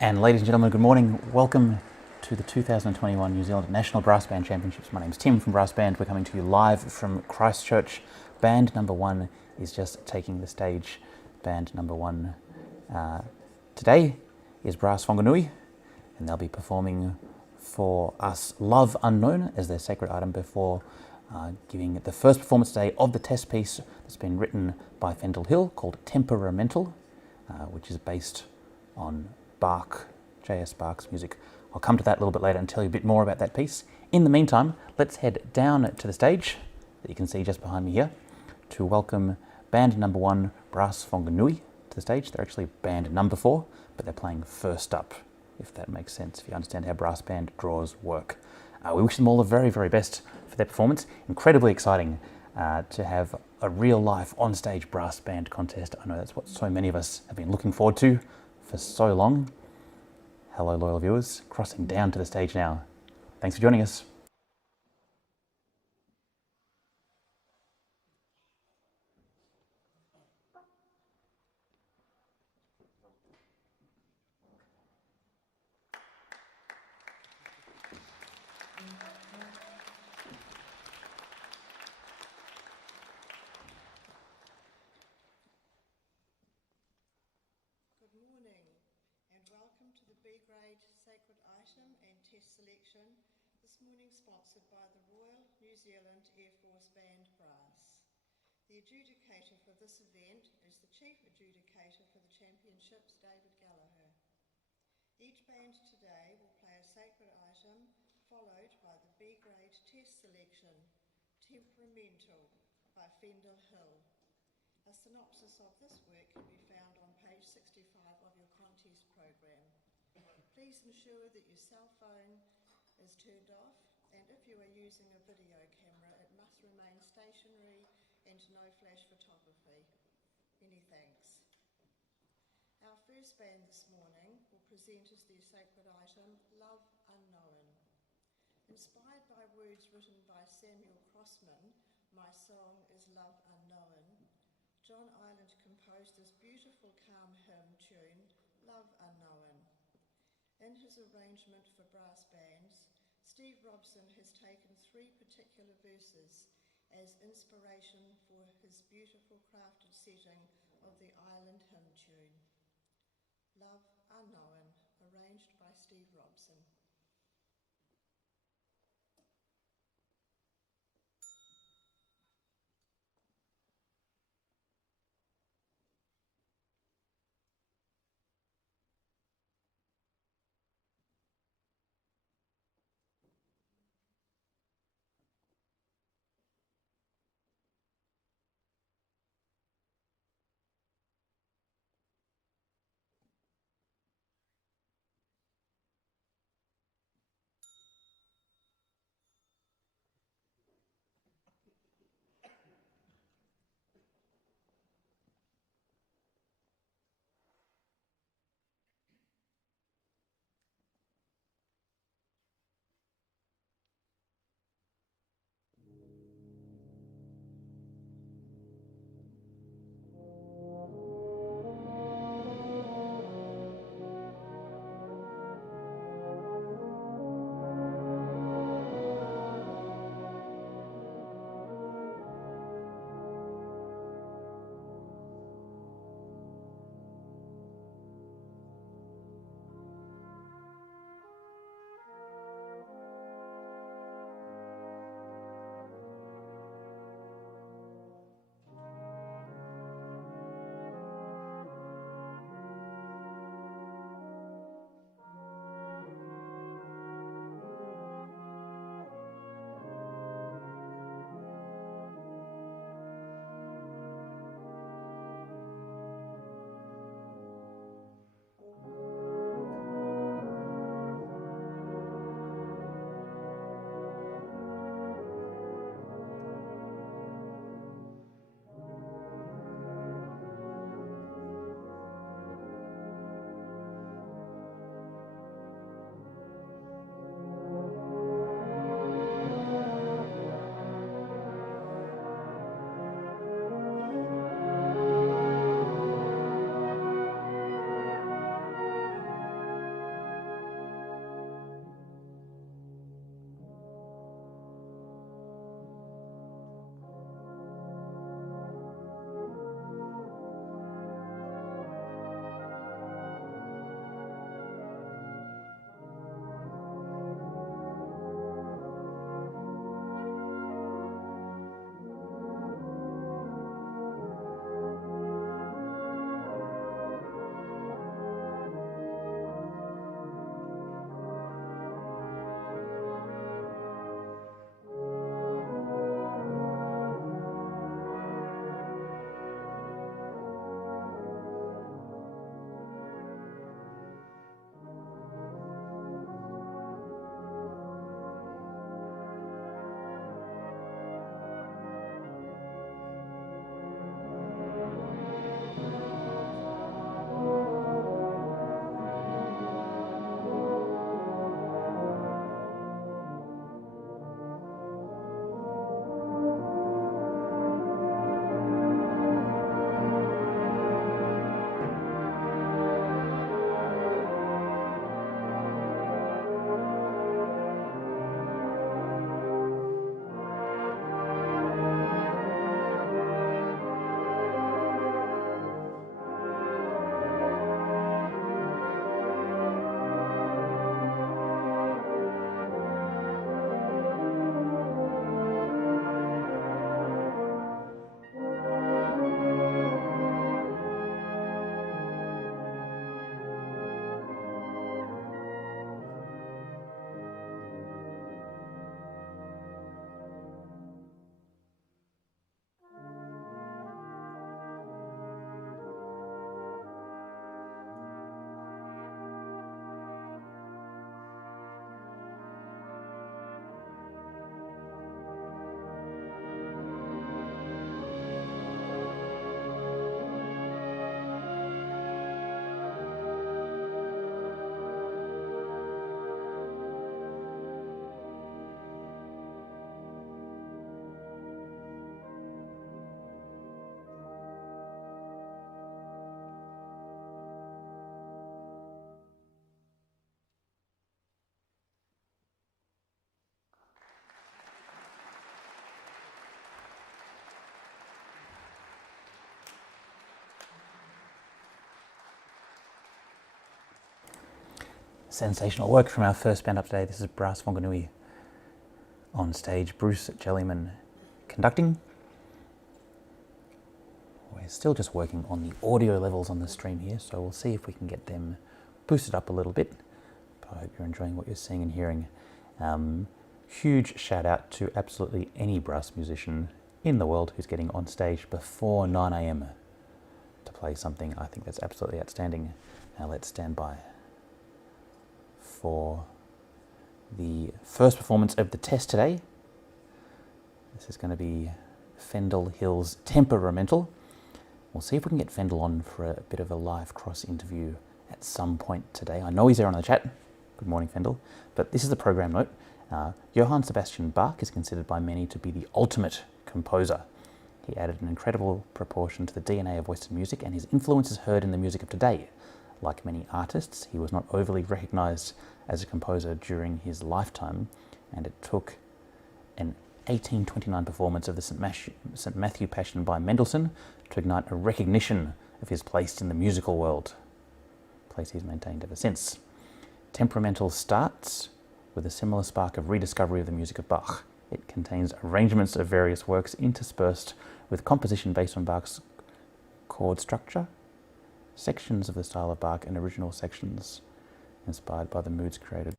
And ladies and gentlemen, good morning. Welcome to the 2021 New Zealand National Brass Band Championships. My name's Tim from Brass Band. We're coming to you live from Christchurch. Band number one is just taking the stage. Band number one today is Brass Whanganui, and they'll be performing for us Love Unknown as their sacred item before giving the first performance today of the test piece that's been written by Fendel Hill called Temperamental, which is based on J.S. Bach's music. I'll come to that a little bit later and tell you a bit more about that piece. In the meantime, let's head down to the stage that you can see just behind me here to welcome band number one, Brass Whanganui, to the stage. They're actually band number 4, but they're playing first up, if that makes sense, if you understand how brass band draws work. We wish them all the very, very best for their performance. Incredibly exciting to have a real-life on-stage brass band contest. I know that's what so many of us have been looking forward to for so long. Hello, loyal viewers, crossing down to the stage now. Thanks for joining us. Good morning and welcome to the B-grade sacred item and test selection, this morning sponsored by the Royal New Zealand Air Force Band Brass. The adjudicator for this event is the Chief Adjudicator for the Championships, David Gallagher. Each band today will play a sacred item followed by the B-grade test selection, Temperamental by Fendel Hill. A synopsis of this work can be found on page 65 of your contest program. Please ensure that your cell phone is turned off, and if you are using a video camera, it must remain stationary and no flash photography. Many thanks. Our first band this morning will present as their sacred item, Love Unknown. Inspired by words written by Samuel Crossman, My Song is Love Unknown, John Ireland composed this beautiful calm hymn tune, Love Unknown. In his arrangement for brass bands, Steve Robson has taken 3 particular verses as inspiration for his beautiful crafted setting of the Island hymn tune. Love Unknown, arranged by Steve Robson. Sensational work from our first band up today. This is Brass Whanganui on stage, Bruce Jellyman conducting. We're still just working on the audio levels on the stream here, so we'll see if we can get them boosted up a little bit. But I hope you're enjoying what you're seeing and hearing. Huge shout out to absolutely any brass musician in the world who's getting on stage before 9 a.m. to play something. I think that's absolutely outstanding. Now let's stand by for the first performance of the test today. This is going to be Fendel Hill's Temperamental. We'll see if we can get Fendel on for a bit of a live cross interview at some point today. I know he's there on the chat. Good morning, Fendel. But this is the program note. Johann Sebastian Bach is considered by many to be the ultimate composer. He added an incredible proportion to the DNA of Western music, and his influence is heard in the music of today. Like many artists, he was not overly recognised as a composer during his lifetime, and it took an 1829 performance of the St. Matthew Passion by Mendelssohn to ignite a recognition of his place in the musical world, a place he's maintained ever since. Temperamental starts with a similar spark of rediscovery of the music of Bach. It contains arrangements of various works interspersed with composition based on Bach's chord structure, sections of the style of Bach, and original sections inspired by the moods created.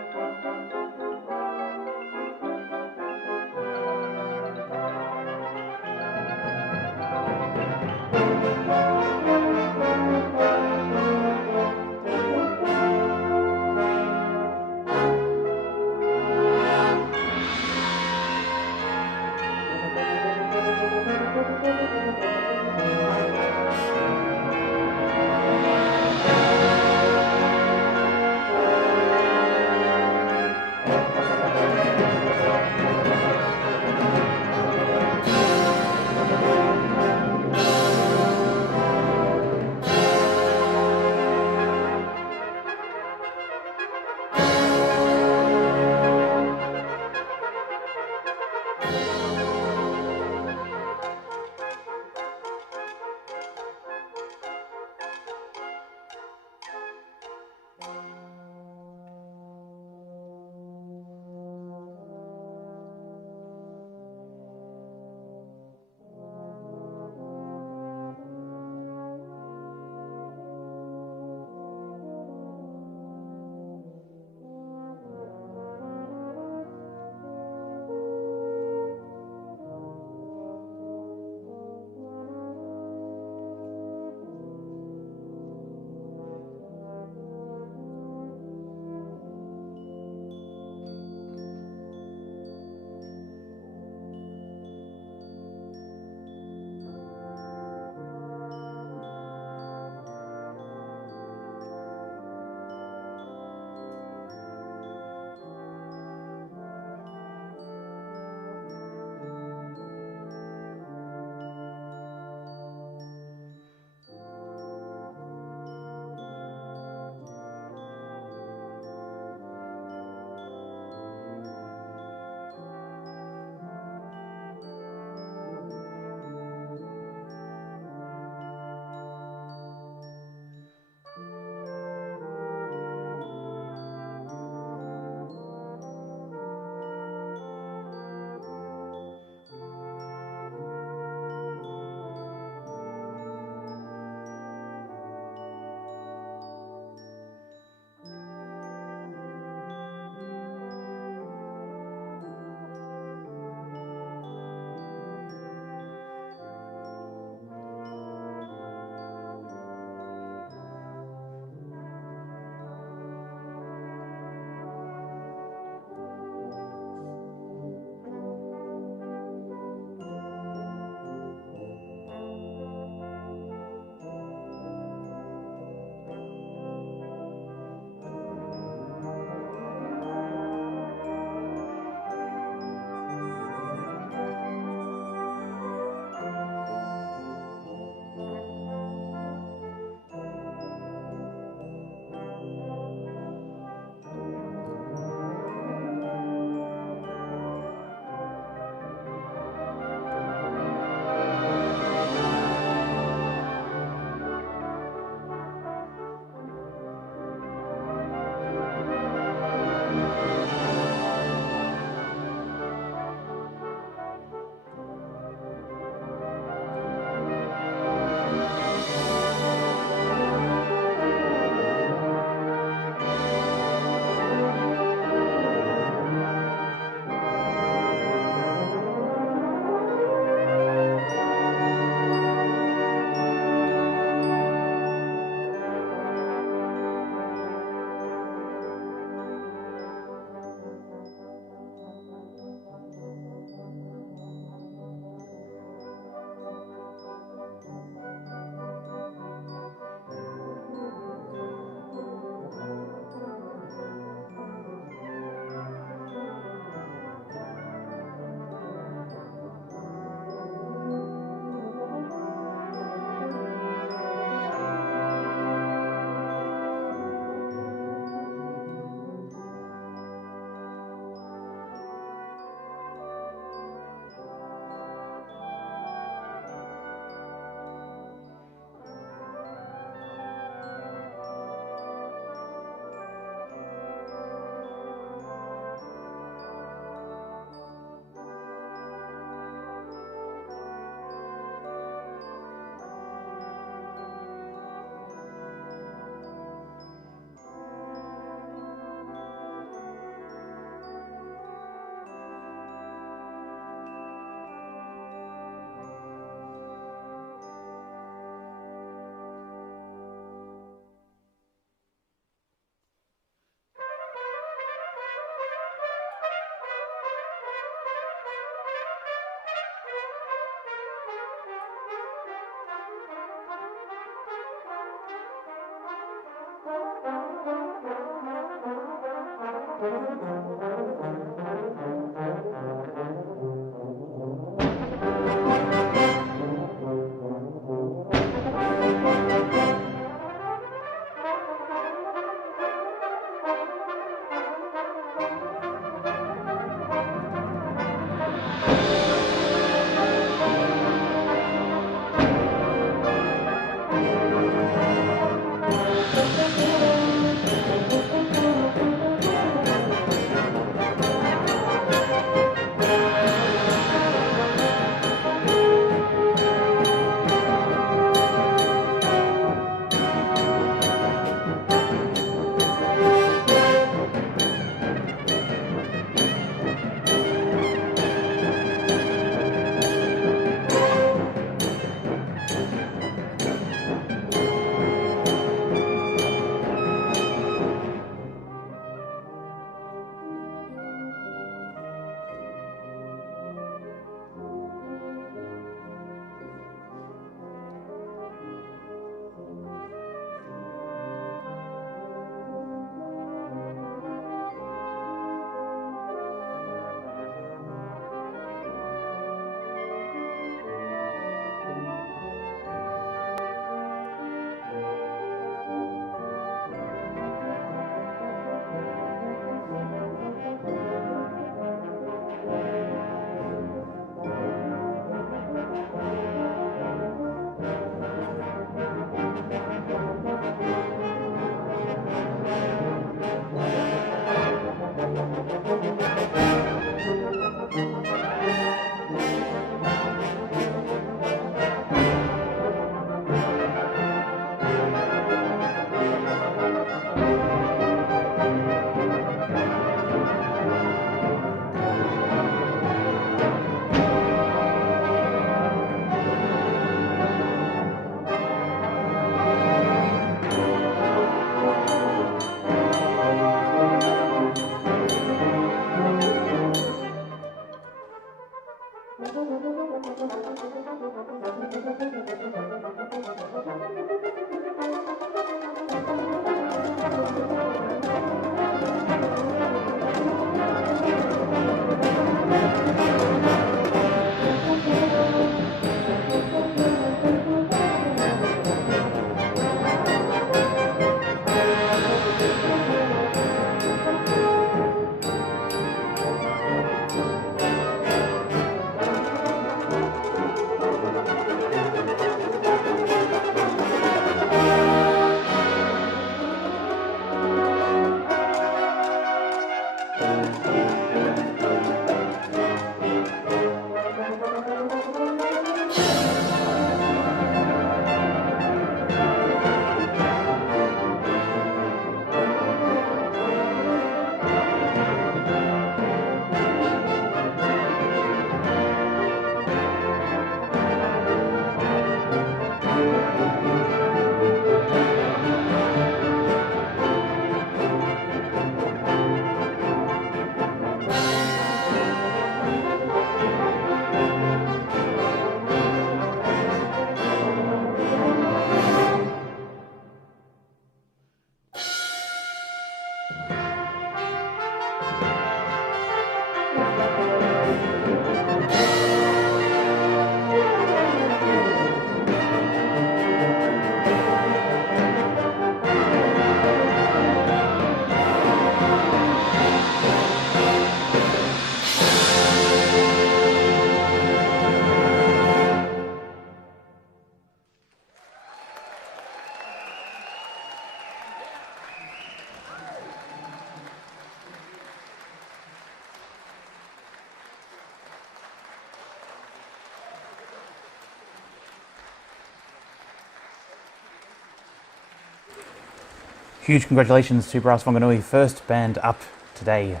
Huge congratulations to Brass Whanganui, first band up today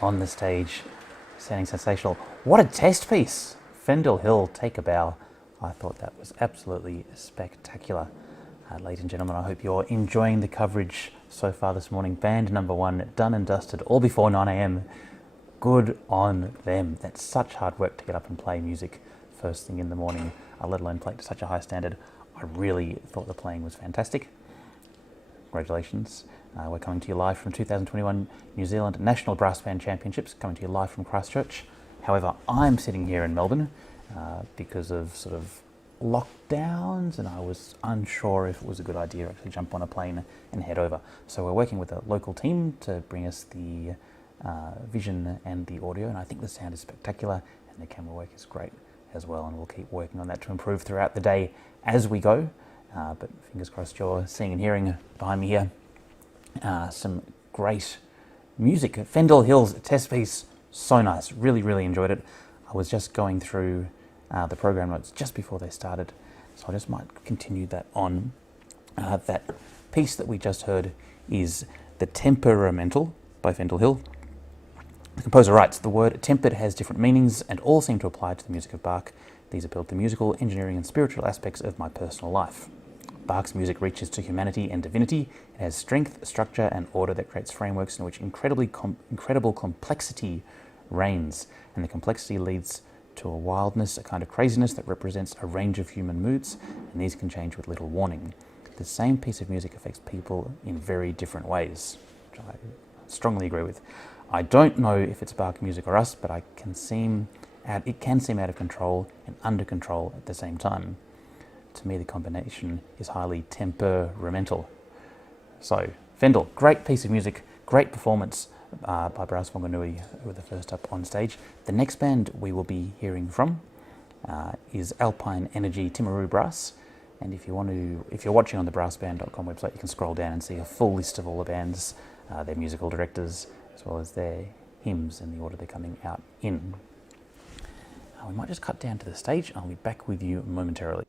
on the stage, sounding sensational. What a test piece! Fendel Hill, Take a Bow. I thought that was absolutely spectacular. Ladies and gentlemen, I hope you're enjoying the coverage so far this morning. Band number one, done and dusted, all before 9 a.m. Good on them. That's such hard work to get up and play music first thing in the morning, let alone play to such a high standard. I really thought the playing was fantastic. Congratulations. We're coming to you live from 2021 New Zealand National Brass Band Championships, coming to you live from Christchurch. However, I'm sitting here in Melbourne because of sort of lockdowns, and I was unsure if it was a good idea to actually jump on a plane and head over. So we're working with a local team to bring us the vision and the audio, and I think the sound is spectacular and the camera work is great as well, and we'll keep working on that to improve throughout the day as we go. But fingers crossed you're seeing and hearing behind me here some great music. Fendel Hill's test piece, so nice. Really enjoyed it. I was just going through the program notes just before they started, so I just might continue that on. That piece that we just heard is The Temperamental by Fendel Hill. The composer writes, "The word tempered has different meanings and all seem to apply to the music of Bach. These appeal to the musical, engineering and spiritual aspects of my personal life. Bach's music reaches to humanity and divinity. It has strength, structure and order that creates frameworks in which incredible complexity reigns, and the complexity leads to a wildness, a kind of craziness that represents a range of human moods, and these can change with little warning. The same piece of music affects people in very different ways," which I strongly agree with. I don't know if it's Bach music or us, but it can seem out of control and under control at the same time. To me, the combination is highly temperamental. So, Fendel, great piece of music, great performance by Brass Whanganui, who were the first up on stage. The next band we will be hearing from is Alpine Energy Timaru Brass. And if you're watching on the brassband.com website, you can scroll down and see a full list of all the bands, their musical directors, as well as their hymns and the order they're coming out in. We might just cut down to the stage. I'll be back with you momentarily.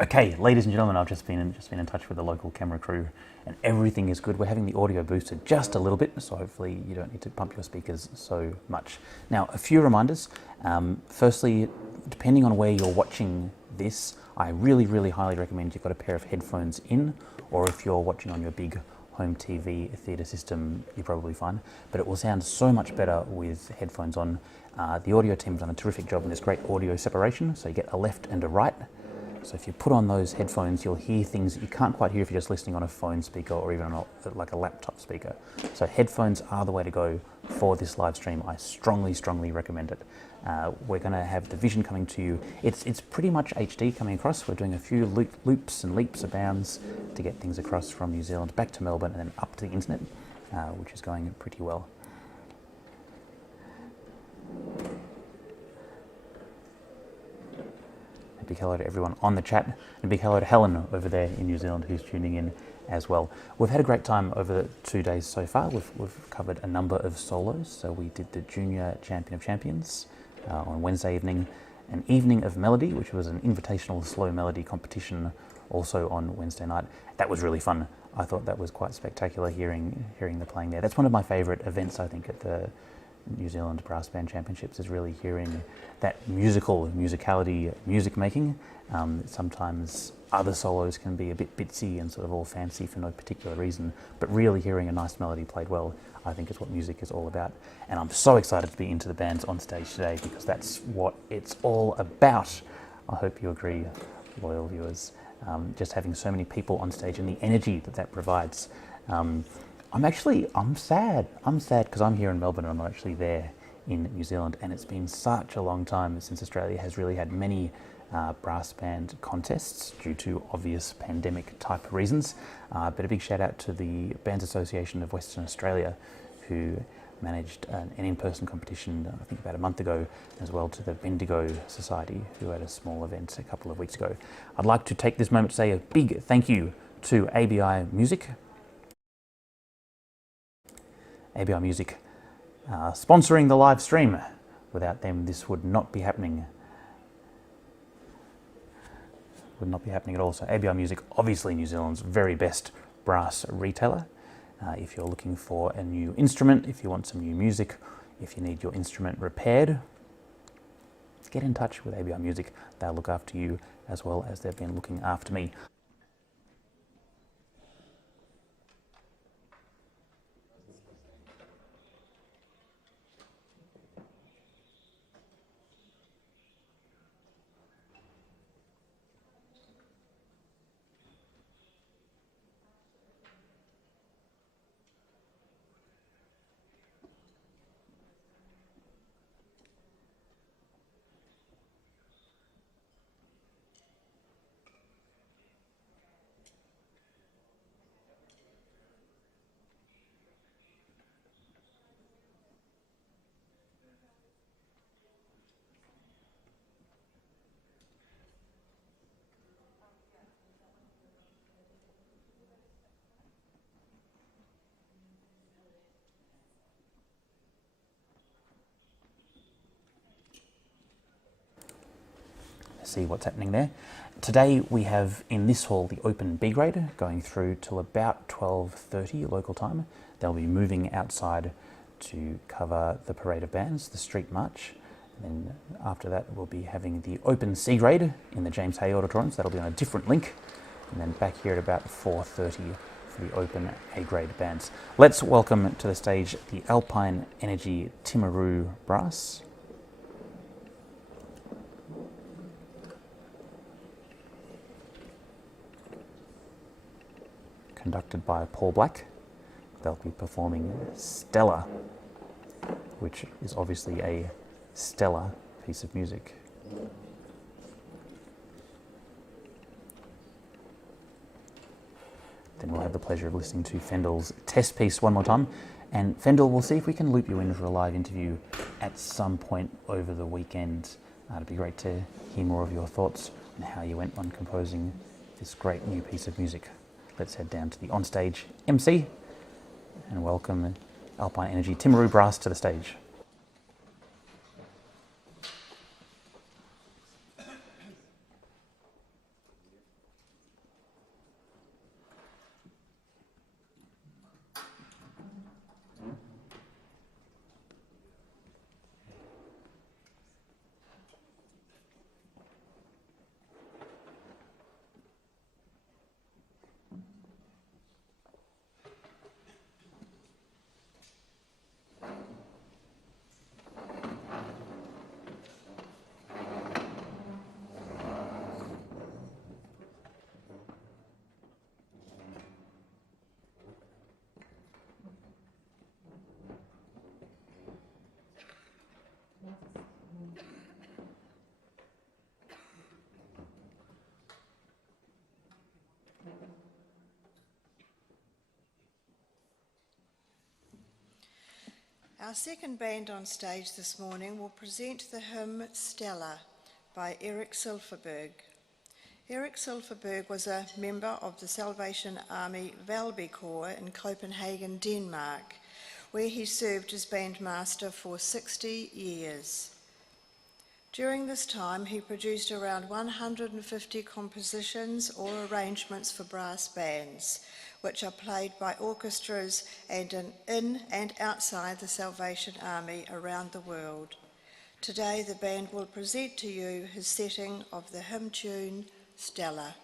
Okay, ladies and gentlemen, I've just been in touch with the local camera crew, and everything is good. We're having the audio boosted just a little bit, so hopefully you don't need to pump your speakers so much. Now, a few reminders. Firstly, depending on where you're watching this, I really highly recommend you've got a pair of headphones in, or if you're watching on your big home TV theatre system, you're probably fine. But it will sound so much better with headphones on. The audio team's done a terrific job, and there's great audio separation, so you get a left and a right. So if you put on those headphones, you'll hear things that you can't quite hear if you're just listening on a phone speaker or even on like a laptop speaker. So headphones are the way to go for this live stream. I strongly recommend it. We're going to have the vision coming to you. It's pretty much HD coming across. We're doing a few loops and leaps and bounds to get things across from New Zealand back to Melbourne and then up to the internet, which is going pretty well. A big hello to everyone on the chat, and a big hello to Helen over there in New Zealand who's tuning in as well. We've had a great time over the 2 days so far. We've covered a number of solos. So we did the Junior Champion of Champions on Wednesday evening, an Evening of Melody, which was an invitational slow melody competition also on Wednesday night. That was really fun. I thought that was quite spectacular hearing the playing there. That's one of my favourite events, I think, at the New Zealand Brass Band Championships is really hearing that musicality, music making. Sometimes other solos can be a bit bitsy and sort of all fancy for no particular reason, but really hearing a nice melody played well, I think is what music is all about. And I'm so excited to be into the bands on stage today because that's what it's all about. I hope you agree, loyal viewers. Just having so many people on stage and the energy that provides. I'm sad. I'm sad because I'm here in Melbourne and I'm not actually there in New Zealand, and it's been such a long time since Australia has really had many brass band contests due to obvious pandemic type reasons. But a big shout out to the Bands Association of Western Australia, who managed an in-person competition, I think about a month ago, as well to the Bendigo Society, who had a small event a couple of weeks ago. I'd like to take this moment to say a big thank you to ABI Music. ABI Music sponsoring the live stream. Without them, this would not be happening. Would not be happening at all. So ABI Music, obviously New Zealand's very best brass retailer. If you're looking for a new instrument, if you want some new music, if you need your instrument repaired, get in touch with ABI Music. They'll look after you as well as they've been looking after me. See what's happening there. Today we have in this hall the open B grade going through till about 12:30 local time. They'll be moving outside to cover the parade of bands, the street march. And then after that we'll be having the open C grade in the James Hay Auditorium, so that'll be on a different link. And then back here at about 4:30 for the open A grade bands. Let's welcome to the stage the Alpine Energy Timaru Brass. Conducted by Paul Black. They'll be performing Stella, which is obviously a stellar piece of music. Then we'll have the pleasure of listening to Fendel's test piece one more time. And Fendel, we'll see if we can loop you in for a live interview at some point over the weekend. It'd be great to hear more of your thoughts on how you went on composing this great new piece of music. Let's head down to the onstage MC and welcome Alpine Energy Timaru Brass to the stage. Our second band on stage this morning will present the hymn Stella by Erik Silverberg. Erik Silverberg was a member of the Salvation Army Valby Corps in Copenhagen, Denmark, where he served as bandmaster for 60 years. During this time, he produced around 150 compositions or arrangements for brass bands, which are played by orchestras and in and outside the Salvation Army around the world. Today the band will present to you his setting of the hymn tune, Stella.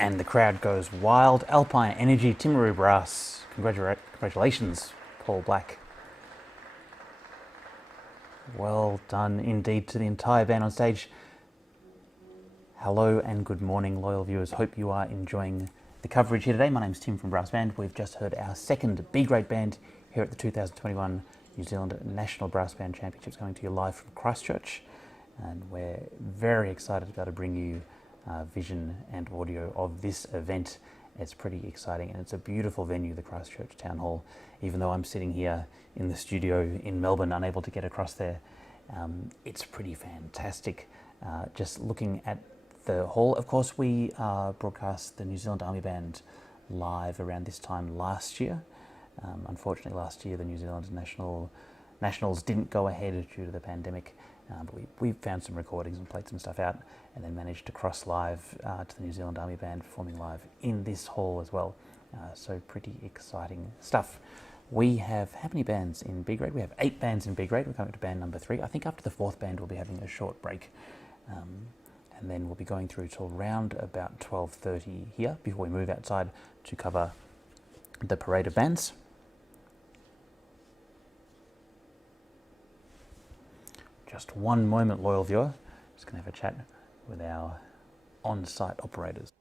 And the crowd goes wild. Alpine Energy, Timaru Brass. Congratulations, Paul Black. Well done indeed to the entire band on stage. Hello and good morning, loyal viewers. Hope you are enjoying the coverage here today. My name's Tim from Brass Band. We've just heard our second B-grade band here at the 2021 New Zealand National Brass Band Championships, coming to you live from Christchurch. And we're very excited to be able to bring you vision and audio of this event. It's pretty exciting, and it's a beautiful venue, the Christchurch Town Hall. Even though I'm sitting here in the studio in Melbourne, unable to get across there, it's pretty fantastic. Just looking at the hall, of course, we broadcast the New Zealand Army Band live around this time last year. Unfortunately, last year the New Zealand Nationals didn't go ahead due to the pandemic. But we found some recordings and played some stuff out, and then managed to cross live to the New Zealand Army Band performing live in this hall as well. So pretty exciting stuff. We have how many bands in B grade? We have 8 bands in B grade. We're coming to band number 3. I think after the 4th band we'll be having a short break. And then we'll be going through till round about 12:30 here before we move outside to cover the parade of bands. Just one moment, loyal viewer. Just going to have a chat with our on-site operators.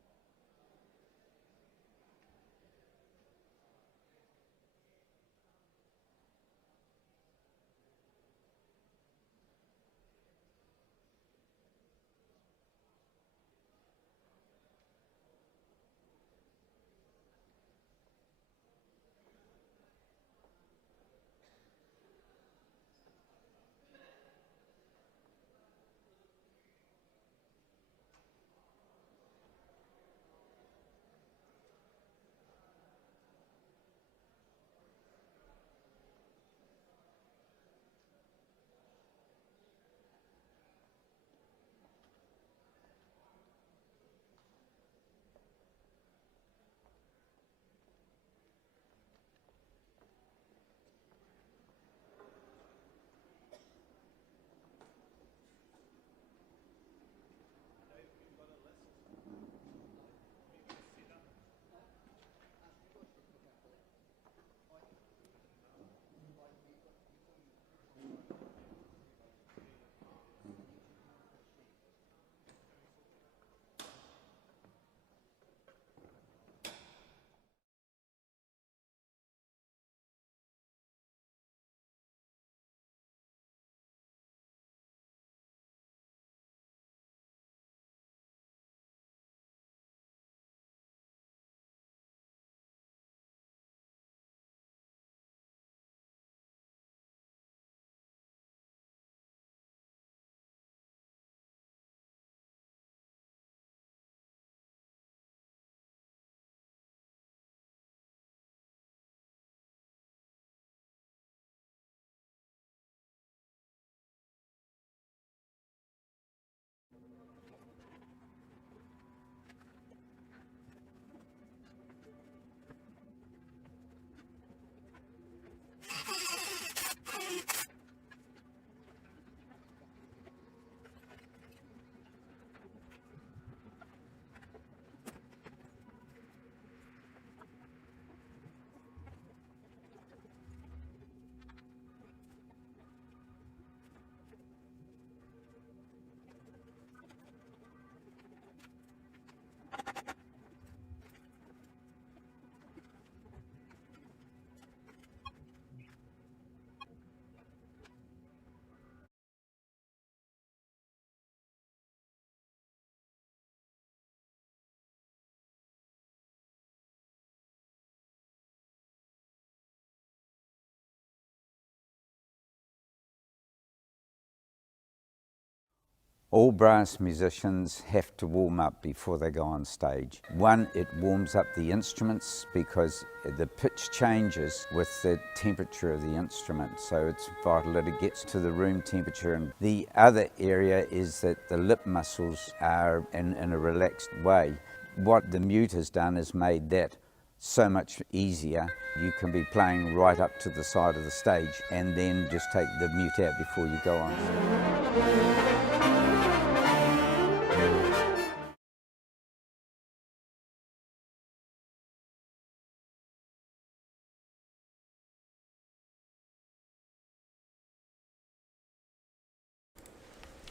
All brass musicians have to warm up before they go on stage. One, it warms up the instruments because the pitch changes with the temperature of the instrument, so it's vital that it gets to the room temperature. And the other area is that the lip muscles are in a relaxed way. What the mute has done is made that so much easier. You can be playing right up to the side of the stage and then just take the mute out before you go on.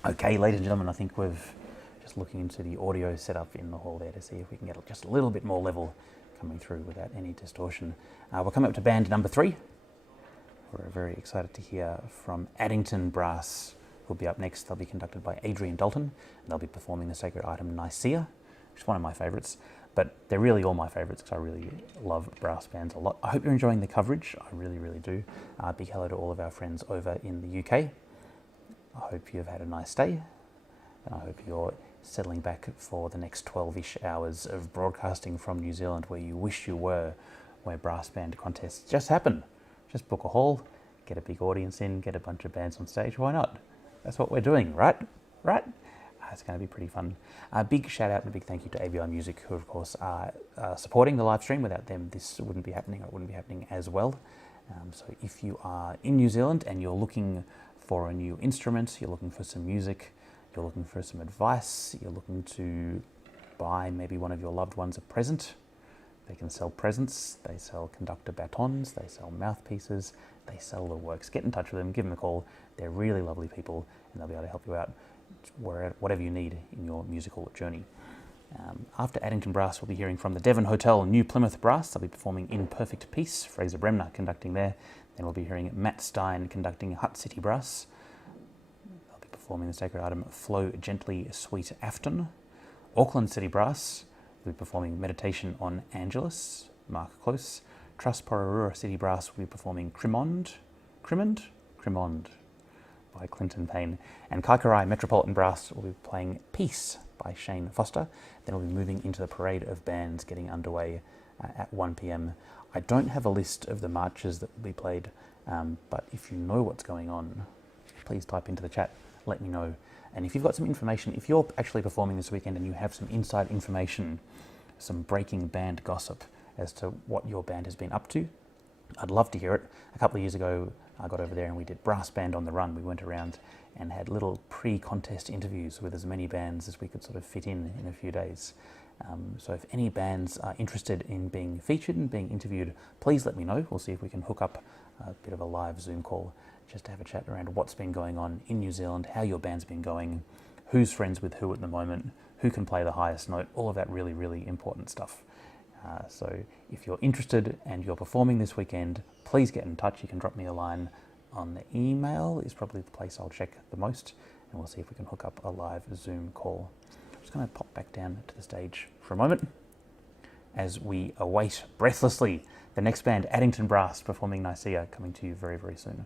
Okay, ladies and gentlemen, I think we've just looking into the audio setup in the hall there to see if we can get just a little bit more level coming through without any distortion. We're coming up to band number 3. We're very excited to hear from Addington Brass, who'll be up next. They'll be conducted by Adrian Dalton, and they'll be performing the sacred item Nicaea, which is one of my favourites. But they're really all my favourites because I really love brass bands a lot. I hope you're enjoying the coverage. I really, really do. Big hello to all of our friends over in the UK. I hope you've had a nice day, and I hope you're settling back for the next 12-ish hours of broadcasting from New Zealand where you wish you were, where brass band contests just happen. Just book a hall, get a big audience in, get a bunch of bands on stage. Why not? That's what we're doing, right? Right? It's going to be pretty fun. A big shout out and a big thank you to ABI Music, who of course are supporting the live stream. Without them, this wouldn't be happening. It wouldn't be happening as well. So if you are in New Zealand and you're looking for a new instrument, you're looking for some music, you're looking for some advice, you're looking to buy maybe one of your loved ones a present, they can sell presents, they sell conductor batons, they sell mouthpieces, they sell the works. Get in touch with them, give them a call. They're really lovely people and they'll be able to help you out whatever you need in your musical journey. After Addington Brass, we'll be hearing from the Devon Hotel New Plymouth Brass. They'll be performing In Perfect Peace, Fraser Bremner conducting there. Then we'll be hearing Matt Stein conducting Hutt City Brass. They'll be performing the sacred item Flow Gently Sweet Afton. Auckland City Brass will be performing Meditation on Angelus, Mark Close. Trust Pororua City Brass will be performing Crimond by Clinton Payne. And Kaikarai Metropolitan Brass will be playing Peace by Shane Foster. Then we'll be moving into the parade of bands getting underway at 1 p.m. I don't have a list of the marches that will be played, but if you know what's going on, please type into the chat, let me know. And if you've got some information, if you're actually performing this weekend and you have some inside information, some breaking band gossip as to what your band has been up to, I'd love to hear it. A couple of years ago, I got over there and we did Brass Band on the Run. We went around and had little pre-contest interviews with as many bands as we could sort of fit in a few days. So if any bands are interested in being featured and being interviewed, please let me know. We'll see if we can hook up a bit of a live Zoom call just to have a chat around what's been going on in New Zealand, how your band's been going, who's friends with who at the moment, who can play the highest note, all of that really, really important stuff. So if you're interested and you're performing this weekend, please get in touch. You can drop me a line on the email, is probably the place I'll check the most, and we'll see if we can hook up a live Zoom call. I'm just going to pop back down to the stage for a moment as we await breathlessly the next band, Addington Brass, performing Nicaea, coming to you very, very soon.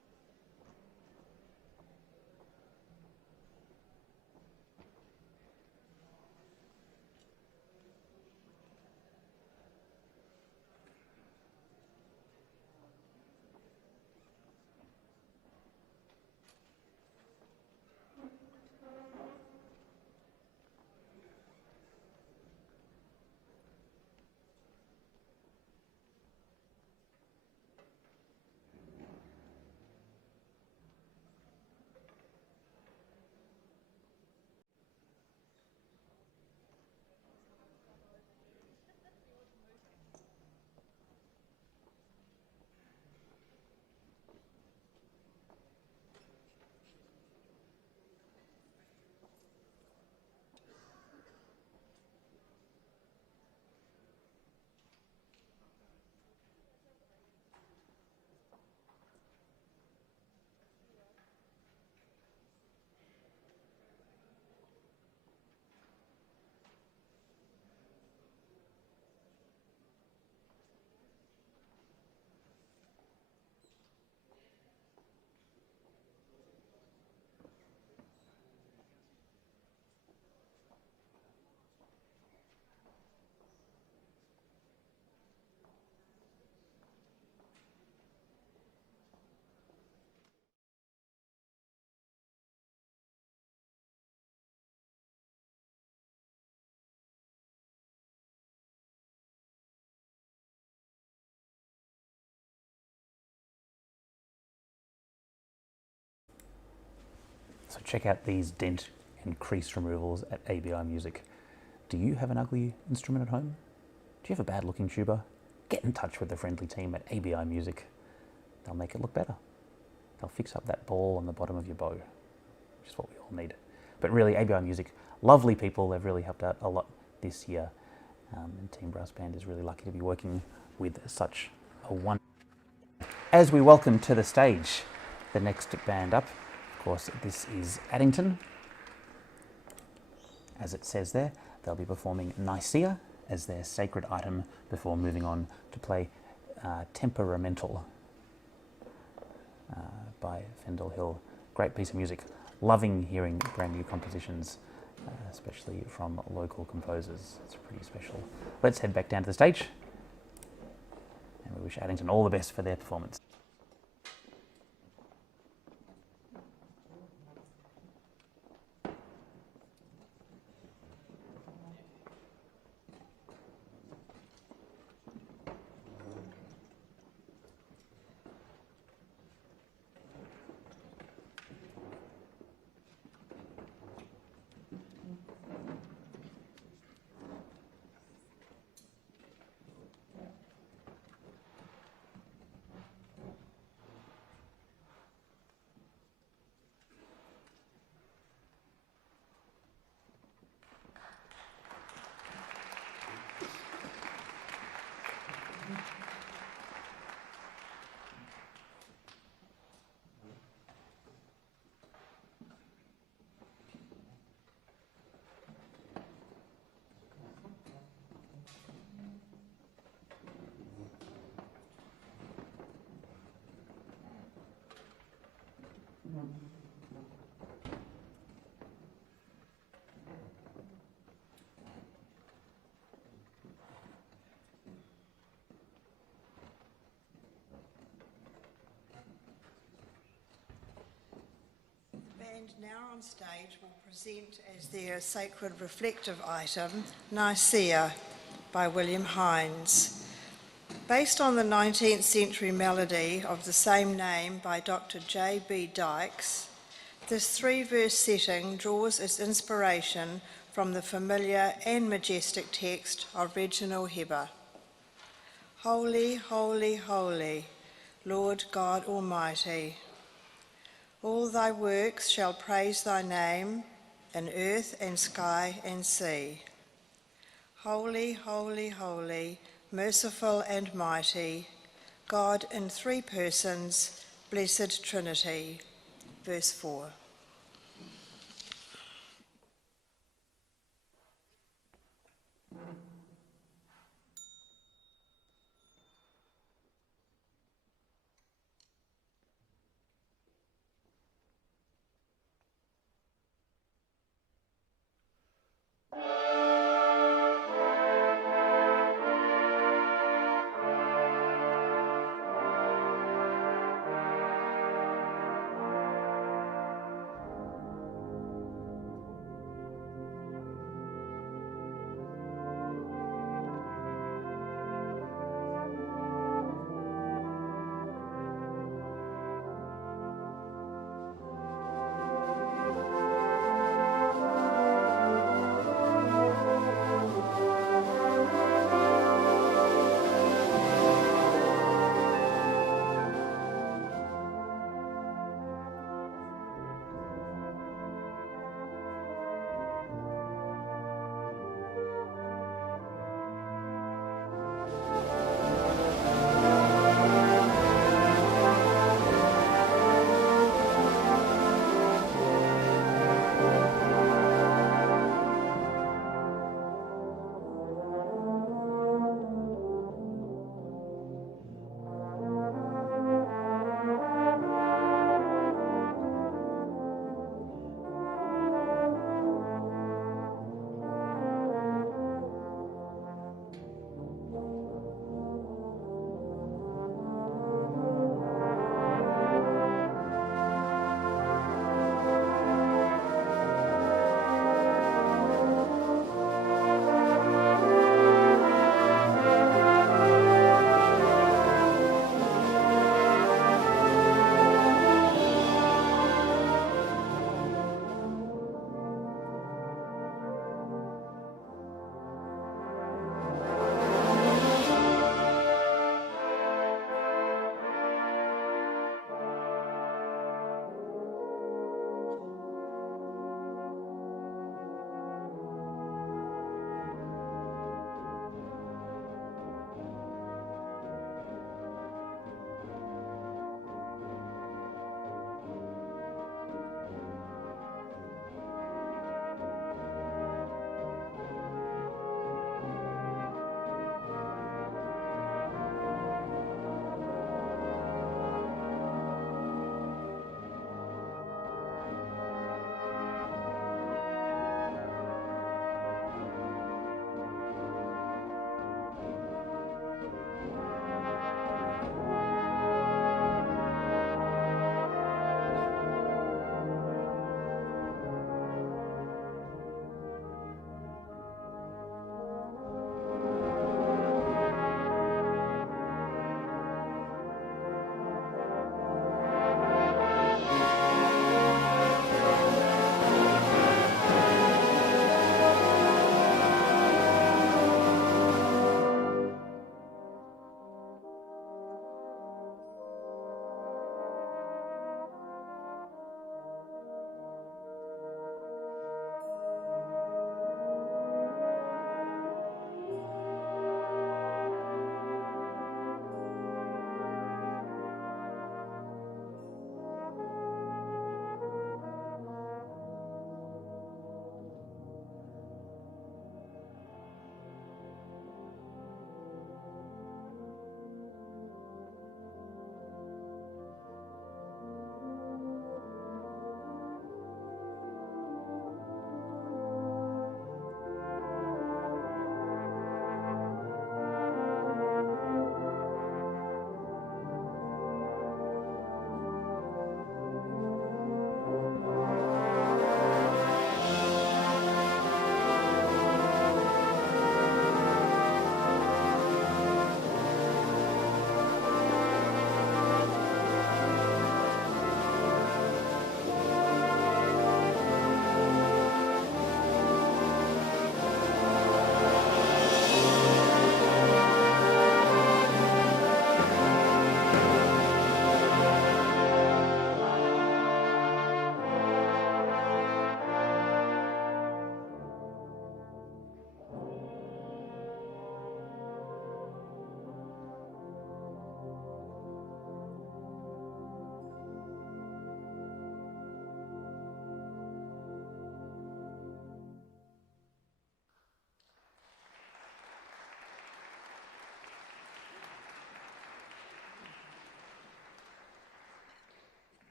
So check out these dent and crease removals at ABI Music. Do you have an ugly instrument at home? Do you have a bad looking tuba? Get in touch with the friendly team at ABI Music. They'll make it look better. They'll fix up that ball on the bottom of your bow, which is what we all need. But really, ABI Music, lovely people. They've really helped out a lot this year. And Team Brass Band is really lucky to be working with such a wonderful. As we welcome to the stage the next band up, of course, this is Addington. As it says there, they'll be performing Nicaea as their sacred item before moving on to play Temperamental by Fendel Hill. Great piece of music. Loving hearing brand new compositions, especially from local composers. It's pretty special. Let's head back down to the stage, and we wish Addington all the best for their performance. And now on stage will present as their sacred reflective item, Nicaea by William Hines. Based on the 19th century melody of the same name by Dr. J.B. Dykes, this three-verse setting draws its inspiration from the familiar and majestic text of Reginald Heber. Holy, holy, holy, Lord God Almighty. All thy works shall praise thy name in earth and sky and sea. Holy, holy, holy, merciful and mighty, God in three persons, blessed Trinity. Verse 4.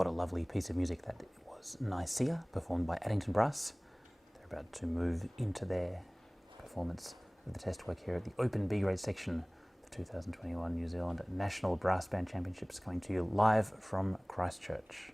What a lovely piece of music that was. Nicaea, performed by Addington Brass. They're about to move into their performance of the test work here at the Open B grade section, the 2021 New Zealand National Brass Band Championships, coming to you live from Christchurch.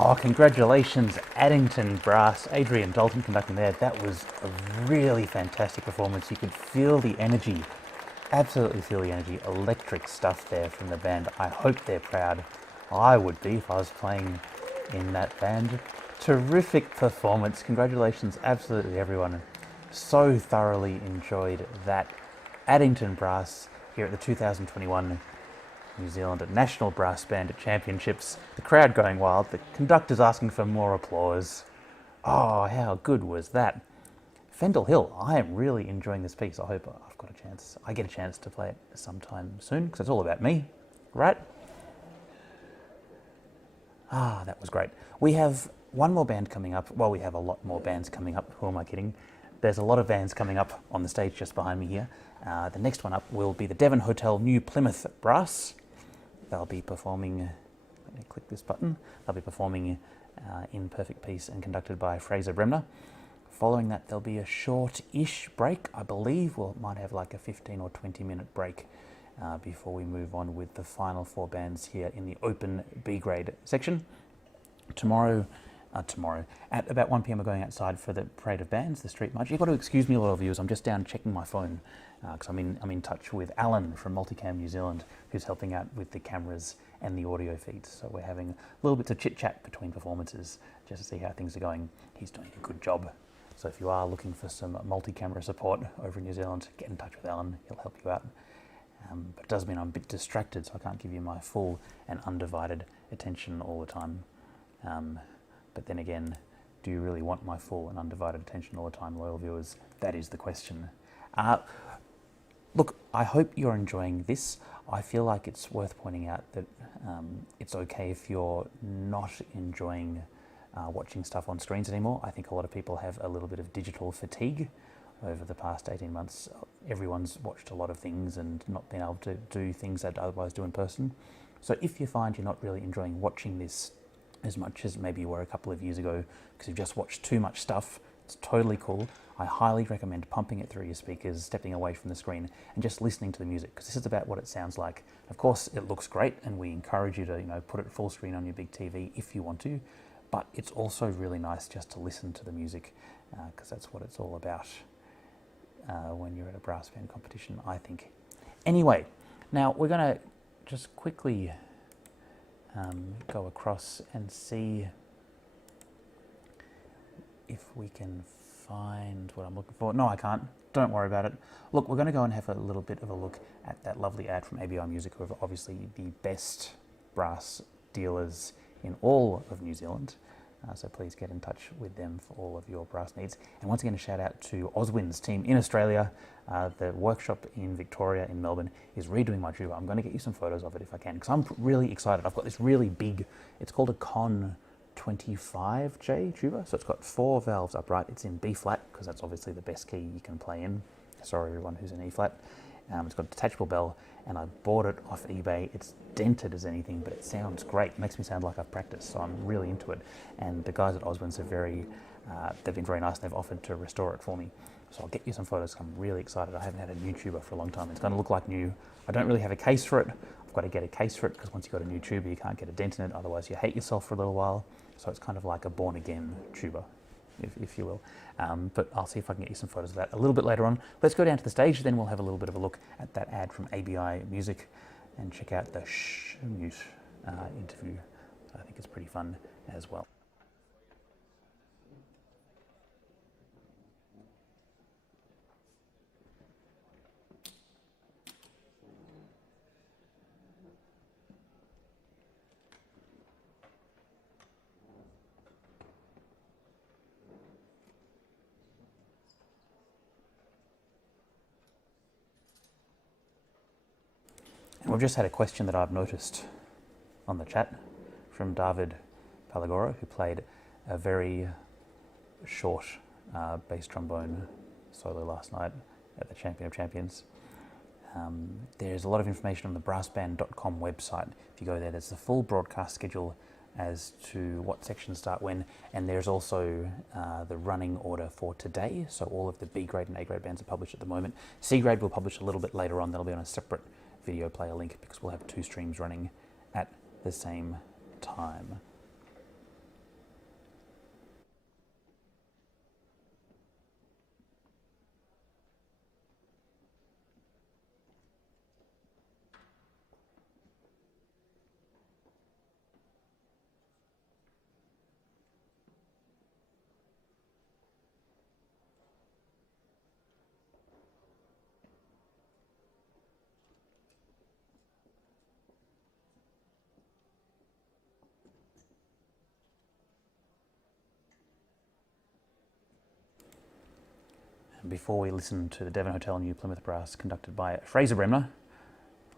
Oh, congratulations, Addington Brass. Adrian Dalton conducting there. That was a really fantastic performance. You could feel the energy, absolutely feel the energy. Electric stuff there from the band. I hope they're proud. I would be if I was playing in that band. Terrific performance. Congratulations, absolutely everyone. So thoroughly enjoyed that. Addington Brass here at the 2021 New Zealand National Brass Band Championships. The crowd going wild, the conductor's asking for more applause. Oh, how good was that? Fendel Hill, I am really enjoying this piece. I hope I get a chance to play it sometime soon, because it's all about me, right? Ah, that was great. We have one more band coming up. Well, we have a lot more bands coming up. Who am I kidding? There's a lot of bands coming up on the stage just behind me here. The next one up will be the Devon Hotel New Plymouth Brass. They'll be performing, let me click this button, they'll be performing in perfect peace and conducted by Fraser Bremner. Following that, there'll be a short-ish break, I believe. Well, it might have like a 15 or 20-minute break before we move on with the final four bands here in the open B grade section. Tomorrow, at about 1 p.m, we're going outside for the Parade of Bands, the street march. You've got to excuse me, a lot of viewers. I'm just down checking my phone because I'm in touch with Alan from Multicam New Zealand, who's helping out with the cameras and the audio feeds. So we're having a little bit of chit-chat between performances just to see how things are going. He's doing a good job. So if you are looking for some multi-camera support over in New Zealand, get in touch with Alan. He'll help you out. But it does mean I'm a bit distracted, so I can't give you my full and undivided attention all the time. But then again, do you really want my full and undivided attention all the time, loyal viewers? That is the question. Look, I hope you're enjoying this. I feel like it's worth pointing out that it's okay if you're not enjoying watching stuff on screens anymore. I think a lot of people have a little bit of digital fatigue over the past 18 months. Everyone's watched a lot of things and not been able to do things they'd otherwise do in person. So if you find you're not really enjoying watching this as much as maybe you were a couple of years ago because you've just watched too much stuff, it's totally cool. I highly recommend pumping it through your speakers, stepping away from the screen and just listening to the music, because this is about what it sounds like. Of course, it looks great and we encourage you to, put it full screen on your big TV if you want to, but it's also really nice just to listen to the music because that's what it's all about when you're at a brass band competition, I think. Anyway, now we're going to just quickly go across and see if we can find what I'm looking for. No, I can't. Don't worry about it. Look, we're going to go and have a little bit of a look at that lovely ad from ABI Music, who are obviously the best brass dealers in all of New Zealand. So please get in touch with them for all of your brass needs. And once again, a shout out to Oswin's team in Australia. The workshop in Victoria, in Melbourne, is redoing my tuba. I'm going to get you some photos of it if I can, because I'm really excited. I've got this really big, it's called a Con 25J tuba. So it's got 4 valves upright. It's in B flat, because that's obviously the best key you can play in. Sorry, everyone who's in E flat. It's got a detachable bell, and I bought it off eBay. It's dented as anything, but it sounds great. It makes me sound like I've practiced, so I'm really into it. And the guys at Oswin's are they've been very nice. They've offered to restore it for me. So I'll get you some photos. I'm really excited. I haven't had a new tuba for a long time. It's going to look like new. I don't really have a case for it. I've got to get a case for it, because once you've got a new tuba, you can't get a dent in it. Otherwise, you hate yourself for a little while. So it's kind of like a born-again tuba, if you will. But I'll see if I can get you some photos of that a little bit later on. Let's go down to the stage, then we'll have a little bit of a look at that ad from ABI Music and check out the Mute interview. I think it's pretty fun as well. And we've just had a question that I've noticed on the chat from David Palagoro, who played a very short bass trombone solo last night at the Champion of Champions. There's a lot of information on the brassband.com website. If you go there, there's the full broadcast schedule as to what sections start when, and there's also the running order for today. So all of the B grade and A grade bands are published at the moment. C grade will publish a little bit later on. That'll be on a separate video player link, because we'll have 2 streams running at the same time. Before we listen to the Devon Hotel New Plymouth Brass conducted by Fraser Bremner,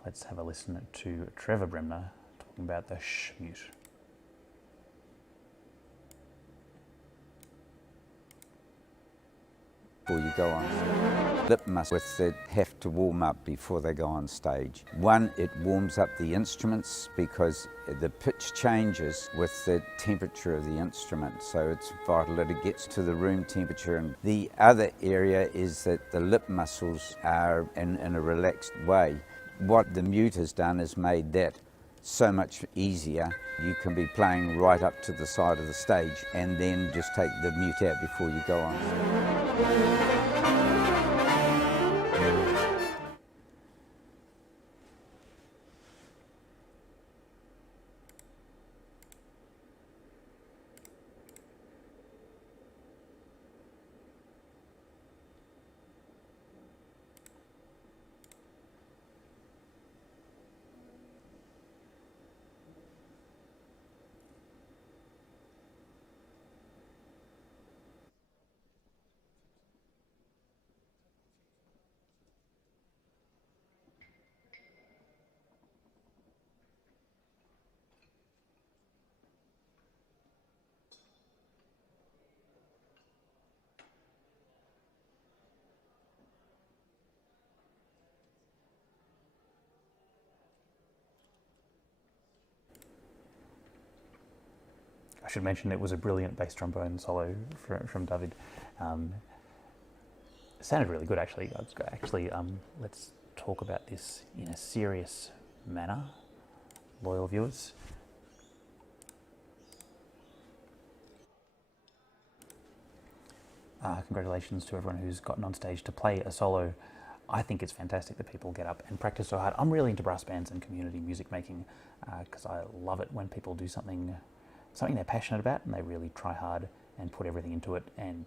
let's have a listen to Trevor Bremner talking about the sh mute. Before you go on. Lip muscles that have to warm up before they go on stage. One, it warms up the instruments because the pitch changes with the temperature of the instrument, so it's vital that it gets to the room temperature. And the other area is that the lip muscles are in a relaxed way. What the mute has done is made that so much easier. You can be playing right up to the side of the stage and then just take the mute out before you go on. I should mention it was a brilliant bass trombone solo from David. It sounded really good, actually. Let's talk about this in a serious manner, loyal viewers. Congratulations to everyone who's gotten on stage to play a solo. I think it's fantastic that people get up and practice so hard. I'm really into brass bands and community music making because I love it when people do something they're passionate about and they really try hard and put everything into it, and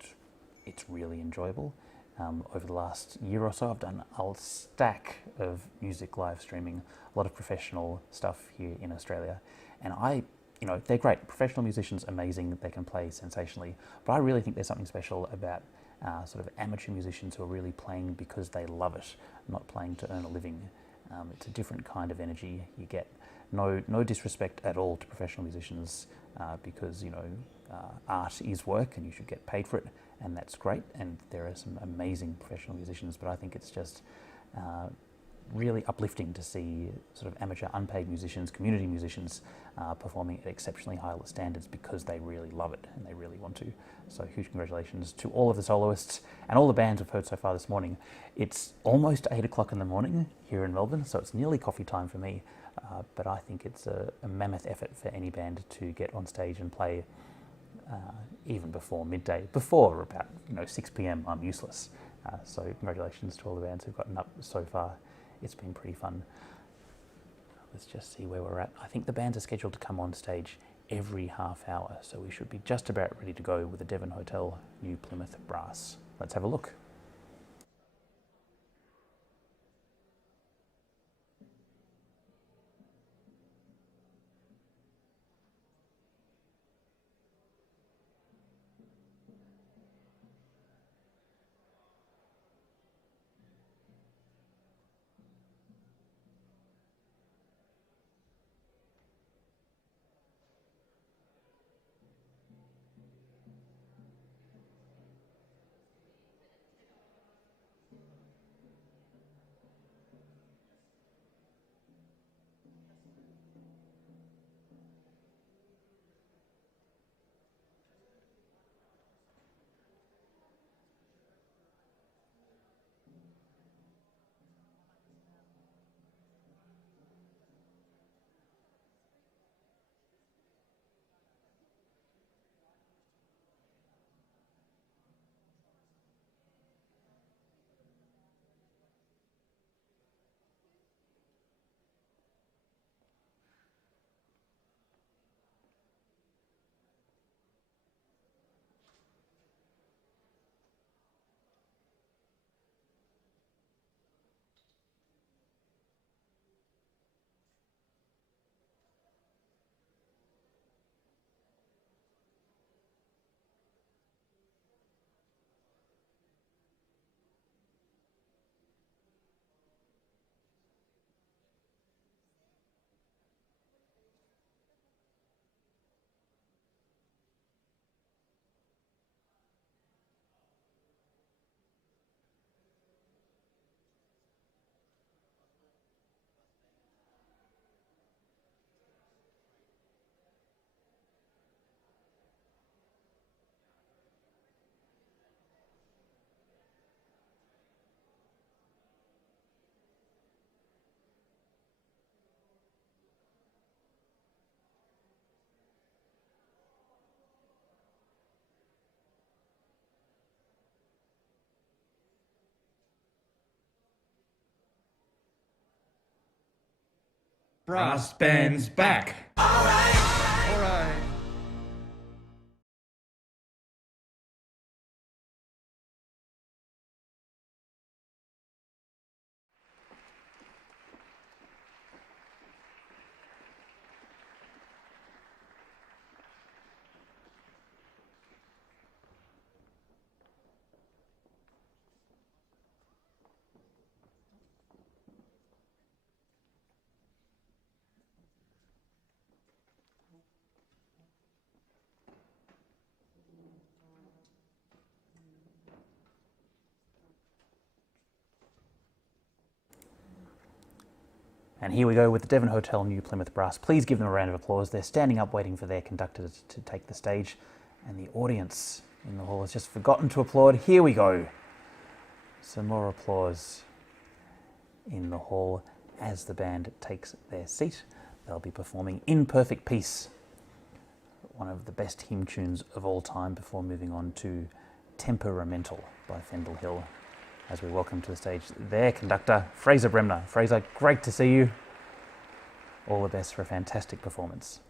it's really enjoyable. Over the last year or so, I've done a stack of music live streaming, a lot of professional stuff here in Australia, and they're great. Professional musicians, amazing, they can play sensationally, but I really think there's something special about sort of amateur musicians who are really playing because they love it, not playing to earn a living. It's a different kind of energy you get. No disrespect at all to professional musicians because art is work and you should get paid for it, and that's great, and there are some amazing professional musicians, but I think it's just really uplifting to see sort of amateur unpaid musicians, community musicians performing at exceptionally high standards because they really love it and they really want to. So huge congratulations to all of the soloists and all the bands we've heard so far this morning. It's almost 8 o'clock in the morning here in Melbourne, so it's nearly coffee time for me, but I think it's a mammoth effort for any band to get on stage and play even before midday. Before about 6 p.m. I'm useless. So congratulations to all the bands who've gotten up so far. It's been pretty fun. Let's just see where we're at. I think the bands are scheduled to come on stage every half hour, so we should be just about ready to go with the Devon Hotel New Plymouth Brass. Let's have a look. Brass band's back. All right. And here we go with the Devon Hotel New Plymouth Brass. Please give them a round of applause. They're standing up waiting for their conductor to take the stage. And the audience in the hall has just forgotten to applaud. Here we go. Some more applause in the hall as the band takes their seat. They'll be performing In Perfect Peace, one of the best hymn tunes of all time, before moving on to Temperamental by Fendel Hill, as we welcome to the stage their conductor, Fraser Bremner. Fraser, great to see you. All the best for a fantastic performance.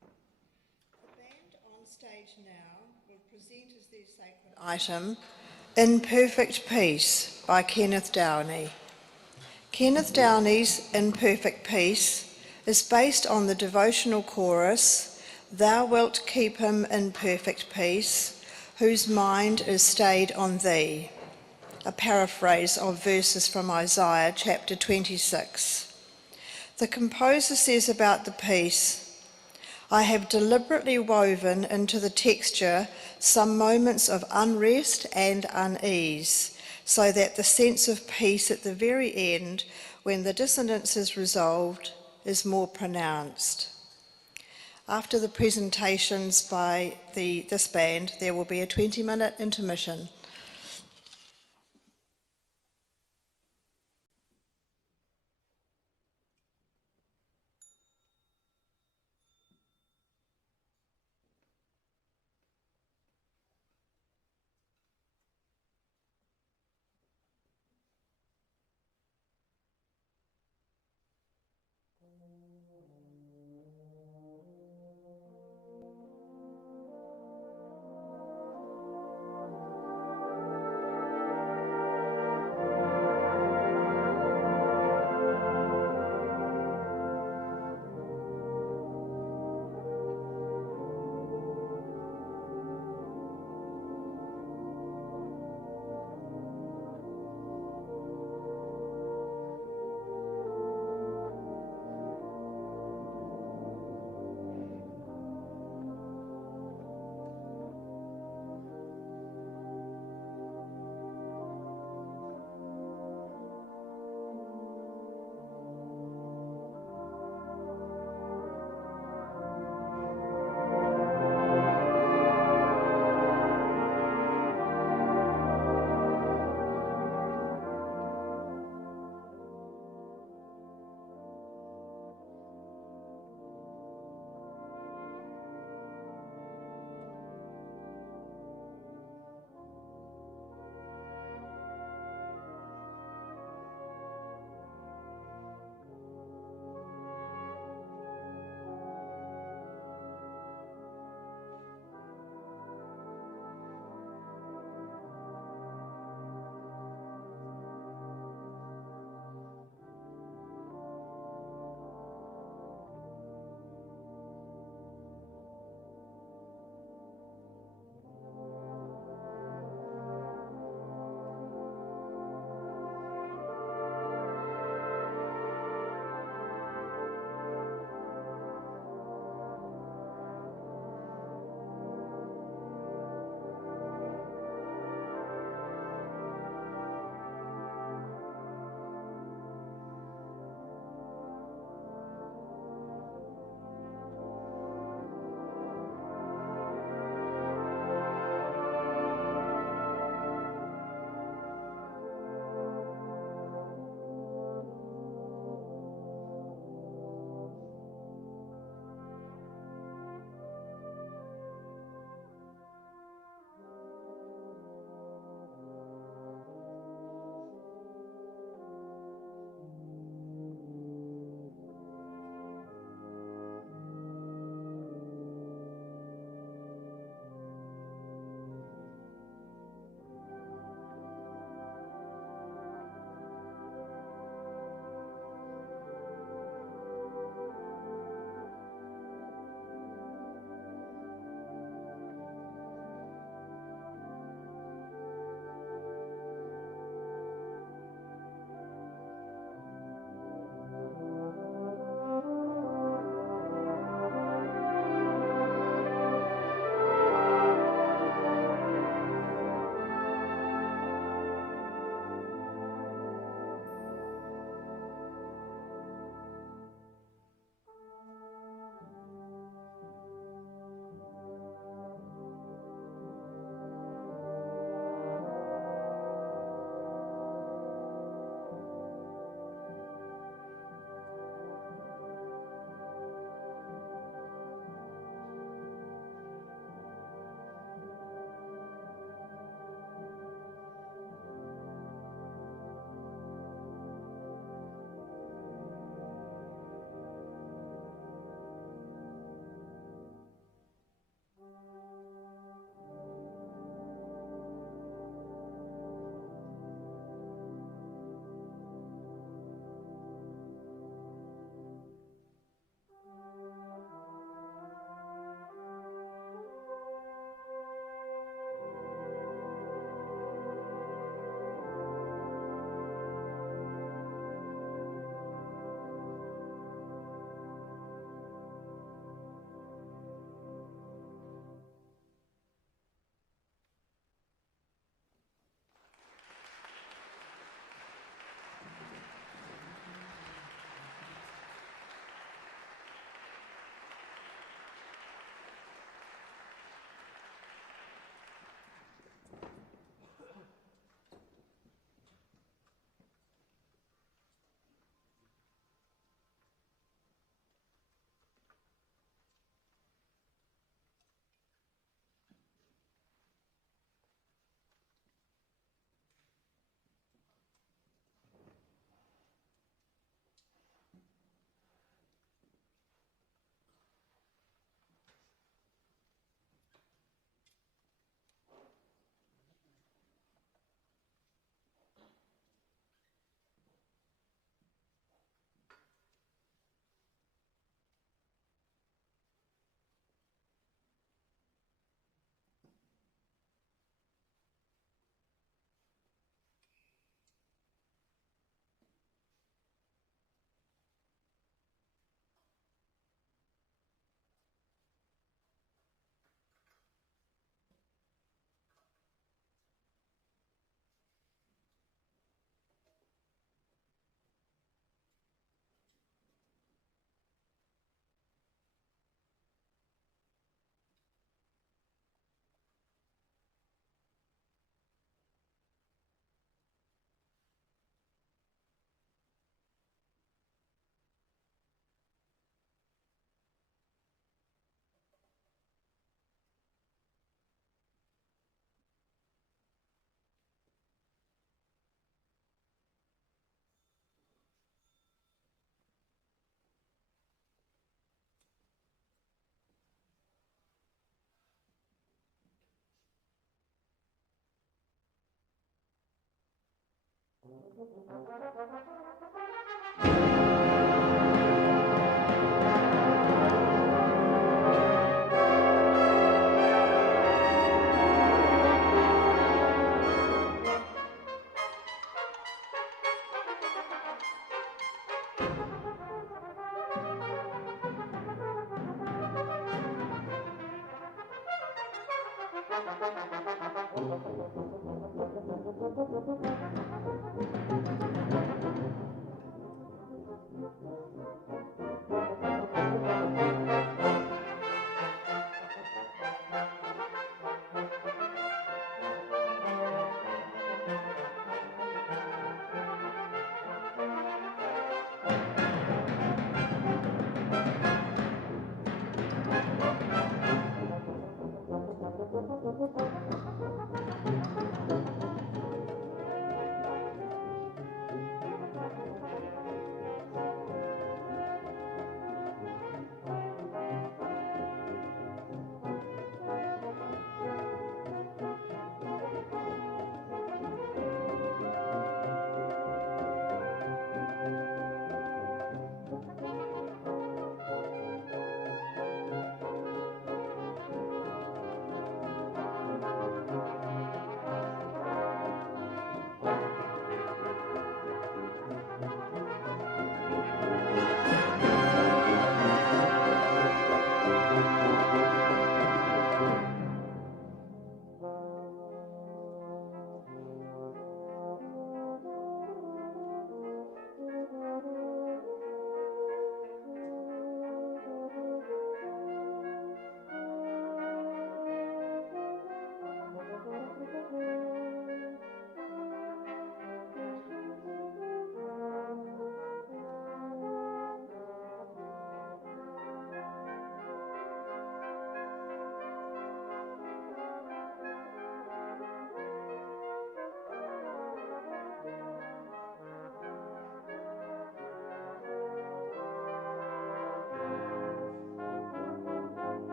The band on stage now will present as their sacred item In Perfect Peace by Kenneth Downey. Kenneth Downey's In Perfect Peace is based on the devotional chorus, Thou wilt keep him in perfect peace, whose mind is stayed on thee, a paraphrase of verses from Isaiah chapter 26. The composer says about the piece, I have deliberately woven into the texture some moments of unrest and unease, so that the sense of peace at the very end, when the dissonance is resolved, is more pronounced. After the presentations by this band, there will be a 20-minute intermission.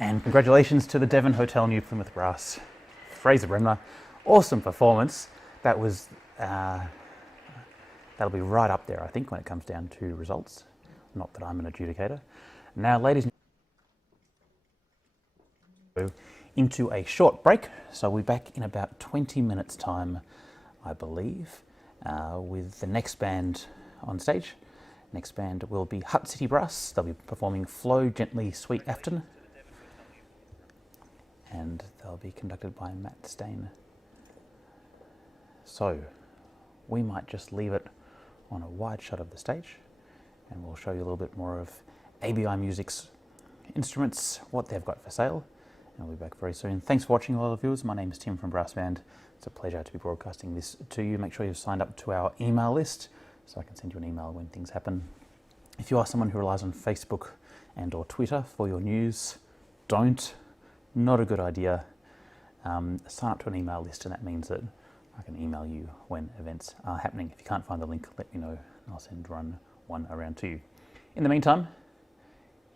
And congratulations to the Devon Hotel New Plymouth Brass. Fraser Bremner, awesome performance. That was, that'll be right up there, I think, when it comes down to results. Not that I'm an adjudicator. Now, ladies and gentlemen, into a short break. So we'll be back in about 20 minutes time, I believe, with the next band on stage. Next band will be Hutt City Brass. They'll be performing Flow Gently Sweet Afton. And they'll be conducted by Matt Stain. So we might just leave it on a wide shot of the stage and we'll show you a little bit more of ABI Music's instruments, what they've got for sale, and we'll be back very soon. Thanks for watching, all the viewers. My name is Tim from Brass Band. It's a pleasure to be broadcasting this to you. Make sure you've signed up to our email list so I can send you an email when things happen. If you are someone who relies on Facebook and or Twitter for your news, don't. Not a good idea. Sign up to an email list, and that means that I can email you when events are happening. If you can't find the link, let me know and I'll run one around to you. In the meantime,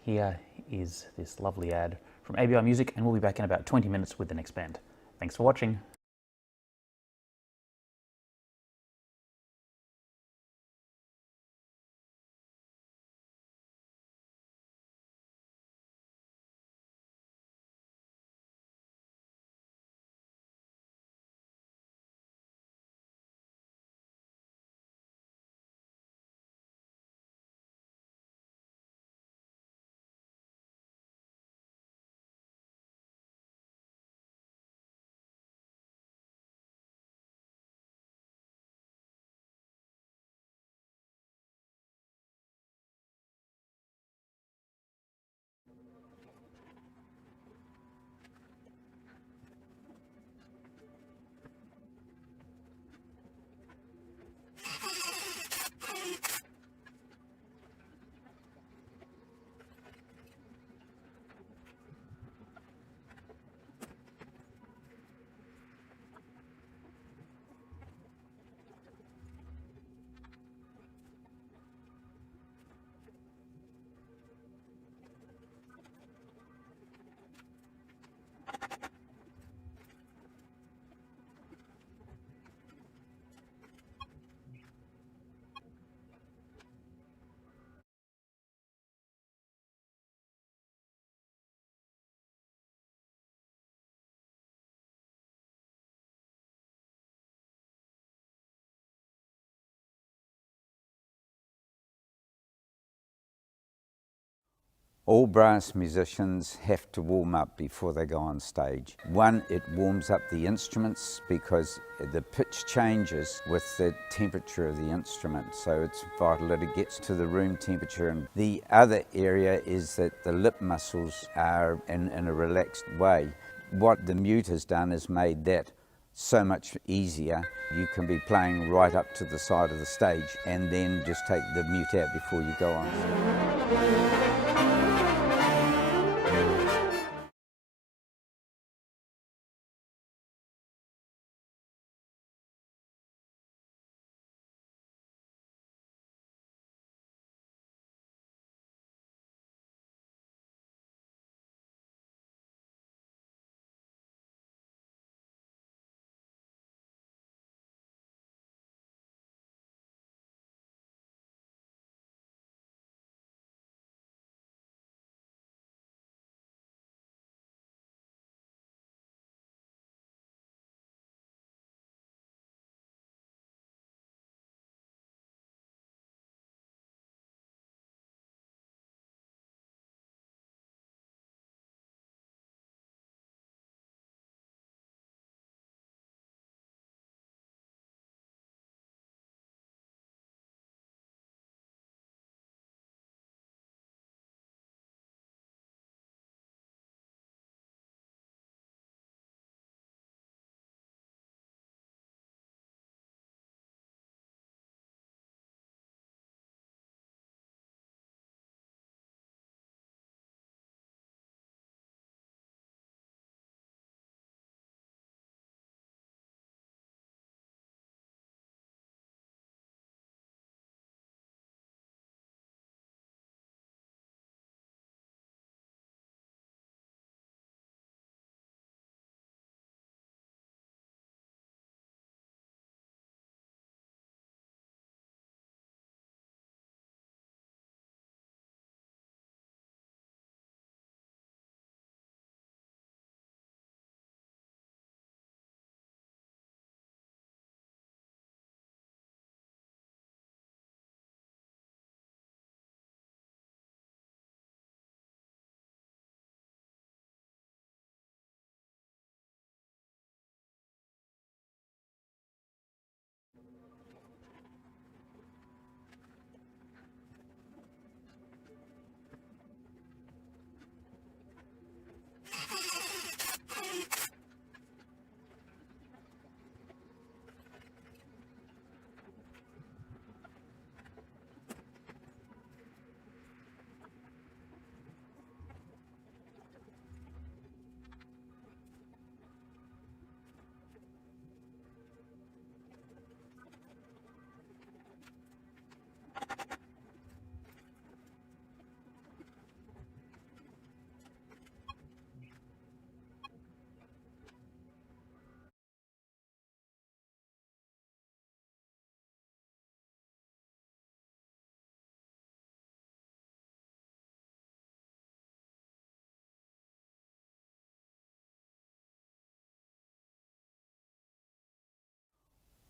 here is this lovely ad from ABI Music, and we'll be back in about 20 minutes with the next band. Thanks for watching. All brass musicians have to warm up before they go on stage. One, it warms up the instruments because the pitch changes with the temperature of the instrument, so it's vital that it gets to the room temperature. And the other area is that the lip muscles are in a relaxed way. What the mute has done is made that so much easier. You can be playing right up to the side of the stage and then just take the mute out before you go on.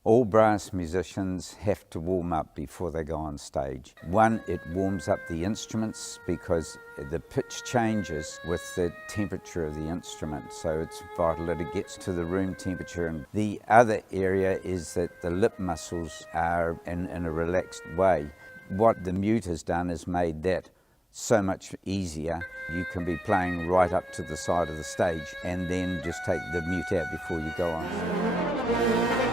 All brass musicians have to warm up before they go on stage. One, it warms up the instruments because the pitch changes with the temperature of the instrument, so it's vital that it gets to the room temperature. And the other area is that the lip muscles are in a relaxed way. What the mute has done is made that so much easier. You can be playing right up to the side of the stage and then just take the mute out before you go on.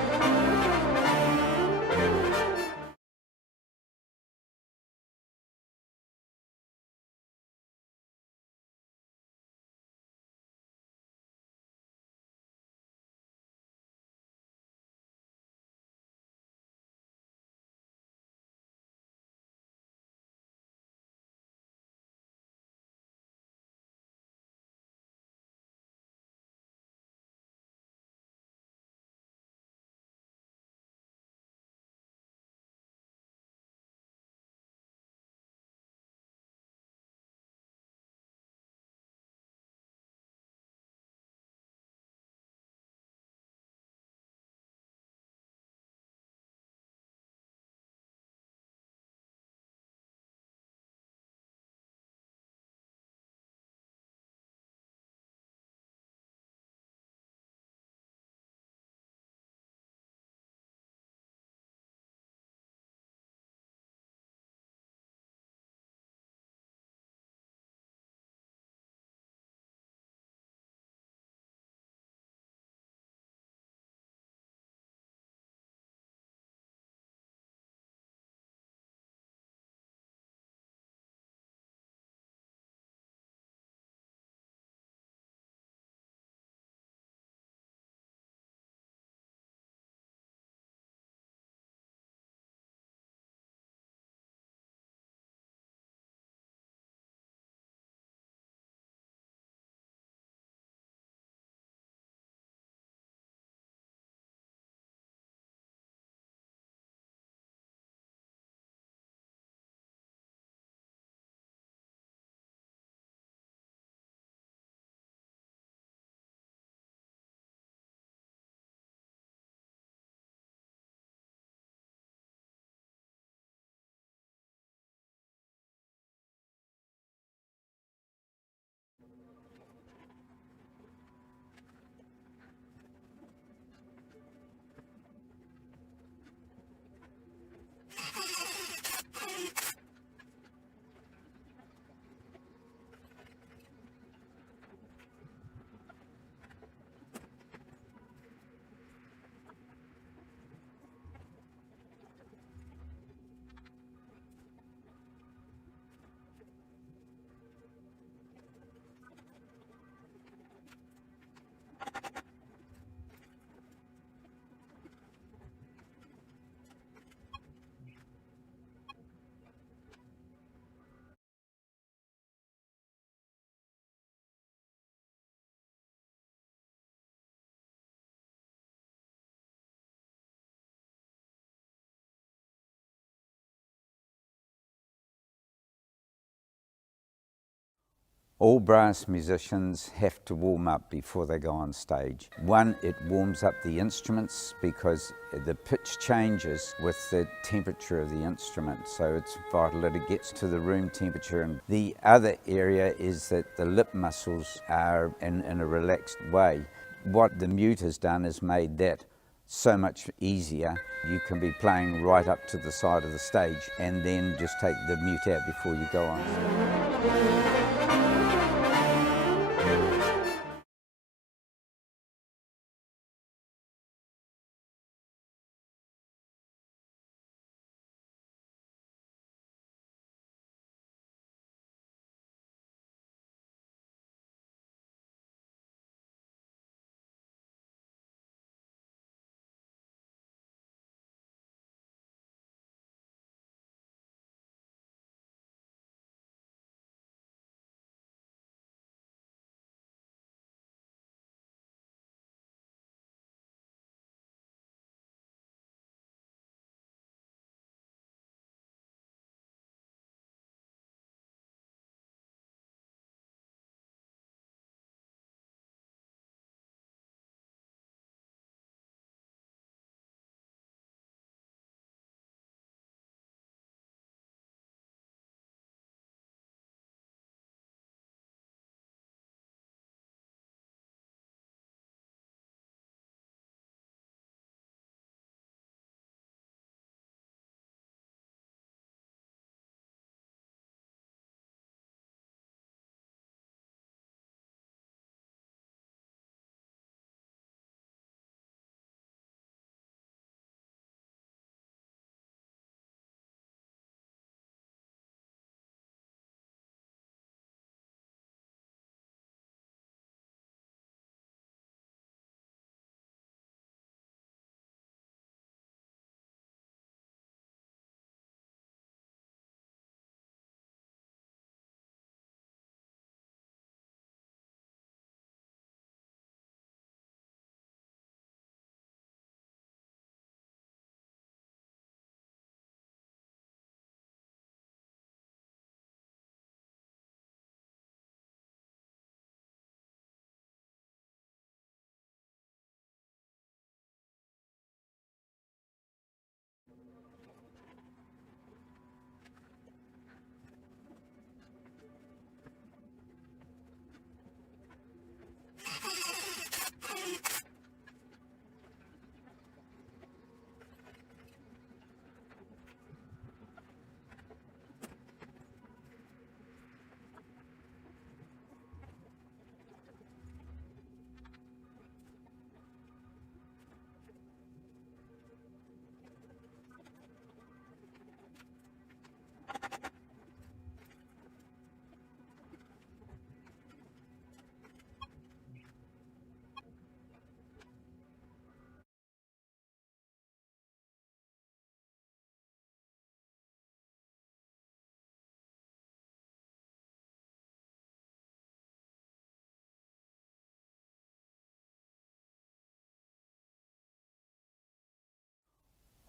All brass musicians have to warm up before they go on stage. One, it warms up the instruments because the pitch changes with the temperature of the instrument, so it's vital that it gets to the room temperature. And the other area is that the lip muscles are in a relaxed way. What the mute has done is made that so much easier. You can be playing right up to the side of the stage and then just take the mute out before you go on.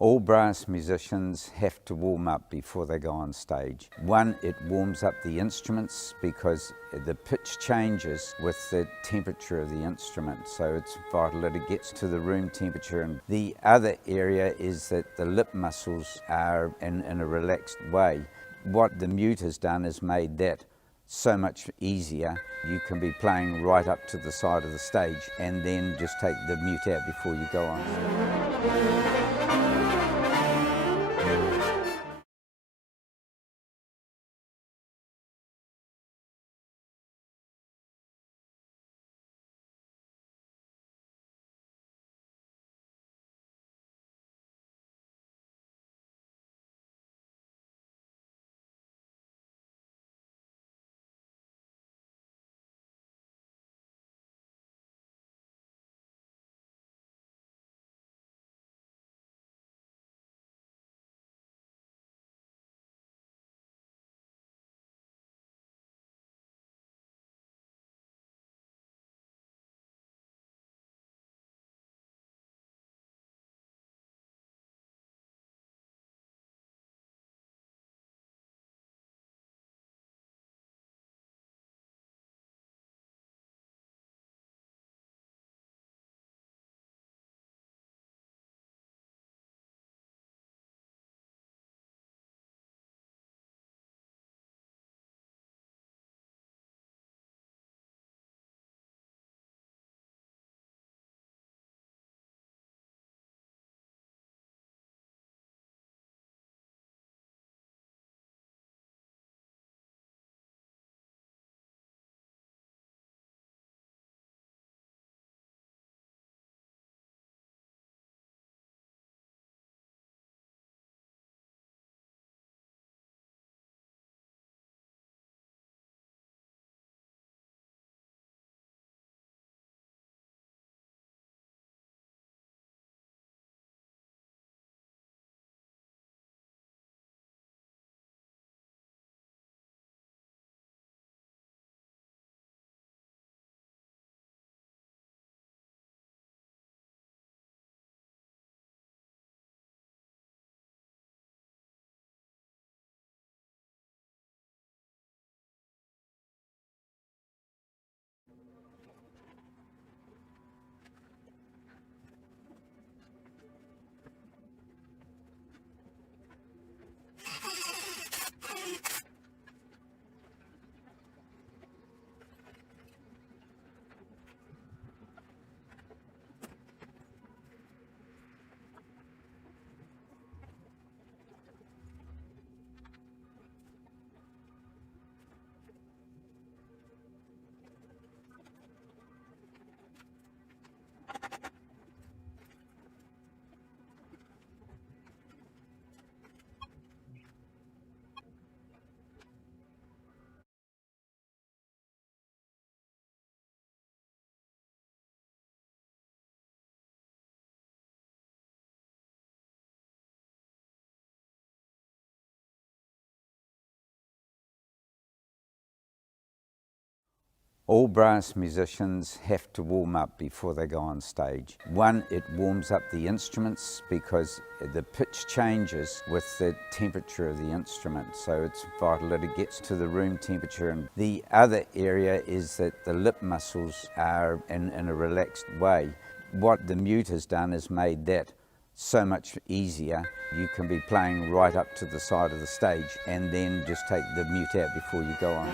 All brass musicians have to warm up before they go on stage. One, it warms up the instruments because the pitch changes with the temperature of the instrument, so it's vital that it gets to the room temperature. And the other area is that the lip muscles are in a relaxed way. What the mute has done is made that so much easier. You can be playing right up to the side of the stage and then just take the mute out before you go on. All brass musicians have to warm up before they go on stage. One, it warms up the instruments because the pitch changes with the temperature of the instrument, so it's vital that it gets to the room temperature. And the other area is that the lip muscles are in a relaxed way. What the mute has done is made that so much easier. You can be playing right up to the side of the stage and then just take the mute out before you go on.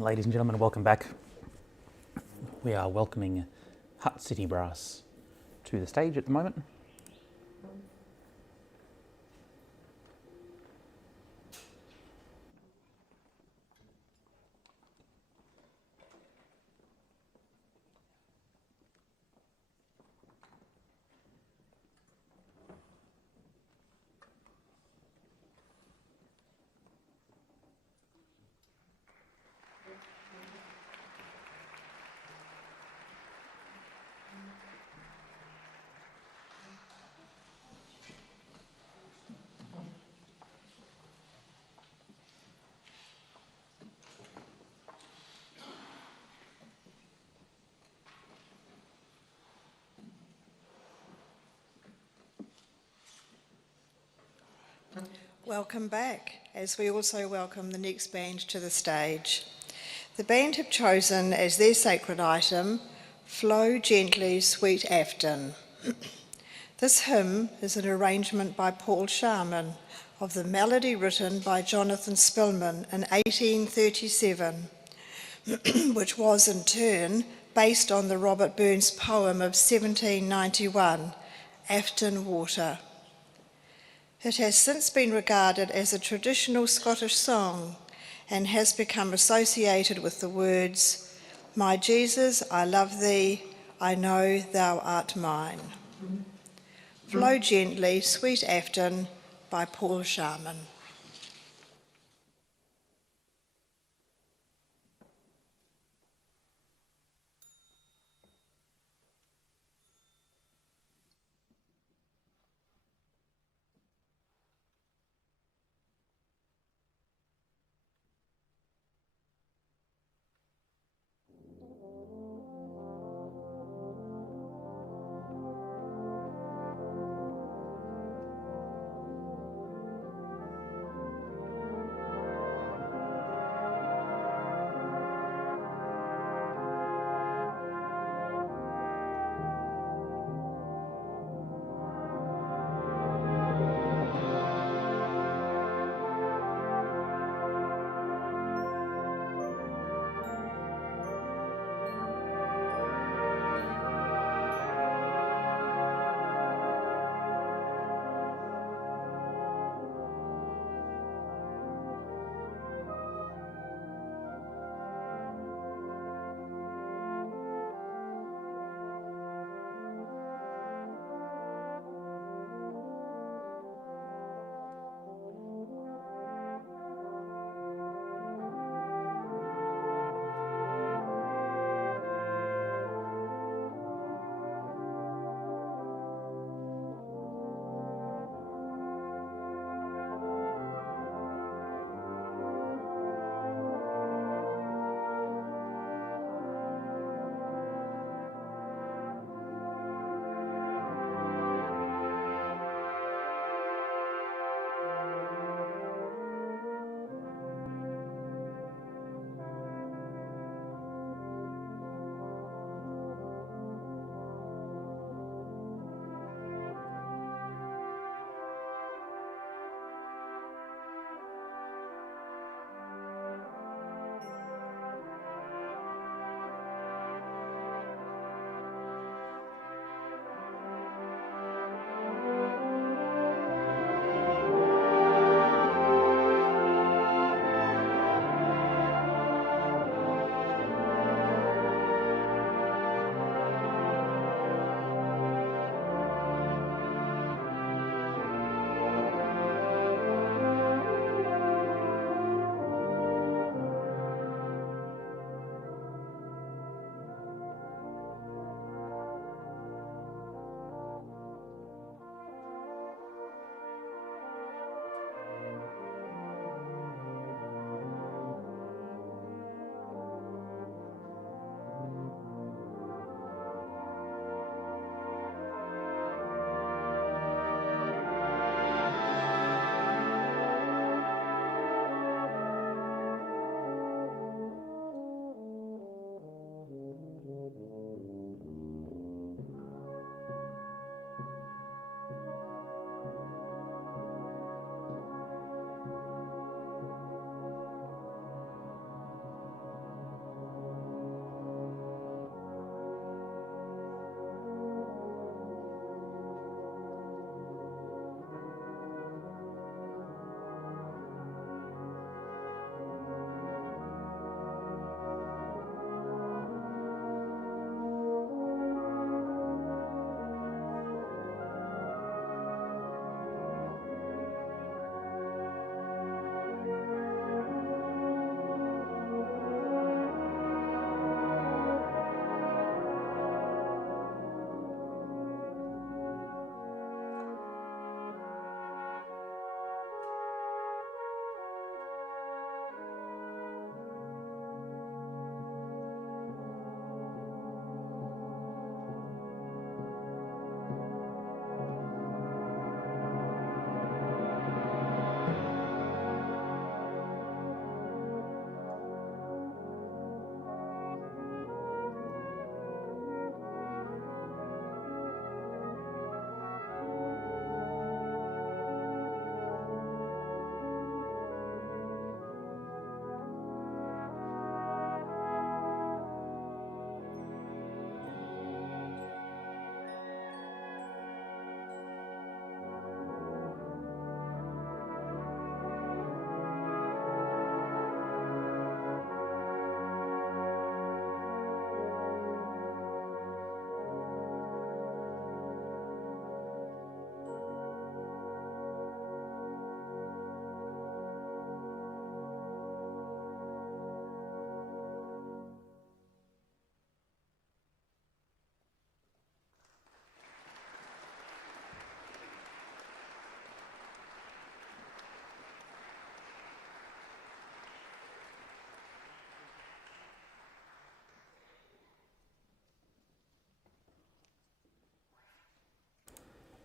Ladies and gentlemen, welcome back. We are welcoming Hutt City Brass to the stage at the moment. Welcome back, as we also welcome the next band to the stage. The band have chosen as their sacred item, Flow Gently, Sweet Afton. This hymn is an arrangement by Paul Sharman of the melody written by Jonathan Spillman in 1837, which was in turn based on the Robert Burns poem of 1791, Afton Water. It has since been regarded as a traditional Scottish song and has become associated with the words, "My Jesus, I love thee, I know thou art mine." Flow Gently, Sweet Afton by Paul Sharman.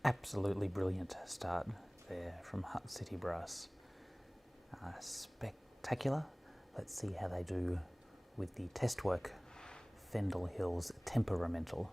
Absolutely brilliant start there from Hutt City Brass. Spectacular. Let's see how they do with the test work, Fendel Hills Temperamental.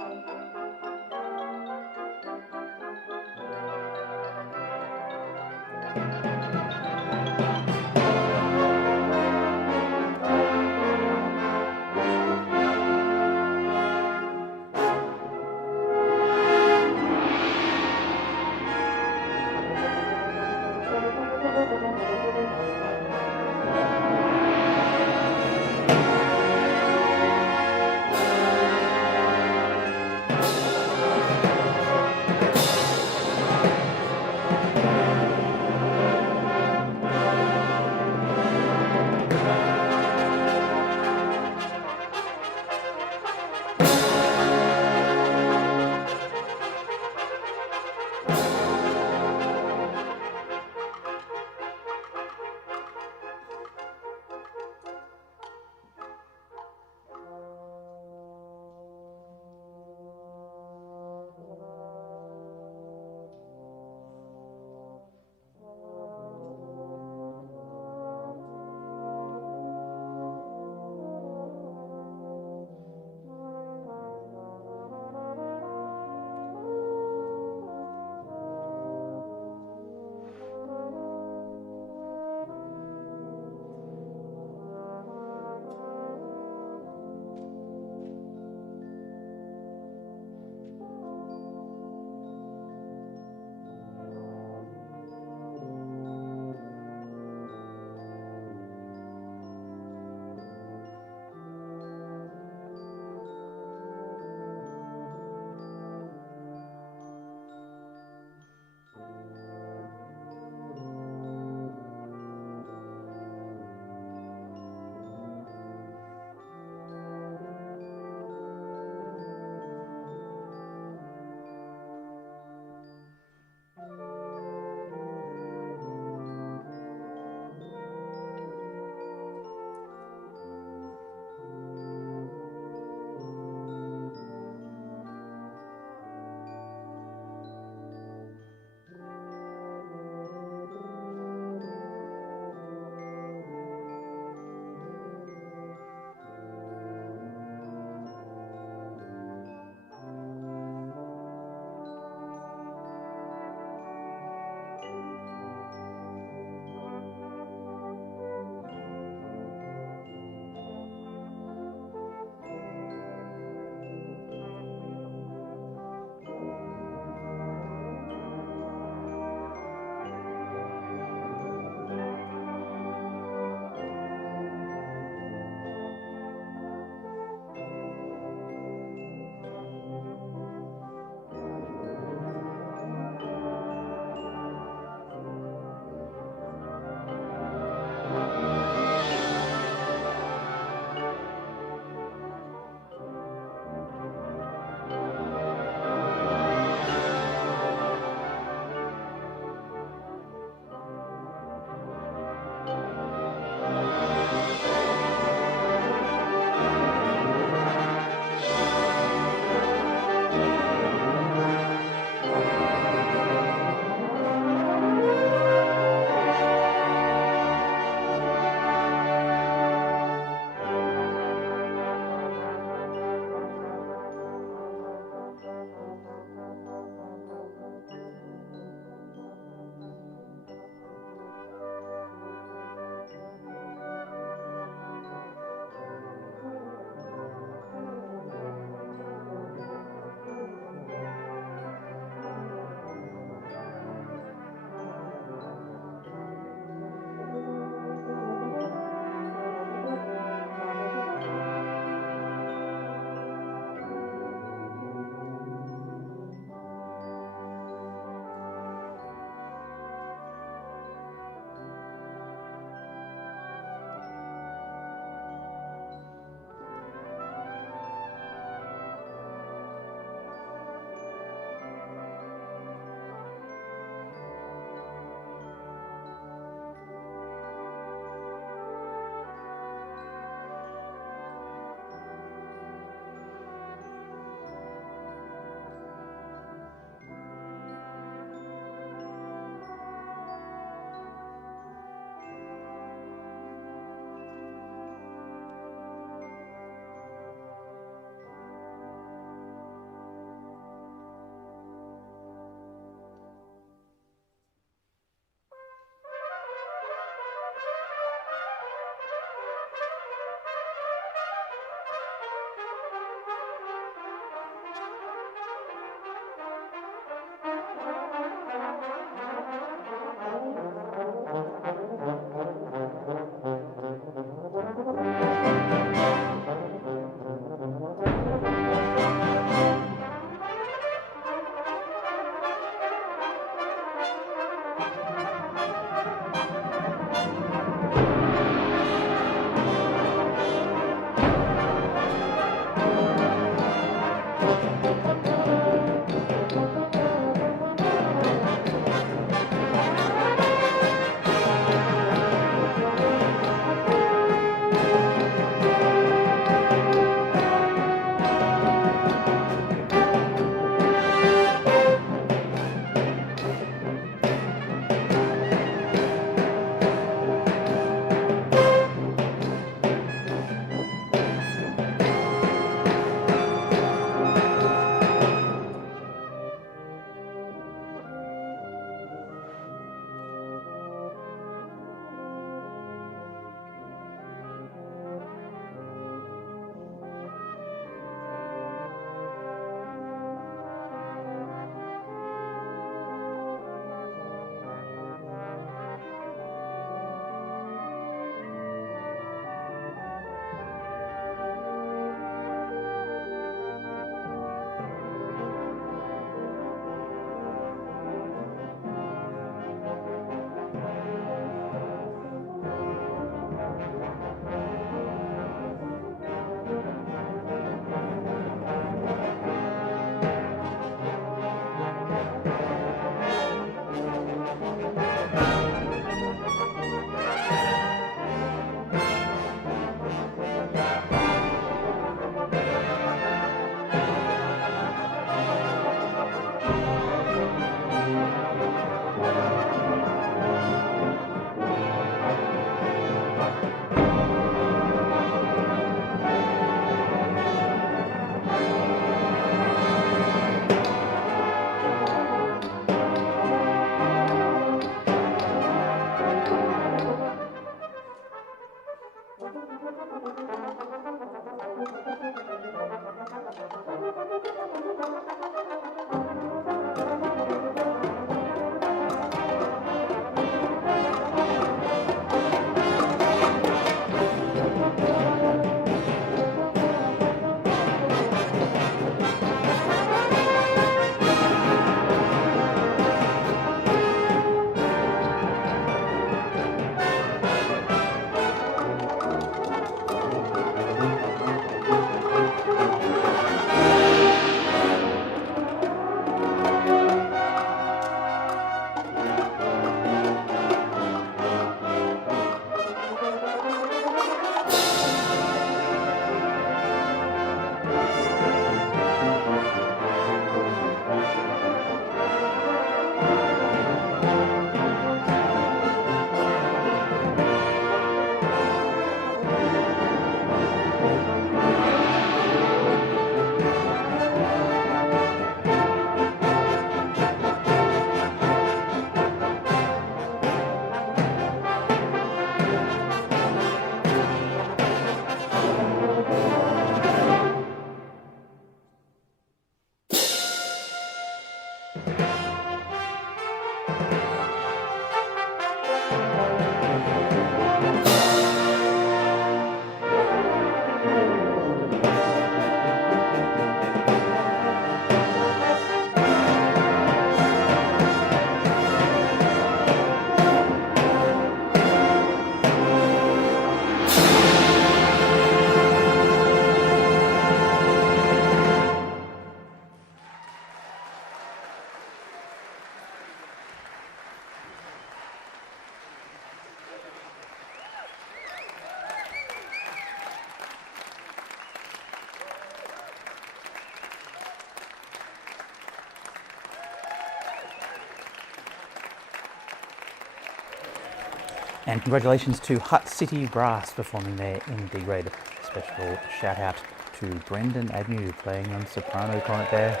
And congratulations to Hutt City Brass performing there in B grade. Special shout out to Brendan Agnew playing on soprano cornet there.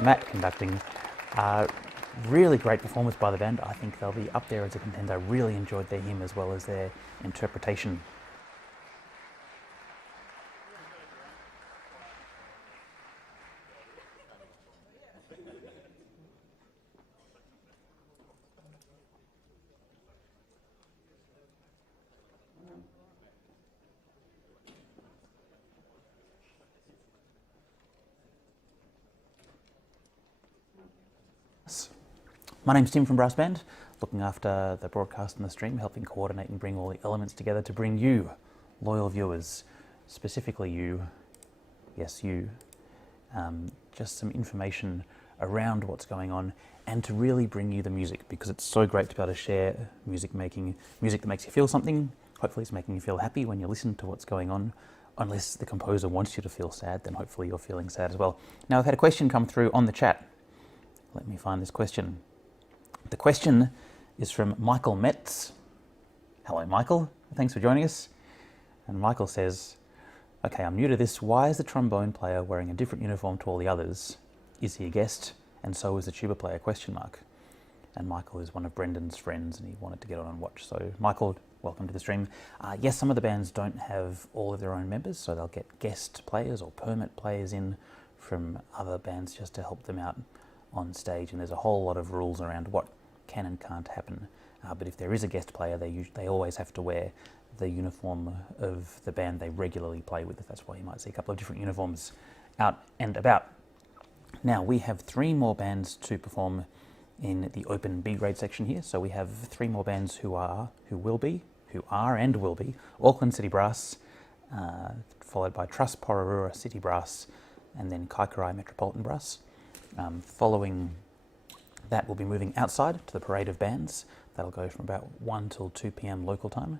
Matt conducting. Really great performance by the band. I think they'll be up there as a contender. I really enjoyed their hymn as well as their interpretation. My name's Tim from Brass Band, looking after the broadcast and the stream, helping coordinate and bring all the elements together to bring you, loyal viewers, specifically you, yes you, just some information around what's going on and to really bring you the music, because it's so great to be able to share music that makes you feel something. Hopefully it's making you feel happy when you listen to what's going on. Unless the composer wants you to feel sad, then hopefully you're feeling sad as well. Now I've had a question come through on the chat. Let me find this question. The question is from Michael Metz. Hello, Michael. Thanks for joining us. And Michael says, okay, I'm new to this. Why is the trombone player wearing a different uniform to all the others? Is he a guest? And so is the tuba player, ? And Michael is one of Brendan's friends and he wanted to get on and watch. So Michael, welcome to the stream. Yes, some of the bands don't have all of their own members, so they'll get guest players or permit players in from other bands just to help them out on stage, and there's a whole lot of rules around what can and can't happen. But if there is a guest player, they always have to wear the uniform of the band they regularly play with. That's why you might see a couple of different uniforms out and about. Now we have 3 more bands to perform in the open B grade section here. So we have 3 more bands who are and will be Auckland City Brass, followed by Truss Pororura City Brass, and then Kaikorai Metropolitan Brass. Following that, we'll be moving outside to the parade of bands. That'll go from about 1 till 2 p.m. local time.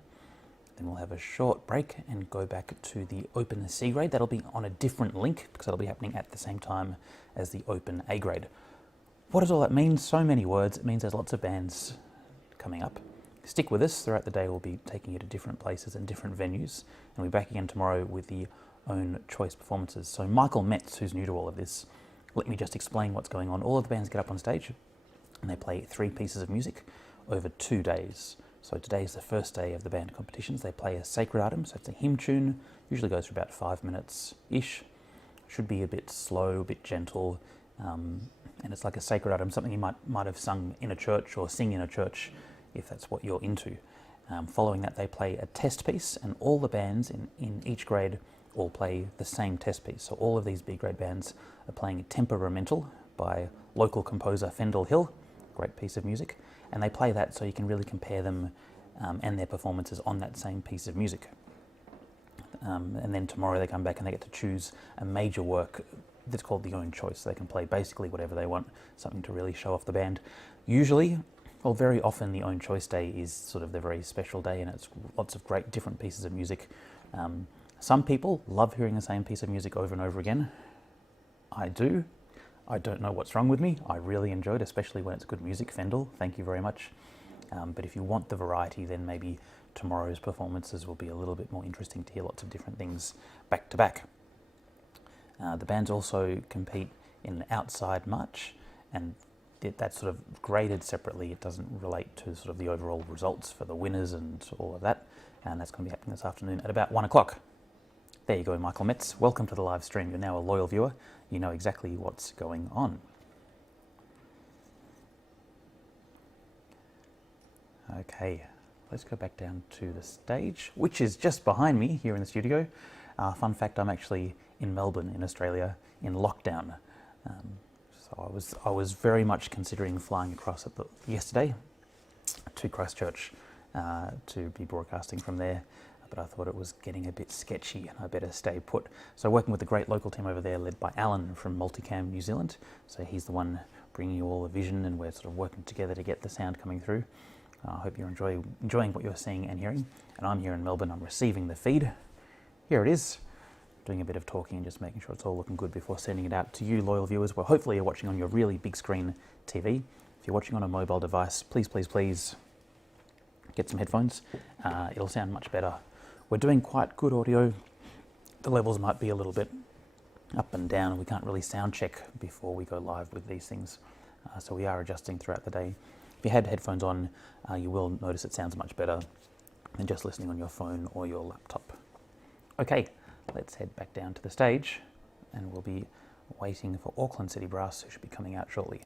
Then we'll have a short break and go back to the open C grade. That'll be on a different link because that'll be happening at the same time as the open A grade. What does all that mean? So many words. It means there's lots of bands coming up. Stick with us. Throughout the day, we'll be taking you to different places and different venues. And we'll be back again tomorrow with the own choice performances. So Michael Metz, who's new to all of this, let me just explain what's going on. All of the bands get up on stage and they play 3 pieces of music over 2 days. So today is the first day of the band competitions. They play a sacred item, so it's a hymn tune, usually goes for about 5 minutes-ish. Should be a bit slow, a bit gentle, and it's like a sacred item, something you might have sung in a church or sing in a church if that's what you're into. Following that, they play a test piece, and all the bands in each grade all play the same test piece. So all of these B grade bands are playing Temperamental by local composer Fendel Hill, great piece of music, and they play that so you can really compare them and their performances on that same piece of music. And then tomorrow they come back and they get to choose a major work that's called the own choice. They can play basically whatever they want, something to really show off the band. Usually, well, very often the own choice day is sort of the very special day, and it's lots of great different pieces of music. Some people love hearing the same piece of music over and over again. I do. I don't know what's wrong with me. I really enjoy it, especially when it's good music. Fendel, thank you very much. But if you want the variety, then maybe tomorrow's performances will be a little bit more interesting to hear lots of different things back to back. The bands also compete in an outside march, and that's sort of graded separately. It doesn't relate to sort of the overall results for the winners and all of that. And that's going to be happening this afternoon at about 1 o'clock. There you go, Michael Metz. Welcome to the live stream. You're now a loyal viewer. You know exactly what's going on. Okay, let's go back down to the stage, which is just behind me here in the studio. Fun fact, I'm actually in Melbourne, in Australia, in lockdown. So I was very much considering flying across yesterday to Christchurch to be broadcasting from there. But I thought it was getting a bit sketchy and I better stay put. So working with a great local team over there led by Alan from Multicam New Zealand. So he's the one bringing you all the vision, and we're sort of working together to get the sound coming through. I hope you're enjoying what you're seeing and hearing. And I'm here in Melbourne, I'm receiving the feed. Here it is, doing a bit of talking and just making sure it's all looking good before sending it out to you, loyal viewers. Well, hopefully you're watching on your really big screen TV. If you're watching on a mobile device, please, please, please get some headphones. It'll sound much better. We're doing quite good audio. The levels might be a little bit up and down. We can't really sound check before we go live with these things. So we are adjusting throughout the day. If you had headphones on, you will notice it sounds much better than just listening on your phone or your laptop. Okay, let's head back down to the stage and we'll be waiting for Auckland City Brass, who should be coming out shortly.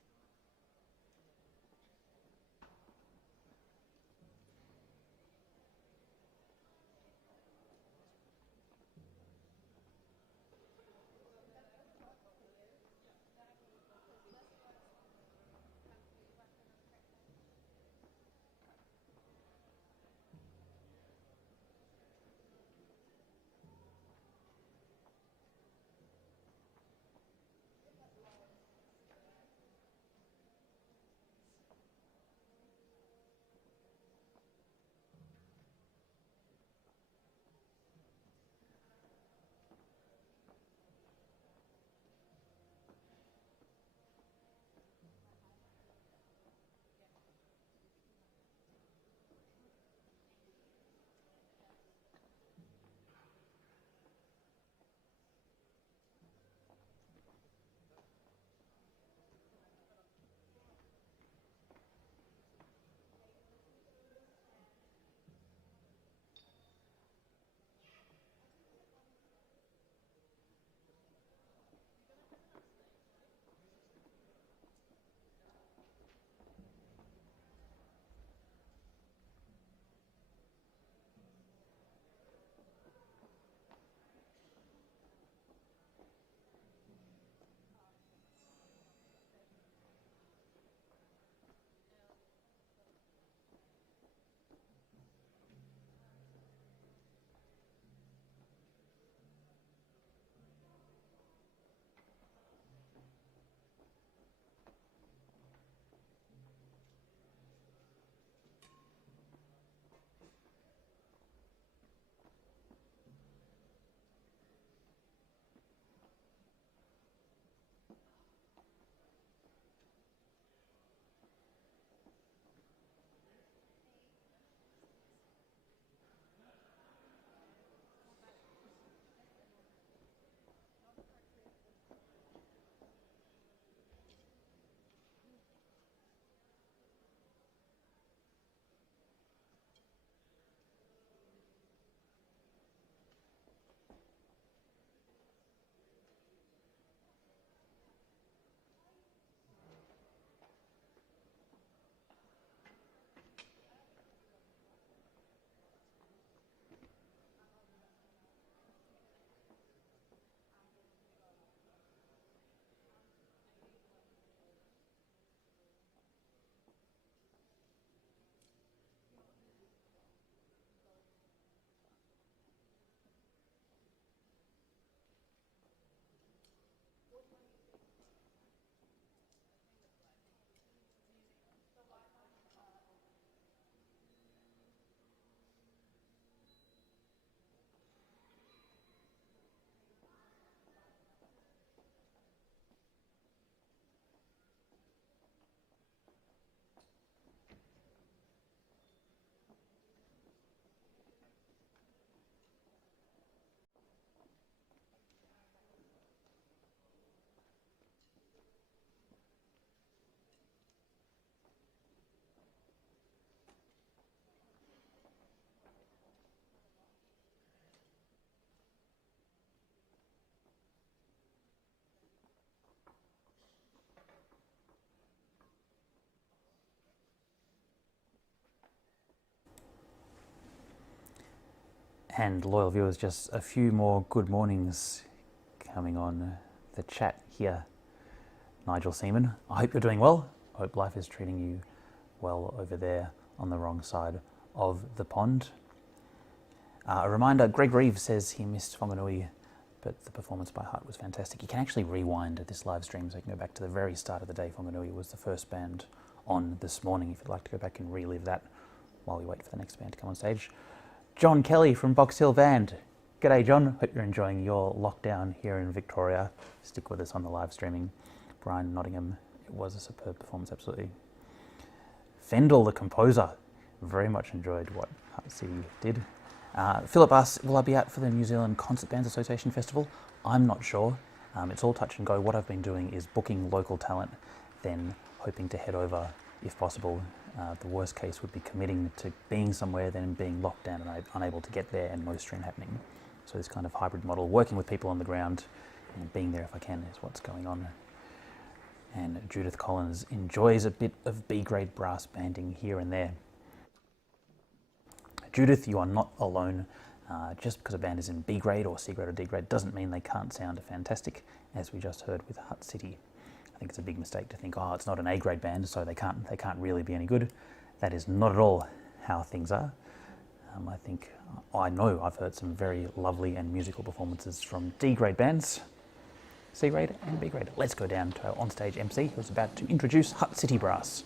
And loyal viewers, just a few more good mornings coming on the chat here. Nigel Seaman, I hope you're doing well. I hope life is treating you well over there on the wrong side of the pond. A reminder, Greg Reeves says he missed Whanganui, but the performance by Heart was fantastic. You can actually rewind this live stream, so you can go back to the very start of the day. Whanganui was the first band on this morning, if you'd like to go back and relive that while we wait for the next band to come on stage. John Kelly from Box Hill Band. G'day, John. Hope you're enjoying your lockdown here in Victoria. Stick with us on the live streaming. Brian Nottingham, it was a superb performance, absolutely. Fendel, the composer. very much enjoyed what Hutt City did. Philip asks, will I be out for the New Zealand Concert Bands Association Festival? I'm not sure. It's all touch and go. What I've been doing is booking local talent, then hoping to head over if possible. The worst case would be committing to being somewhere, then being locked down and unable to get there, and no stream happening. So this kind of hybrid model, working with people on the ground and being there if I can, is what's going on. And Judith Collins enjoys a bit of B-grade brass banding here and there. Judith, you are not alone. Just because a band is in B grade or C grade or D grade doesn't mean they can't sound fantastic, as we just heard with Hutt City. I think it's a big mistake to think, oh, it's not an A grade band, so they can't really be any good. That is not at all how things are. I know I've heard some very lovely and musical performances from D grade bands, C grade and B grade. Let's go down to our onstage MC, who's about to introduce Hutt City Brass.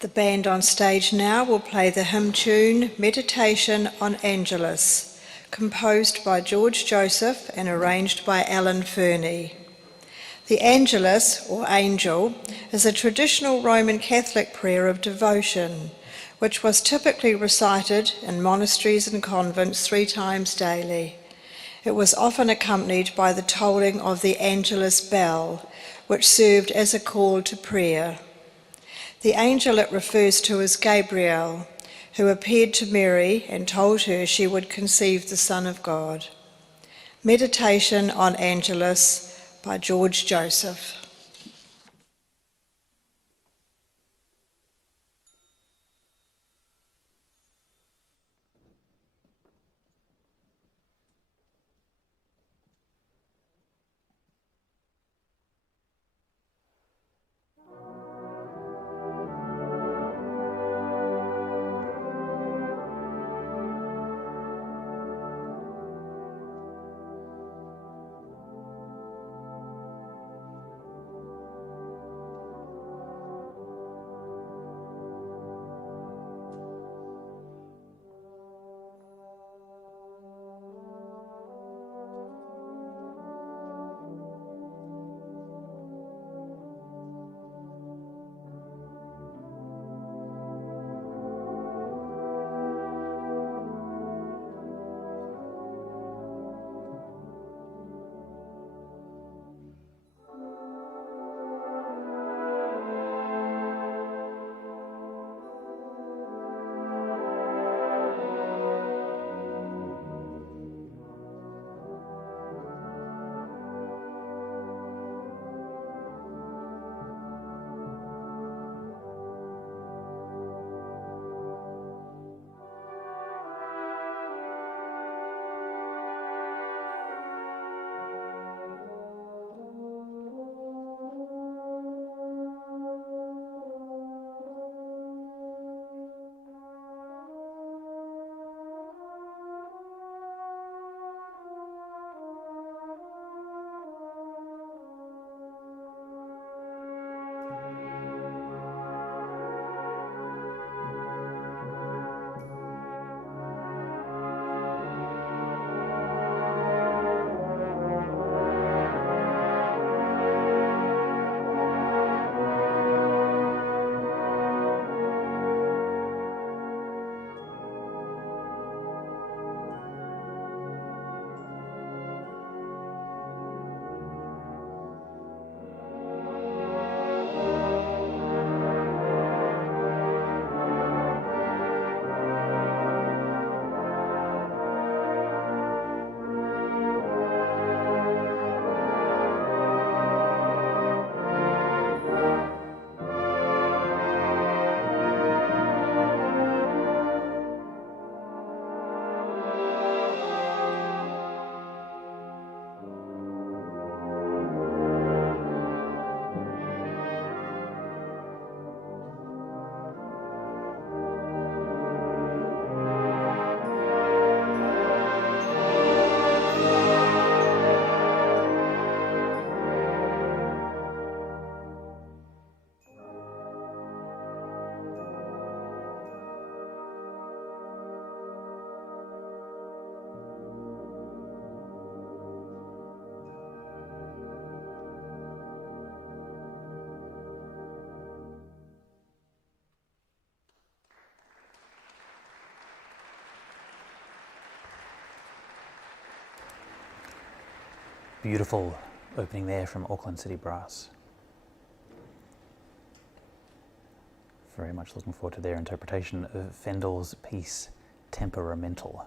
The band on stage now will play the hymn tune Meditation on Angelus, composed by George Joseph and arranged by Alan Fernie. The Angelus, or Angel, is a traditional Roman Catholic prayer of devotion, which was typically recited in monasteries and convents 3 times daily. It was often accompanied by the tolling of the Angelus bell, which served as a call to prayer. The angel it refers to is Gabriel, who appeared to Mary and told her she would conceive the Son of God. Meditation on Angelus by George Joseph. Beautiful opening there from Auckland City Brass. Very much looking forward to their interpretation of Fendel's piece Temperamental.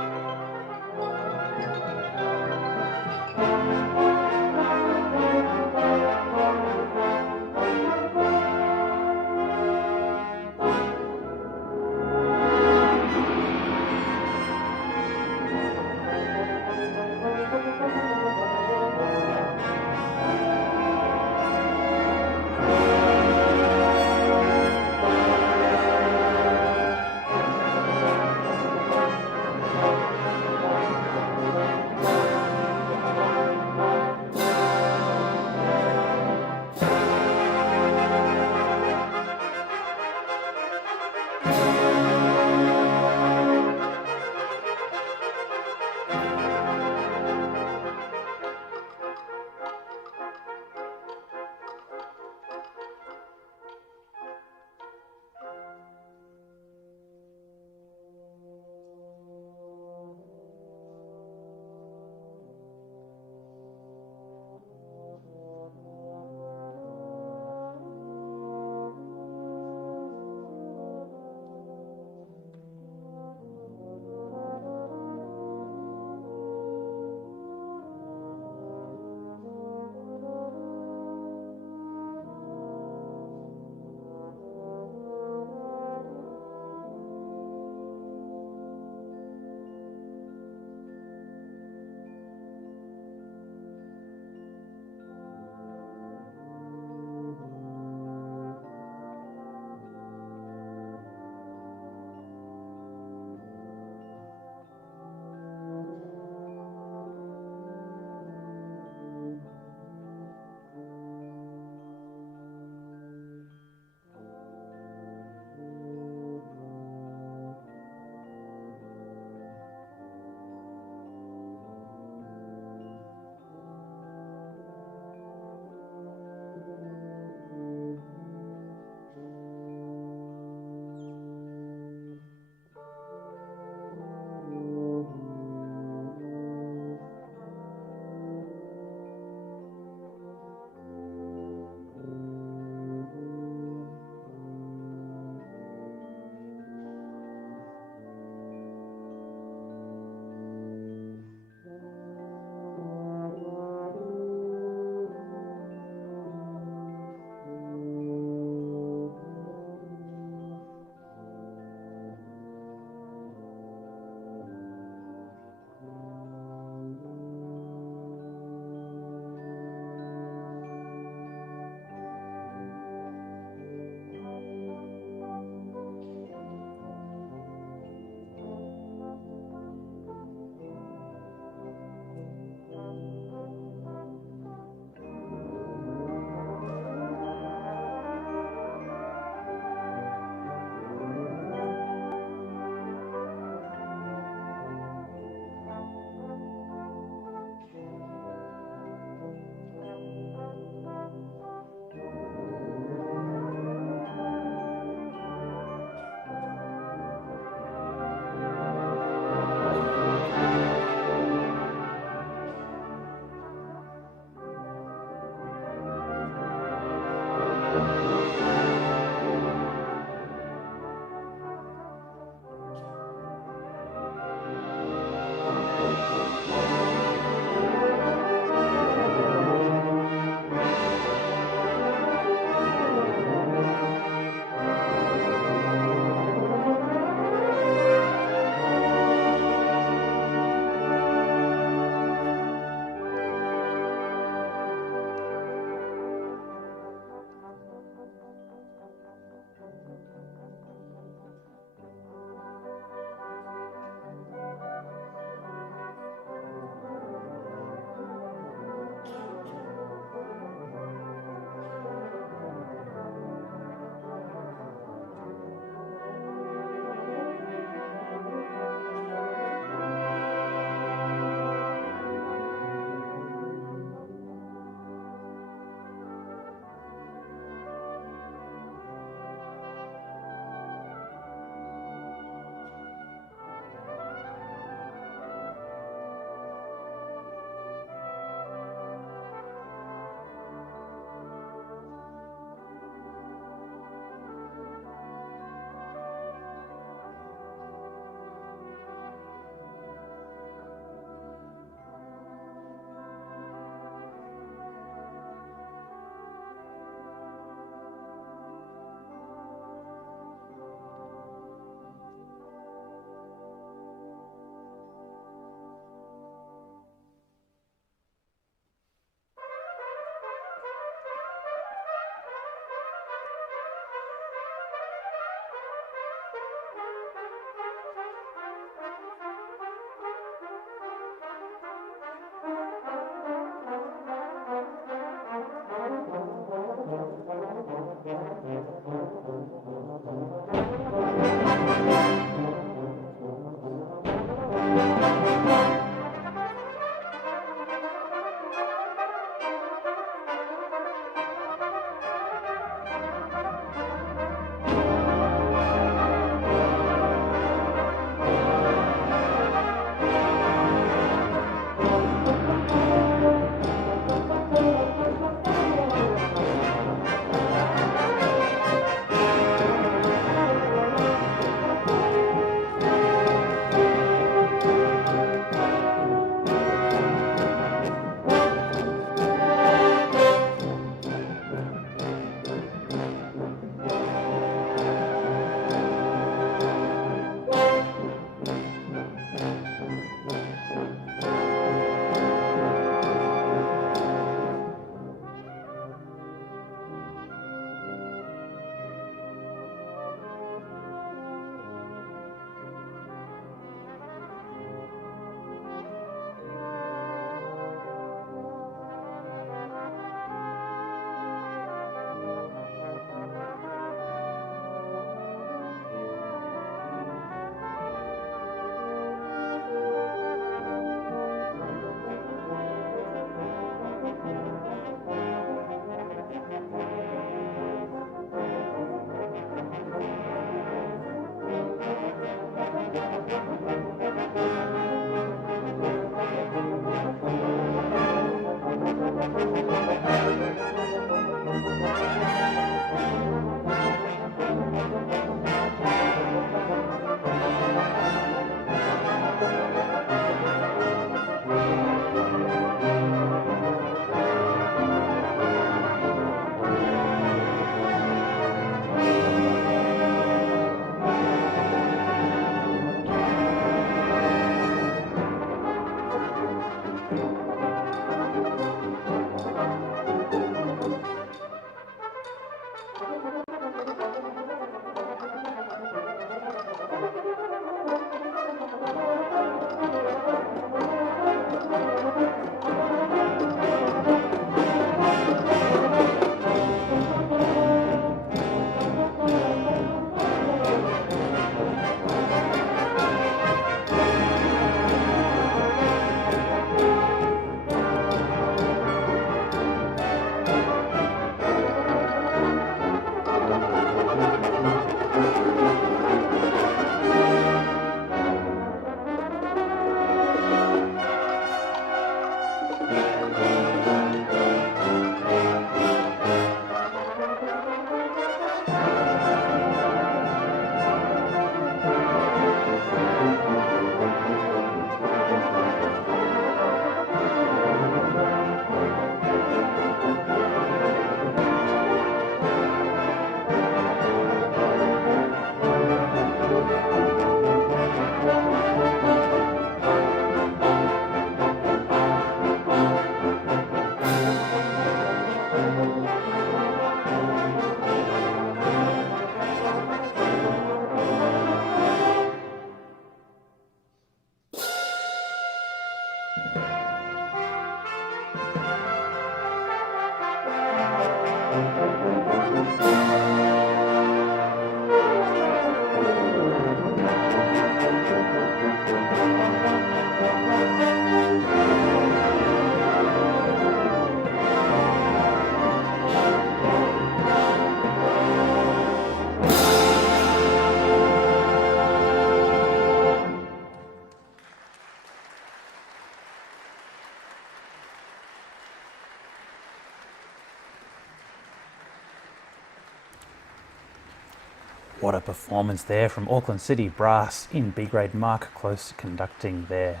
What a performance there from Auckland City Brass in B grade. Mark Close conducting there.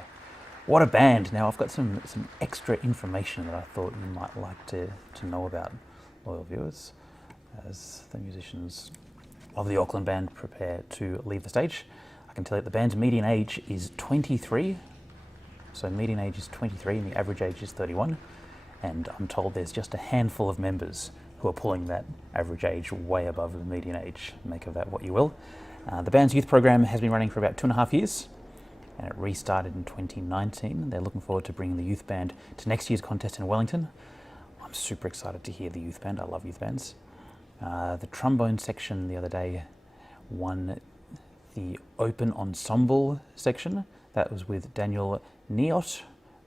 What a band. Now I've got some extra information that I thought you might like to know about, loyal viewers, as the musicians of the Auckland band prepare to leave the stage. I can tell you that the band's median age is 23. So median age is 23 and the average age is 31. And I'm told there's just a handful of members who are pulling that average age way above the median age. Make of that what you will. The band's youth program has been running for about 2.5 years, and it restarted in 2019. They're looking forward to bringing the youth band to next year's contest in Wellington. I'm super excited to hear the youth band. I love youth bands. The trombone section the other day won the open ensemble section. That was with Daniel Neot,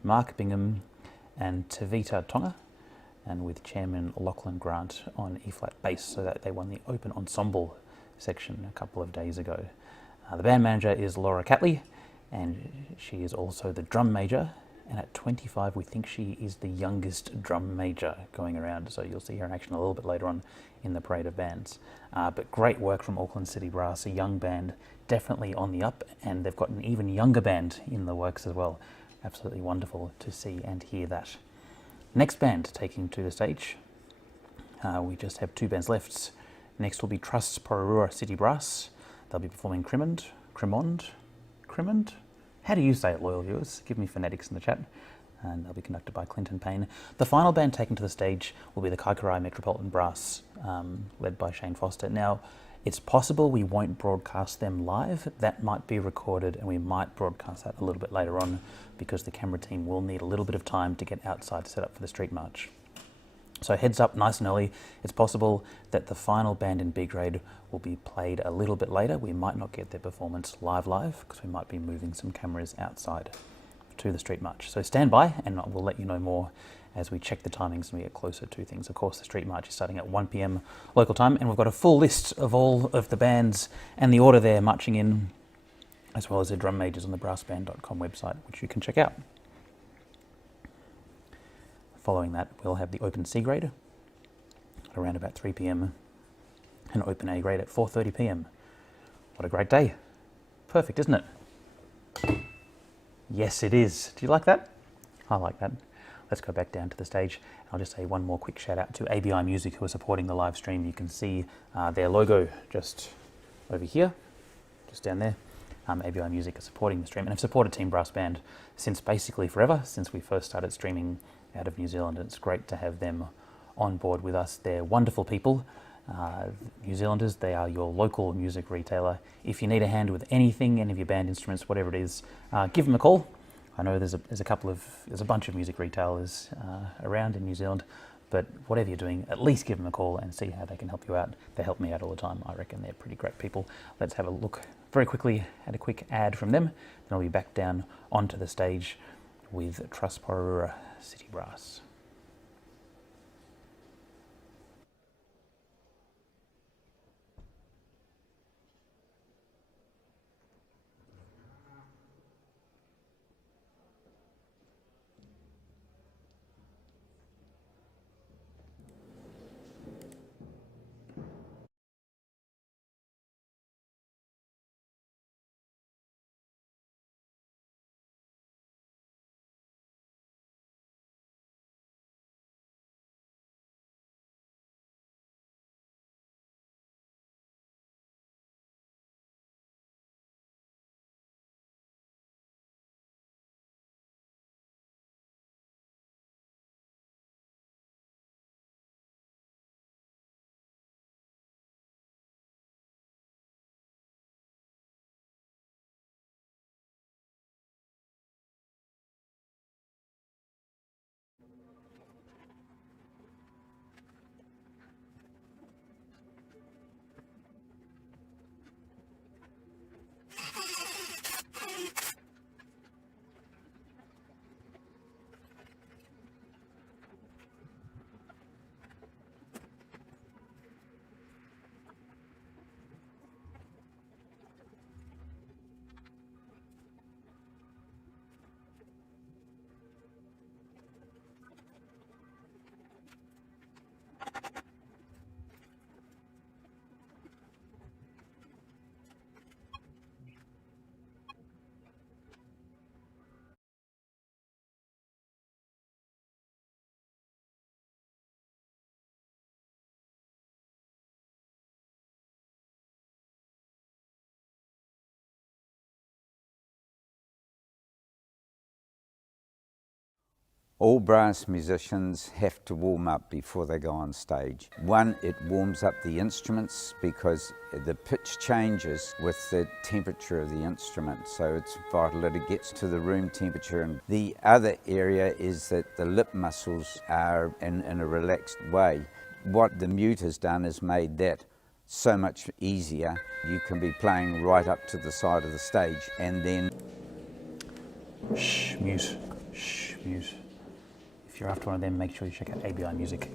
Mark Bingham, and Tavita Tonga, and with Chairman Lachlan Grant on E-flat bass, so that they won the open ensemble section a couple of days ago. The band manager is Laura Catley, and she is also the drum major, and at 25 we think she is the youngest drum major going around, so you'll see her in action a little bit later on in the parade of bands. But great work from Auckland City Brass, a young band, definitely on the up, and they've got an even younger band in the works as well. Absolutely wonderful to see and hear that. Next band taking to the stage, we just have 2 bands left. Next will be Trust's Pororua City Brass. They'll be performing Crimond. How do you say it, loyal viewers? Give me phonetics in the chat. And they'll be conducted by Clinton Payne. The final band taken to the stage will be the Kaikorai Metropolitan Brass, led by Shane Foster. Now, it's possible we won't broadcast them live. That might be recorded, and we might broadcast that a little bit later on, because the camera team will need a little bit of time to get outside to set up for the street march. So heads up nice and early. It's possible that the final band in B grade will be played a little bit later. We might not get their performance live, because we might be moving some cameras outside to the street march. So stand by, and we'll let you know more as we check the timings and we get closer to things. Of course, the street march is starting at 1 p.m. local time, and we've got a full list of all of the bands and the order they're marching in, as well as their drum majors on the brassband.com website, which you can check out. Following that, we'll have the open C grade at around about 3 p.m. and open A grade at 4:30 p.m. What a great day. Perfect, isn't it? Yes, it is. Do you like that? I like that. Let's go back down to the stage. I'll just say one more quick shout out to ABI Music, who are supporting the live stream. You can see their logo just over here, just down there. ABI Music are supporting the stream and have supported Team Brass Band since basically forever, since we first started streaming out of New Zealand. It's great to have them on board with us. They're wonderful people. New Zealanders, they are your local music retailer. If you need a hand with anything, any of your band instruments, whatever it is, give them a call. I know there's a bunch of music retailers around in New Zealand, but whatever you're doing, at least give them a call and see how they can help you out. They help me out all the time. I reckon they're pretty great people. Let's have a look very quickly at a quick ad from them. Then I'll be back down onto the stage with Trust Pororua City Brass. All brass musicians have to warm up before they go on stage. One, it warms up the instruments because the pitch changes with the temperature of the instrument, so it's vital that it gets to the room temperature. And the other area is that the lip muscles are in a relaxed way. What the mute has done is made that so much easier. You can be playing right up to the side of the stage and then... Shh, mute. Shh, mute. If you're after one of them, make sure you check out ABI Music.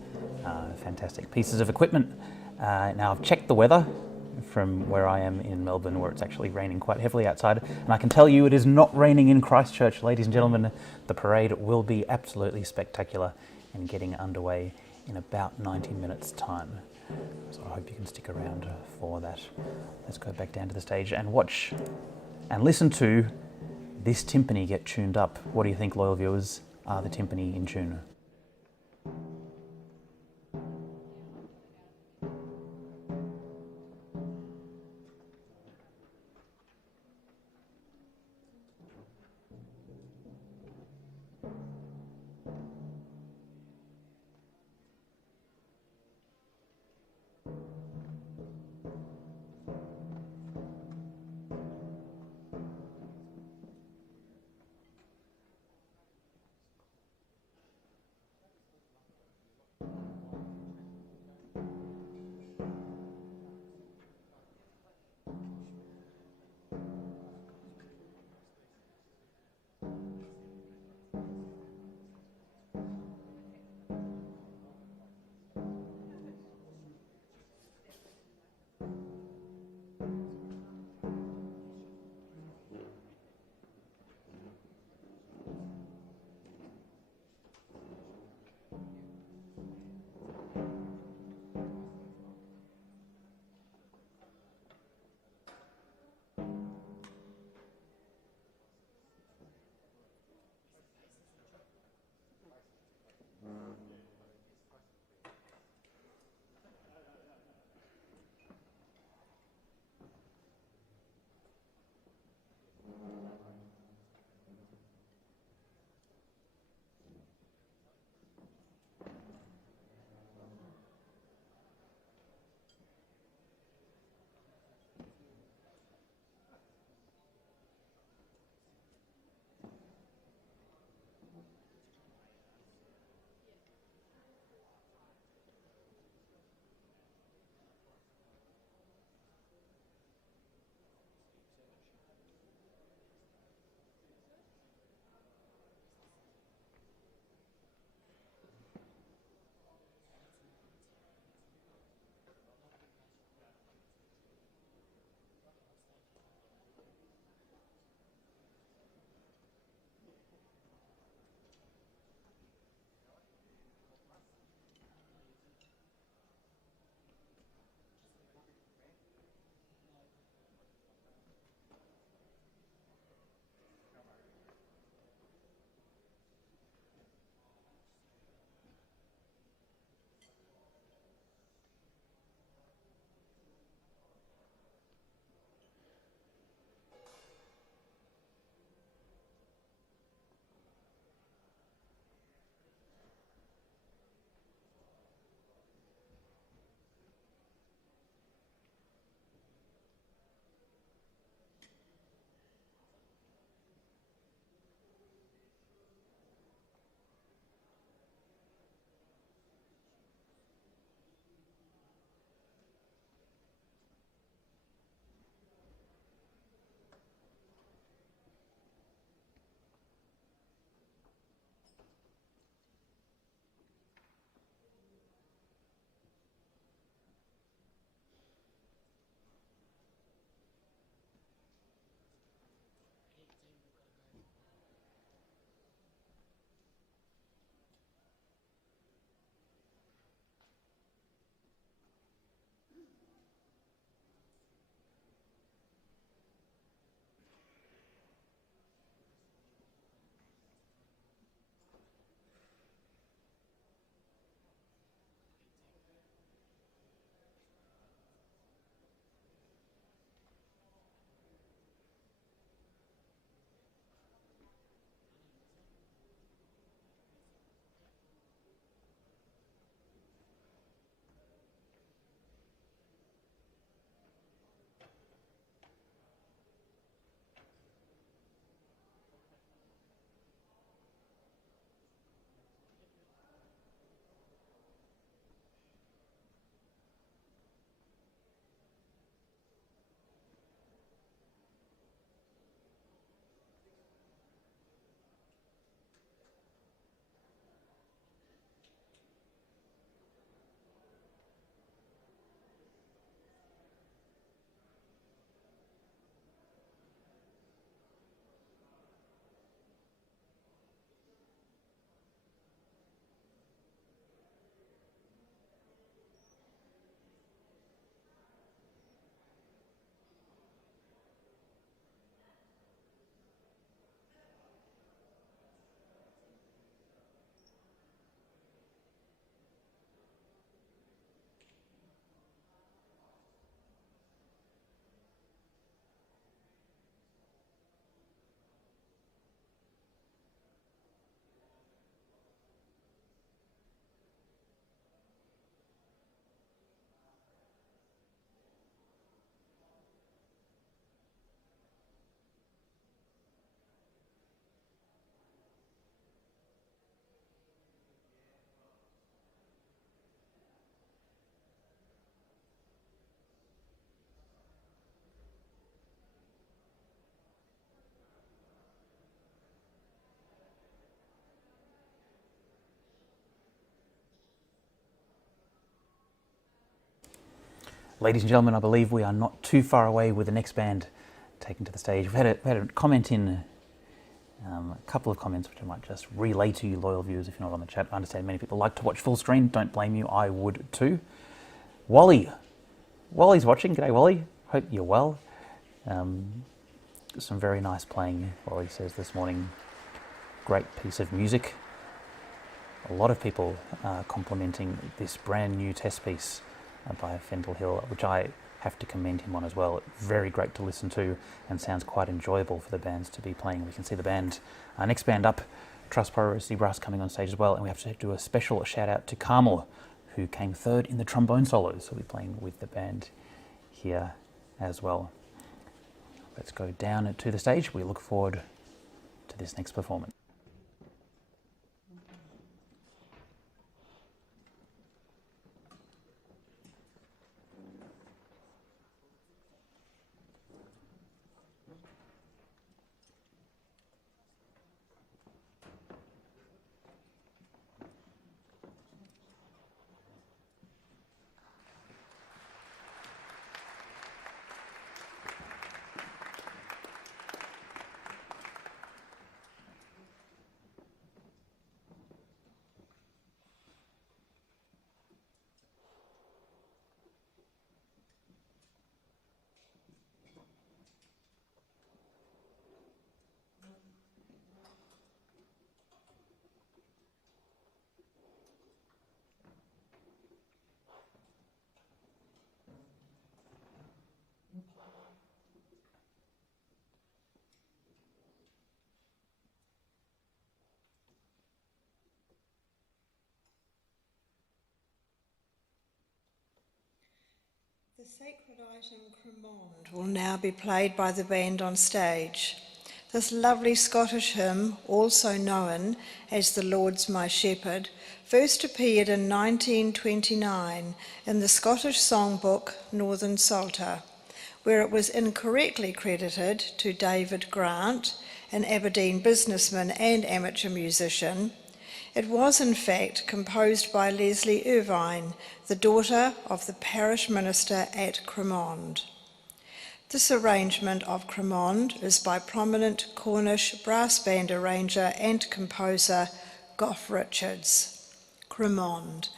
Fantastic pieces of equipment. Now I've checked the weather from where I am in Melbourne, where it's actually raining quite heavily outside, and I can tell you it is not raining in Christchurch, ladies and gentlemen. The parade will be absolutely spectacular and getting underway in about 90 minutes time. So I hope you can stick around for that. Let's go back down to the stage and watch and listen to this timpani get tuned up. What do you think, loyal viewers? Are the timpani in tune? Ladies and gentlemen, I believe we are not too far away with the next band taken to the stage. We had a comment in, a couple of comments which I might just relay to you, loyal viewers, if you're not on the chat. I understand many people like to watch full screen. Don't blame you, I would too. Wally's watching. G'day, Wally. Hope you're well. Some very nice playing, Wally says this morning. Great piece of music. A lot of people complimenting this brand new test piece by Fendel Hill, which I have to commend him on as well. Very great to listen to and sounds quite enjoyable for the bands to be playing. We can see the band, next band up, Trust Pro Sea Brass coming on stage as well, and we have to do a special shout out to Carmel, who came third in the trombone solos, so we'll be playing with the band here as well. Let's go down to the stage. We look forward to this next performance. The sacred item Cremond will now be played by the band on stage. This lovely Scottish hymn, also known as The Lord's My Shepherd, first appeared in 1929 in the Scottish songbook Northern Psalter, where it was incorrectly credited to David Grant, an Aberdeen businessman and amateur musician. It was in fact composed by Leslie Irvine, the daughter of the parish minister at Cremond. This arrangement of Cremond is by prominent Cornish brass band arranger and composer Gough Richards. Cremond.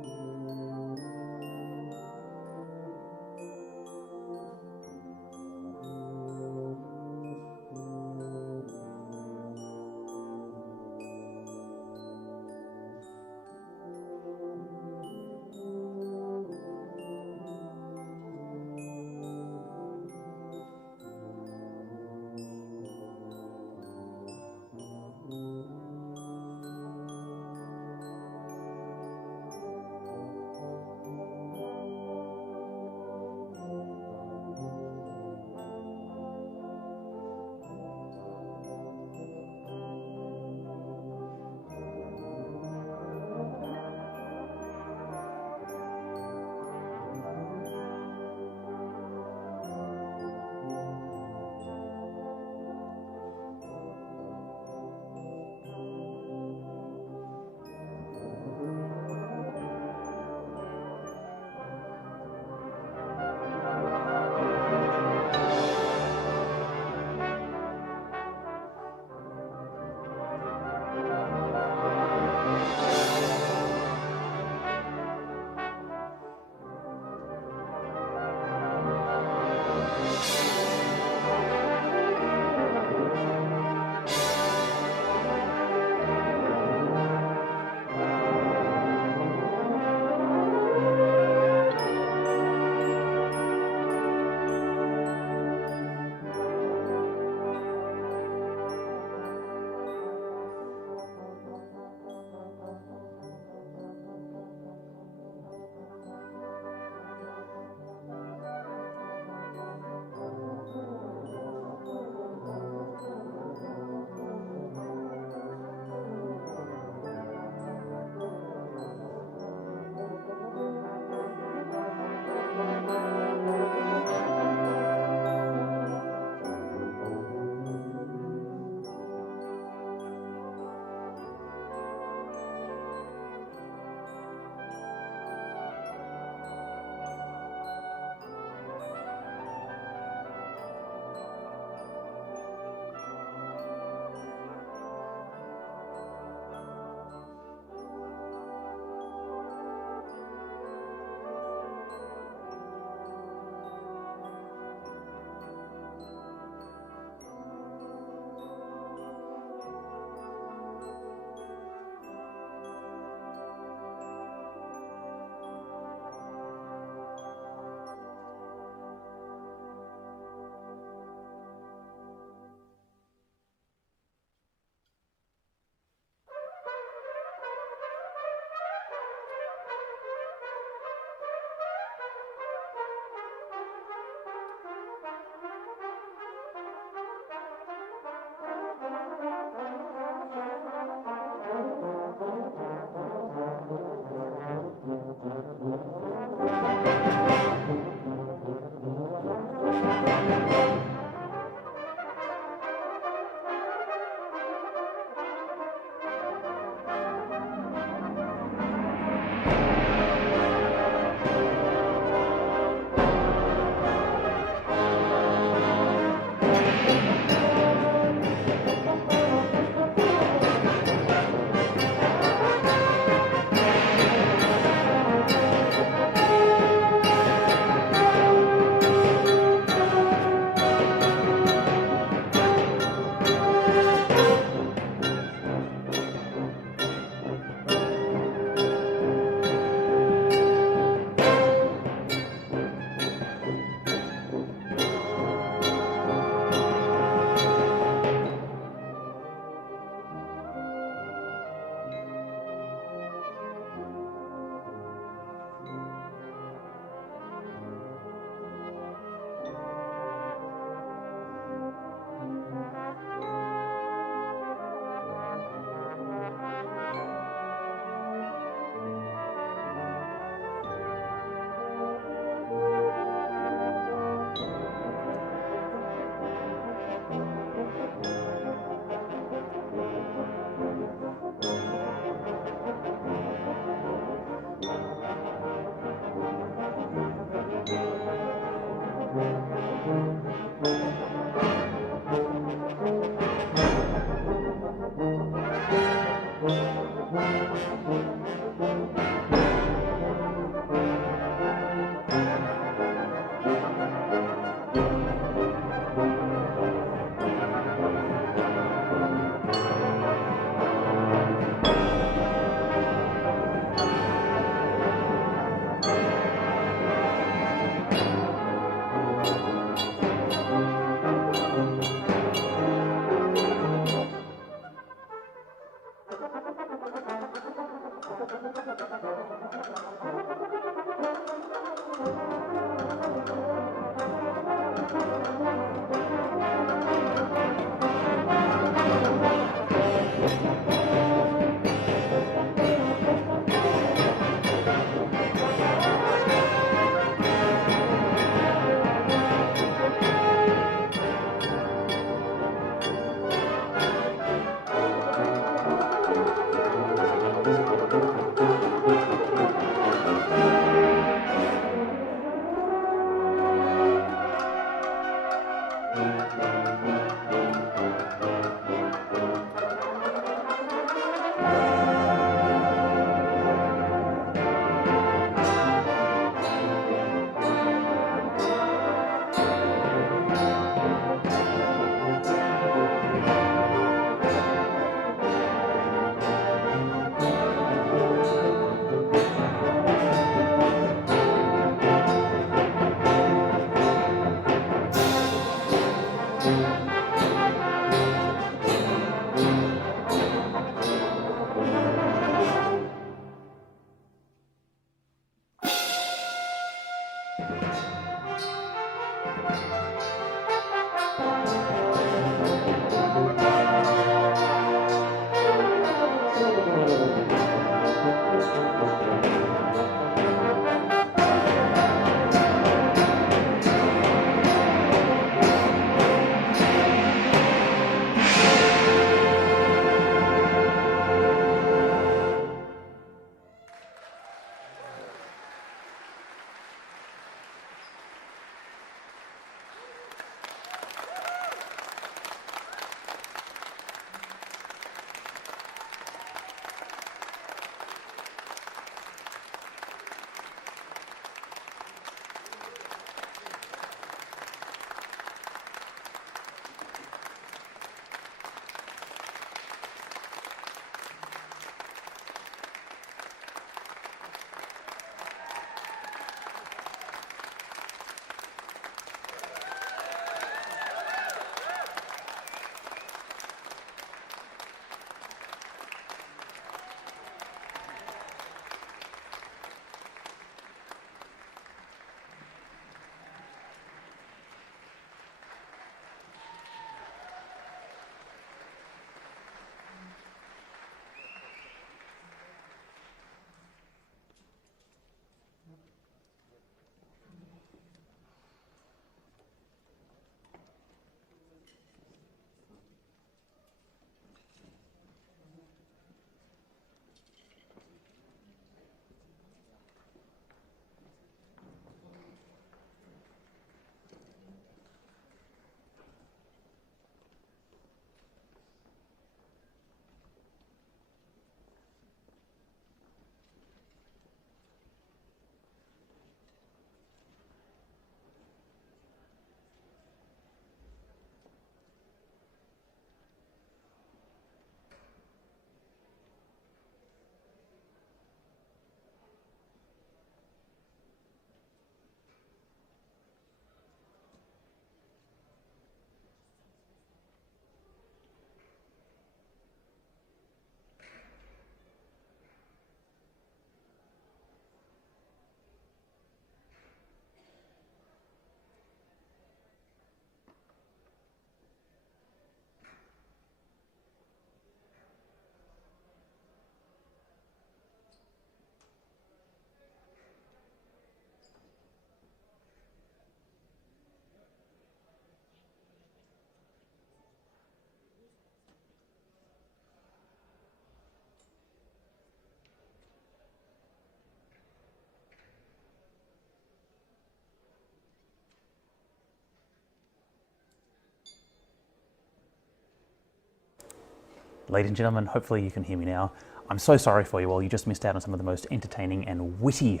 Ladies and gentlemen, hopefully you can hear me now. I'm so sorry for you all. You just missed out on some of the most entertaining and witty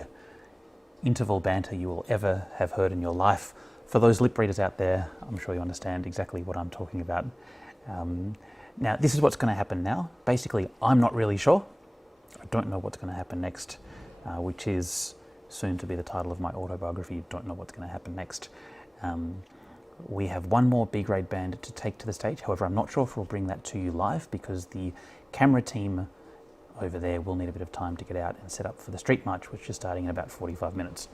interval banter you will ever have heard in your life. For those lip readers out there, I'm sure you understand exactly what I'm talking about. Now, this is what's going to happen now. Basically, I'm not really sure. I don't know what's going to happen next, which is soon to be the title of my autobiography, Don't Know What's Going to Happen Next. We have one more B-grade band to take to the stage. However, I'm not sure if we'll bring that to you live because the camera team over there will need a bit of time to get out and set up for the street march, which is starting in about 45 minutes.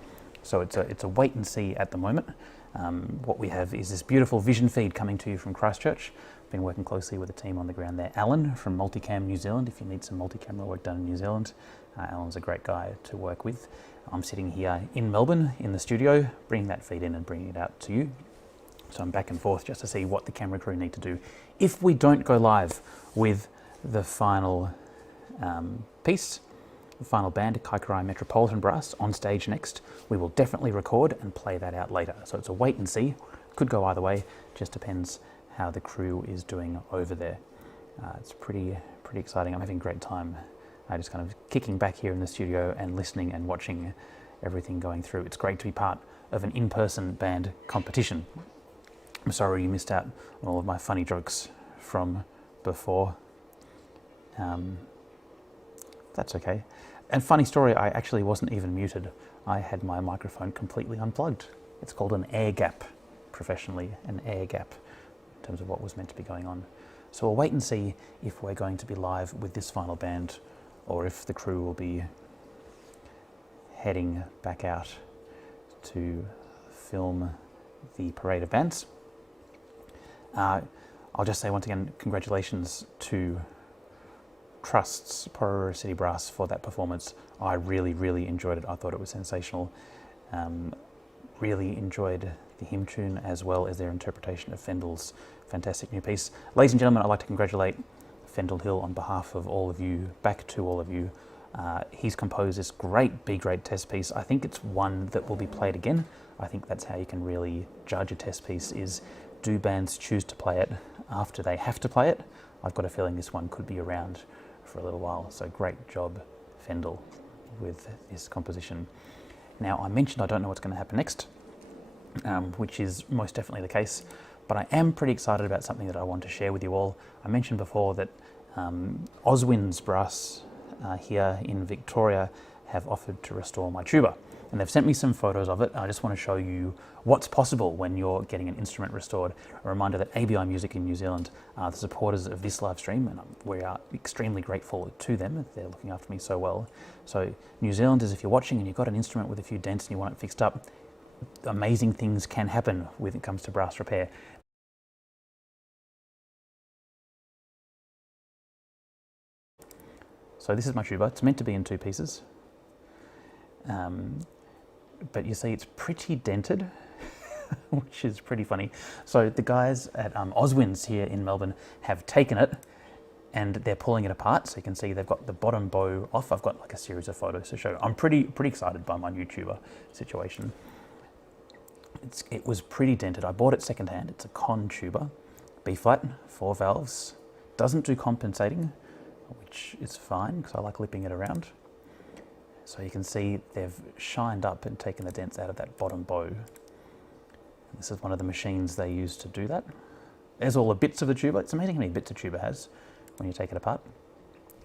So it's a wait and see at the moment. What we have is this beautiful vision feed coming to you from Christchurch. I've been working closely with the team on the ground there. Alan from Multicam New Zealand, if you need some multi-camera work done in New Zealand. Alan's a great guy to work with. I'm sitting here in Melbourne in the studio, bringing that feed in and bringing it out to you. So I'm back and forth just to see what the camera crew need to do. If we don't go live with the final piece, the final band, Kaikorai Metropolitan Brass, on stage next, we will definitely record and play that out later. So it's a wait and see. Could go either way, just depends how the crew is doing over there. It's pretty exciting. I'm having a great time just kind of kicking back here in the studio and listening and watching everything going through. It's great to be part of an in-person band competition. I'm sorry you missed out on all of my funny jokes from before. That's okay. And funny story, I actually wasn't even muted. I had my microphone completely unplugged. It's called an air gap, professionally, an air gap, in terms of what was meant to be going on. So we'll wait and see if we're going to be live with this final band or if the crew will be heading back out to film the parade of bands. I'll just say once again, congratulations to Trust's Pororo City Brass for that performance. I really enjoyed it. I thought it was sensational. Really enjoyed the hymn tune as well as their interpretation of Fendel's fantastic new piece. Ladies and gentlemen, I'd like to congratulate Fendel Hill on behalf of all of you, back to all of you. He's composed this great B-grade test piece. I think it's one that will be played again. I think that's how you can really judge a test piece, is do bands choose to play it after they have to play it? I've got a feeling this one could be around for a little while. So great job, Fendel, with this composition. Now, I mentioned I don't know what's going to happen next, which is most definitely the case, but I am pretty excited about something that I want to share with you all. I mentioned before that Oswin's Brass here in Victoria have offered to restore my tuba, and they've sent me some photos of it. I just want to show you what's possible when you're getting an instrument restored. A reminder that ABI Music in New Zealand are the supporters of this live stream, and we are extremely grateful to them. They're looking after me so well. So New Zealanders, if you're watching and you've got an instrument with a few dents and you want it fixed up, amazing things can happen when it comes to brass repair. So this is my tuba. It's meant to be in two pieces. But you see it's pretty dented, which is pretty funny. So the guys at Oswin's here in Melbourne have taken it and they're pulling it apart. So you can see they've got the bottom bow off. I've got like a series of photos to show. I'm pretty excited by my new tuba situation. It was pretty dented. I bought it secondhand. It's a Con tuba, B flat, 4 valves. Doesn't do compensating, which is fine because I like lipping it around. So you can see they've shined up and taken the dents out of that bottom bow. And this is one of the machines they use to do that. There's all the bits of the tuba. It's amazing how many bits a tuba has when you take it apart.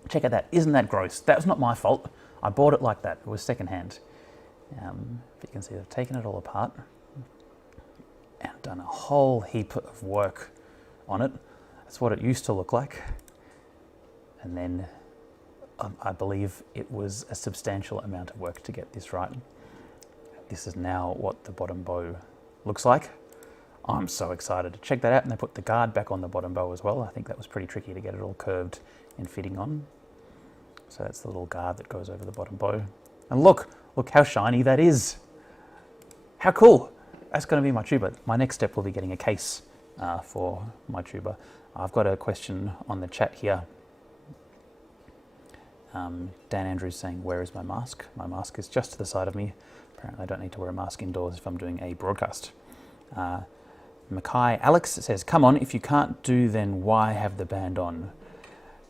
Check out that. Isn't that gross? That was not my fault. I bought it like that. It was secondhand. If you can see, they've taken it all apart and done a whole heap of work on it. That's what it used to look like. And then I believe it was a substantial amount of work to get this right. This is now what the bottom bow looks like. I'm so excited to check that out. And they put the guard back on the bottom bow as well. I think that was pretty tricky to get it all curved and fitting on. So that's the little guard that goes over the bottom bow. And look how shiny that is. How cool. That's going to be my tuba. My next step will be getting a case for my tuba. I've got a question on the chat here. Dan Andrews saying, where is my mask? My mask is just to the side of me. Apparently I don't need to wear a mask indoors if I'm doing a broadcast. Mackay Alex says, come on, if you can't do, then why have the band on?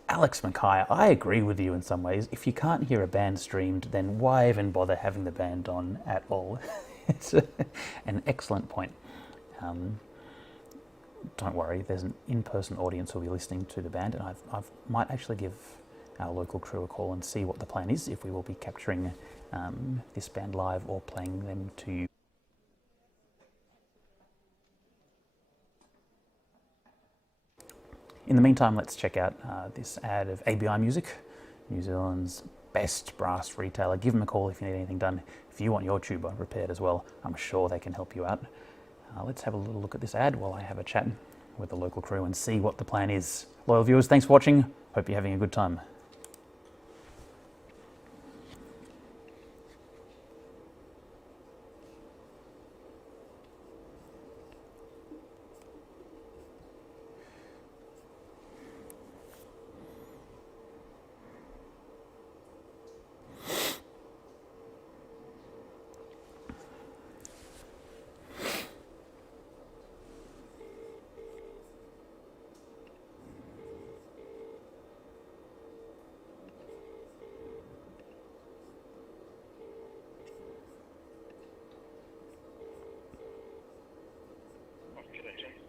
Alex Mackay, I agree with you in some ways. If you can't hear a band streamed, then why even bother having the band on at all? It's an excellent point. Don't worry, there's an in-person audience who'll be listening to the band, and I might actually give our local crew a call and see what the plan is, if we will be capturing this band live or playing them to you. In the meantime, let's check out this ad of ABI Music, New Zealand's best brass retailer. Give them a call if you need anything done. If you want your tuba repaired as well, I'm sure they can help you out. Let's have a little look at this ad while I have a chat with the local crew and see what the plan is. Loyal viewers, thanks for watching. Hope you're having a good time.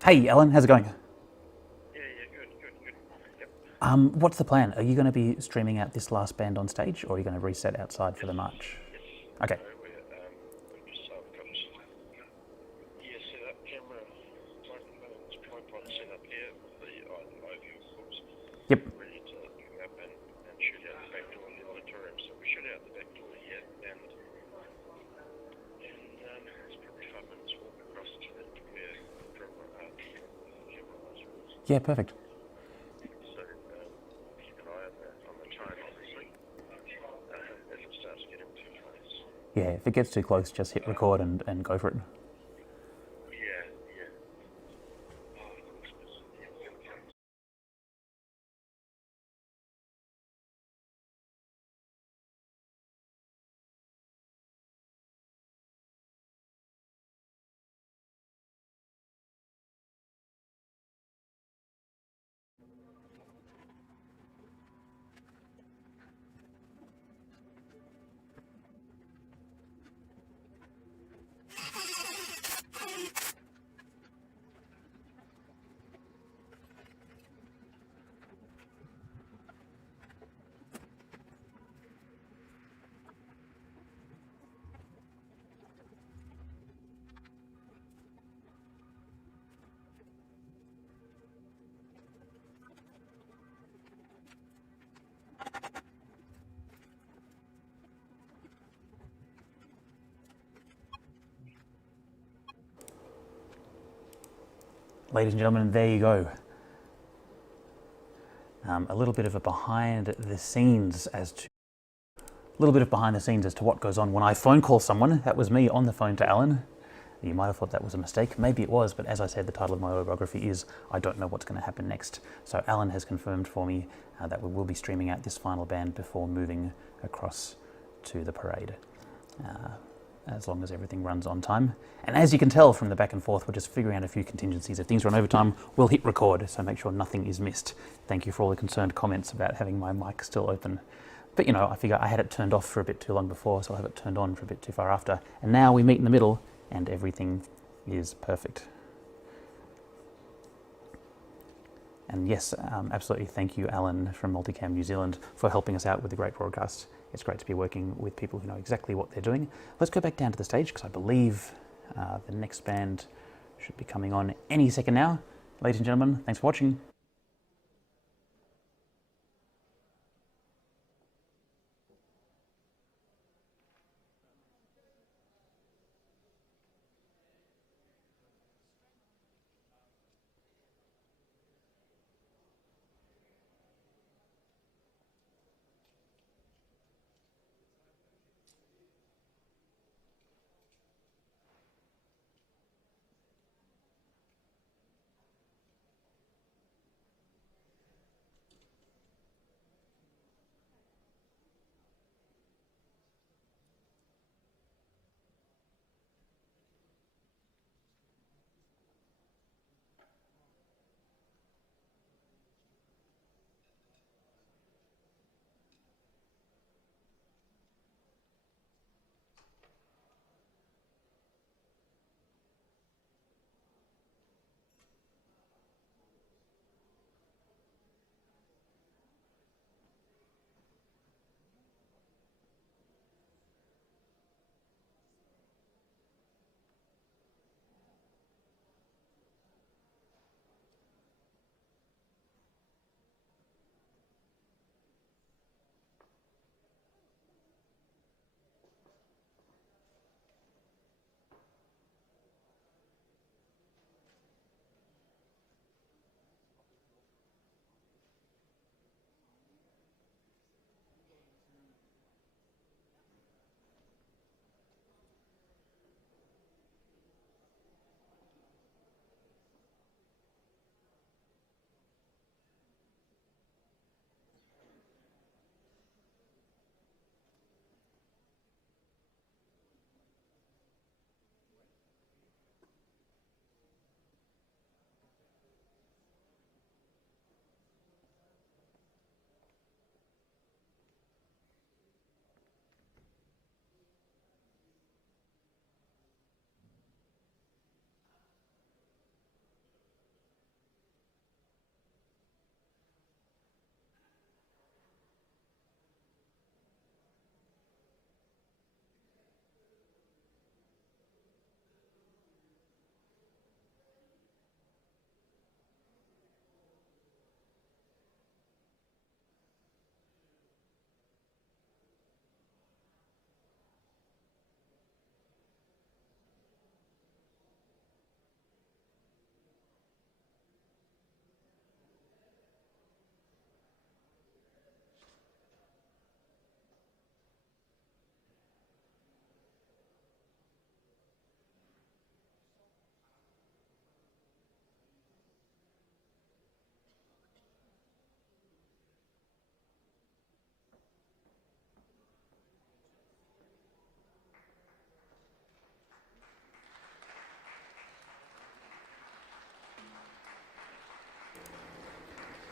Hey, Alan, how's it going? Yeah, good. Yep. What's the plan? Are you going to be streaming out this last band on stage, or are you going to reset outside for the march? Yes. Okay. So we're just set up camera, tripod set up here with the overview, of course. Yep. Ready to go up and shoot out the back door in the auditorium. So we shoot out the back door here, and it's probably 5 minutes walk across to where the camera was. Yeah, perfect. So keep an eye on the time, obviously, if it starts getting too close. Yeah, if it gets too close, just hit record and go for it. Yeah. Oh, of course, here it comes. Ladies and gentlemen, there you go. A little bit of a behind the scenes as to what goes on when I phone call someone. That was me on the phone to Alan. You might have thought that was a mistake. Maybe it was, but as I said, the title of my autobiography is I Don't Know What's Going to Happen Next. So Alan has confirmed for me that we will be streaming out this final band before moving across to the parade. As long as everything runs on time. And as you can tell from the back and forth, we're just figuring out a few contingencies. If things run over time, we'll hit record, so make sure nothing is missed. Thank you for all the concerned comments about having my mic still open. But you know, I figure I had it turned off for a bit too long before, so I'll have it turned on for a bit too far after. And now we meet in the middle, and everything is perfect. And yes, absolutely thank you, Alan from Multicam New Zealand, for helping us out with the great broadcast. It's great to be working with people who know exactly what they're doing. Let's go back down to the stage, because I believe the next band should be coming on any second now. Ladies and gentlemen, thanks for watching.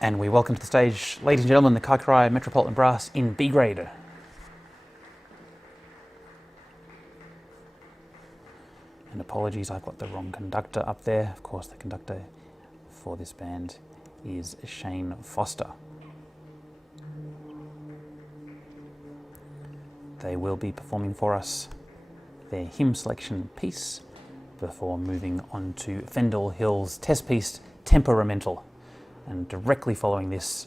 And we welcome to the stage, ladies and gentlemen, the Kaikorai Metropolitan Brass in B grade. And apologies, I've got the wrong conductor up there. Of course, the conductor for this band is Shane Foster. They will be performing for us their hymn selection piece before moving on to Fendel Hill's test piece, Temperamental. And directly following this,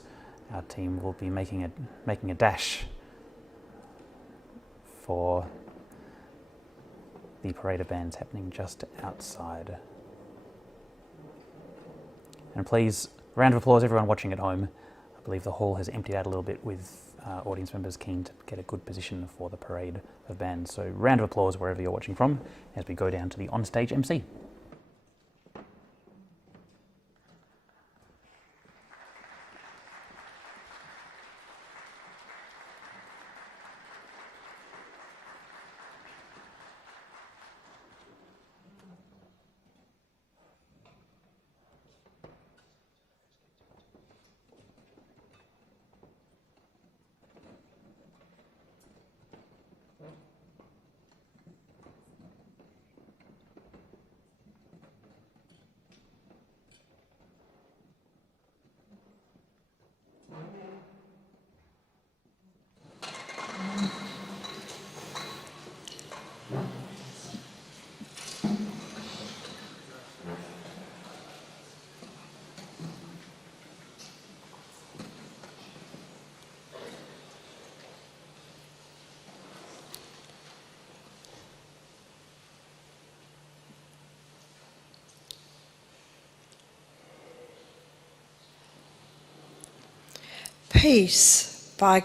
our team will be making a dash for the parade of bands happening just outside. And please, round of applause everyone watching at home. I believe the hall has emptied out a little bit with audience members keen to get a good position for the parade of bands. So round of applause wherever you're watching from as we go down to the onstage MC. Peace by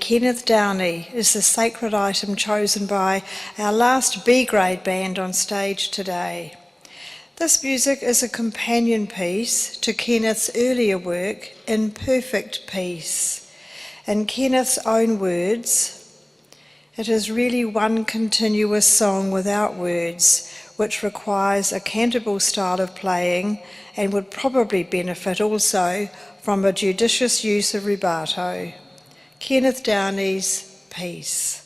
Kenneth Downey is the sacred item chosen by our last B grade band on stage today. This music is a companion piece to Kenneth's earlier work, In Perfect Peace. In Kenneth's own words, it is really one continuous song without words, which requires a cantable style of playing and would probably benefit also from a judicious use of rubato. Kenneth Downey's Peace.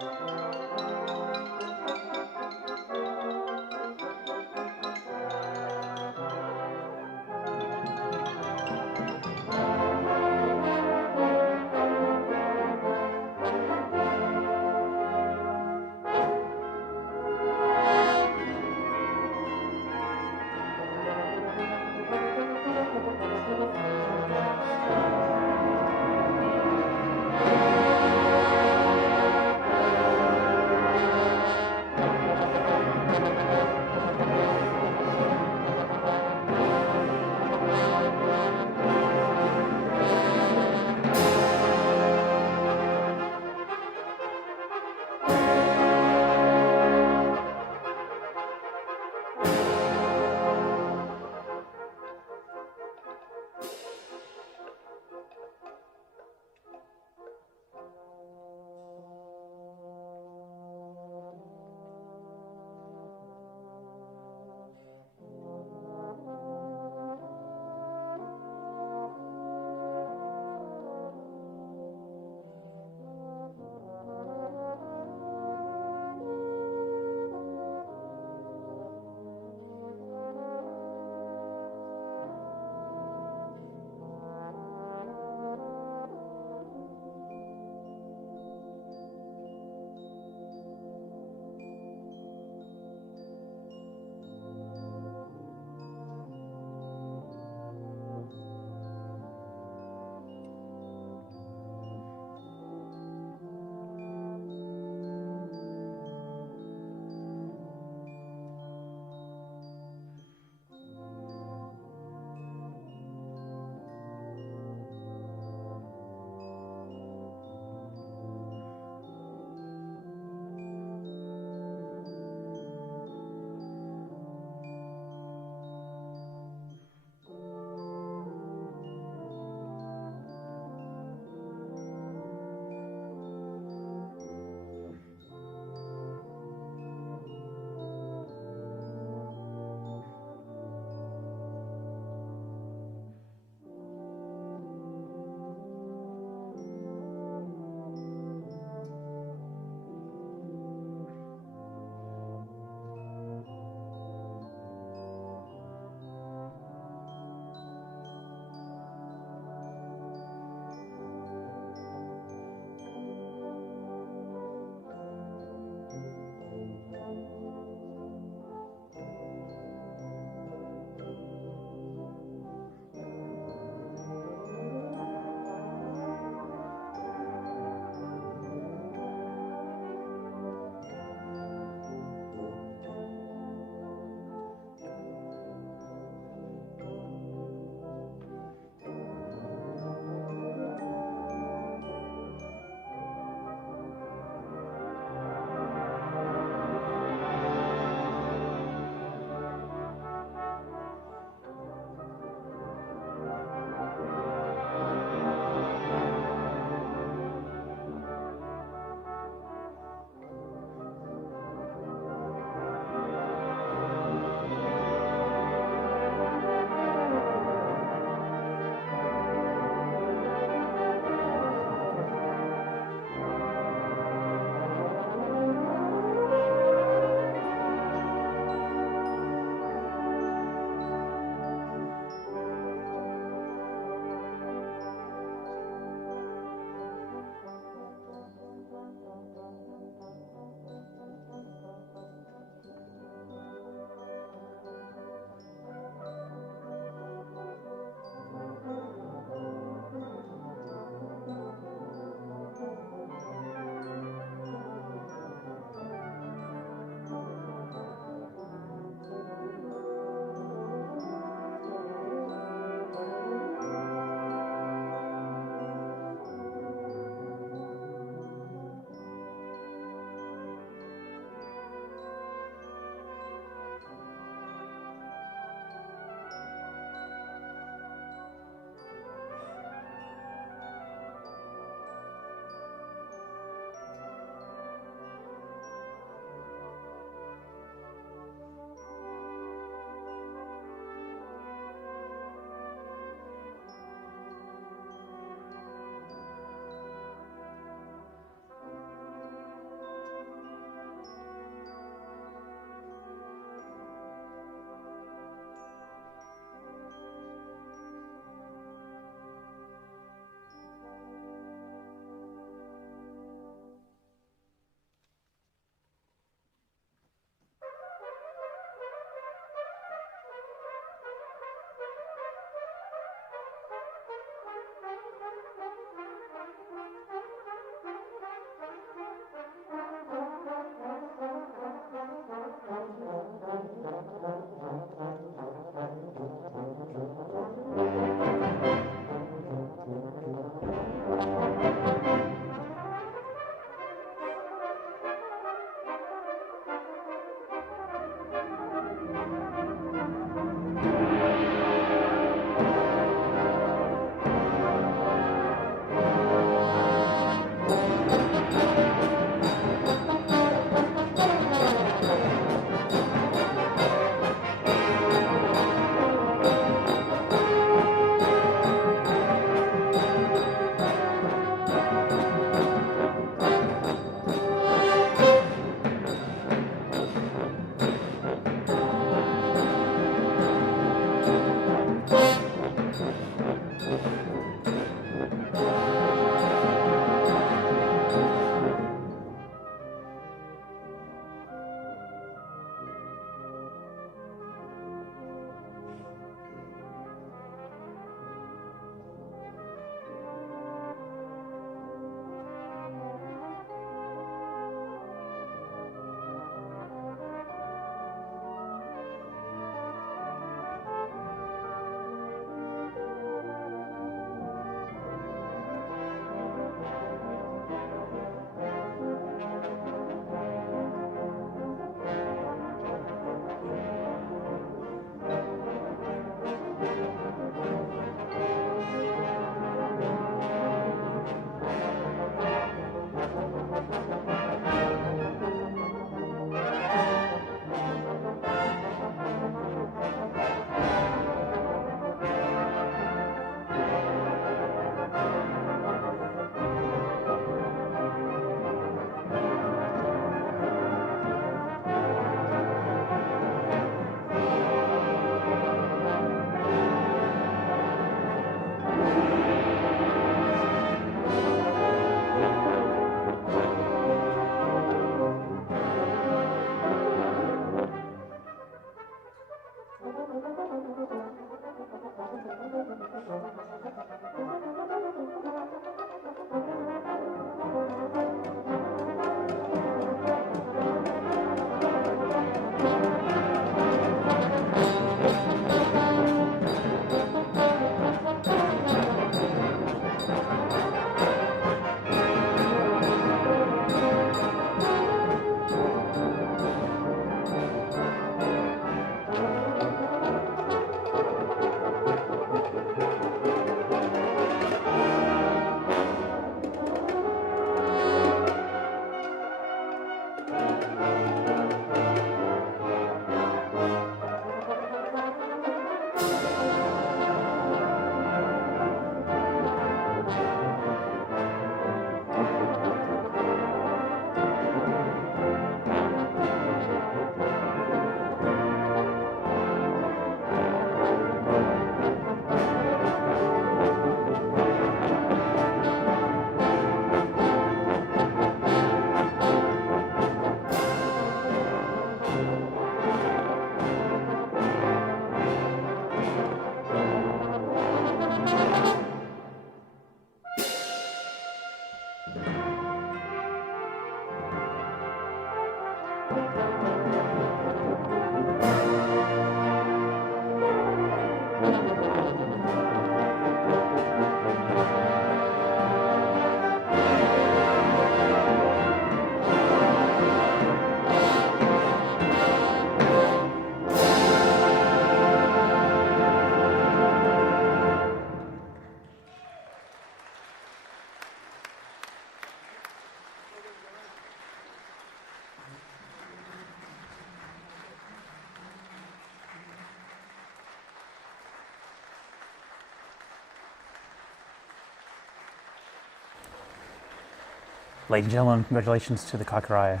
Ladies and gentlemen, congratulations to the Kaikarai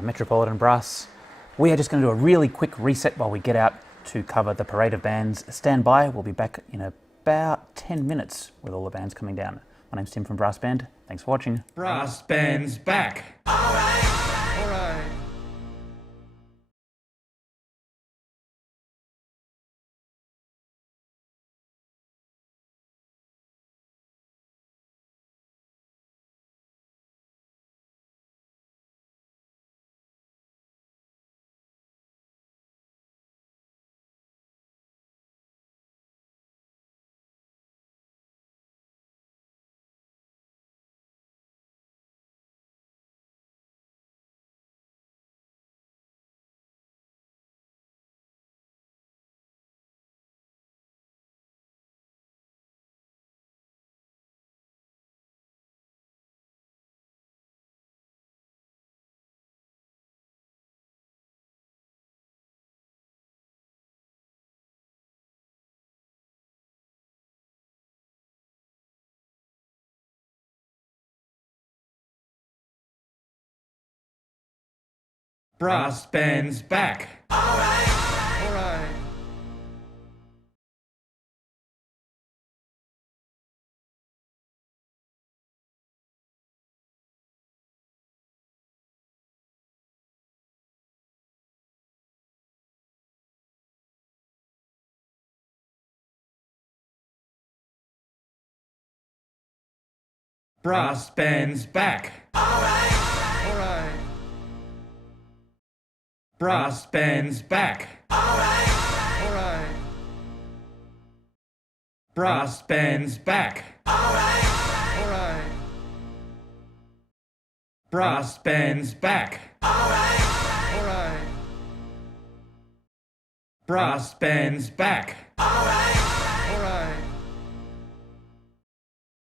Metropolitan Brass. We are just going to do a really quick reset while we get out to cover the parade of bands. Stand by, we'll be back in about 10 minutes with all the bands coming down. My name's Tim from Brass Band. Thanks for watching. Brass band's back. All right. Brass band's back. All right. Brass band's back. All right. Brass band's back. All right. Brass band's back. All right. Brass band's back. All right. Brass band's back. All right.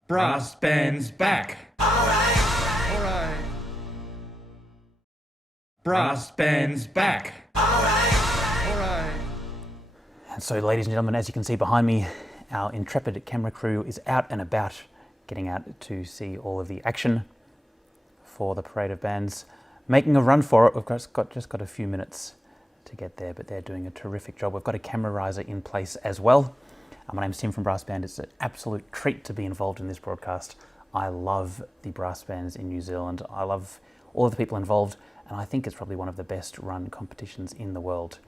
Brass band's back. All right. Brass band's back. All right. And so, ladies and gentlemen, as you can see behind me, our intrepid camera crew is out and about, getting out to see all of the action for the parade of bands. Making a run for it. We've just got a few minutes to get there, but they're doing a terrific job. We've got a camera riser in place as well. My name's Tim from Brass Band. It's an absolute treat to be involved in this broadcast. I love the brass bands in New Zealand. I love all of the people involved, and I think it's probably one of the best run competitions in the world.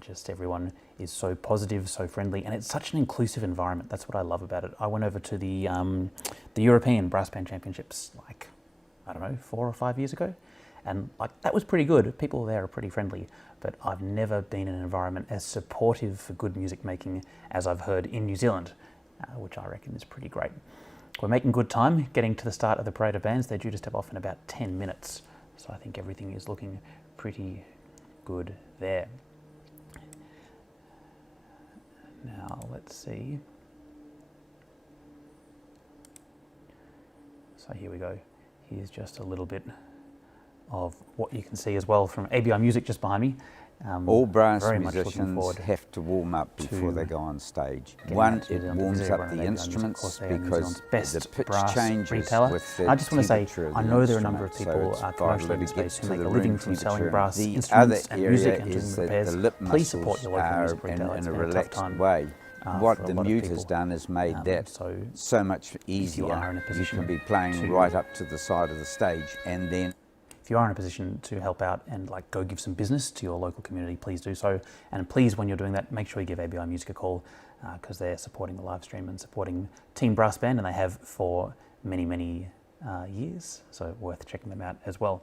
Just everyone is so positive, so friendly, and it's such an inclusive environment. That's what I love about it. I went over to the European Brass Band Championships, like, I don't know, 4 or 5 years ago, and like that was pretty good. People there are pretty friendly, but I've never been in an environment as supportive for good music making as I've heard in New Zealand, which I reckon is pretty great. We're making good time getting to the start of the parade of bands. They're due to step off in about 10 minutes, so I think everything is looking pretty good there. Now, let's see. So here we go. Here's just a little bit of what you can see as well from ABI Music just behind me. All brass very much looking musicians forward have to warm up before to they go on stage. getting One, out to it them, warms visit up everyone the at ABI Music. Of instruments course, they are New because Zealand's best the pitch brass changes retailer. with the I just want to say, temperature of I the know there are a number of instrument, people so it's commercially in vital the to get space who to make the a living room from selling temperature. brass The instruments other and music area and doing is that repairs. the lip Please support your local muscles music are retailer. in It's a been a tough relaxed time. way. For What a the lot of mute people. has done is made that so much easier. are in a You position can be playing to- right up to the side of the stage, and then If you are in a position to help out and like go give some business to your local community, please do so. And please, when you're doing that, make sure you give ABI Music a call because they're supporting the live stream and supporting Team Brass Band, and they have for many, many years. So worth checking them out as well.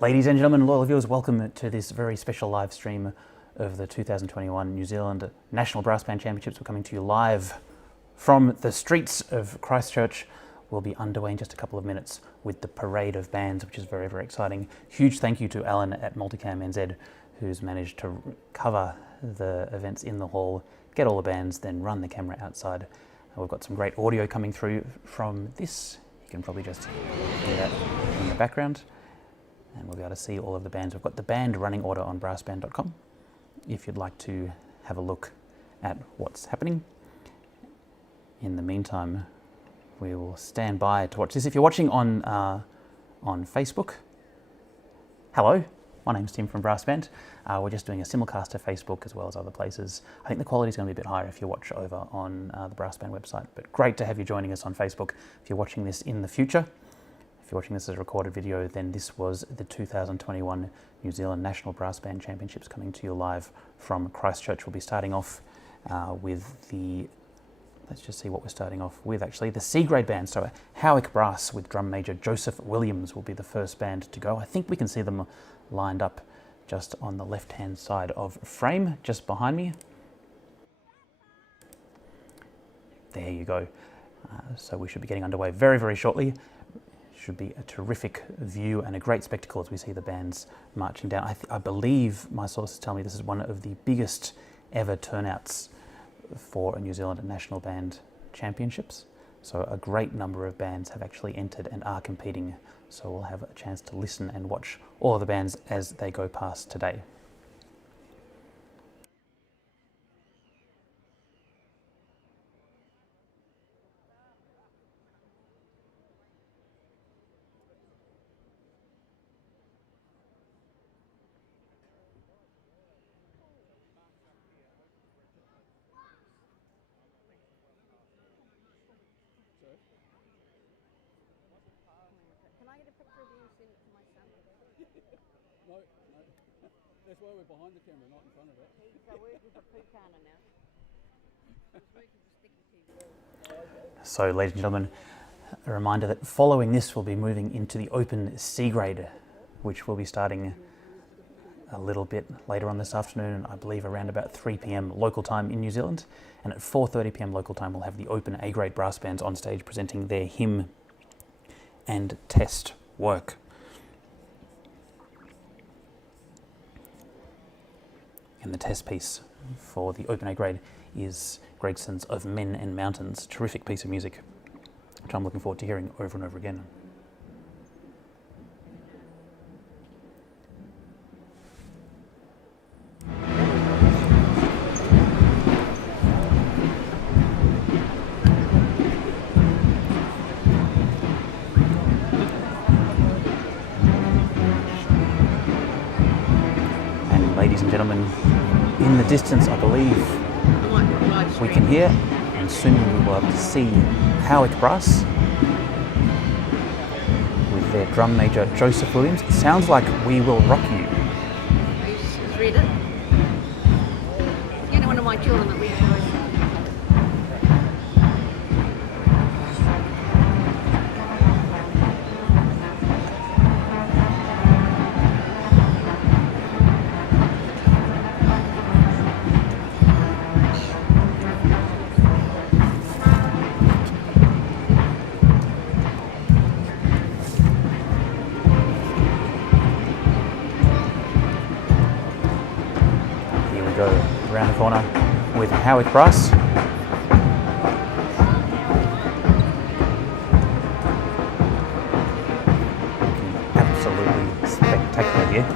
Ladies and gentlemen, loyal viewers, welcome to this very special live stream of the 2021 New Zealand National Brass Band Championships. We're coming to you live from the streets of Christchurch. We'll be underway in just a couple of minutes with the parade of bands, which is very, very exciting. Huge thank you to Alan at Multicam NZ, who's managed to cover the events in the hall, get all the bands, then run the camera outside. We've got some great audio coming through from this. You can probably just hear that in the background. And we'll be able to see all of the bands. We've got the band running order on brassband.com if you'd like to have a look at what's happening. In the meantime, we will stand by to watch this. If you're watching on Facebook, hello, my name's Tim from Brass Band. We're just doing a simulcast to Facebook as well as other places. I think the quality is going to be a bit higher if you watch over on the Brass Band website, but great to have you joining us on Facebook. If you're watching this in the future, if you're watching this as a recorded video, then this was the 2021 New Zealand National Brass Band Championships coming to you live from Christchurch. We'll be starting off with the, let's just see what we're starting off with actually, the C-grade band. So Howick Brass with drum major Joseph Williams will be the first band to go. I think we can see them lined up just on the left-hand side of frame, just behind me. There you go. So we should be getting underway very, very shortly. Should be a terrific view and a great spectacle as we see the bands marching down. I believe my sources tell me this is one of the biggest ever turnouts for a New Zealand National Band Championships. So a great number of bands have actually entered and are competing. So we'll have a chance to listen and watch all of the bands as they go past today. That's why we're behind the camera, not in front of it. So, ladies and gentlemen, a reminder that following this we'll be moving into the open C grade, which will be starting a little bit later on this afternoon, I believe around about 3 p.m. local time in New Zealand. And at 4:30 p.m. local time we'll have the open A grade brass bands on stage presenting their hymn and test work. And the test piece for the open A grade is Gregson's Of Men and Mountains. Terrific piece of music, which I'm looking forward to hearing over and over again. And ladies and gentlemen, in the distance, I believe we can hear, and soon we will be able to see Howick Brass with their drum major Joseph Williams. It sounds like We Will Rock You. He's read it. You know, one of my children that reads it. Go around the corner with Howick Brass. Absolutely spectacular here.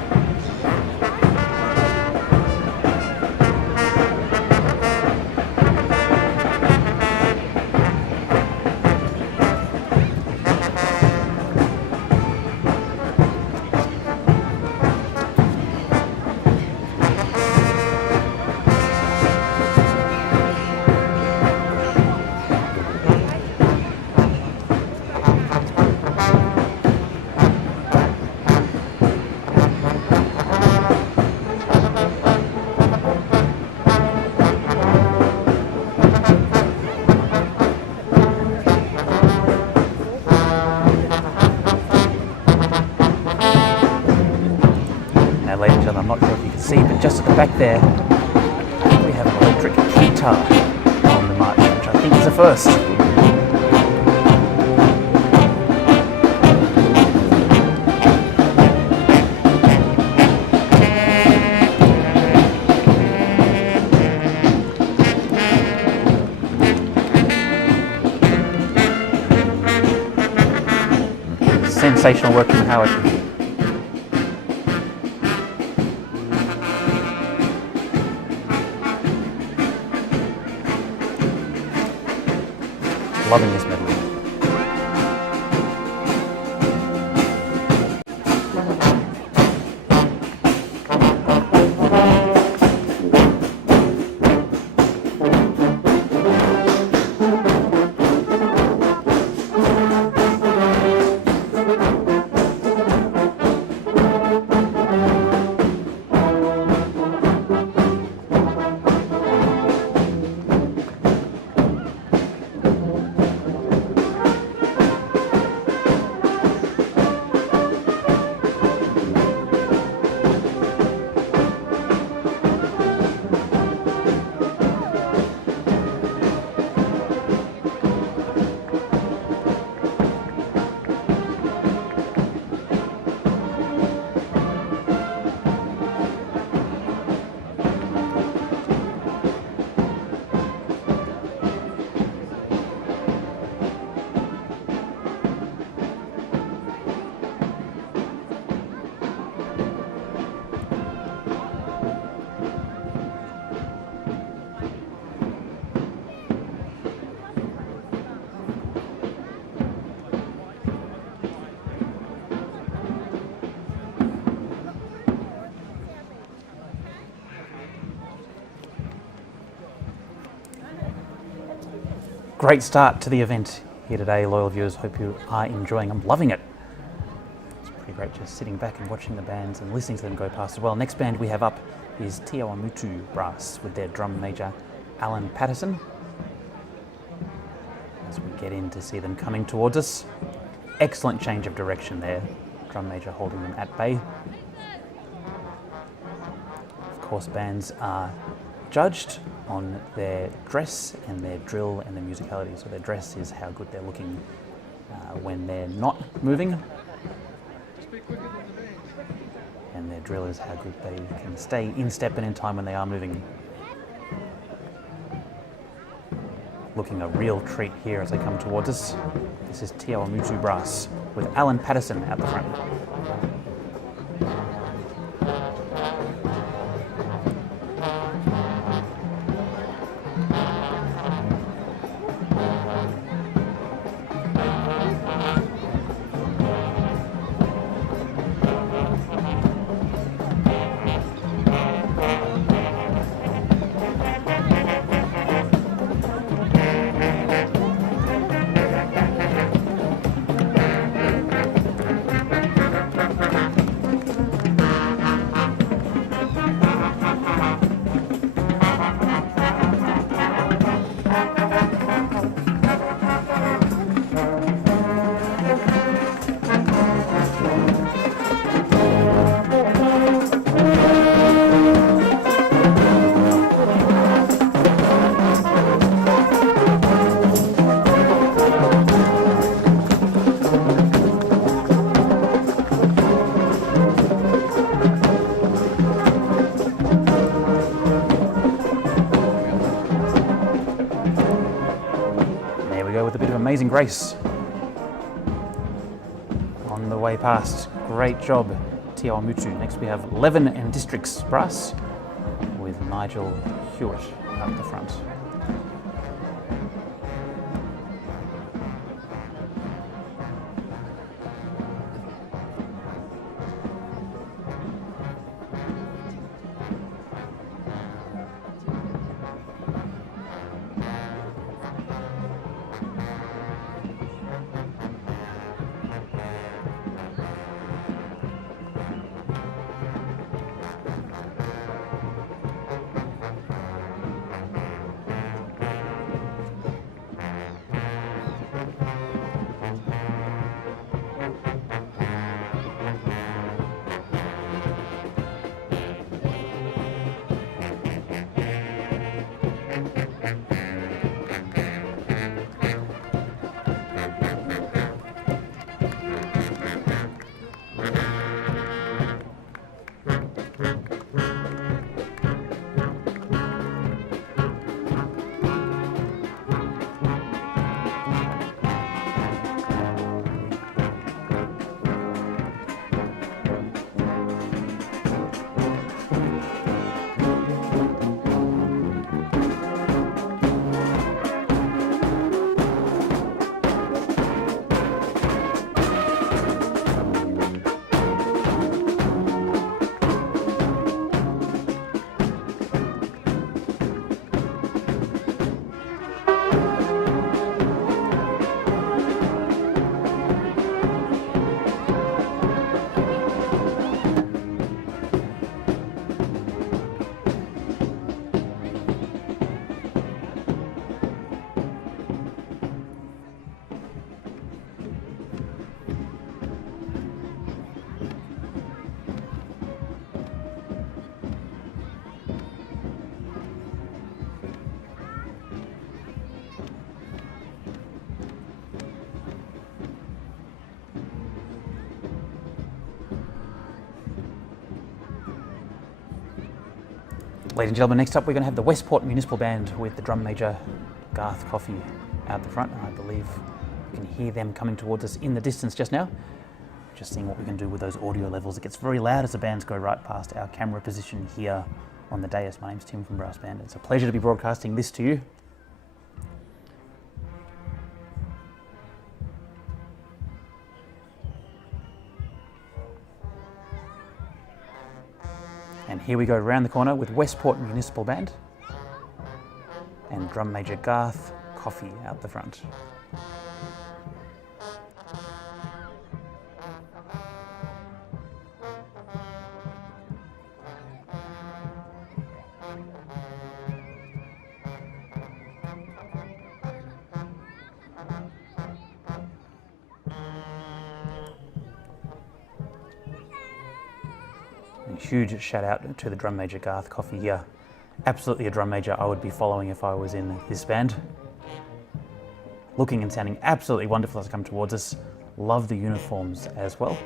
see, but just at the back there, I think we have an electric guitar on the march, which I think is a first. Sensational work from Howard. Loving this medley. Great start to the event here today, loyal viewers. Hope you are enjoying. I'm loving it. It's pretty great just sitting back and watching the bands and listening to them go past as well. Next band we have up is Te Awamutu Brass with their drum major Alan Patterson. As we get in to see them coming towards us. Excellent change of direction there. Drum major holding them at bay. Of course, bands are judged on their dress and their drill and their musicality. So their dress is how good they're looking when they're not moving. And their drill is how good they can stay in step and in time when they are moving. Looking a real treat here as they come towards us. This is Te Awamutu Brass with Alan Patterson at the front. With a bit of amazing grace on the way past. Great job, Te Awamutu. Next we have Levin and Districts Brass with Nigel Hewitt up the front. Ladies and gentlemen, next up we're going to have the Westport Municipal Band with the drum major Garth Coffey out the front. I believe you can hear them coming towards us in the distance just now. Just seeing what we can do with those audio levels. It gets very loud as the bands go right past our camera position here on the dais. My name's Tim from Brass Band. It's a pleasure to be broadcasting this to you. And here we go around the corner with Westport Municipal Band and drum major Garth Coffey out the front. And huge shout out to the drum major Garth Coffey here. Absolutely a drum major I would be following if I was in this band. Looking and sounding absolutely wonderful as they come towards us. Love the uniforms as well.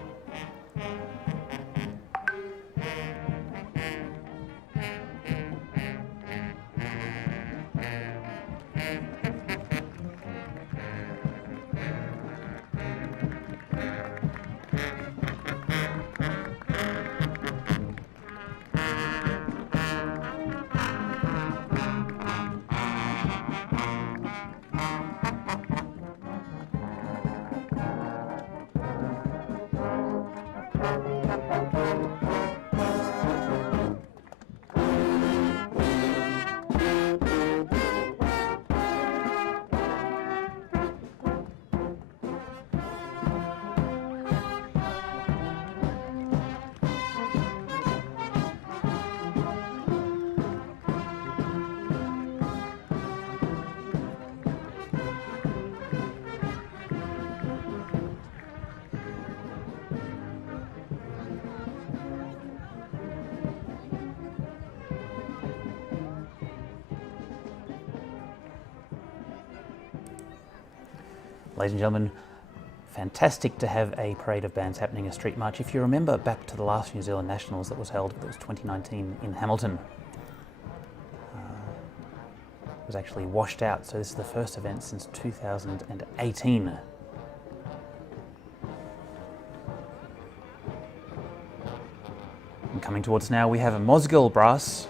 Ladies and gentlemen, fantastic to have a parade of bands happening, a street march. If you remember back to the last New Zealand Nationals that was held, it was 2019 in Hamilton. It was actually washed out, so this is the first event since 2018. And coming towards us now, we have a Mosgiel Brass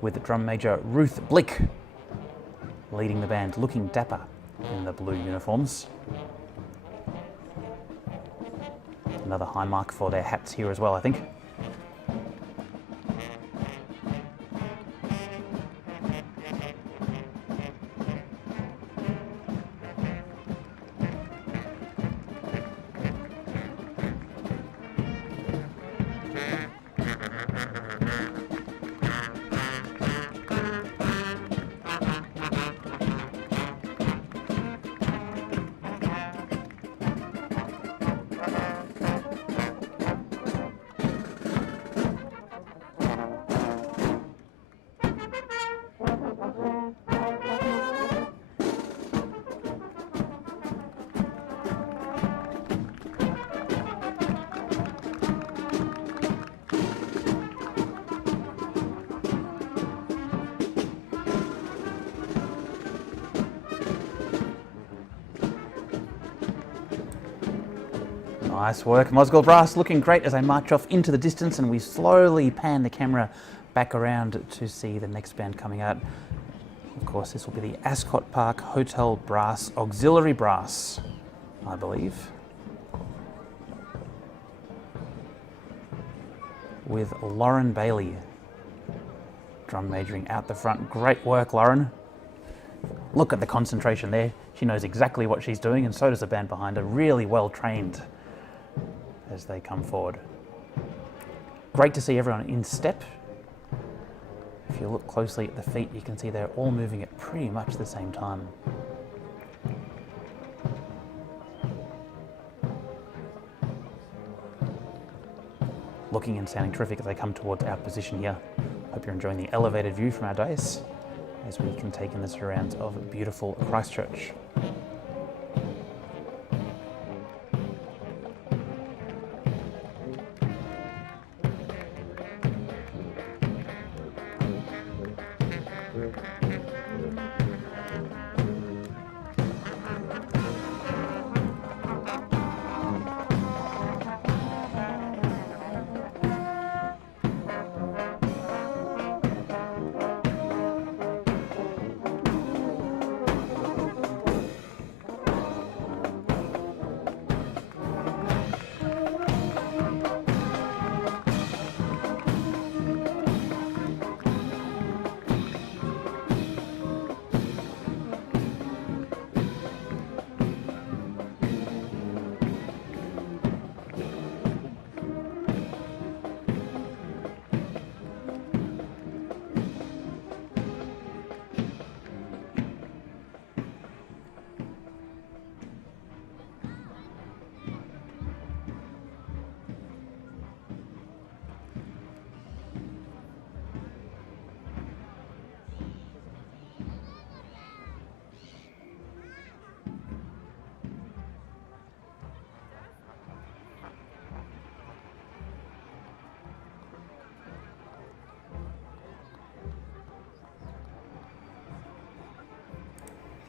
with the drum major Ruth Blick leading the band, looking dapper in the blue uniforms. Another high mark for their hats here as well, I think. Nice work, Mosgiel Brass, looking great as they march off into the distance, and we slowly pan the camera back around to see the next band coming out. Of course, this will be the Ascot Park Hotel Brass Auxiliary Brass, I believe, with Lauren Bailey drum majoring out the front. Great work, Lauren. Look at the concentration there. She knows exactly what she's doing, and so does the band behind her. Really well trained as they come forward. Great to see everyone in step. If you look closely at the feet, you can see they're all moving at pretty much the same time. Looking and sounding terrific as they come towards our position here. Hope you're enjoying the elevated view from our dais as we can take in the surrounds of beautiful Christchurch.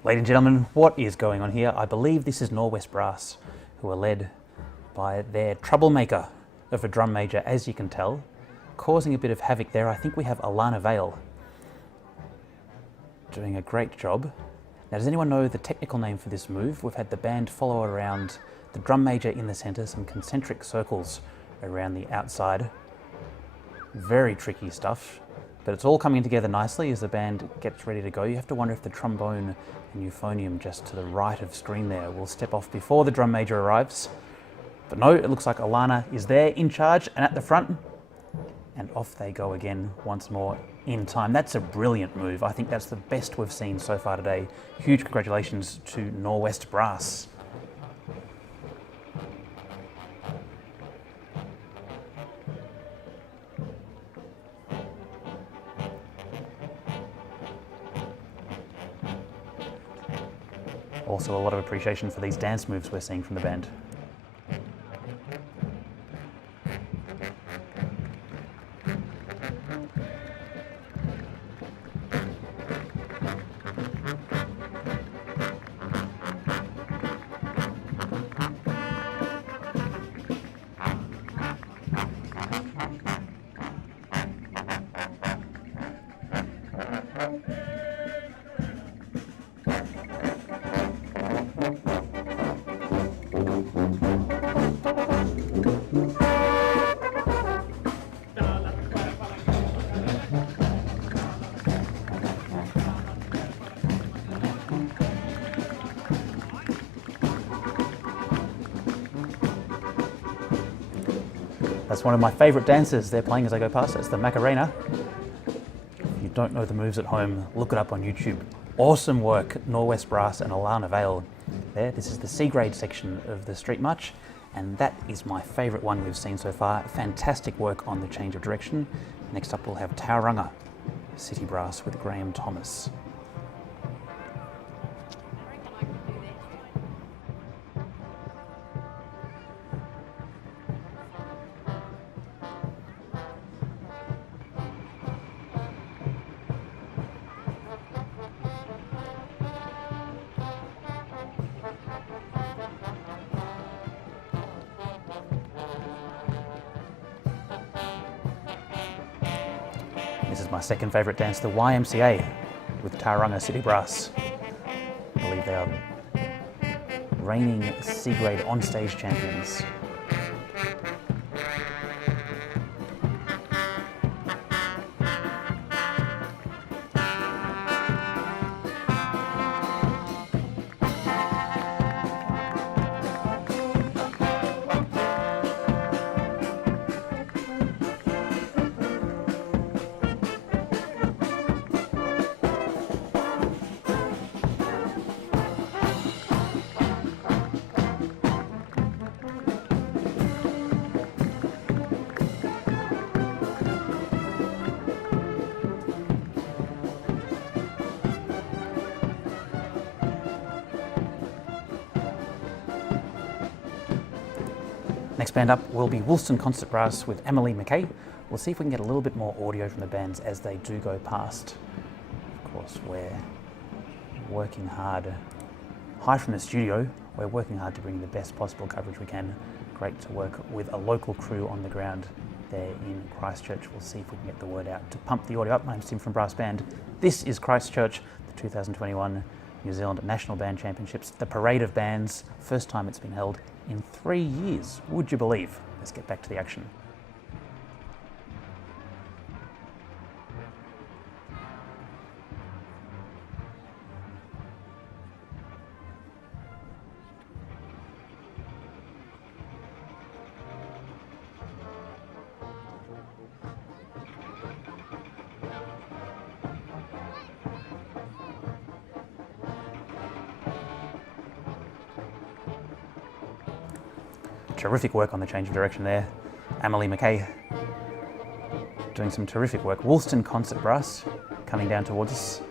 Ladies and gentlemen, what is going on here? I believe this is Norwest Brass, who are led by their troublemaker of a drum major, as you can tell, causing a bit of havoc there. I think we have Alana Vale doing a great job. Now, does anyone know the technical name for this move? We've had the band follow around the drum major in the centre, some concentric circles around the outside. Very tricky stuff, but it's all coming together nicely as the band gets ready to go. You have to wonder if the trombone and euphonium just to the right of screen there will step off before the drum major arrives. But no, it looks like Alana is there in charge and at the front. And off they go again once more in time. That's a brilliant move. I think that's the best we've seen so far today. Huge congratulations to Norwest Brass. Also a lot of appreciation for these dance moves we're seeing from the band. That's one of my favourite dances they're playing as I go past. It's the Macarena. If you don't know the moves at home, look it up on YouTube. Awesome work, Norwest Brass and Alana Vale. There, this is the C grade section of the Street March, and that is my favourite one we've seen so far. Fantastic work on the change of direction. Next up we'll have Tauranga City Brass with Graham Thomas. This is my second favourite dance, the YMCA with Tauranga City Brass. I believe they are reigning C-grade on-stage champions. Next band up will be Woolston Concert Brass with Emily McKay. We'll see if we can get a little bit more audio from the bands as they do go past. Of course, we're working hard. Hi from the studio, we're working hard to bring the best possible coverage we can. Great to work with a local crew on the ground there in Christchurch. We'll see if we can get the word out to pump the audio up. My name's Tim from Brass Band. This is Christchurch, the 2021 New Zealand National Band Championships, the parade of bands. First time it's been held in 3 years, would you believe? Let's get back to the action. Terrific work on the change of direction there. Emily McKay doing some terrific work. Woolston Concert Brass coming down towards us.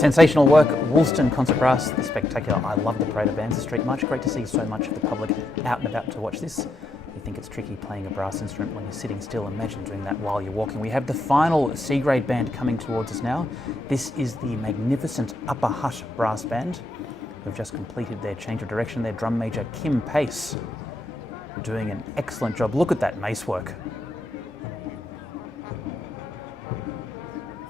Sensational work, Woolston Concert Brass, the spectacular. I love the Parade of Bands, the Street March. Great to see so much of the public out and about to watch this. You think it's tricky playing a brass instrument when you're sitting still. Imagine doing that while you're walking. We have the final C-grade band coming towards us now. This is the magnificent Upper Hutt Brass Band, who've just completed their change of direction. Their drum major, Kim Pace, doing an excellent job. Look at that mace work.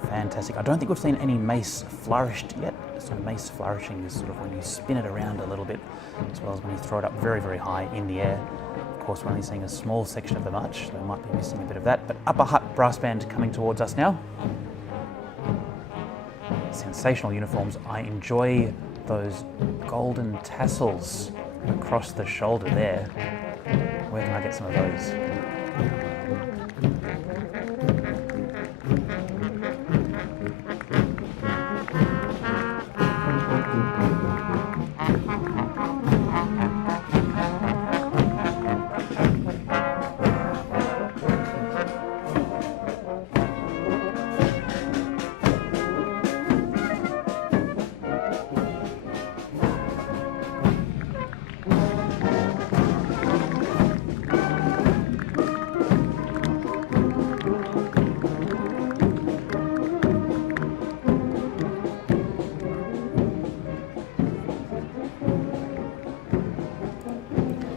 Fantastic. I don't think we've seen any mace flourished yet. So mace flourishing is sort of when you spin it around a little bit, as well as when you throw it up very, very high in the air. Of course, we're only seeing a small section of the march, so we might be missing a bit of that. But Upper Hutt Brass Band coming towards us now. Sensational uniforms. I enjoy those golden tassels across the shoulder there. Where can I get some of those?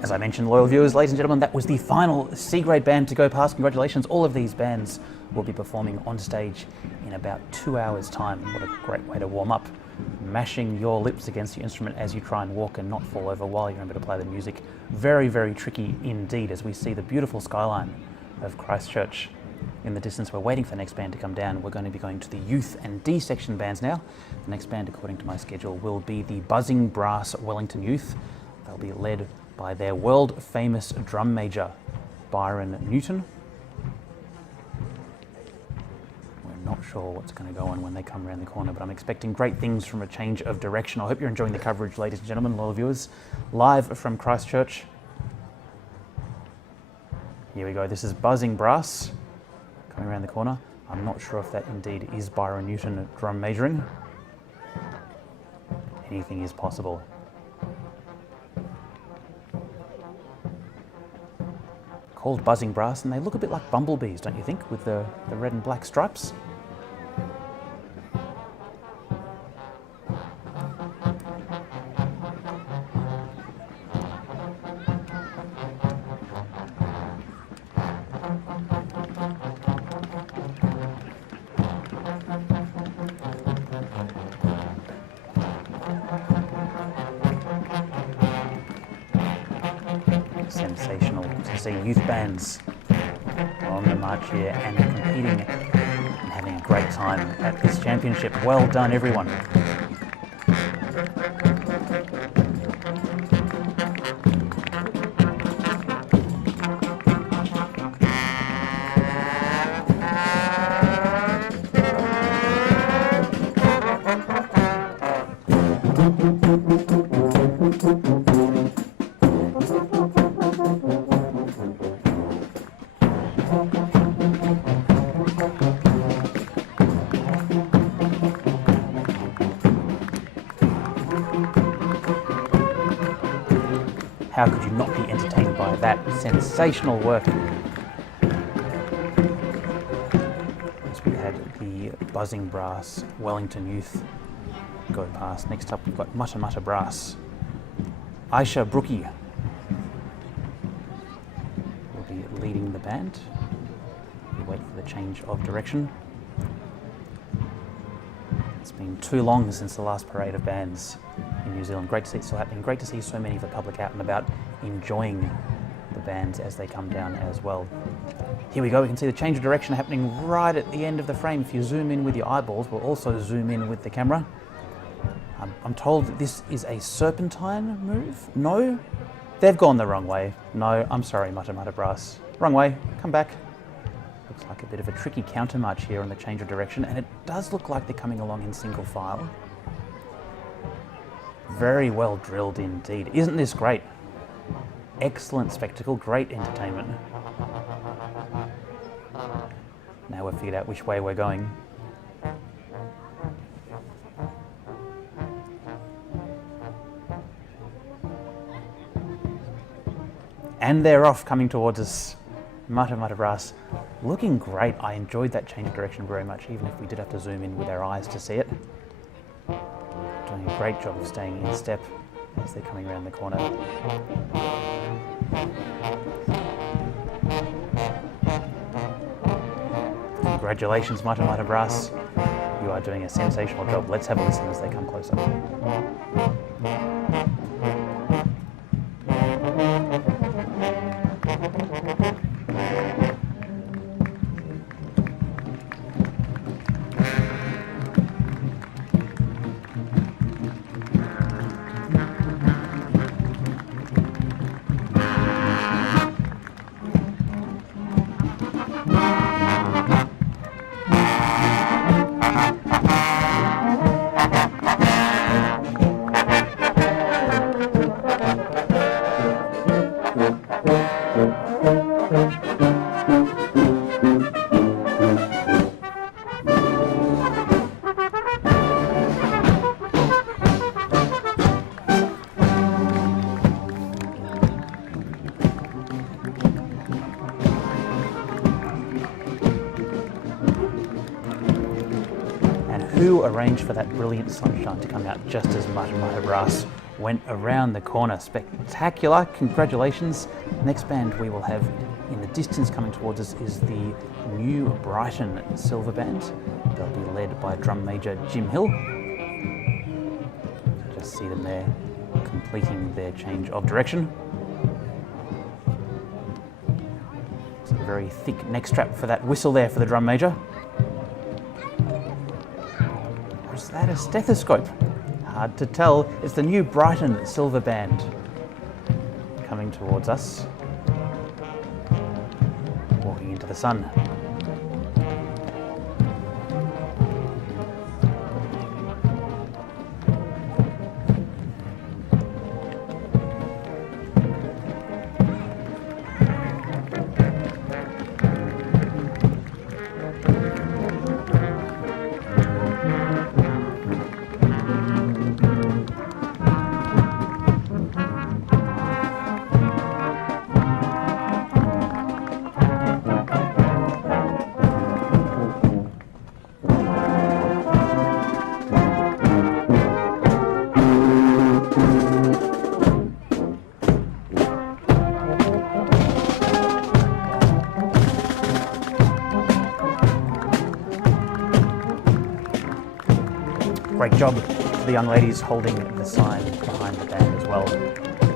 As I mentioned, loyal viewers, ladies and gentlemen, that was the final C-grade band to go past. Congratulations. All of these bands will be performing on stage in about 2 hours' time. What a great way to warm up. Mashing your lips against your instrument as you try and walk and not fall over while you remember to play the music. Very, very tricky indeed as we see the beautiful skyline of Christchurch in the distance. We're waiting for the next band to come down. We're going to be going to the youth and D section bands now. The next band, according to my schedule, will be the Buzzing Brass Wellington Youth. They'll be led by their world-famous drum major, Byron Newton. We're not sure what's going to go on when they come around the corner, but I'm expecting great things from a change of direction. I hope you're enjoying the coverage, ladies and gentlemen, loyal viewers. Live from Christchurch. Here we go. This is Buzzing Brass coming around the corner. I'm not sure if that indeed is Byron Newton drum majoring. Anything is possible. Called Buzzing Brass, and they look a bit like bumblebees, don't you think, with the red and black stripes? Sensational to see youth bands on the march here and competing and having a great time at this championship. Well done, everyone. How could you not be entertained by that sensational work? As we had the Buzzing Brass Wellington Youth go past. Next up we've got Mutta Mutta Brass. Aisha Brookie will be leading the band. We wait for the change of direction. It's been too long since the last parade of bands in New Zealand. Great to see it still happening. Great to see so many of the public out and about enjoying the bands as they come down as well. Here we go. We can see the change of direction happening right at the end of the frame. If you zoom in with your eyeballs, we'll also zoom in with the camera. I'm told that this is a serpentine move. No, they've gone the wrong way. No, I'm sorry, Mutta Mutta Brass. Wrong way. Come back. Looks like a bit of a tricky counter march here on the change of direction, and it does look like they're coming along in single file. Very well drilled indeed. Isn't this great? Excellent spectacle, great entertainment. Now we've figured out which way we're going. And they're off, coming towards us. Mata Mata Brass, looking great. I enjoyed that change of direction very much, even if we did have to zoom in with our eyes to see it. Doing a great job of staying in step as they're coming around the corner. Congratulations, Mata Mata Brass. You are doing a sensational job. Let's have a listen as they come closer. Who arranged for that brilliant sunshine to come out just as Mata Mata Brass went around the corner? Spectacular, congratulations. Next band we will have in the distance coming towards us is the New Brighton Silver Band. They'll be led by drum major Jim Hill. Just see them there completing their change of direction. It's a very thick neck strap for that whistle there for the drum major. Is that a stethoscope? Hard to tell. It's the New Brighton Silver Band coming towards us, walking into the sun. Great job to the young ladies holding the sign behind the band as well.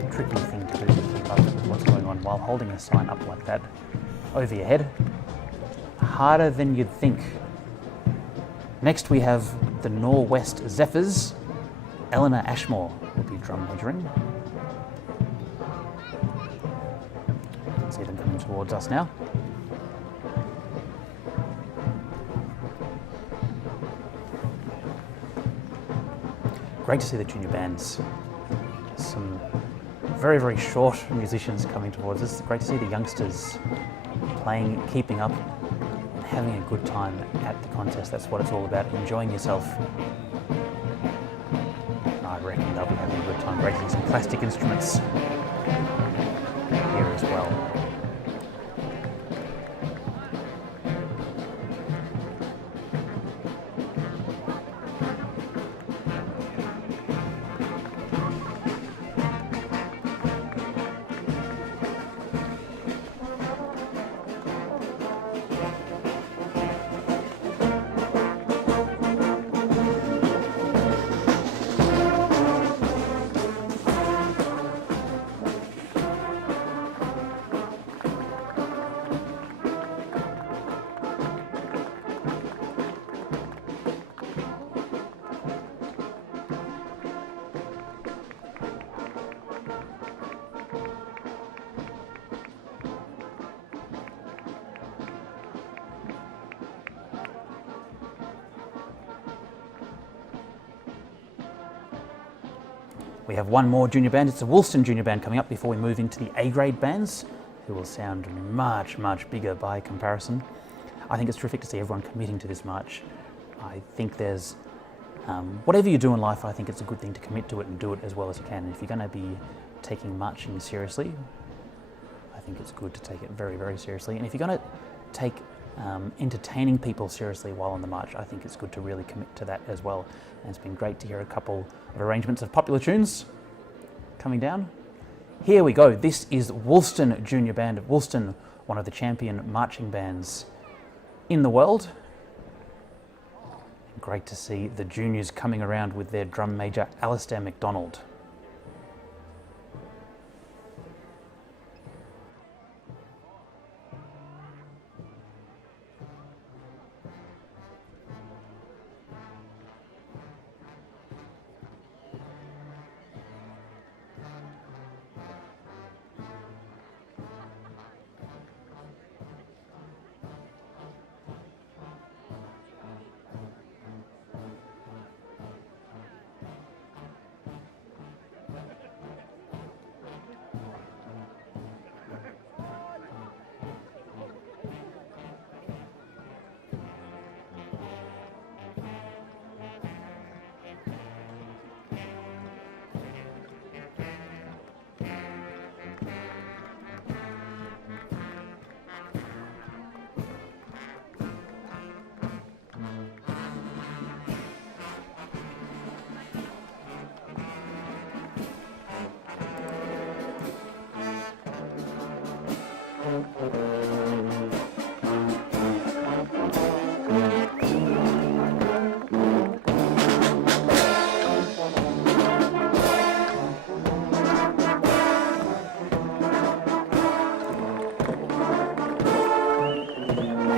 Tricky thing to do to keep up with what's going on while holding a sign up like that over your head. Harder than you'd think. Next we have the Norwest Zephyrs. Eleanor Ashmore will be drum majoring. You can see them coming towards us now. Great to see the junior bands. Some very, very short musicians coming towards us. Great to see the youngsters playing, keeping up, and having a good time at the contest. That's what it's all about, enjoying yourself. I reckon they'll be having a good time. Great to see some plastic instruments here as well. We have one more junior band. It's the Woolston Junior Band coming up before we move into the A-grade bands, who will sound much, much bigger by comparison. I think it's terrific to see everyone committing to this march. I think there's, whatever you do in life, I think it's a good thing to commit to it and do it as well as you can. And if you're going to be taking marching seriously, think it's good to take it very, very seriously. And if you're going to take entertaining people seriously while on the march, I think it's good to really commit to that as well. And it's been great to hear a couple of arrangements of popular tunes coming down. Here we go. This is Woolston Junior Band of Woolston, one of the champion marching bands in the world. Great to see the juniors coming around with their drum major, Alistair MacDonald.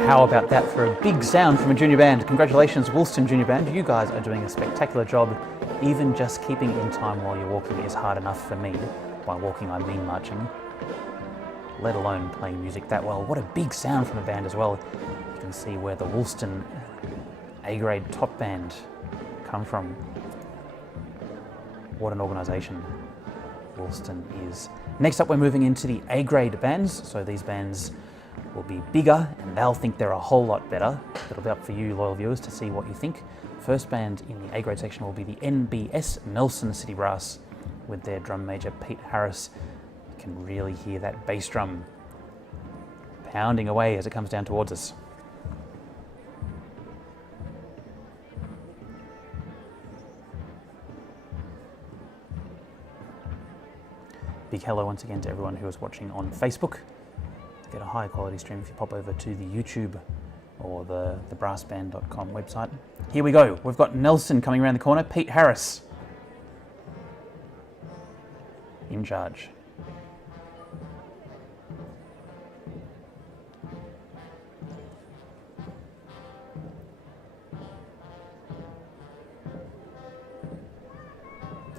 How about that for a big sound from a junior band? Congratulations, Woolston Junior Band. You guys are doing a spectacular job. Even just keeping in time while you're walking is hard enough for me. By walking, I mean marching, let alone playing music that well. What a big sound from a band as well. You can see where the Woolston A-grade top band come from. What an organisation Woolston is. Next up, we're moving into the A-grade bands. So these bands will be bigger and they'll think they're a whole lot better. It'll be up for you, loyal viewers, to see what you think. First band in the A-grade section will be the NBS Nelson City Brass with their drum major Pete Harris. You can really hear that bass drum pounding away as it comes down towards us. Big hello once again to everyone who is watching on Facebook. Get a high quality stream if you pop over to the YouTube or the brassband.com website. Here we go. We've got Nelson coming around the corner. Pete Harris in charge.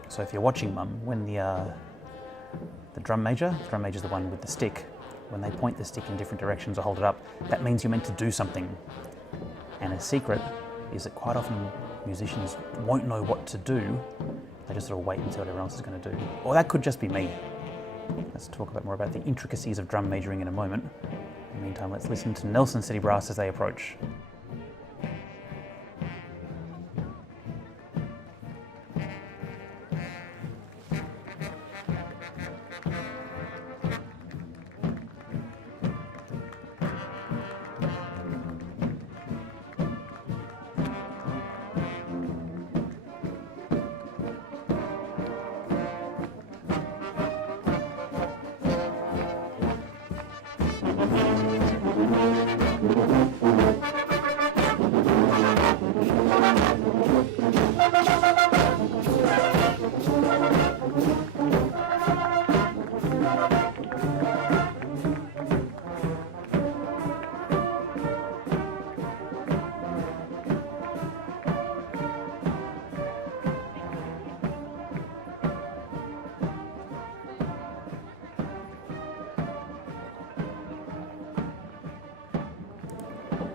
So if you're watching, Mum, when the drum major is the one with the stick. When they point the stick in different directions or hold it up, that means you're meant to do something. And a secret is that quite often musicians won't know what to do. They just sort of wait and see what everyone else is going to do. Or that could just be me. Let's talk a bit more about the intricacies of drum majoring in a moment. In the meantime, let's listen to Nelson City Brass as they approach.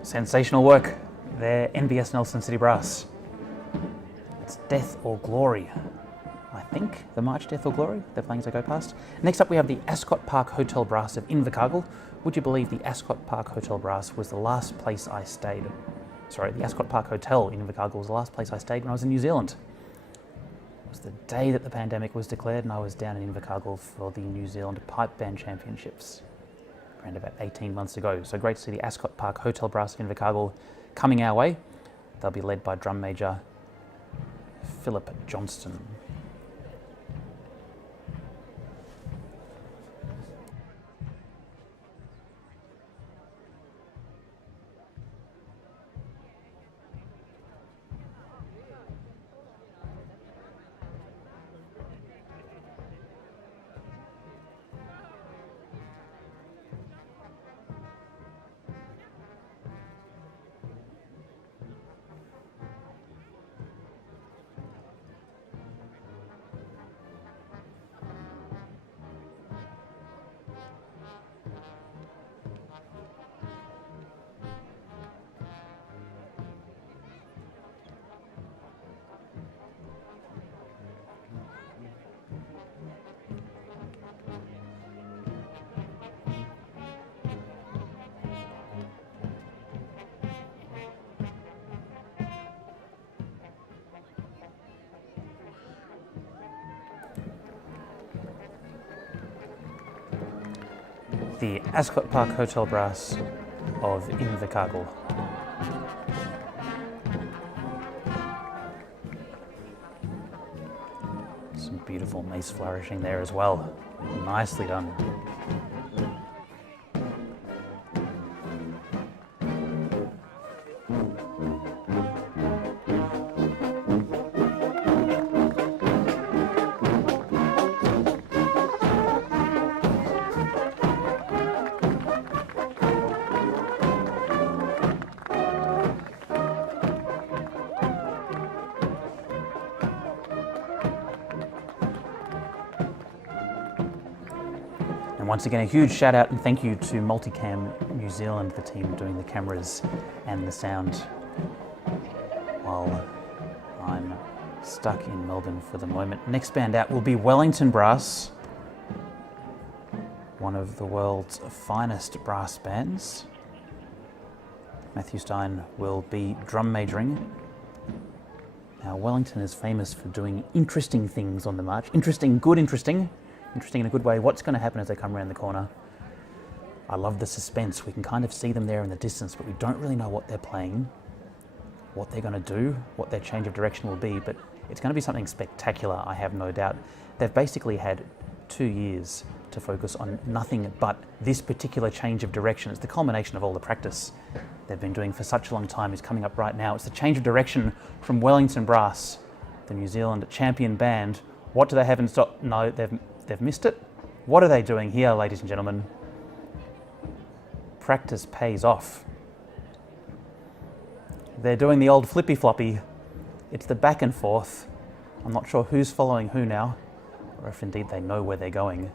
Sensational work there, NBS Nelson City Brass. It's Death or Glory, I think, the march Death or Glory. They're playing as I go past. Next up we have the Ascot Park Hotel Brass of Invercargill. Would you believe the Ascot Park Hotel Brass was the last place I stayed? Sorry, the Ascot Park Hotel in Invercargill was the last place I stayed when I was in New Zealand. It was the day that the pandemic was declared and I was down in Invercargill for the New Zealand Pipe Band Championships. around about 18 months ago. So great to see the Ascot Park Hotel Brass of Invercargill coming our way. They'll be led by drum major Philip Johnston. The Ascot Park Hotel Brass of Invercargill. Some beautiful mace flourishing there as well. Nicely done. And once again, a huge shout out and thank you to Multicam New Zealand, the team doing the cameras and the sound while I'm stuck in Melbourne for the moment. Next band out will be Wellington Brass, one of the world's finest brass bands. Matthew Stein will be drum majoring. Now, Wellington is famous for doing interesting things on the march. Interesting in a good way. What's going to happen as they come around the corner? I love the suspense. We can kind of see them there in the distance, but we don't really know what they're playing, what they're going to do, what their change of direction will be, but it's going to be something spectacular, I have no doubt. They've basically had 2 years to focus on nothing but this particular change of direction. It's the culmination of all the practice they've been doing for such a long time is coming up right now. It's the change of direction from Wellington Brass, the New Zealand champion band. What do they have in stock? No, they've missed it. What are they doing here, ladies and gentlemen? Practice pays off. They're doing the old flippy floppy. It's the back and forth. I'm not sure who's following who now, or if indeed they know where they're going.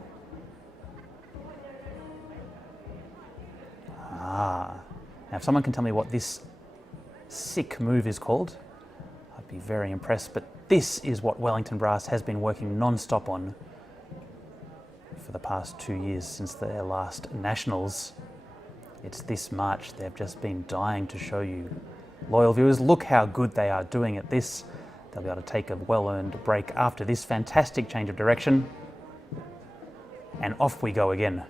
Now if someone can tell me what this sick move is called, I'd be very impressed. But this is what Wellington Brass has been working non-stop on for the past 2 years since their last Nationals. It's this march they've just been dying to show you. Loyal viewers, look how good they are doing at this. They'll be able to take a well-earned break after this fantastic change of direction. And off we go again.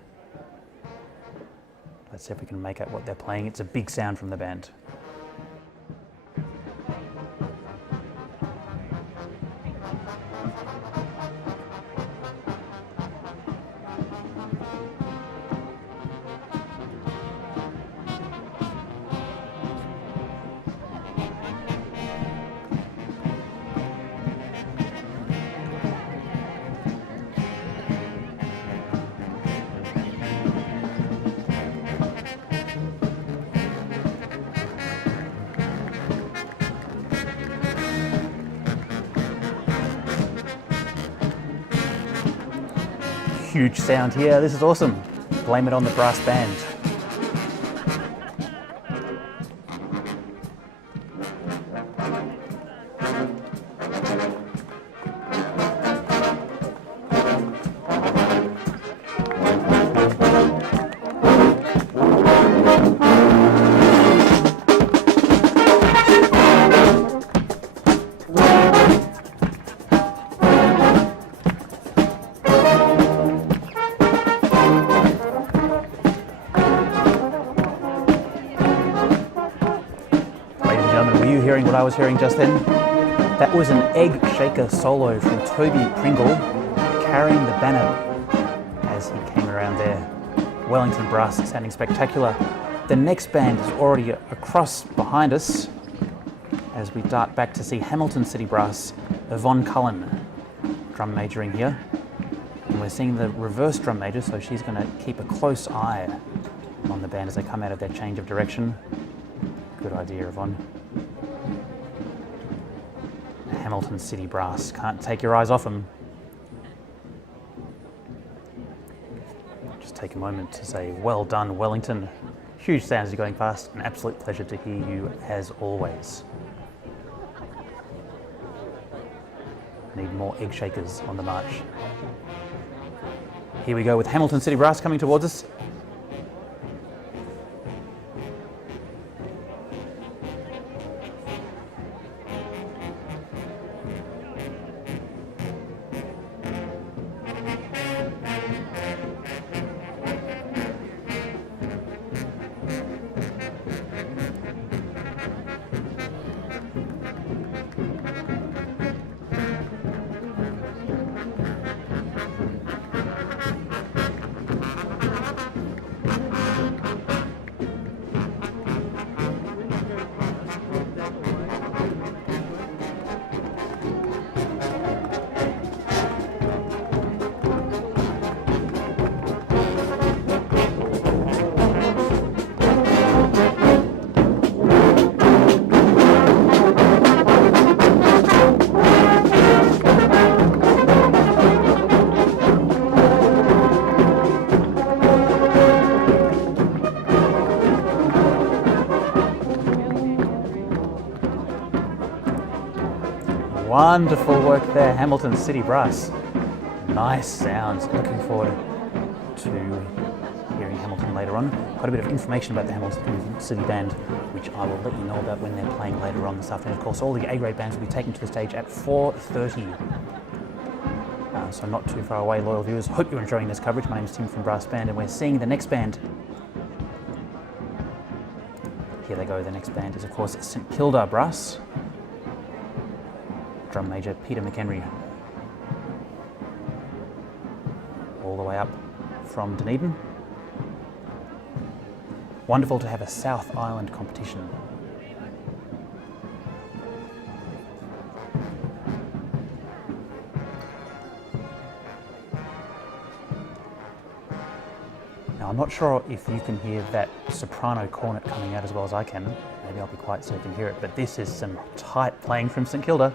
Let's see if we can make out what they're playing. It's a big sound from the band. Huge sound here. This is awesome. Blame it on the brass band. hearing what I was hearing just then? That was an egg shaker solo from Toby Pringle, carrying the banner as he came around there. Wellington Brass sounding spectacular. The next band is already across behind us as we dart back to see Hamilton City Brass, Yvonne Cullen, drum majoring here. And we're seeing the reverse drum major, so she's going to keep a close eye on the band as they come out of their change of direction. Good idea, Yvonne. Hamilton City Brass, can't take your eyes off them. Just take a moment to say, well done, Wellington. Huge sounds as you're going past. An absolute pleasure to hear you as always. Need more egg shakers on the march. Here we go with Hamilton City Brass coming towards us. Wonderful work there, Hamilton City Brass. Nice sounds. Looking forward to hearing Hamilton later on. Quite a bit of information about the Hamilton City Band, which I will let you know about when they're playing later on this afternoon. Of course, all the A-grade bands will be taken to the stage at 4:30. So not too far away, loyal viewers. Hope you're enjoying this coverage. My name is Tim from Brass Band, and we're seeing the next band. Here they go. The next band is, of course, St Kilda Brass. Drum major Peter McHenry, all the way up from Dunedin. Wonderful to have a South Island competition. Now I'm not sure if you can hear that soprano cornet coming out as well as I can. Maybe I'll be quiet so you can hear it, but this is some tight playing from St Kilda.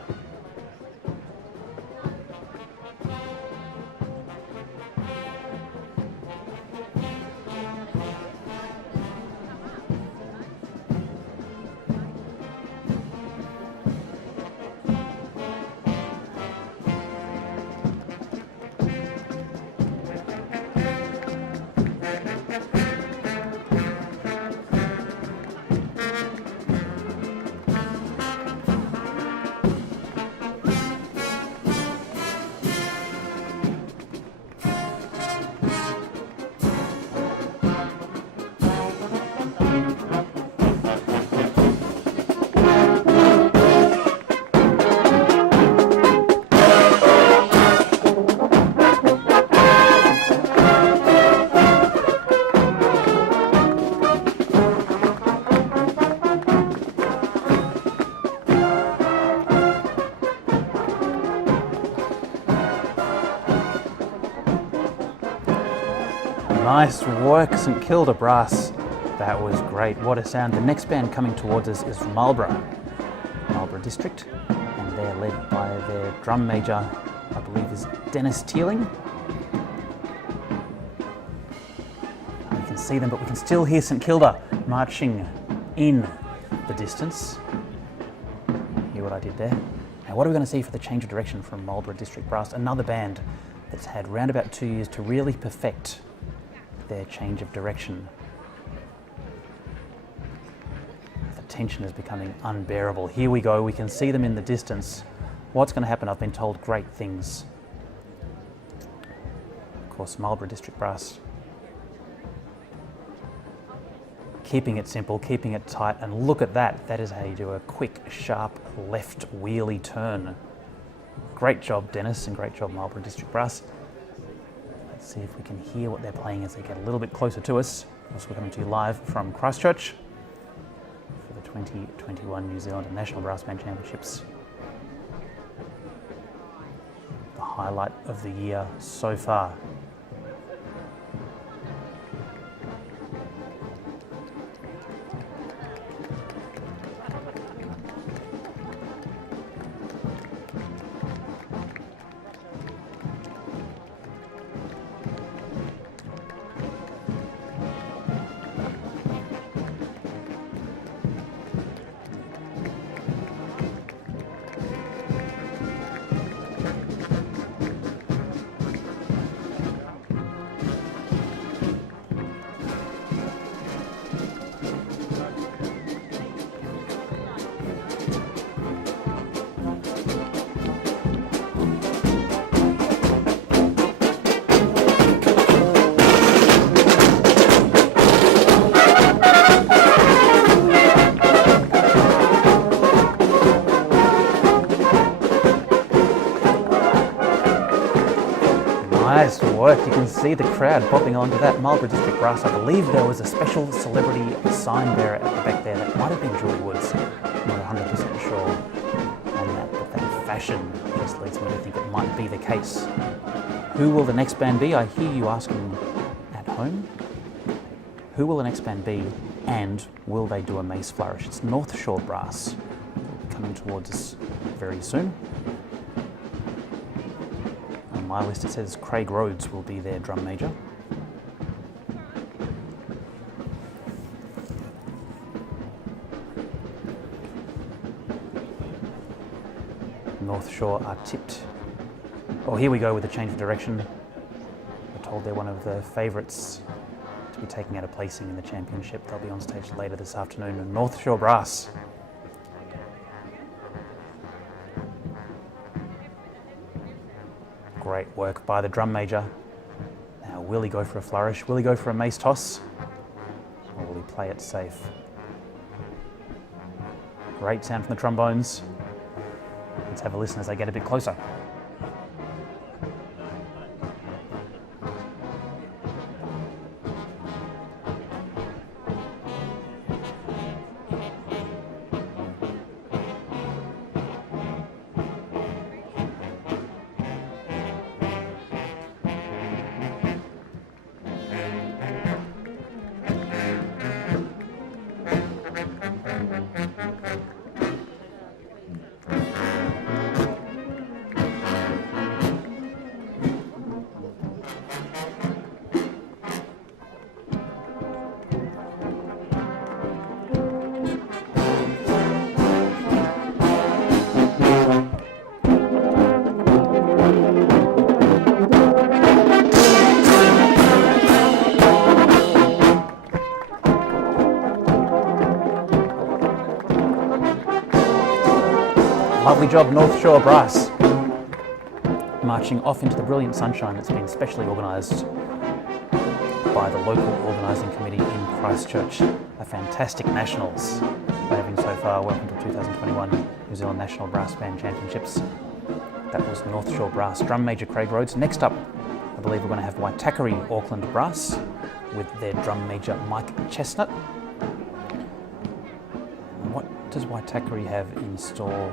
Nice work, St Kilda Brass. That was great. What a sound. The next band coming towards us is from Marlborough District, and they're led by their drum major, I believe is Dennis Teeling. We can see them, but we can still hear St Kilda marching in the distance. Hear what I did there? Now what are we going to see for the change of direction from Marlborough District Brass? Another band that's had round about 2 years to really perfect their change of direction. The tension is becoming unbearable. Here we go, we can see them in the distance. What's going to happen? I've been told great things. Of course, Marlborough District Brass keeping it simple, keeping it tight, and look at that. That is how you do a quick, sharp left wheelie turn. Great job, Dennis, and great job, Marlborough District Brass. Let's see if we can hear what they're playing as they get a little bit closer to us. Of course, we're coming to you live from Christchurch for the 2021 New Zealand National Brass Band Championships. The highlight of the year so far. Nice work. You can see the crowd bobbing onto that. Marlborough District Brass, I believe there was a special celebrity sign bearer at the back there. That might have been Julie Woods. I'm not 100% sure on that, but that fashion just leads me to think it might be the case. Who will the next band be? I hear you asking at home. Who will the next band be, and will they do a mace flourish? It's North Shore Brass coming towards us very soon. On my list it says Craig Rhodes will be their drum major. North Shore are tipped. Oh, here we go with a change of direction. We're told they're one of the favourites to be taking out a placing in the championship. They'll be on stage later this afternoon. North Shore Brass. Great work by the drum major. Now, will he go for a flourish? Will he go for a mace toss? Or will he play it safe? Great sound from the trombones. Let's have a listen as they get a bit closer. Lovely job, North Shore Brass. Marching off into the brilliant sunshine that's been specially organised by the local organising committee in Christchurch. A fantastic nationals they're having so far. Welcome to 2021 New Zealand National Brass Band Championships. That was North Shore Brass. Drum major Craig Rhodes. Next up, I believe we're going to have Waitakere Auckland Brass with their drum major Mike Chestnut. What does Waitakere have in store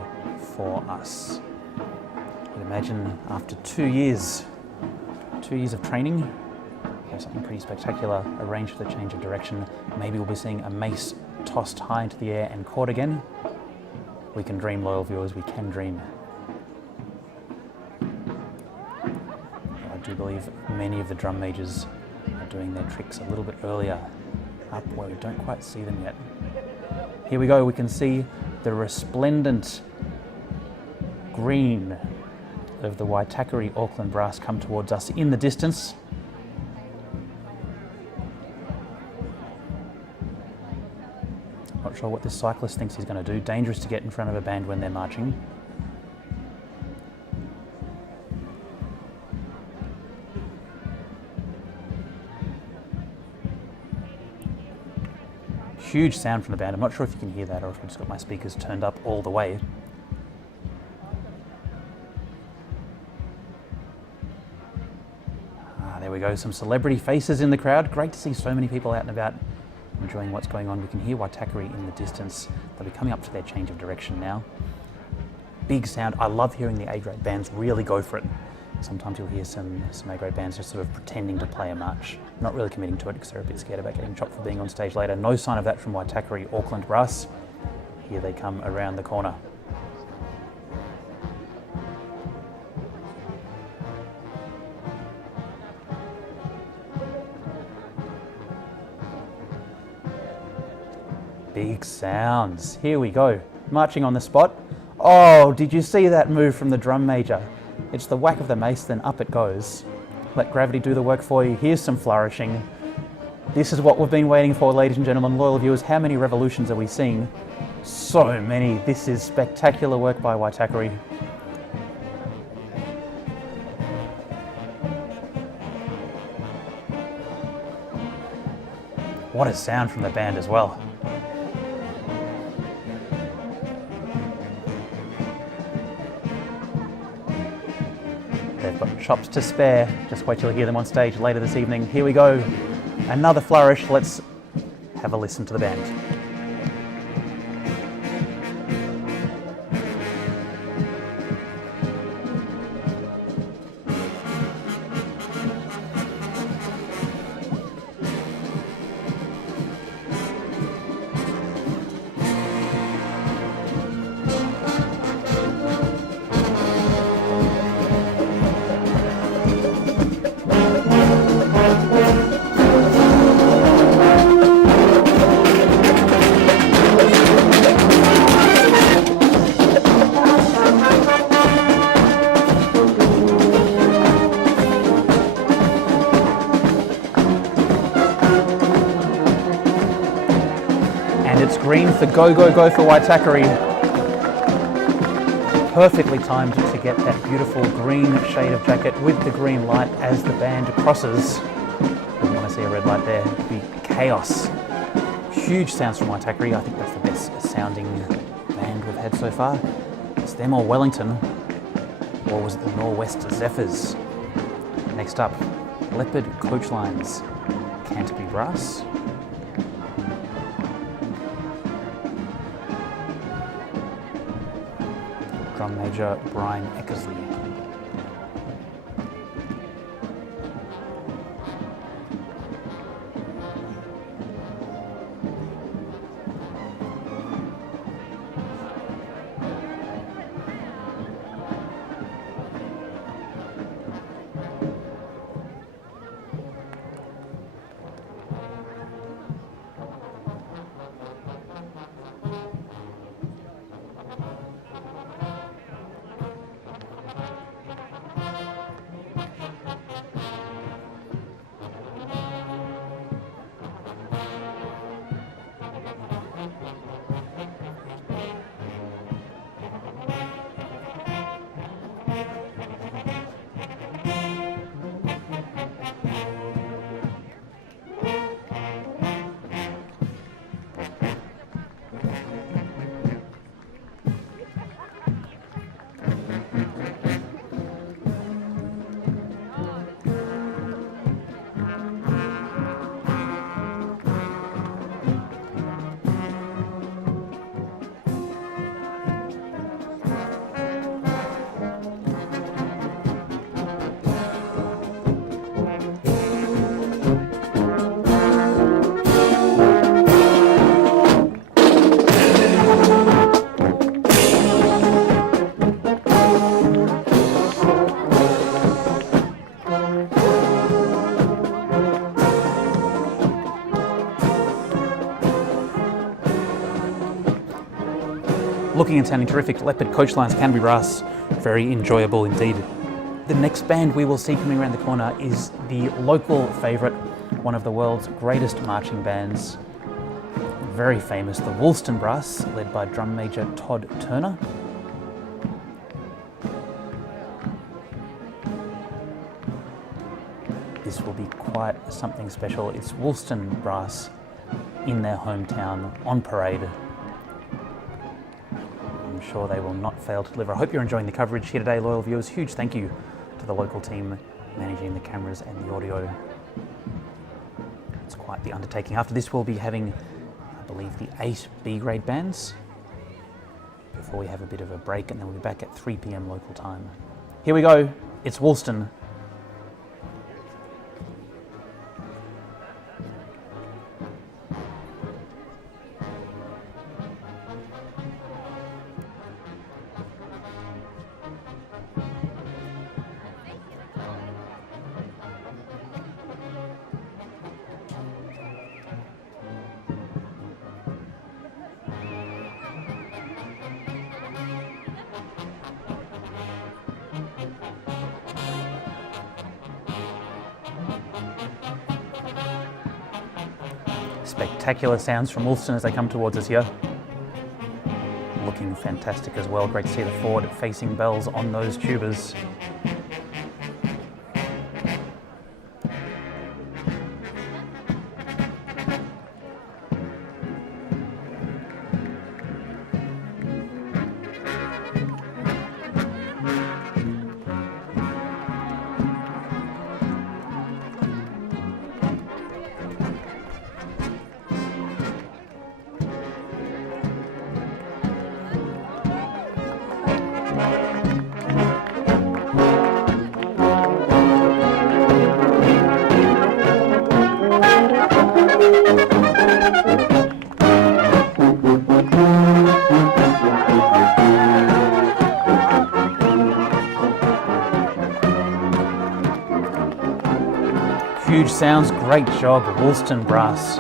for us? I'd imagine after 2 years of training, there's something pretty spectacular arranged for the change of direction. Maybe we'll be seeing a mace tossed high into the air and caught again. We can dream, loyal viewers, we can dream. I do believe many of the drum majors are doing their tricks a little bit earlier, up where we don't quite see them yet. Here we go, we can see the resplendent green of the Waitakere Auckland Brass come towards us in the distance. Not sure what this cyclist thinks he's going to do. Dangerous to get in front of a band when they're marching. Huge sound from the band. I'm not sure if you can hear that or if I've just got my speakers turned up all the way. There we go, some celebrity faces in the crowd. Great to see so many people out and about enjoying what's going on. We can hear Waitakere in the distance. They'll be coming up to their change of direction now. Big sound. I love hearing the A-grade bands really go for it. Sometimes you'll hear some A-grade bands just sort of pretending to play a march, not really committing to it because they're a bit scared about getting chopped for being on stage later. No sign of that from Waitakere Auckland Brass. Here they come around the corner. Big sounds. Here we go. Marching on the spot. Oh, did you see that move from the drum major? It's the whack of the mace, then up it goes. Let gravity do the work for you. Here's some flourishing. This is what we've been waiting for, ladies and gentlemen, loyal viewers. How many revolutions are we seeing? So many. This is spectacular work by Waitakere. What a sound from the band as well. They've got chops to spare. Just wait till you hear them on stage later this evening. Here we go. Another flourish. Let's have a listen to the band. Green for go, go, go for Waitakere. Perfectly timed to get that beautiful green shade of jacket with the green light as the band crosses. Wouldn't want to see a red light there. It'd be chaos. Huge sounds from Waitakere. I think that's the best sounding band we've had so far. It's them or Wellington, or was it the Norwest Zephyrs? Next up, Leopard Coach Lines, Canterbury Brass. Drum Major Brian Eckersley. Looking and sounding terrific. Leopard Coach Lines, Canterbury Brass, very enjoyable indeed. The next band we will see coming around the corner is the local favourite, one of the world's greatest marching bands, very famous, the Woolston Brass, led by Drum Major Todd Turner. This will be quite something special. It's Woolston Brass in their hometown on parade. I'm sure they will not fail to deliver. I hope you're enjoying the coverage here today, loyal viewers. Huge thank you to the local team managing the cameras and the audio. It's quite the undertaking. After this, we'll be having, I believe, the 8 B-grade bands before we have a bit of a break, and then we'll be back at 3 p.m. local time. Here we go. It's Woolston. Spectacular sounds from Woolston as they come towards us here. Looking fantastic as well. Great to see the forward-facing bells on those tubas. Huge sounds, great job, Woolston Brass.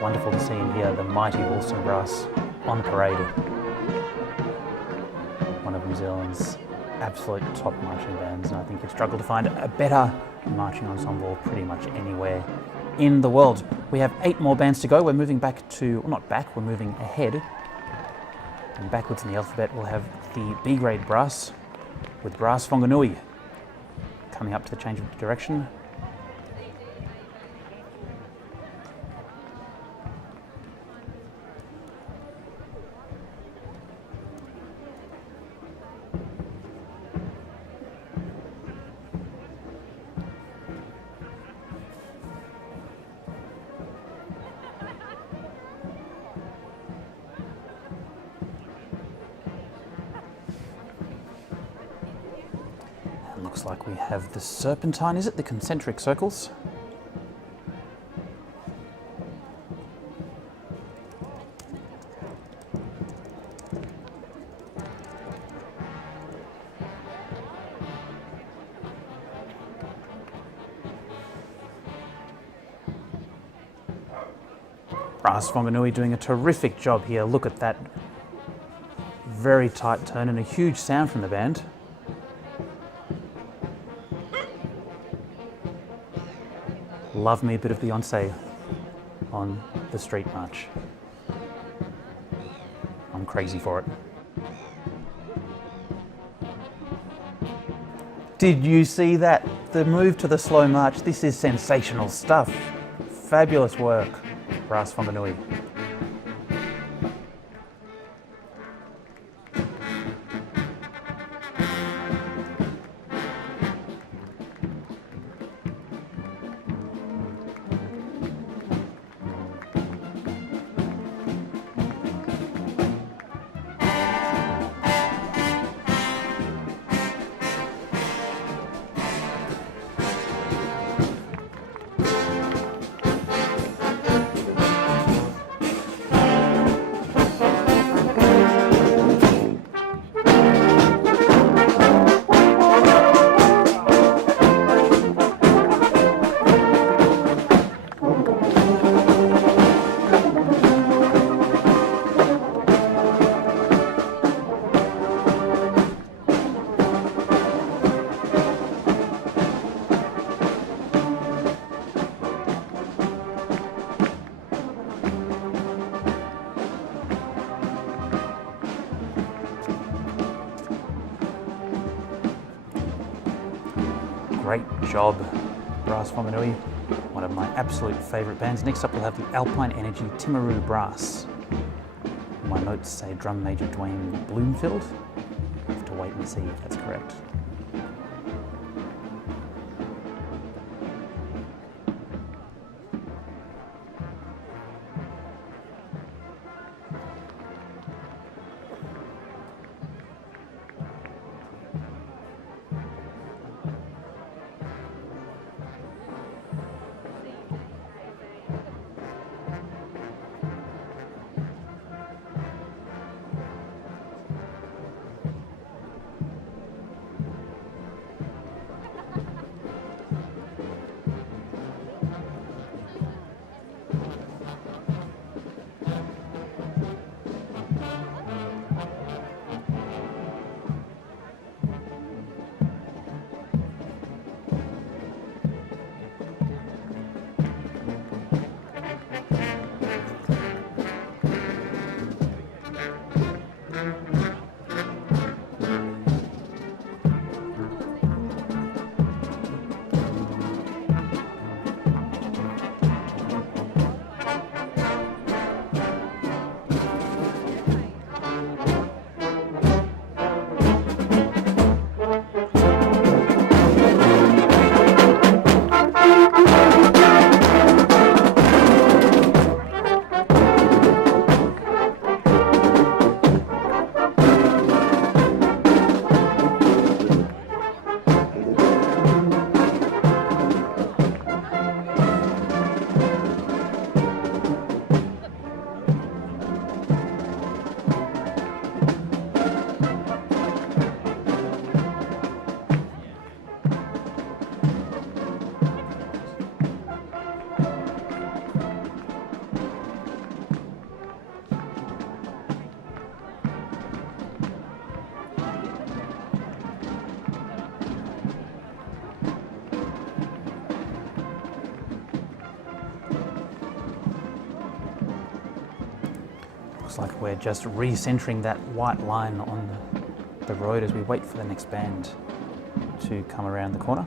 Wonderful to see him here, the mighty Woolston Brass on parade. One of New Zealand's absolute top marching bands, and I think you'd struggle to find a better marching ensemble pretty much anywhere in the world. We have 8 more bands to go. We're moving back to, well, not back, we're moving ahead. And backwards in the alphabet, we'll have the B-grade brass with Brass Whanganui coming up to the change of direction. Looks like we have the serpentine, is it? The concentric circles. Brass Whanganui doing a terrific job here. Look at that very tight turn and a huge sound from the band. Love me a bit of Beyonce on the street march. I'm crazy for it. Did you see that? The move to the slow march. This is sensational stuff. Fabulous work, Brass Whanganui. Great job Brass Whanganui, one of my absolute favourite bands. Next up we'll have the Alpine Energy Timaru Brass. My notes say drum major Dwayne Bloomfield. I'll have to wait and see if that's correct. Looks like we're just recentering that white line on the road as we wait for the next band to come around the corner.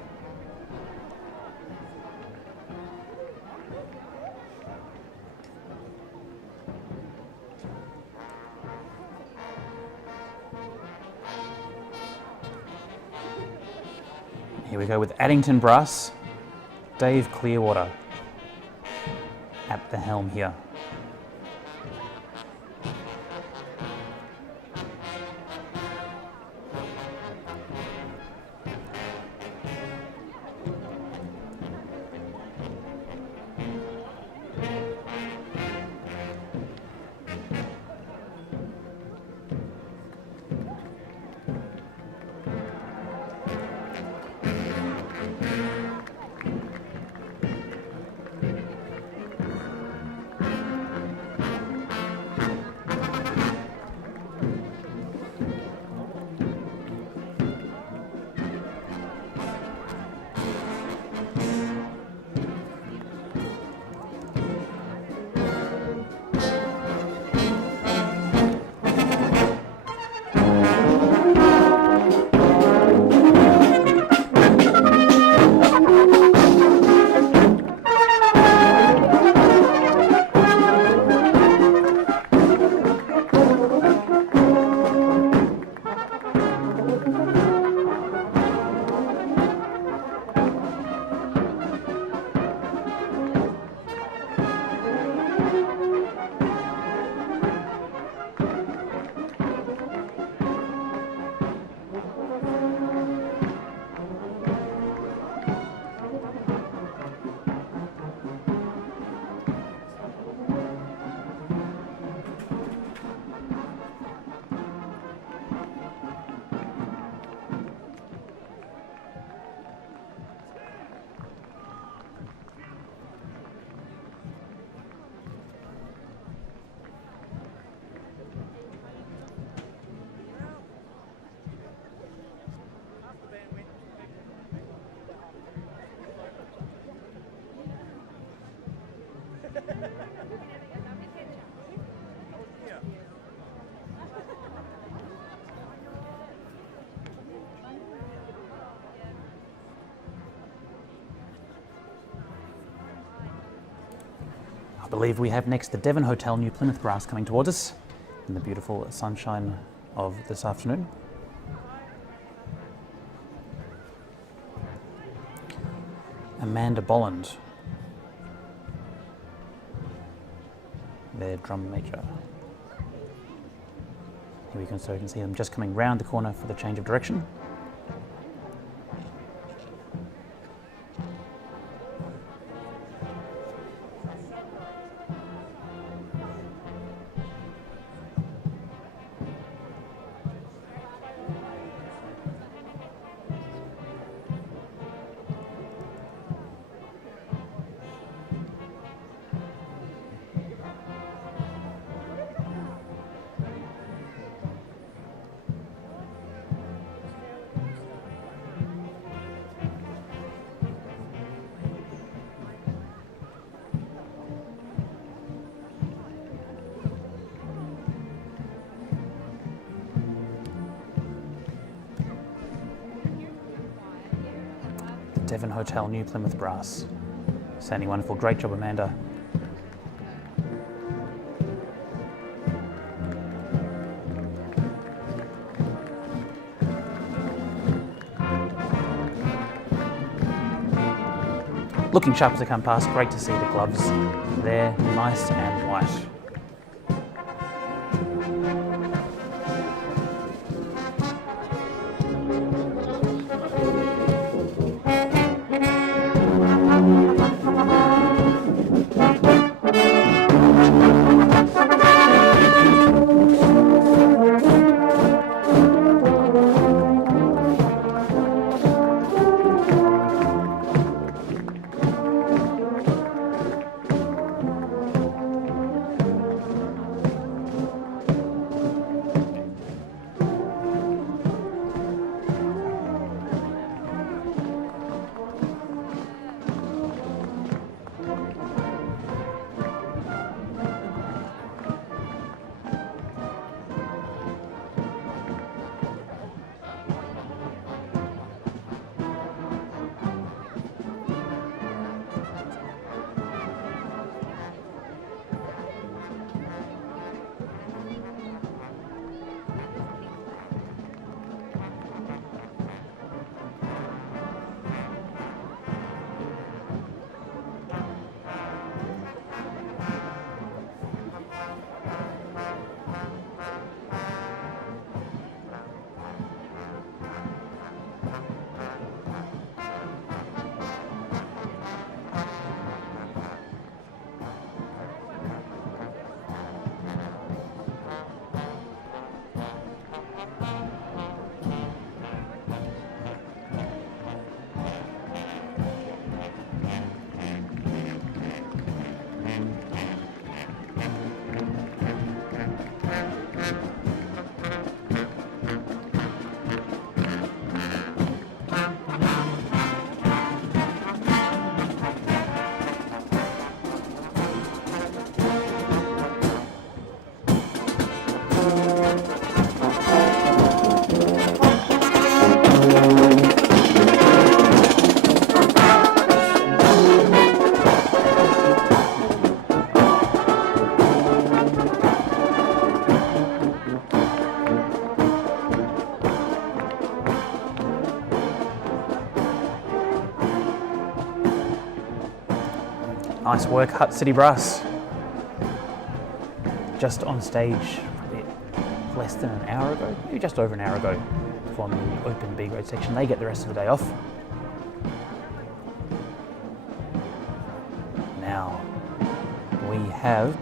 Here we go with Addington Brass, Dave Clearwater at the helm here. I believe we have next the Devon Hotel New Plymouth Brass coming towards us in the beautiful sunshine of this afternoon. Amanda Bolland, their drum major. Here we can see them just coming round the corner for the change of direction. Devon Hotel New Plymouth Brass. Sounding wonderful. Great job, Amanda. Looking sharp as they come past. Great to see the gloves there, nice and white. Nice work, Hutt City Brass. Just on stage a bit less than an hour ago, maybe just over an hour ago, from the open B grade section. They get the rest of the day off. Now we have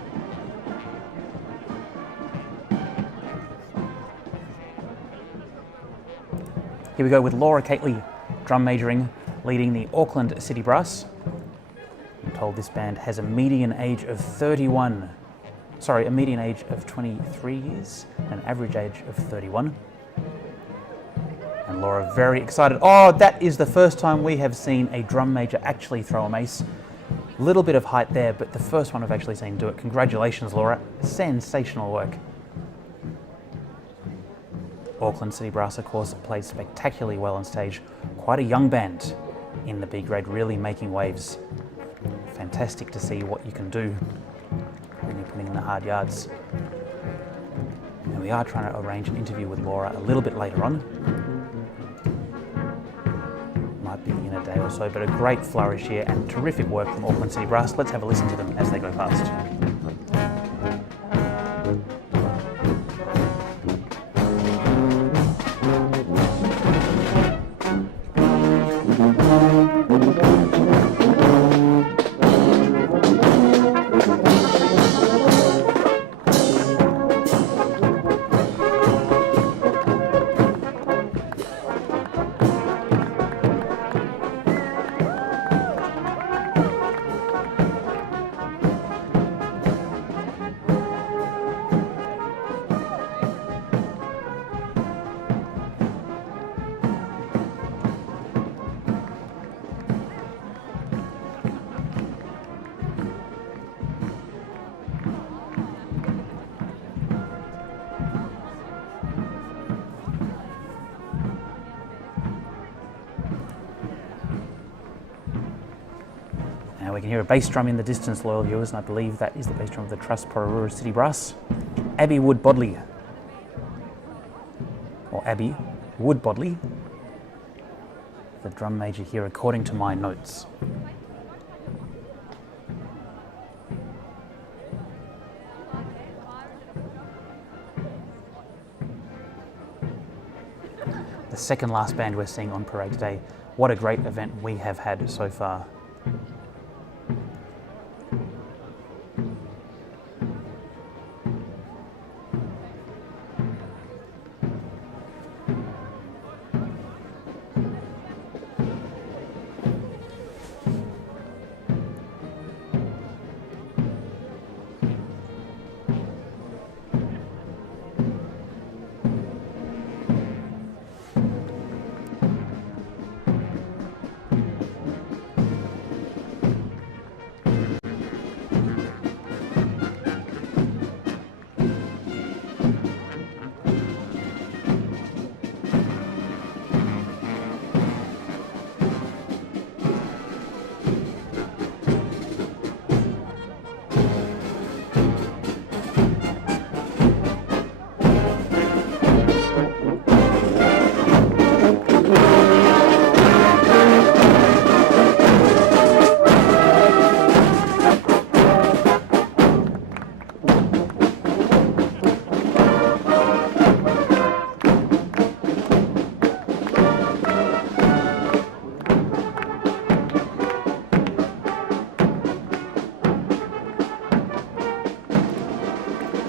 here we go with Laura Cately, drum majoring, leading the Auckland City Brass. I'm told this band has a median age of 23 years, and an average age of 31. And Laura very excited. Oh, that is the first time we have seen a drum major actually throw a mace. Little bit of height there, but the first one I've actually seen do it. Congratulations, Laura. Sensational work. Auckland City Brass, of course, played spectacularly well on stage. Quite a young band in the B grade, really making waves. Fantastic to see what you can do winning in the hard yards. And we are trying to arrange an interview with Laura a little bit later on. Might be in a day or so, but a great flourish here and terrific work from Auckland City Brass. Let's have a listen to them as they go past. Now we can hear a bass drum in the distance, loyal viewers, and I believe that is the bass drum of the Trust Pororura City Brass. Abby Wood Bodley, or Abby Wood Bodley, the drum major here according to my notes. The second last band we're seeing on parade today. What a great event we have had so far.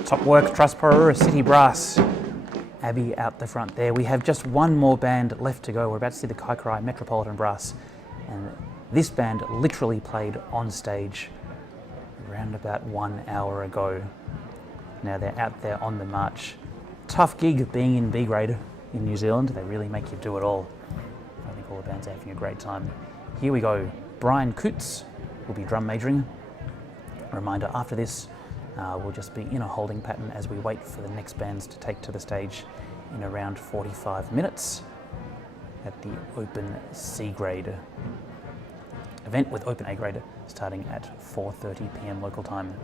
Top work, Trust Pororura City Brass. Abby out the front there. We have just one more band left to go. We're about to see the Kaikorai Metropolitan Brass. And this band literally played on stage around about 1 hour ago. Now they're out there on the march. Tough gig being in B grade in New Zealand. They really make you do it all. I think all the bands are having a great time. Here we go. Brian Coots will be drum majoring. A reminder, after this, we'll just be in a holding pattern as we wait for the next bands to take to the stage in around 45 minutes at the Open C grade event with Open A grade starting at 4:30 p.m. local time.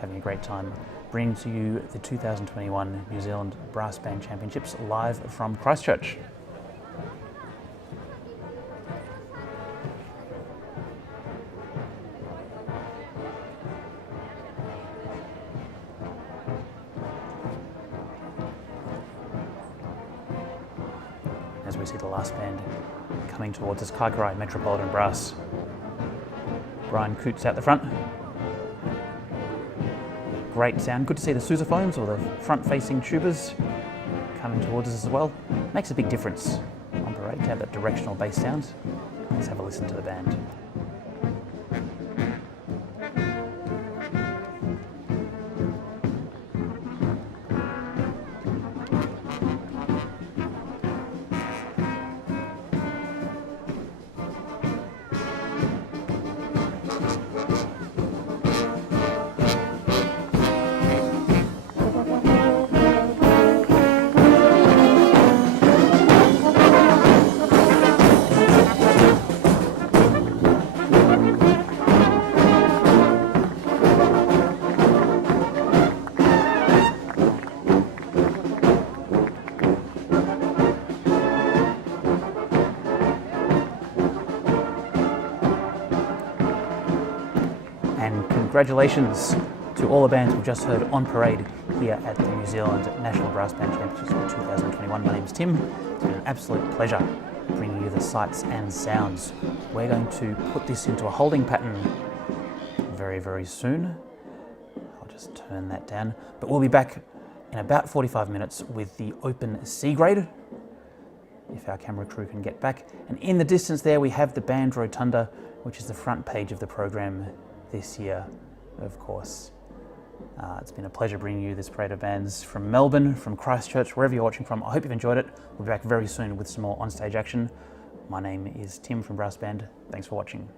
Having a great time. Bringing to you the 2021 New Zealand Brass Band Championships live from Christchurch. As we see the last band coming towards us, Kaikorai Metropolitan Brass. Brian Coots out the front. Great sound. Good to see the sousaphones, or the front-facing tubas, coming towards us as well. Makes a big difference on parade to have that directional bass sound. Let's have a listen to the band. congratulations to all the bands we've just heard on parade here at the New Zealand National Brass Band Championships for 2021. My name's Tim. It's been an absolute pleasure bringing you the sights and sounds. We're going to put this into a holding pattern very, very soon. I'll just turn that down. But we'll be back in about 45 minutes with the open C grade, if our camera crew can get back. And in the distance there we have the band rotunda, which is the front page of the program this year, of course. It's been a pleasure bringing you this parade of bands from Melbourne, from Christchurch, wherever you're watching from. I hope you've enjoyed it. We'll be back very soon with some more onstage action. My name is Tim from Brass Band. Thanks for watching.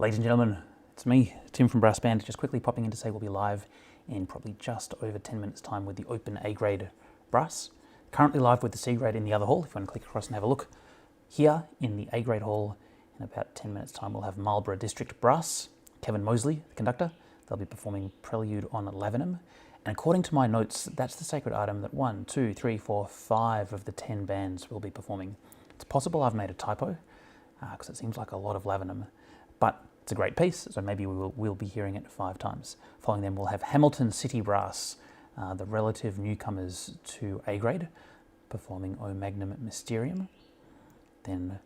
Ladies and gentlemen, it's me, Tim from Brass Band, just quickly popping in to say we'll be live in probably just over 10 minutes time with the open A-grade brass. Currently live with the C-grade in the other hall. If you want to click across and have a look. Here in the A-grade hall, in about 10 minutes time, we'll have Marlborough District Brass, Kevin Mosley, the conductor. They'll be performing Prelude on Lavenham. And according to my notes, that's the sacred item that 1, 2, 3, 4, 5 of the 10 bands will be performing. It's possible I've made a typo, because it seems like a lot of Lavenham, but it's a great piece, so maybe we'll be hearing it 5 times. Following them, we'll have Hamilton City Brass, the relative newcomers to A-grade, performing O Magnum Mysterium. Then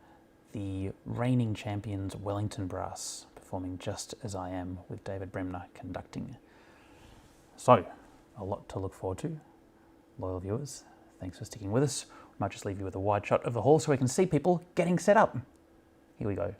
the reigning champions Wellington Brass, performing Just As I Am with David Bremner conducting. So, a lot to look forward to. Loyal viewers, thanks for sticking with us. I might just leave you with a wide shot of the hall so we can see people getting set up. Here we go.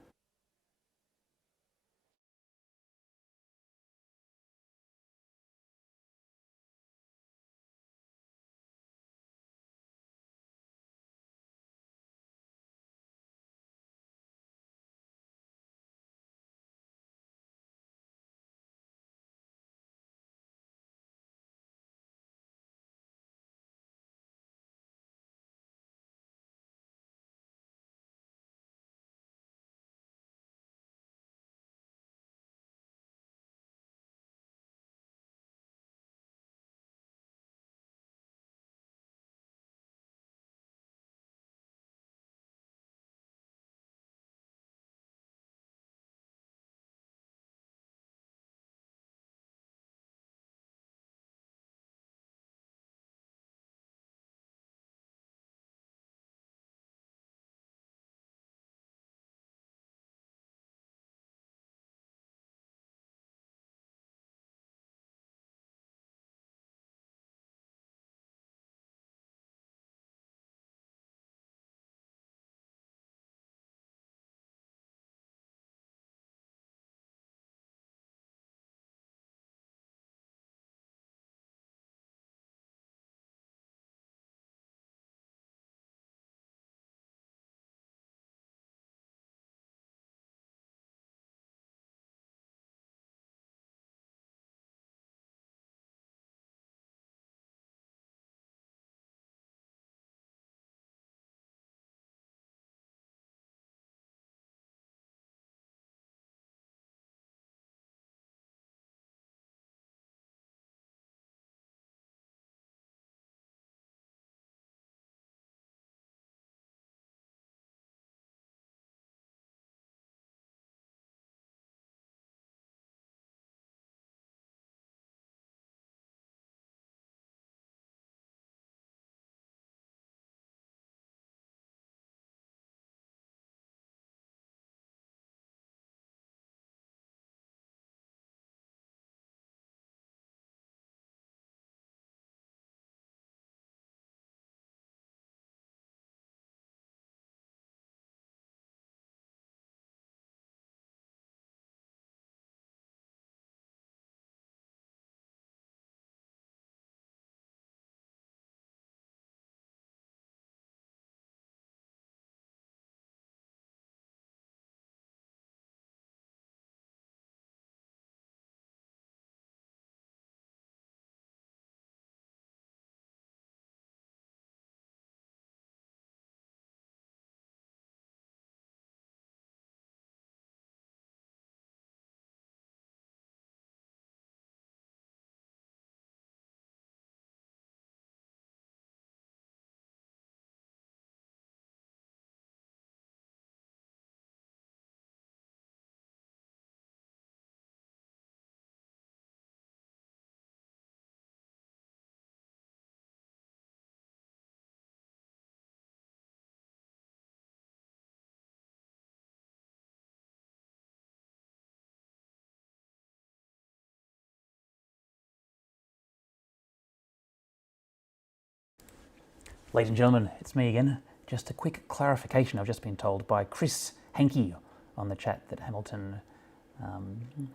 Ladies and gentlemen, it's me again. Just a quick clarification. I've just been told by Chris Hankey on the chat that Hamilton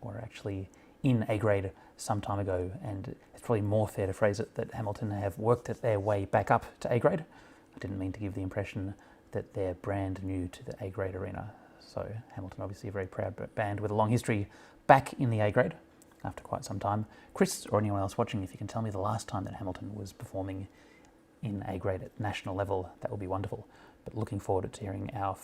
were actually in A-grade some time ago, and it's probably more fair to phrase it that Hamilton have worked their way back up to A-grade. I didn't mean to give the impression that they're brand new to the A-grade arena. So Hamilton, obviously a very proud band with a long history back in the A grade after quite some time. Chris, or anyone else watching, if you can tell me the last time that Hamilton was performing in A grade at national level, that would be wonderful. But looking forward to hearing all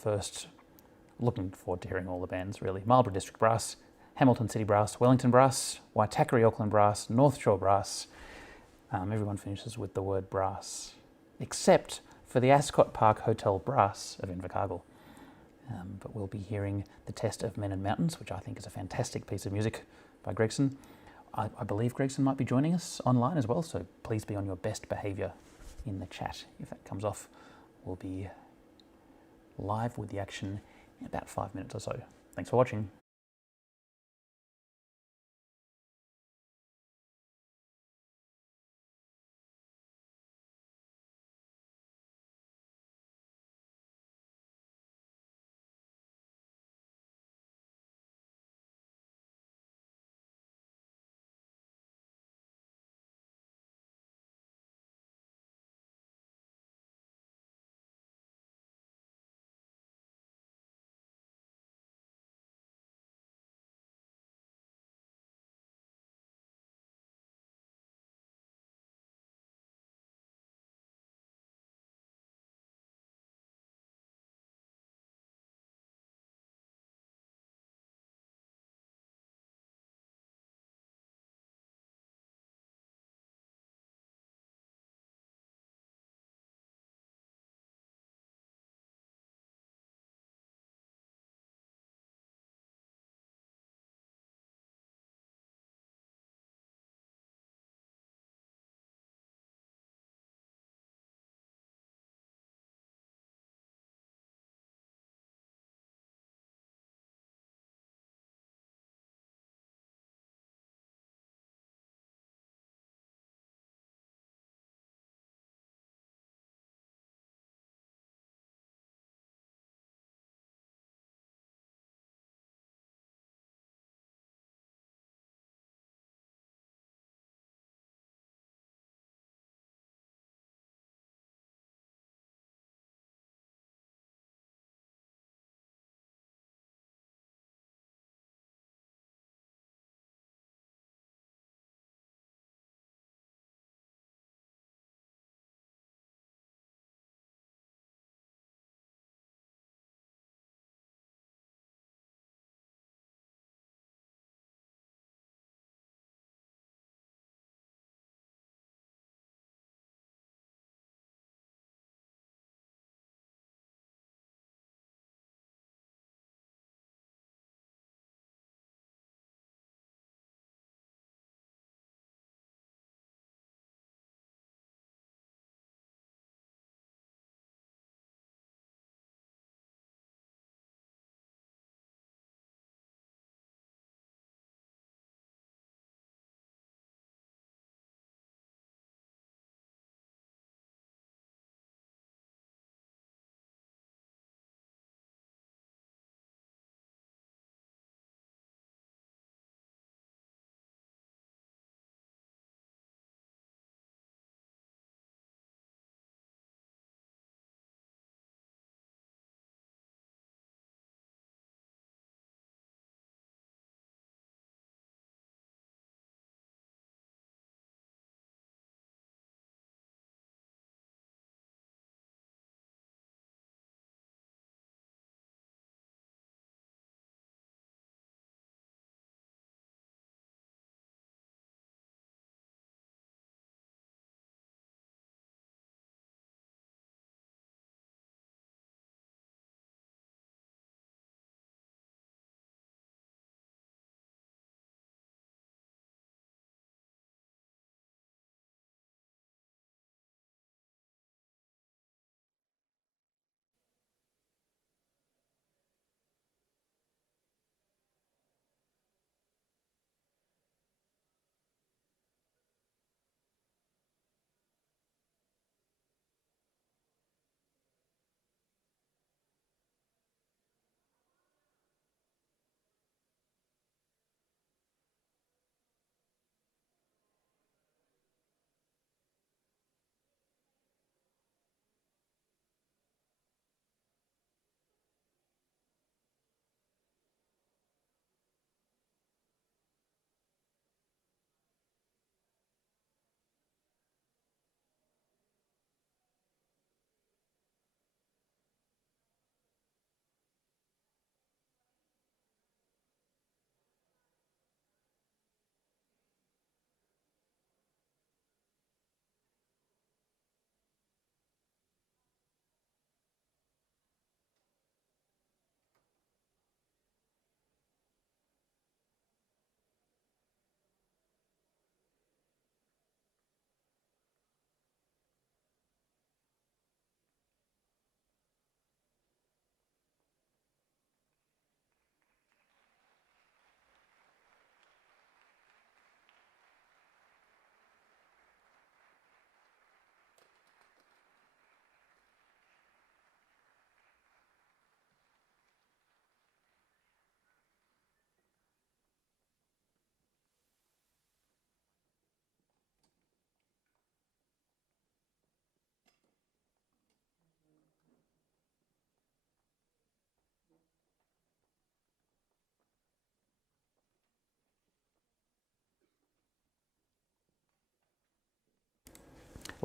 the bands really. Marlborough District Brass, Hamilton City Brass, Wellington Brass, Waitakere Auckland Brass, North Shore Brass. Everyone finishes with the word brass, except for the Ascot Park Hotel Brass of Invercargill. But we'll be hearing The Test of Men and Mountains, which I think is a fantastic piece of music by Gregson. I believe Gregson might be joining us online as well, so please be on your best behaviour in the chat. If that comes off, we'll be live with the action in about 5 minutes or so. Thanks for watching.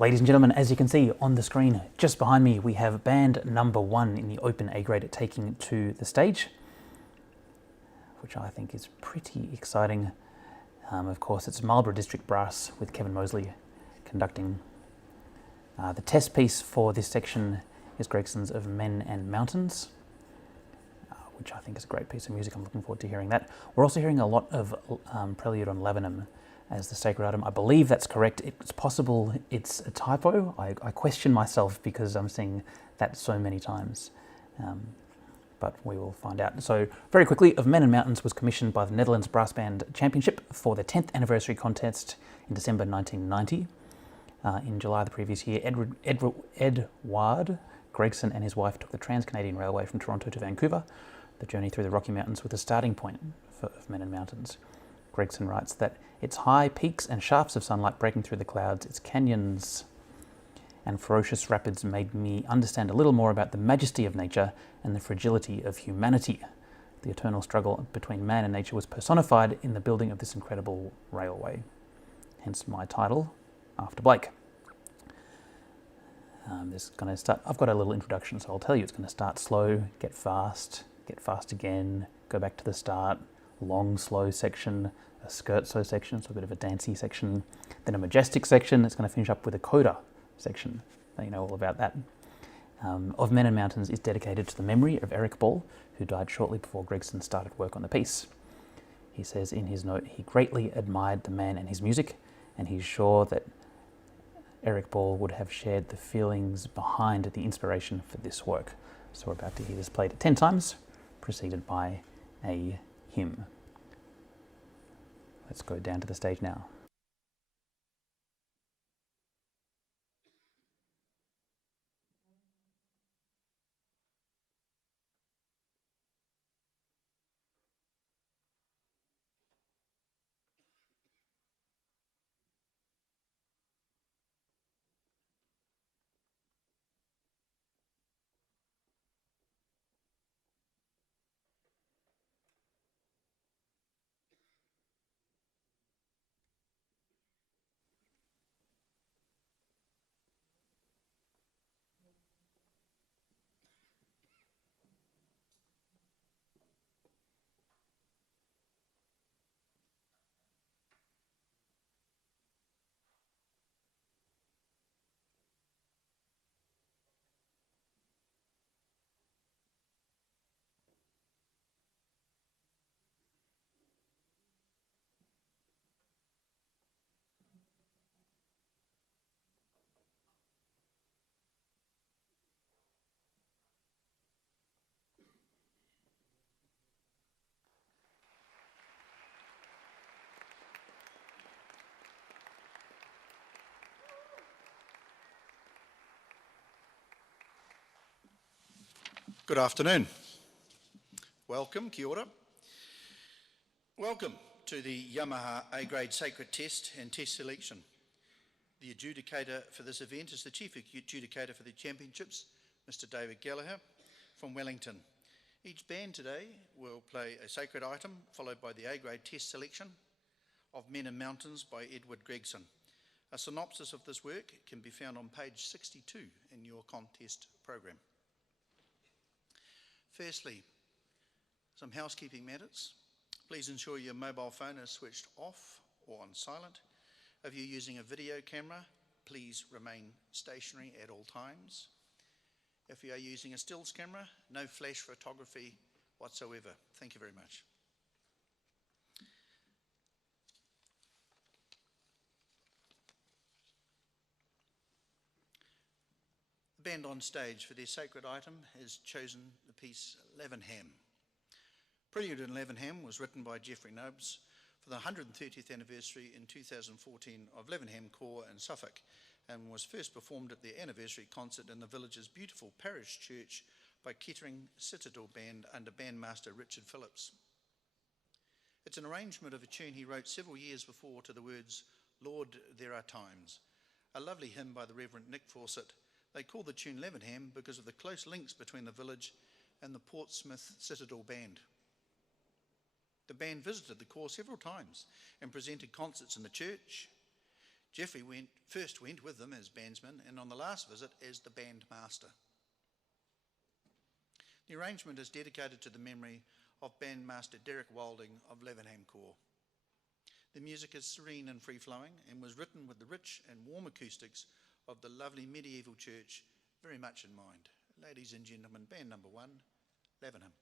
Ladies and gentlemen, as you can see on the screen just behind me, we have band number 1 in the open A grade taking to the stage, which I think is pretty exciting. Of course, it's Marlborough District Brass with Kevin Mosley conducting. The test piece for this section is Gregson's of Men and Mountains, which I think is a great piece of music. I'm looking forward to hearing that. We're also hearing a lot of Prelude on Lavenham as the sacred item. I believe that's correct. It's possible it's a typo. I question myself because I'm seeing that so many times. But we will find out. So very quickly, Of Men and Mountains was commissioned by the Netherlands Brass Band Championship for their 10th anniversary contest in December 1990. In July the previous year, Edward Gregson and his wife took the Trans-Canadian Railway from Toronto to Vancouver. The journey through the Rocky Mountains was a starting point for Of Men and Mountains. Gregson writes that its high peaks and shafts of sunlight breaking through the clouds, its canyons and ferocious rapids made me understand a little more about the majesty of nature and the fragility of humanity. The eternal struggle between man and nature was personified in the building of this incredible railway. Hence my title, After Blake. I've got a little introduction, so I'll tell you it's going to start slow, get fast again, go back to the start, long slow section, a scherzo section, so a bit of a dancey section, then a majestic section that's going to finish up with a coda section. So you know all about that. Of Men and Mountains is dedicated to the memory of Eric Ball, who died shortly before Gregson started work on the piece. He says in his note he greatly admired the man and his music, and he's sure that Eric Ball would have shared the feelings behind the inspiration for this work. So we're about to hear this played 10 times, preceded by a hymn. Let's go down to the stage now. Good afternoon. Welcome, kia ora. Welcome to the Yamaha A-grade sacred test and test selection. The adjudicator for this event is the chief adjudicator for the championships, Mr. David Gallagher from Wellington. Each band today will play a sacred item followed by the A-grade test selection of Men and Mountains by Edward Gregson. A synopsis of this work can be found on page 62 in your contest program. Firstly, some housekeeping matters. Please ensure your mobile phone is switched off or on silent. If you're using a video camera, please remain stationary at all times. If you are using a stills camera, no flash photography whatsoever. Thank you very much. The band on stage for their sacred item has chosen the piece Lavenham. Prelude in Lavenham was written by Geoffrey Nobes for the 130th anniversary in 2014 of Lavenham Corps in Suffolk, and was first performed at their anniversary concert in the village's beautiful parish church by Kettering Citadel Band under bandmaster Richard Phillips. It's an arrangement of a tune he wrote several years before to the words, "Lord, There Are Times," a lovely hymn by the Reverend Nick Fawcett. They call the tune Lavenham because of the close links between the village and the Portsmouth Citadel Band. The band visited the corps several times and presented concerts in the church, Jeffrey first went with them as bandsman and on the last visit as the band master. The arrangement is dedicated to the memory of bandmaster Derek Wilding of Levenham Corps. The music is serene and free-flowing and was written with the rich and warm acoustics of the lovely medieval church very much in mind. Ladies and gentlemen, band number 1, Levenham.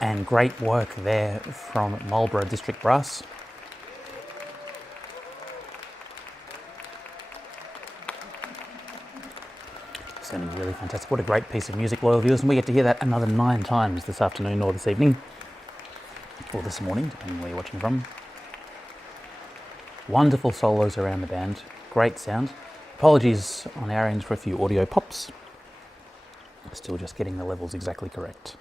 And great work there from Marlborough District Brass. Sounding really fantastic. What a great piece of music, loyal viewers, and we get to hear that another 9 times this afternoon or this evening, or this morning, depending where you're watching from. Wonderful solos around the band, great sound. Apologies on our ends for a few audio pops. Still just getting the levels exactly correct.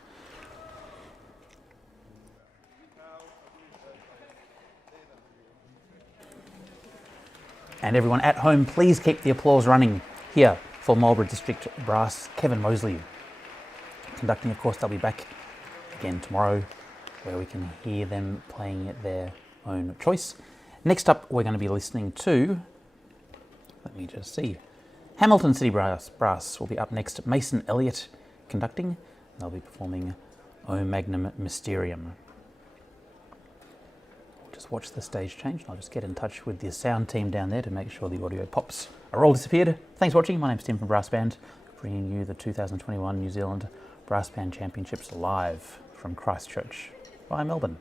And everyone at home, please keep the applause running here for Marlborough District Brass, Kevin Mosley conducting. Of course, they'll be back again tomorrow where we can hear them playing their own choice. Next up, we're going to be listening to, let me just see, Hamilton City Brass will be up next. Mason Elliott conducting. They'll be performing O Magnum Mysterium. Just watch the stage change, and I'll just get in touch with the sound team down there to make sure the audio pops are all disappeared. Thanks for watching. My name's Tim from Brass Band, bringing you the 2021 New Zealand Brass Band Championships live from Christchurch via Melbourne.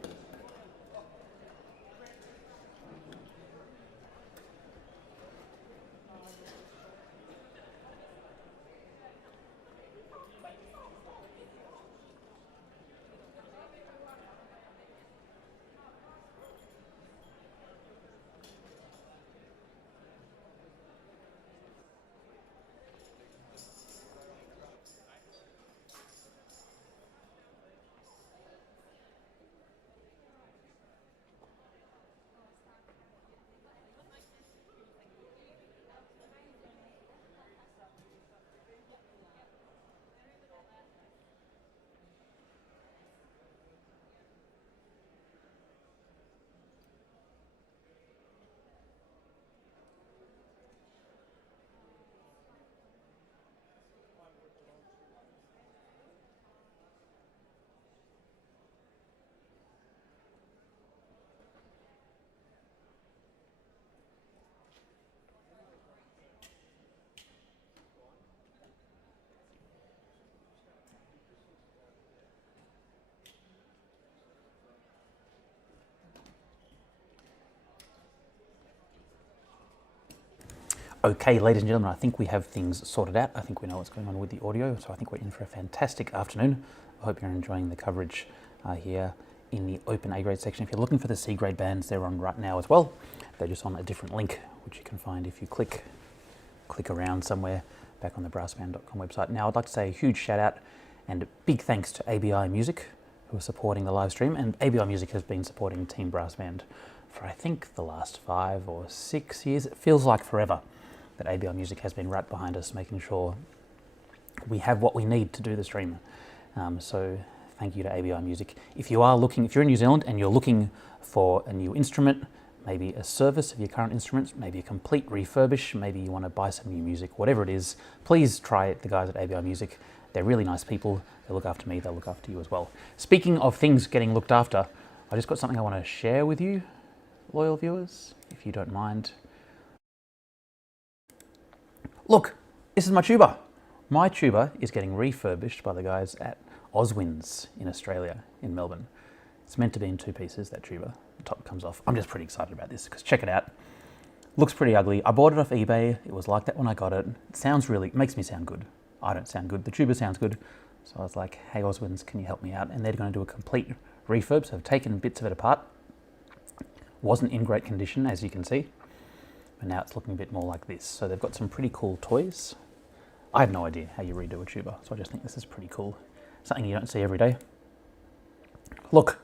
Okay, ladies and gentlemen, I think we have things sorted out. I think we know what's going on with the audio, so I think we're in for a fantastic afternoon. I hope you're enjoying the coverage here in the open A grade section. If you're looking for the C grade bands, they're on right now as well. They're just on a different link, which you can find if you click around somewhere back on the brassband.com website. Now, I'd like to say a huge shout out and big thanks to ABI Music, who are supporting the live stream. And ABI Music has been supporting Team Brass Band for, I think, the last 5 or 6 years. It feels like forever that ABI Music has been right behind us, making sure we have what we need to do the stream. So thank you to ABI Music. If you're in New Zealand and you're looking for a new instrument, maybe a service of your current instruments, maybe a complete refurbish, maybe you want to buy some new music, whatever it is, please try the guys at ABI Music. They're really nice people. They look after me, they'll look after you as well. Speaking of things getting looked after, I just got something I want to share with you, loyal viewers, if you don't mind. Look, this is my tuba. My tuba is getting refurbished by the guys at Oswinds in Australia, in Melbourne. It's meant to be in 2 pieces, that tuba. The top comes off. I'm just pretty excited about this because check it out. Looks pretty ugly. I bought it off eBay. It was like that when I got it. It makes me sound good. I don't sound good. The tuba sounds good. So I was like, hey Oswinds, can you help me out? And they're going to do a complete refurb. So I've taken bits of it apart. Wasn't in great condition, as you can see. But now it's looking a bit more like this. So they've got some pretty cool toys. I have no idea how you redo a tuba, so I just think this is pretty cool. Something you don't see every day. Look,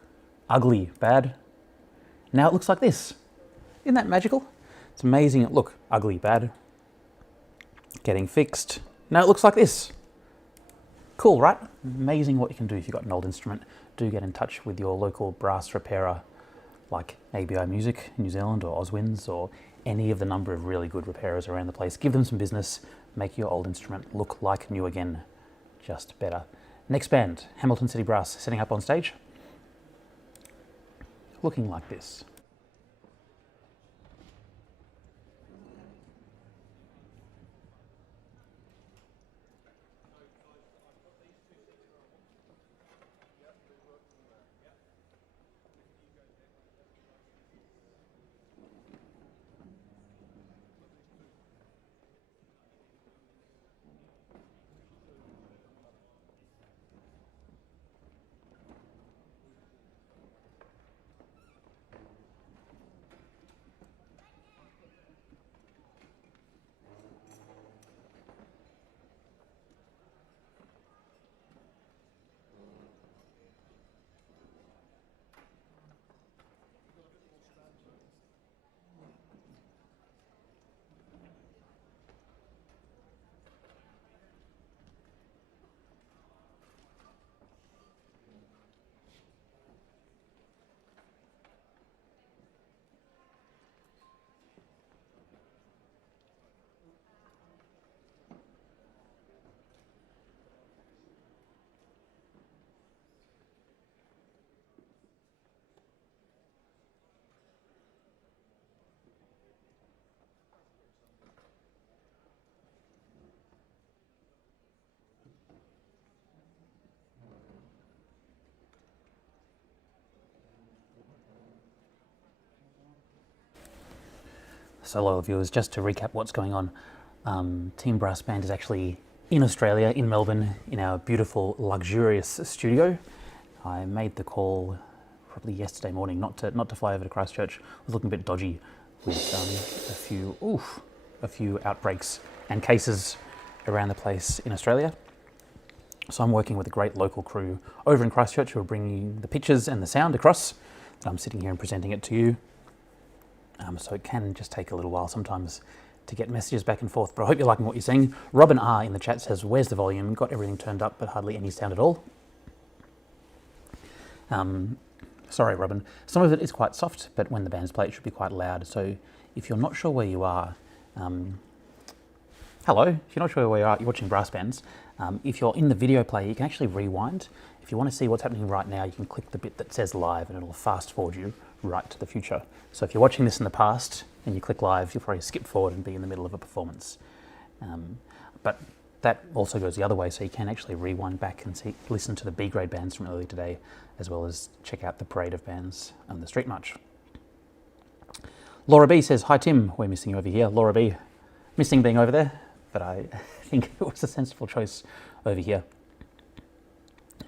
ugly, bad. Now it looks like this. Isn't that magical? It's amazing. Look, ugly, bad. Getting fixed. Now it looks like this. Cool, right? Amazing what you can do if you've got an old instrument. Do get in touch with your local brass repairer like ABI Music in New Zealand or Oswinds or any of the number of really good repairers around the place. Give them some business, make your old instrument look like new again, just better. Next band, Hamilton City Brass, setting up on stage, looking like this. So loyal viewers, just to recap what's going on, Team Brass Band is actually in Australia, in Melbourne, in our beautiful, luxurious studio. I made the call probably yesterday morning not to fly over to Christchurch. It was looking a bit dodgy with a few outbreaks and cases around the place in Australia. So I'm working with a great local crew over in Christchurch who are bringing the pictures and the sound across. And I'm sitting here and presenting it to you. So it can just take a little while sometimes to get messages back and forth, but I hope you're liking what you're seeing. Robin R in the chat says, where's the volume? Got everything turned up, but hardly any sound at all. Sorry, Robin. Some of it is quite soft, but when the bands play, it should be quite loud. So if you're not sure where you are, hello, if you're not sure where you are, you're watching Brass Bands. If you're in the video player, you can actually rewind. If you want to see what's happening right now, you can click the bit that says live and it'll fast forward you right to the future. So if you're watching this in the past and you click live, you'll probably skip forward and be in the middle of a performance. But that also goes the other way, so you can actually rewind back and listen to the B-grade bands from earlier today, as well as check out the parade of bands and the street march. Laura B says, hi Tim, we're missing you over here. Laura B, missing being over there, but I think it was a sensible choice over here.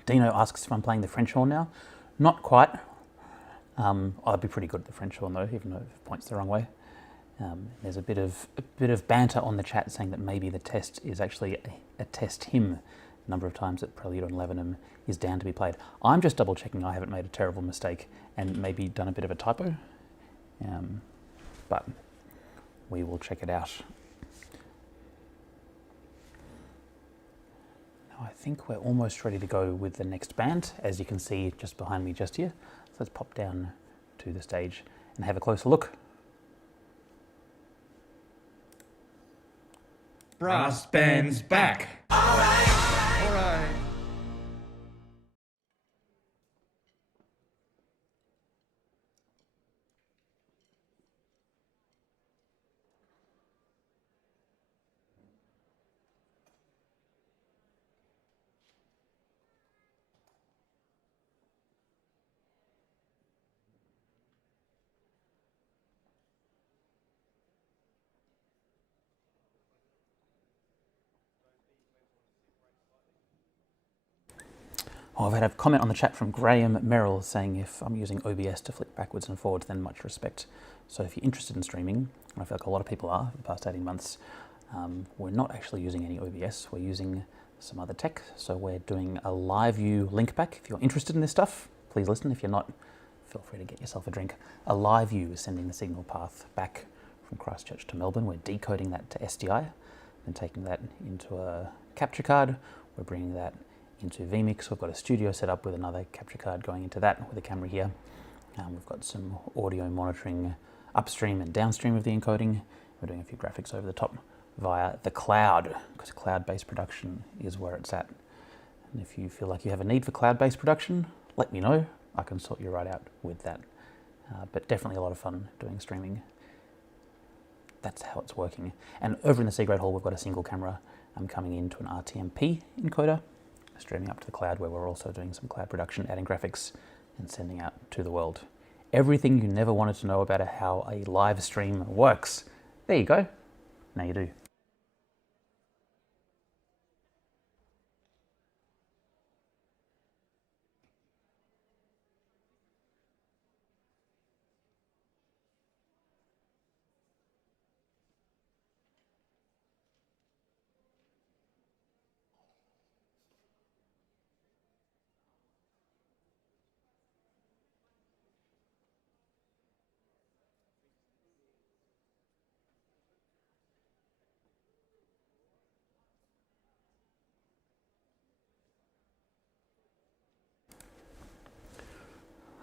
Dino asks if I'm playing the French horn now. Not quite. I'd be pretty good at the French horn though, even though it points the wrong way. There's a bit of banter on the chat saying that maybe the test is actually a test hymn. A number of times that Prelude on Lebanon is down to be played. I'm just double checking I haven't made a terrible mistake and maybe done a bit of a typo, but we will check it out. I think we're almost ready to go with the next band, as you can see just behind me just here. So let's pop down to the stage and have a closer look. Brass Band's back. All right. All right. Oh, I've had a comment on the chat from Graham Merrill saying if I'm using OBS to flick backwards and forwards, then much respect. So if you're interested in streaming, and I feel like a lot of people are for the past 18 months, we're not actually using any OBS, we're using some other tech. So we're doing a live view link back. If you're interested in this stuff, please listen. If you're not, feel free to get yourself a drink. A live view is sending the signal path back from Christchurch to Melbourne. We're decoding that to SDI and taking that into a capture card. We're bringing that into vMix. We've got a studio set up with another capture card going into that with a camera here. We've got some audio monitoring upstream and downstream of the encoding. We're doing a few graphics over the top via the cloud, because cloud-based production is where it's at. And if you feel like you have a need for cloud-based production, let me know. I can sort you right out with that. But definitely a lot of fun doing streaming. That's how it's working. And over in the C-grade hall, we've got a single camera coming into an RTMP encoder, streaming up to the cloud, where we're also doing some cloud production, adding graphics and sending out to the world. Everything you never wanted to know about how a live stream works. There you go. Now you do.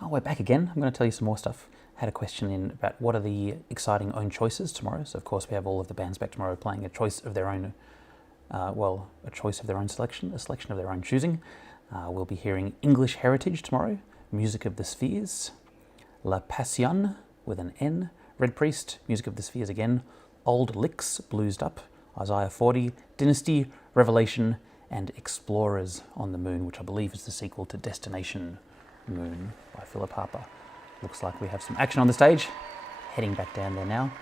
Oh, we're back again. I'm going to tell you some more stuff. I had a question in about what are the exciting own choices tomorrow. So of course we have all of the bands back tomorrow playing a choice of their own, a choice of their own selection, a selection of their own choosing. We'll be hearing English Heritage tomorrow, Music of the Spheres, La Passion with an N, Red Priest, Music of the Spheres again, Old Licks, Bluesed Up, Isaiah 40, Dynasty, Revelation, and Explorers on the Moon, which I believe is the sequel to Destination Moon by Philip Harper. Looks like we have some action on the stage. Heading back down there now.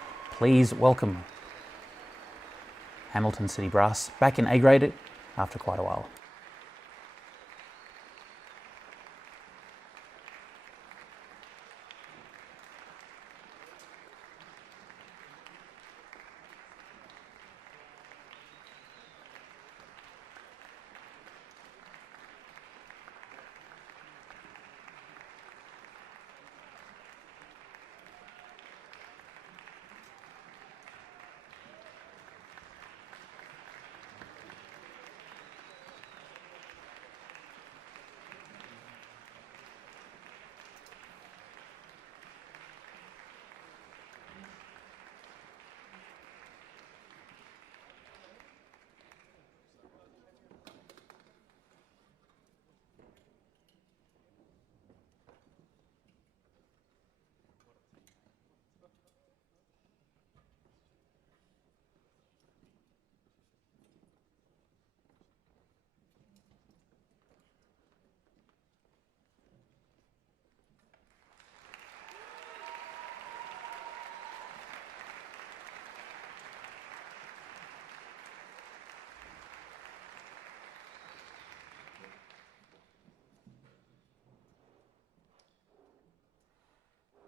please welcome Hamilton City Brass back in A grade after quite a while.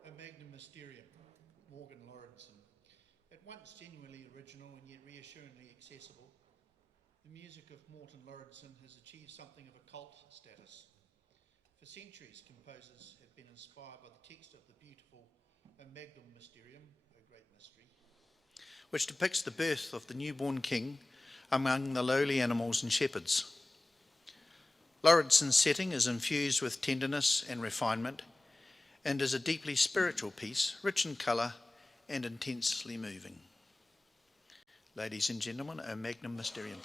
A Magnum Mysterium, Morgan Lauridsen. At once genuinely original and yet reassuringly accessible, the music of Morton Lauridsen has achieved something of a cult status. For centuries, composers have been inspired by the text of the beautiful A Magnum Mysterium, A Great Mystery, which depicts the birth of the newborn king among the lowly animals and shepherds. Lauridsen's setting is infused with tenderness and refinement, and is a deeply spiritual piece, rich in colour and intensely moving. Ladies and gentlemen, A Magnum Mysterium.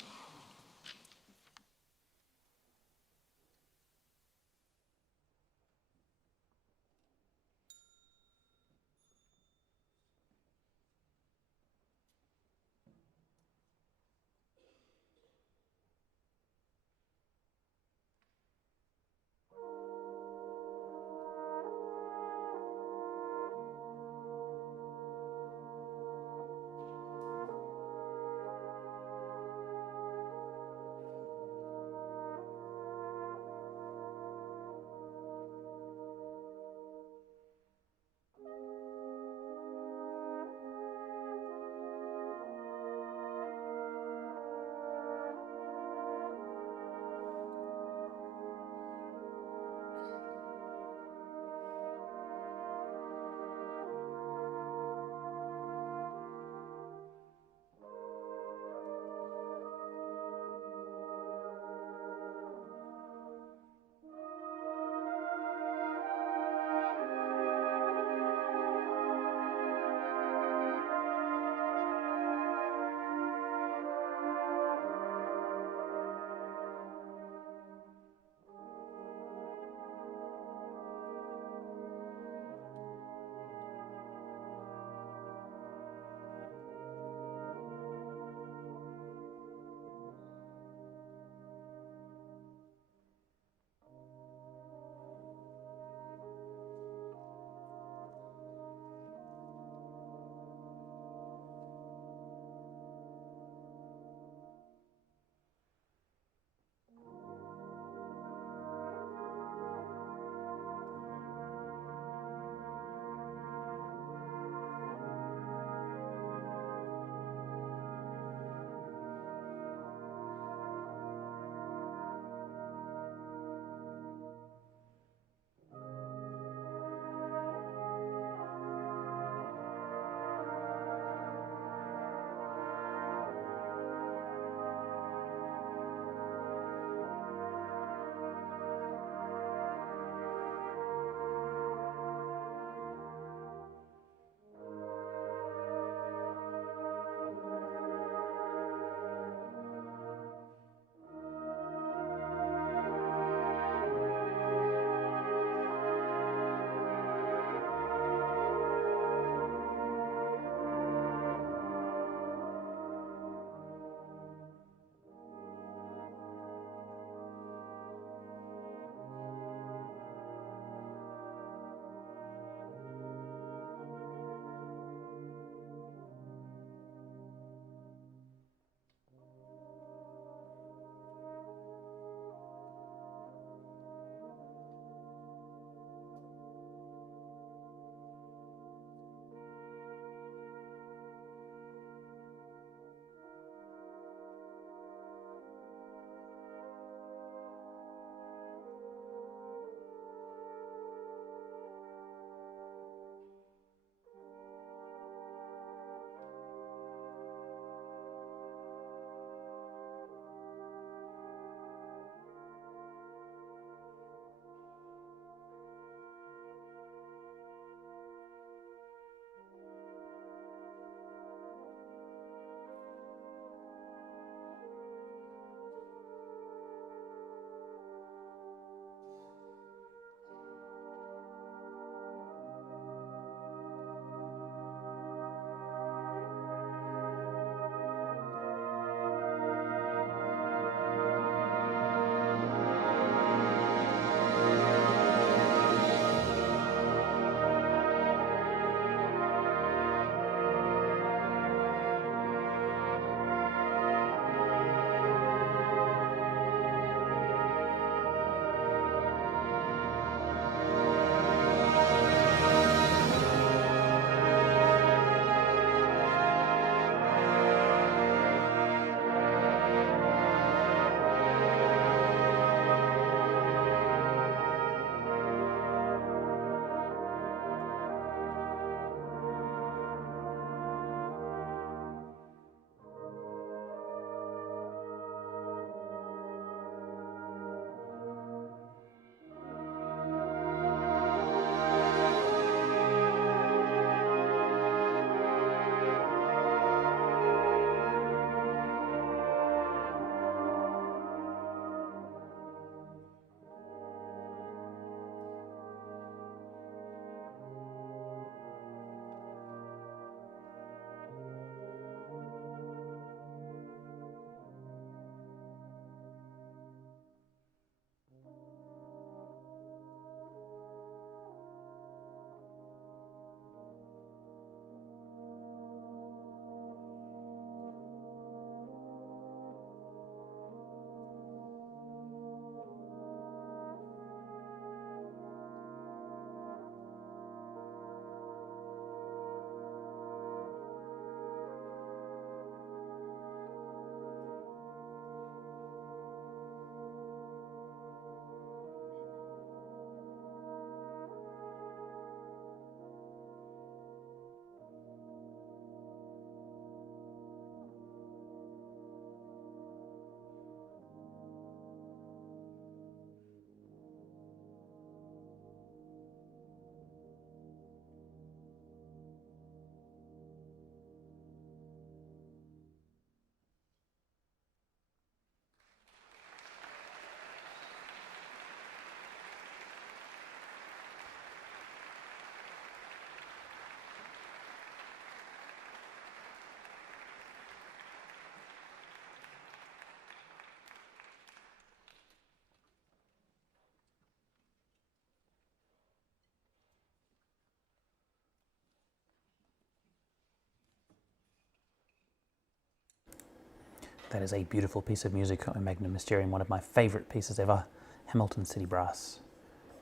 That is a beautiful piece of music, O Magnum Mysterium, one of my favourite pieces ever. Hamilton City Brass,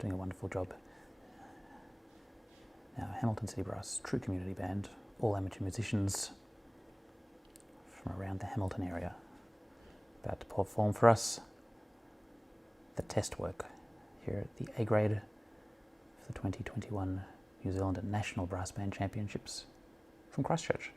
doing a wonderful job. Now, Hamilton City Brass, true community band, all amateur musicians from around the Hamilton area, about to perform for us the test work here at the A grade for the 2021 New Zealand National Brass Band Championships from Christchurch.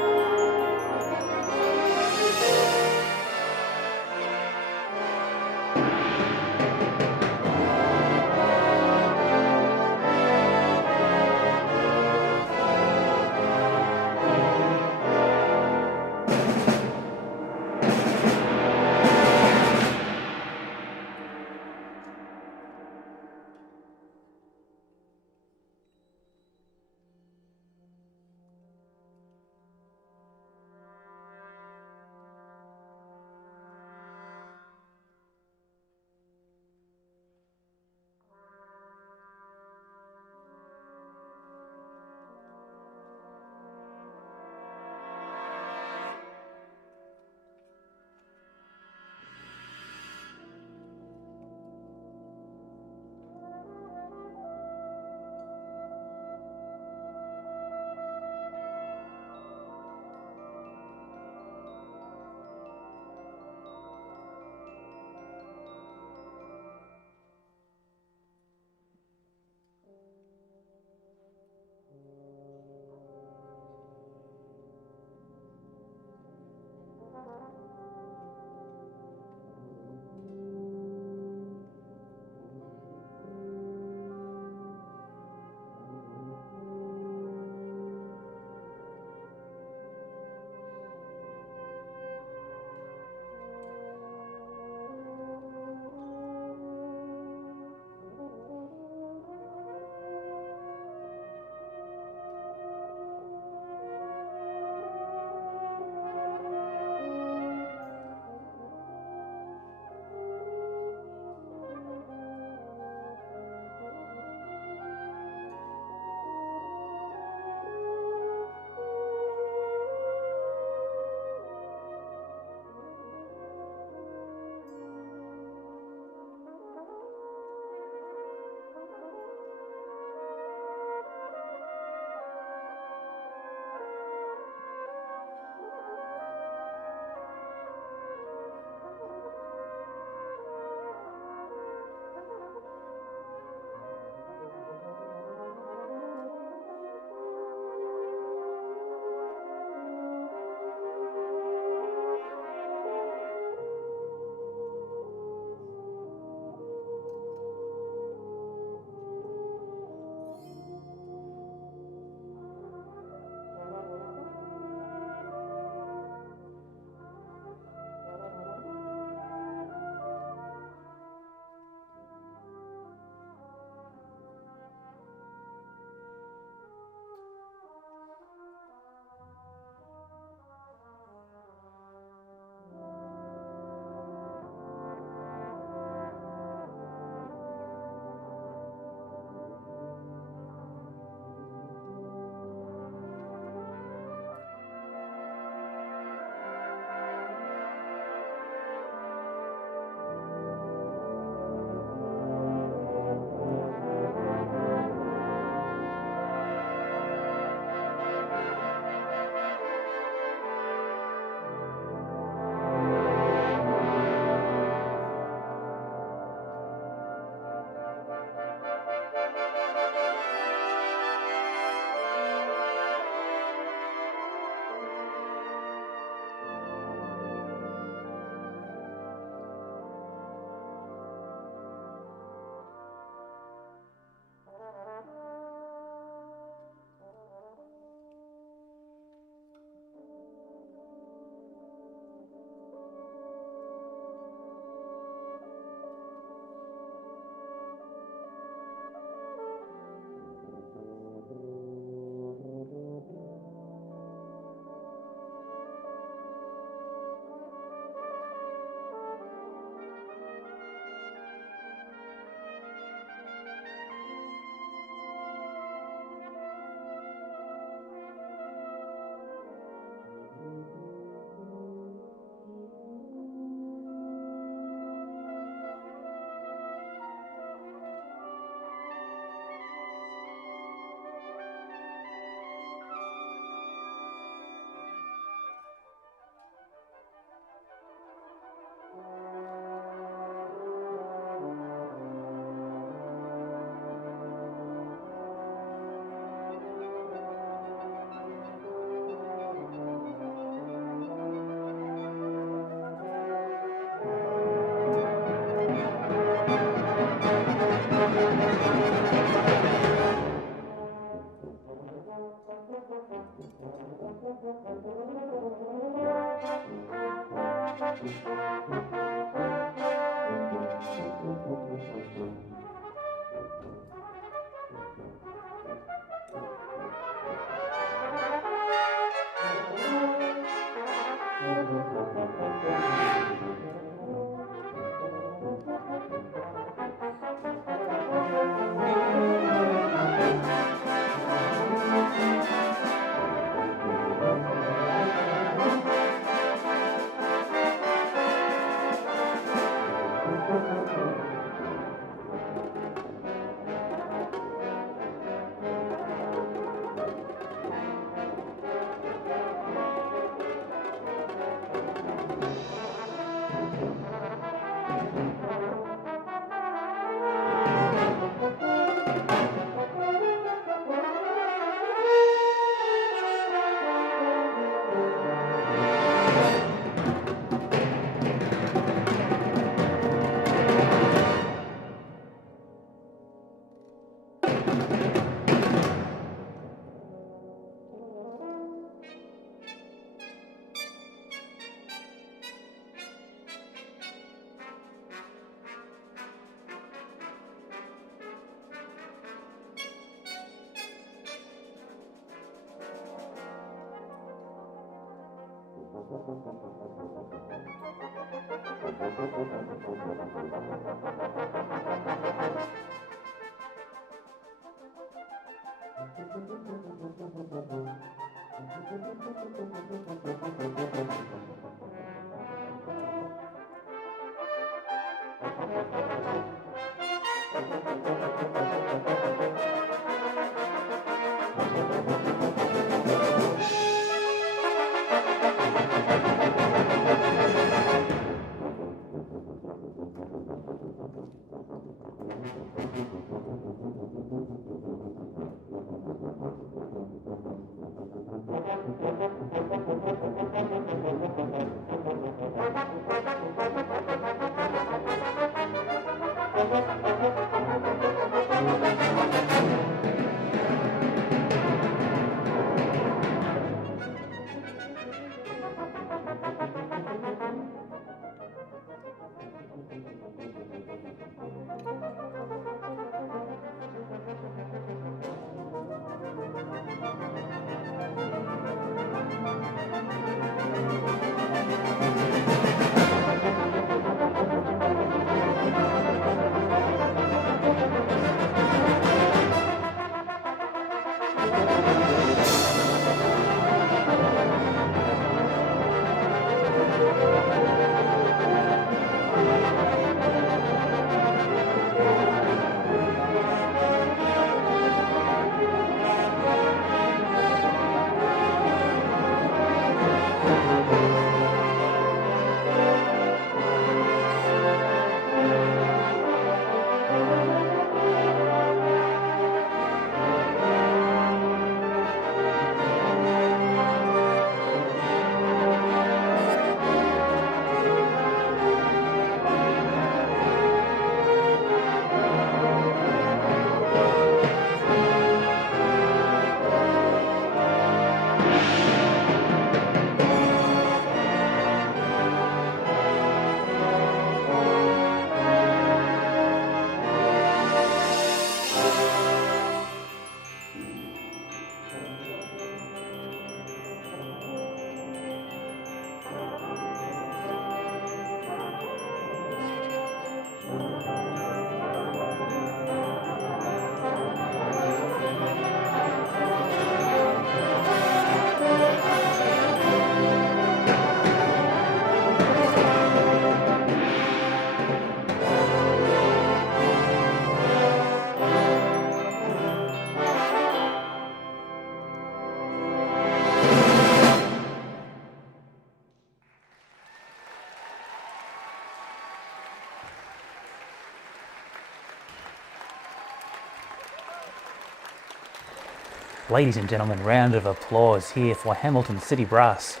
Ladies and gentlemen, round of applause here for Hamilton City Brass.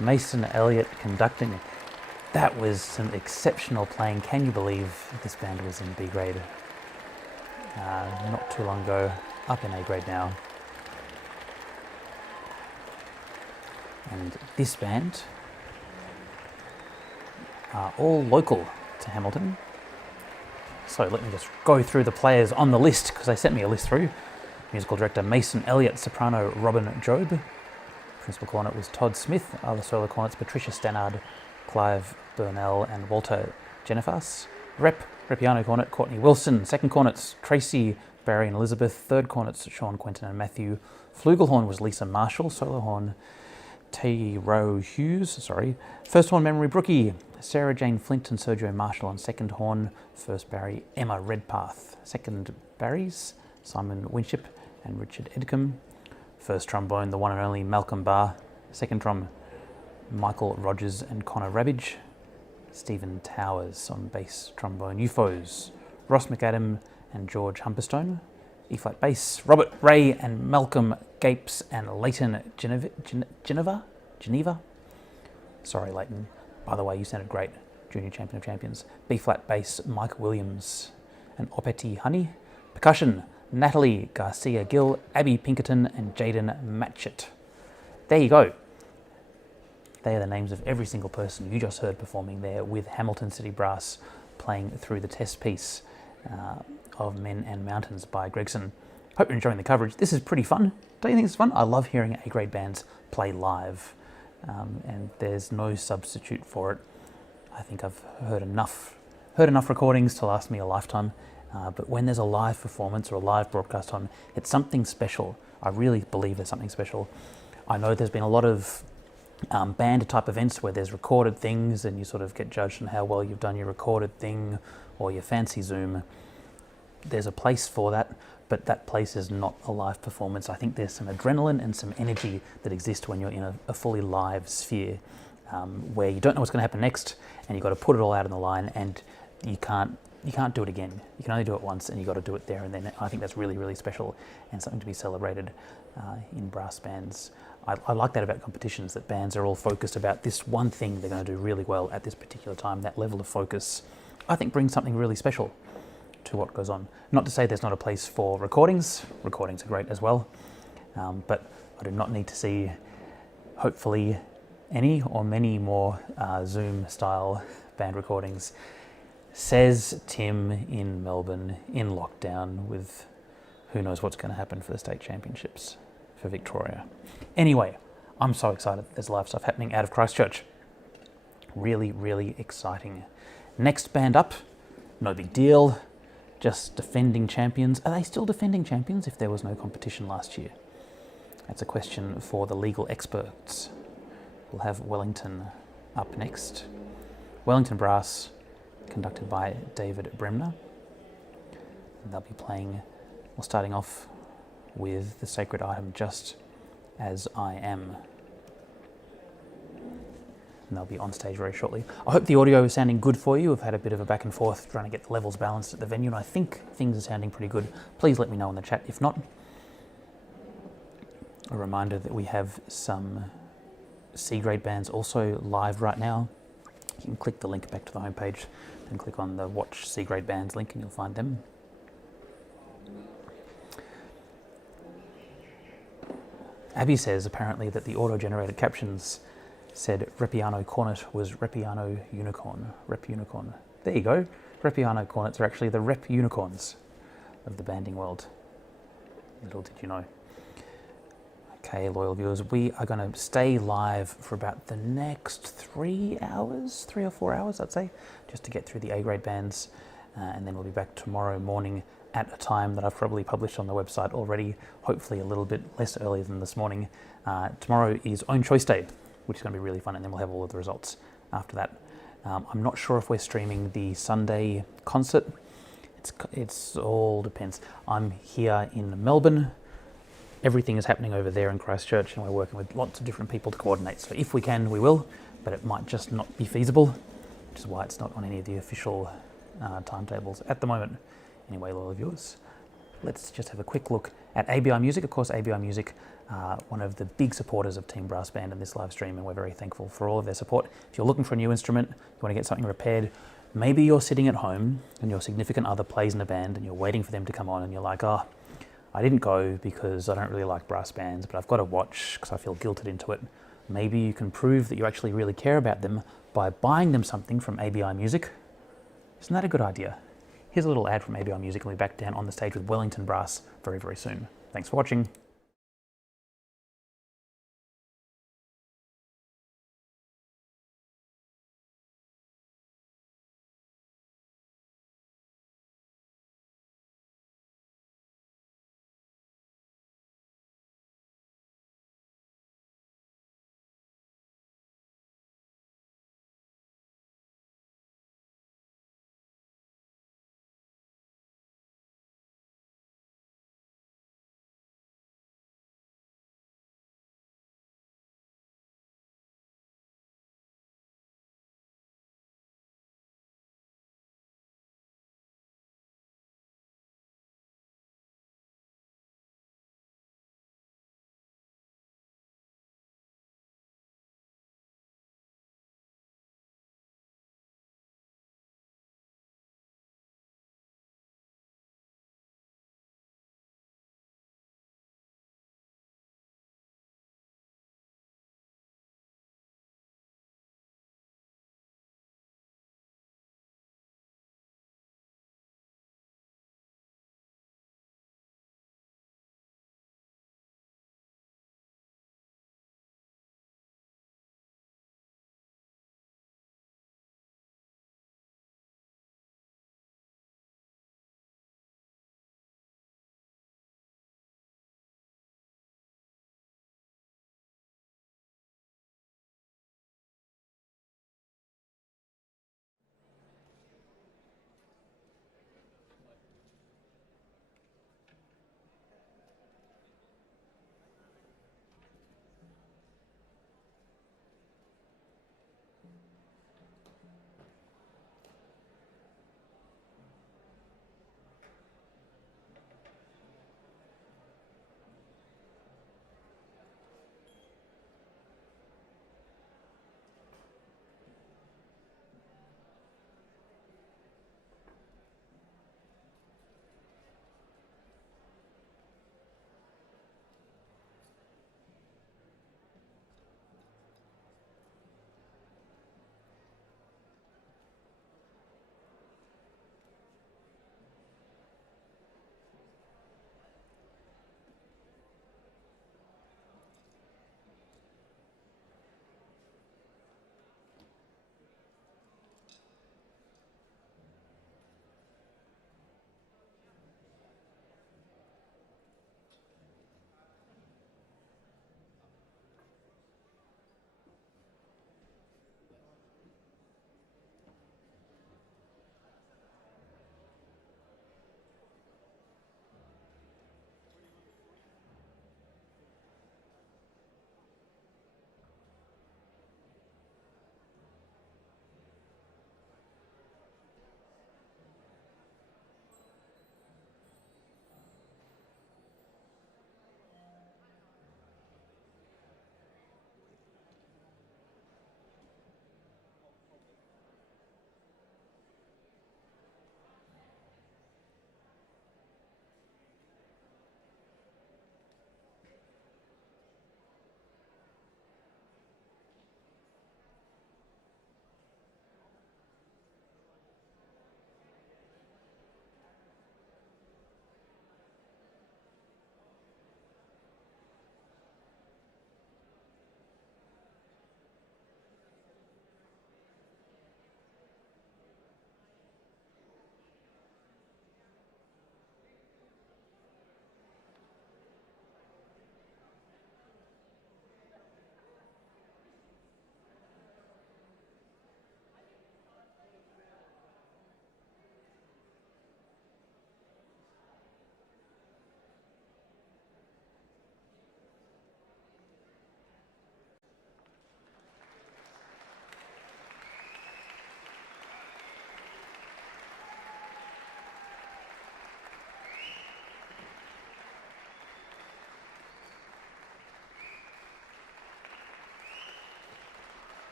Mason Elliott conducting. That was some exceptional playing. Can you believe this band was in B grade not too long ago, up in A grade now. And this band are all local to Hamilton. So let me just go through the players on the list, because they sent me a list through. Musical director Mason Elliott, soprano Robin Job, principal cornet was Todd Smith, other solo cornets Patricia Stannard, Clive Burnell and Walter Genefas. Piano cornet Courtney Wilson, second cornets Tracy, Barry and Elizabeth, third cornets Sean Quentin and Matthew. Flugelhorn was Lisa Marshall, solo horn Tayro Hughes, first horn Memory Brookie, Sarah Jane Flint and Sergio Marshall on second horn, first Barry Emma Redpath, second Barrys Simon Winship and Richard Edcombe, first trombone the one and only Malcolm Barr, second trom Michael Rogers and Connor Rabbage, Stephen Towers on bass trombone UFOs, Ross McAdam and George Humperstone, E-flat bass, Robert Ray and Malcolm Gapes and Leighton Geneva. Sorry, Leighton. By the way, you sounded great. Junior Champion of Champions. B-flat bass, Mike Williams and Opeti Honey. Percussion, Natalie Garcia Gill, Abby Pinkerton and Jaden Matchett. There you go. They are the names of every single person you just heard performing there with Hamilton City Brass playing through the test piece of Men and Mountains by Gregson. Hope you're enjoying the coverage. This is pretty fun. Don't you think it's fun? I love hearing A-grade bands play live, and there's no substitute for it. I think I've heard enough recordings to last me a lifetime, but when there's a live performance or a live broadcast on, it's something special. I really believe there's something special. I know there's been a lot of band type events where there's recorded things and you sort of get judged on how well you've done your recorded thing or your fancy Zoom. There's a place for that, but that place is not a live performance. I think there's some adrenaline and some energy that exists when you're in a fully live sphere, where you don't know what's going to happen next and you've got to put it all out on the line, and you can't do it again. You can only do it once, and you've got to do it there and then. I think that's really, really special and something to be celebrated in brass bands. I like that about competitions, that bands are all focused about this one thing they're going to do really well at this particular time. That level of focus, I think, brings something really special to what goes on. Not to say there's not a place for recordings. Recordings are great as well, but I do not need to see, hopefully, any or many more Zoom-style band recordings. Says Tim in Melbourne, in lockdown, with who knows what's going to happen for the state championships for Victoria. Anyway, I'm so excited. There's live stuff happening out of Christchurch. Really, really exciting. Next band up, no big deal, just defending champions. Are they still defending champions if there was no competition last year? That's a question for the legal experts. We'll have Wellington up next. Wellington Brass, conducted by David Bremner. And they'll be playing, or starting off with the sacred item Just As I Am. And they'll be on stage very shortly. I hope the audio is sounding good for you. We've had a bit of a back and forth trying to get the levels balanced at the venue, and I think things are sounding pretty good. Please let me know in the chat if not. A reminder that we have some C-grade bands also live right now. You can click the link back to the homepage and click on the Watch C-grade bands link and you'll find them. Abby says apparently that the auto-generated captions said Repiano Cornet was Repiano Unicorn. Rep Unicorn. There you go. Repiano Cornets are actually the Rep Unicorns of the banding world. Little did you know. Okay, loyal viewers, we are going to stay live for about the next 3 or 4 hours, I'd say, just to get through the A-grade bands, and then we'll be back tomorrow morning at a time that I've probably published on the website already, hopefully a little bit less early than this morning. Tomorrow is Own Choice Day, which is going to be really fun, and then we'll have all of the results after that. I'm not sure if we're streaming the Sunday concert. It's all depends. I'm here in Melbourne. Everything is happening over there in Christchurch, and we're working with lots of different people to coordinate. So if we can, we will, but it might just not be feasible, which is why it's not on any of the official timetables at the moment. Anyway, loyal viewers, let's just have a quick look at ABI Music. Of course, ABI Music, one of the big supporters of Team Brass Band in this live stream, and we're very thankful for all of their support. If you're looking for a new instrument, you want to get something repaired, maybe you're sitting at home and your significant other plays in a band and you're waiting for them to come on and you're like, oh, I didn't go because I don't really like brass bands, but I've got to watch because I feel guilted into it. Maybe you can prove that you actually really care about them by buying them something from ABI Music. Isn't that a good idea? Here's a little ad from ABI Music, and we'll be back down on the stage with Wellington Brass very, very soon. Thanks for watching.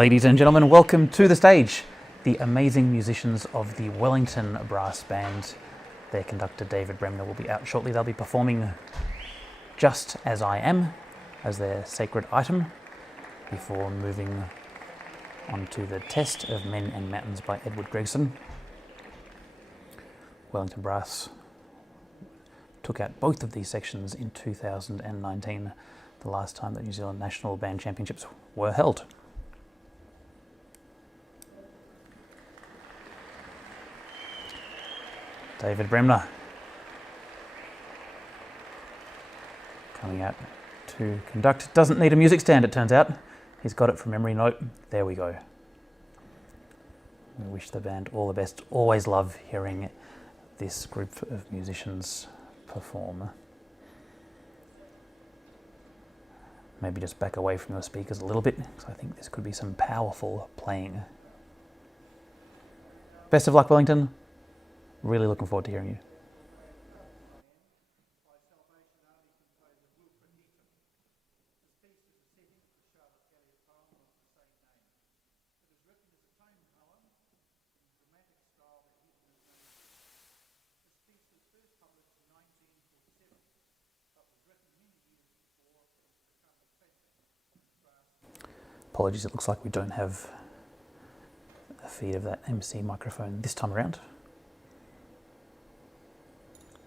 Ladies and gentlemen, welcome to the stage, the amazing musicians of the Wellington Brass Band. Their conductor David Bremner will be out shortly. They'll be performing Just As I Am as their sacred item before moving on to the Test of Men and Mountains by Edward Gregson. Wellington Brass took out both of these sections in 2019, the last time that New Zealand National Band Championships were held. David Bremner coming out to conduct. Doesn't need a music stand, it turns out. He's got it from memory note. There we go. We wish the band all the best. Always love hearing this group of musicians perform. Maybe just back away from your speakers a little bit, because I think this could be some powerful playing. Best of luck, Wellington. Really looking forward to hearing you. Apologies, it looks like we don't have a feed of that MC microphone this time around.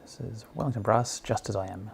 This is Wellington Brass, Just As I Am.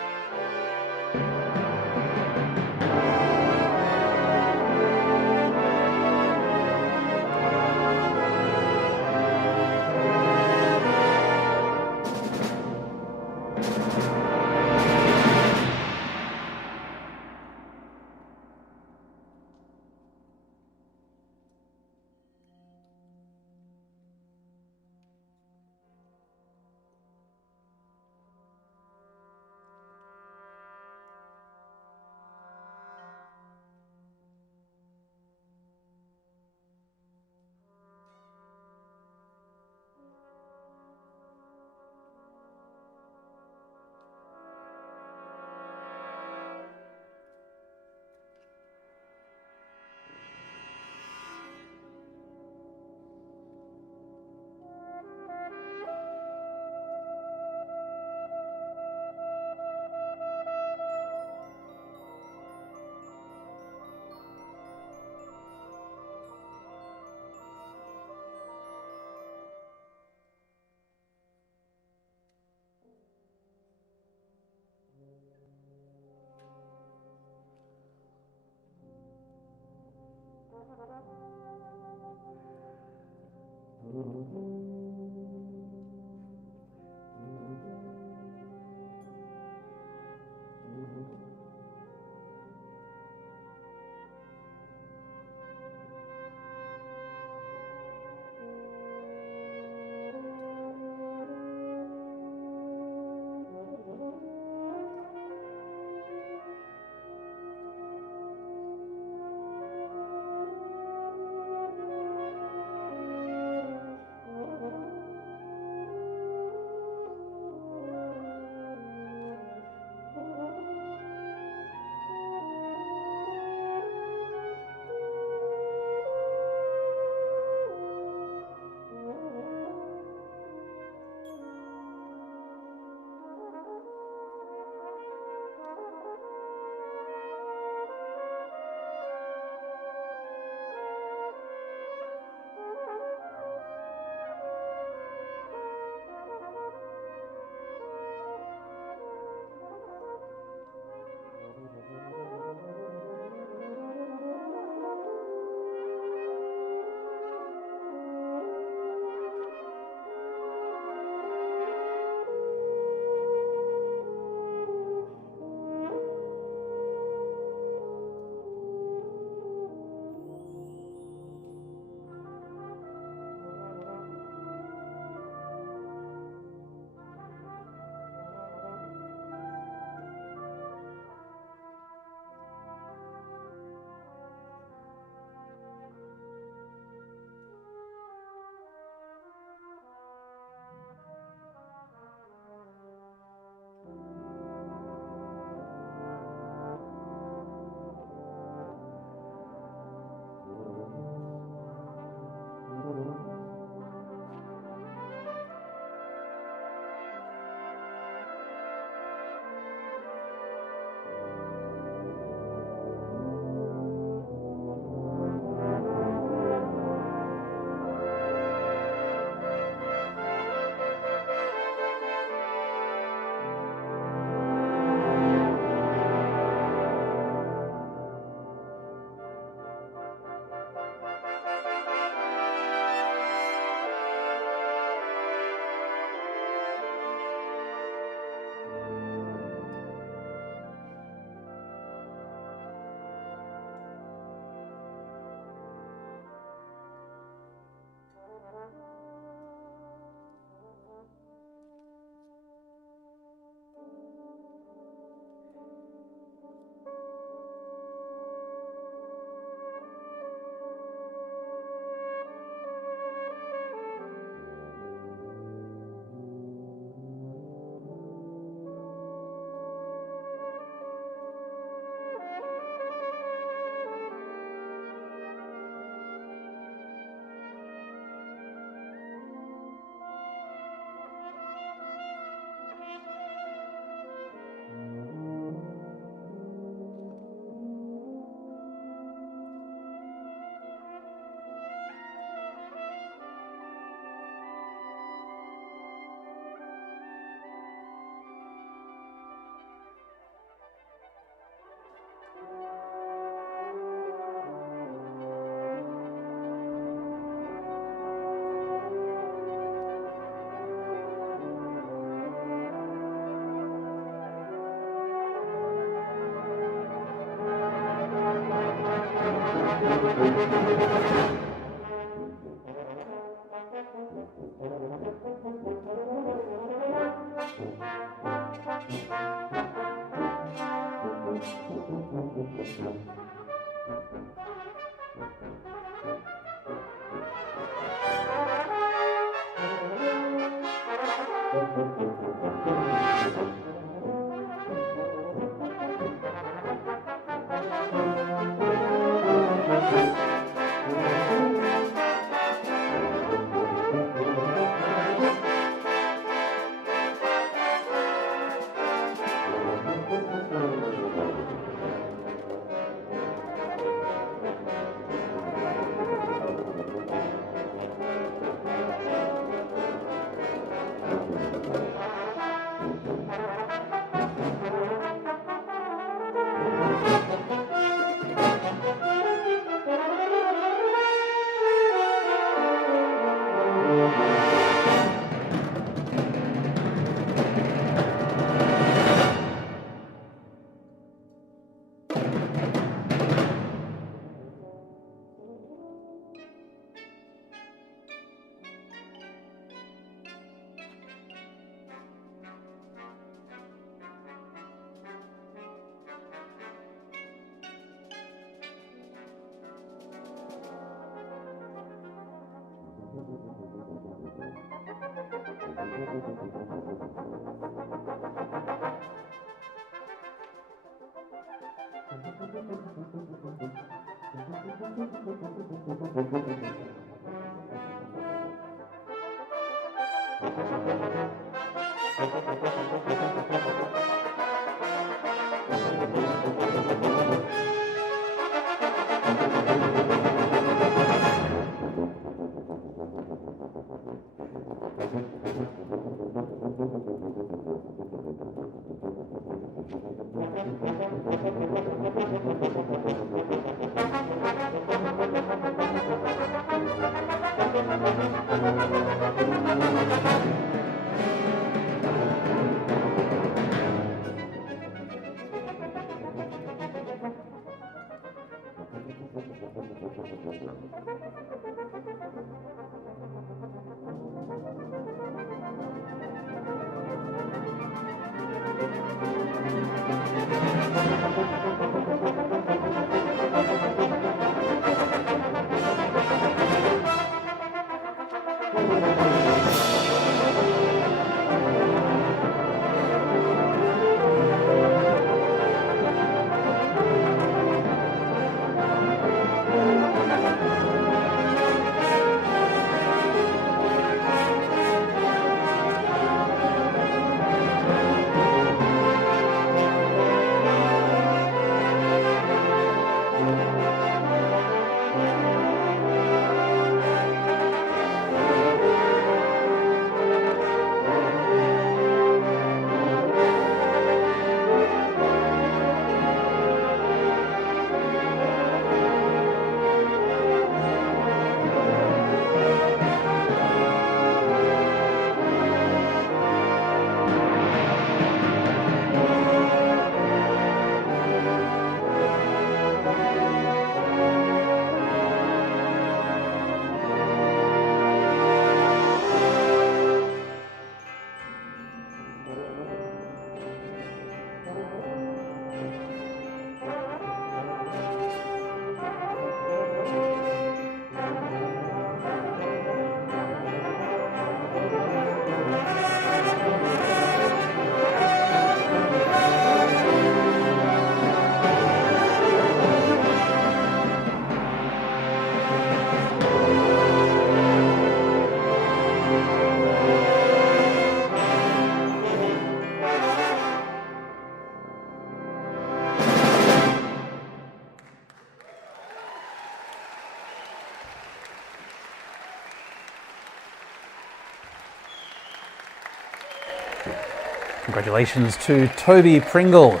Congratulations to Toby Pringle.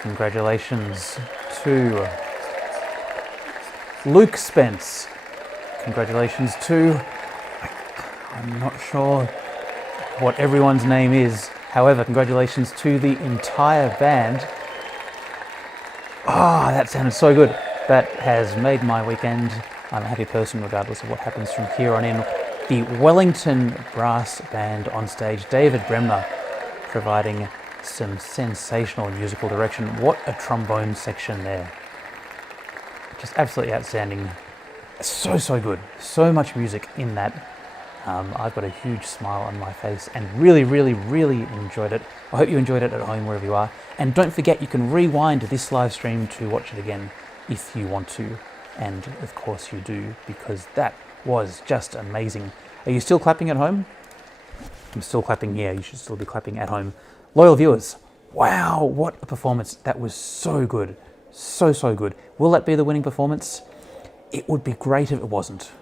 Congratulations to Luke Spence. Congratulations to, I'm not sure what everyone's name is. However, congratulations to the entire band. Ah, that sounded so good. That has made my weekend. I'm a happy person regardless of what happens from here on in. The Wellington Brass Band on stage, David Bremner providing some sensational musical direction. What a trombone section there. Just absolutely outstanding. So good. So much music in that. I've got a huge smile on my face and really enjoyed it. I hope you enjoyed it at home wherever you are. And don't forget, you can rewind this live stream to watch it again if you want to. And of course you do, because that was just amazing. Are you still clapping at home? I'm still clapping here. You should still be clapping at home. Loyal viewers, wow, what a performance. That was so good. So good. Will that be the winning performance? It would be great if it wasn't.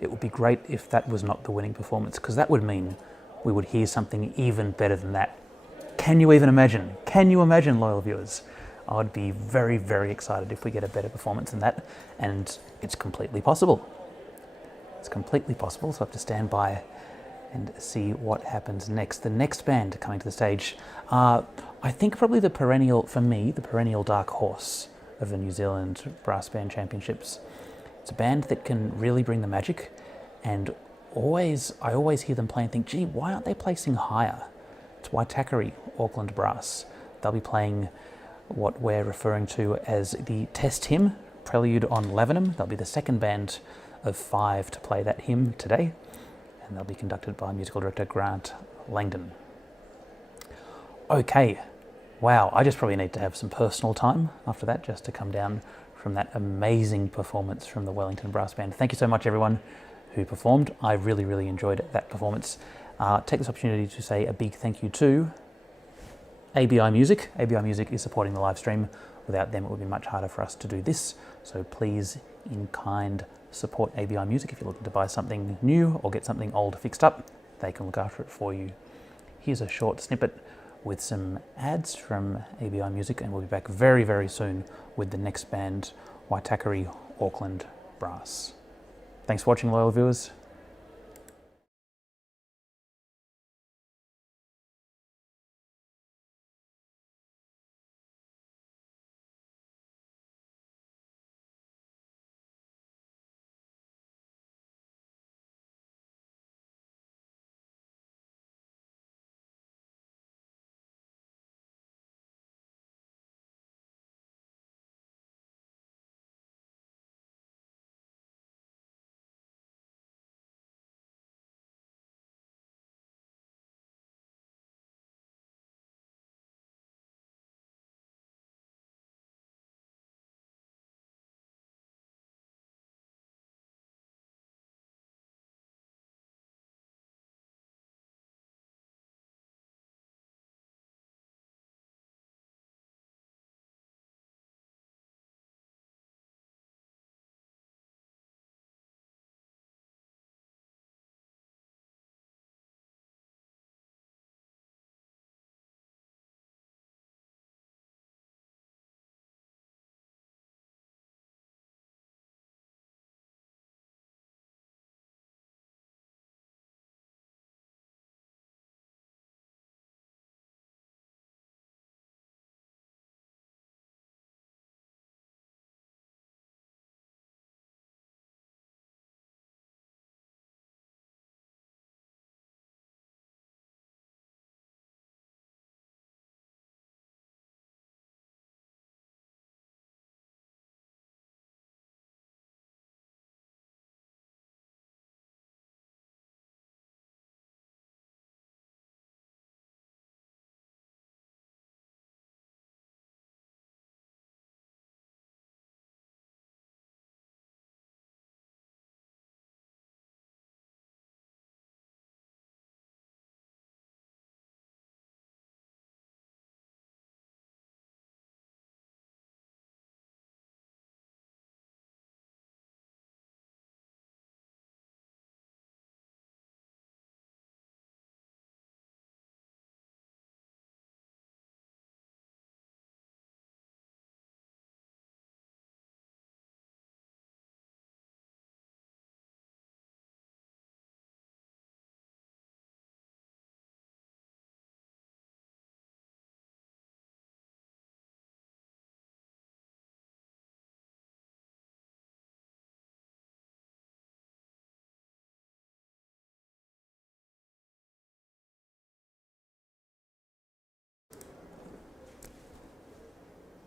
It would be great if that was not the winning performance, because that would mean we would hear something even better than that. Can you even imagine? Can you imagine, loyal viewers? I'd be very excited if we get a better performance than that, and it's completely possible. It's completely possible, so I have to stand by and see what happens next. The next band coming to the stage are, I think, probably the perennial dark horse of the New Zealand Brass Band Championships. It's a band that can really bring the magic, and I always hear them play and think, gee, why aren't they placing higher? It's Waitakere Auckland Brass. They'll be playing what we're referring to as the test hymn, Prelude on Lavenham. They'll be the second band of 5 to play that hymn today, and they'll be conducted by musical director Grant Langdon. Okay, wow, I just probably need to have some personal time after that just to come down from that amazing performance from the Wellington Brass Band. Thank you so much, everyone who performed. I really enjoyed that performance. Take this opportunity to say a big thank you to ABI Music. ABI Music is supporting the live stream. Without them, it would be much harder for us to do this. So please, in kind, support ABI Music. If you're looking to buy something new or get something old fixed up, they can look after it for you. Here's a short snippet with some ads from ABI Music, and we'll be back very soon with the next band, Waitakere Auckland Brass. Thanks for watching, loyal viewers.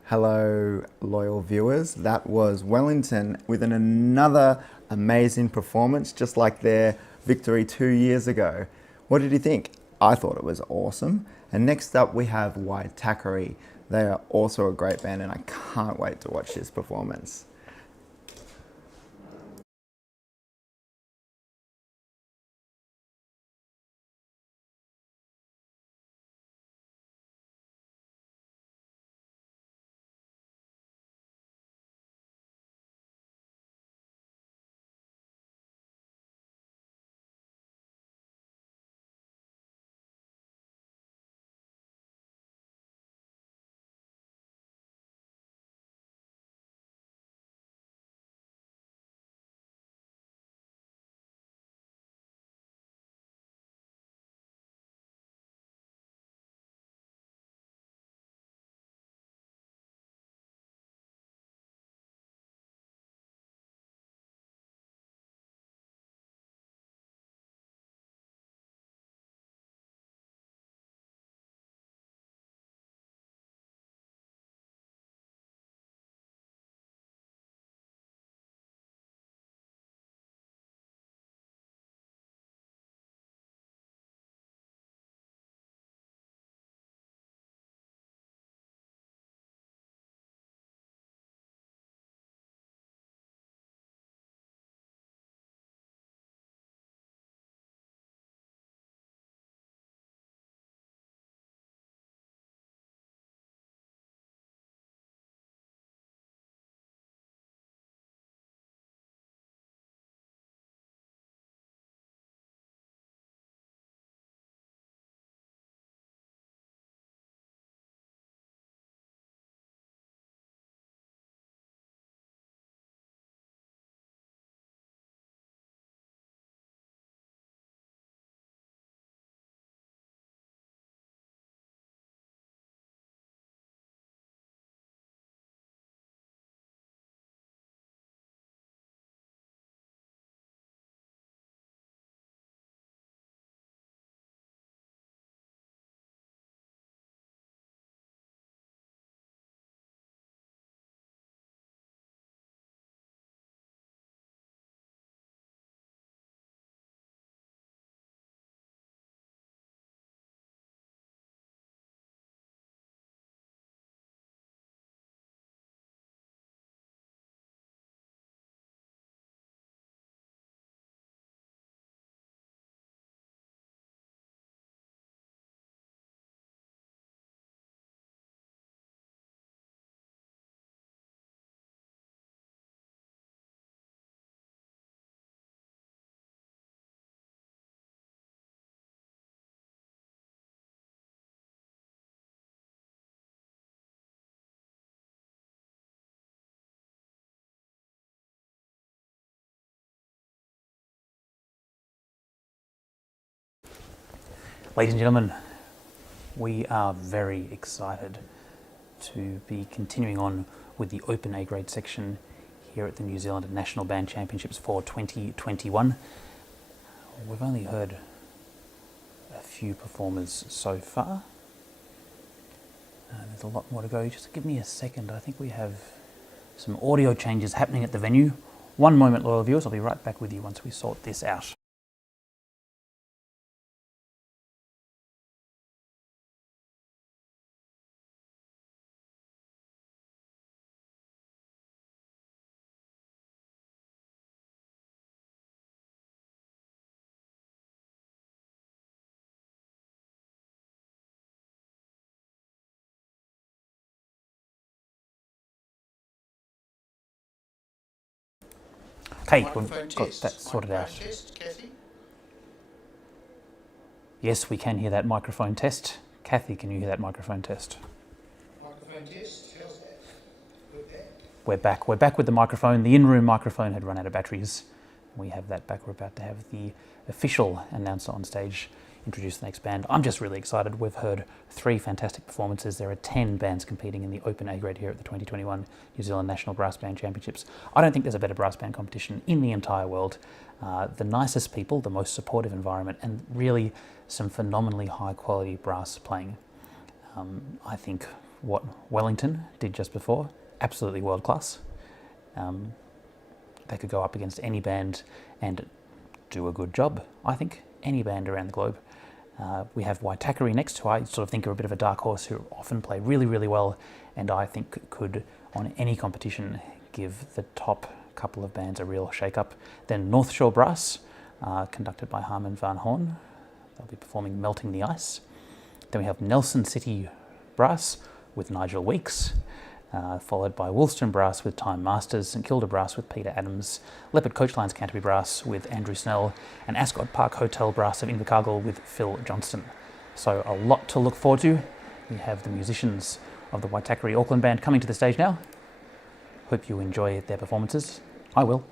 Hello, loyal viewers. That was Wellington with another amazing performance, just like their victory 2 years ago. What did you think? I thought it was awesome. And next up, we have Waitakere. They are also a great band, and I can't wait to watch this performance. Ladies and gentlemen, we are very excited to be continuing on with the Open A grade section here at the New Zealand National Band Championships for 2021. We've only heard a few performers so far. There's a lot more to go. Just give me a second. I think we have some audio changes happening at the venue. One moment, loyal viewers. I'll be right back with you once we sort this out. Okay, we've got that sorted out. Kathy? Yes, we can hear that microphone test. Kathy, can you hear that microphone test? Microphone test, how's that? We're back. We're back with the microphone. The in-room microphone had run out of batteries. We have that back. We're about to have the official announcer on stage introduce the next band. I'm just really excited. We've heard 3 fantastic performances. There are 10 bands competing in the Open A grade here at the 2021 New Zealand National Brass Band Championships. I don't think there's a better brass band competition in the entire world. The nicest people, the most supportive environment, and really some phenomenally high quality brass playing. I think what Wellington did just before. Absolutely world class. They could go up against any band and do a good job, I think. Any band around the globe. We have Waitakere next, who I sort of think are a bit of a dark horse, who often play really, really well, and I think could, on any competition, give the top couple of bands a real shake-up. Then North Shore Brass, conducted by Harman van Horn. They'll be performing Melting the Ice. Then we have Nelson City Brass with Nigel Weeks, followed by Woolston Brass with Time Masters, St Kilda Brass with Peter Adams, Leopard Coachlines Canterbury Brass with Andrew Snell, and Ascot Park Hotel Brass of Invercargill with Phil Johnston. So a lot to look forward to. We have the musicians of the Waitakere Auckland Band coming to the stage now. Hope you enjoy their performances. I will.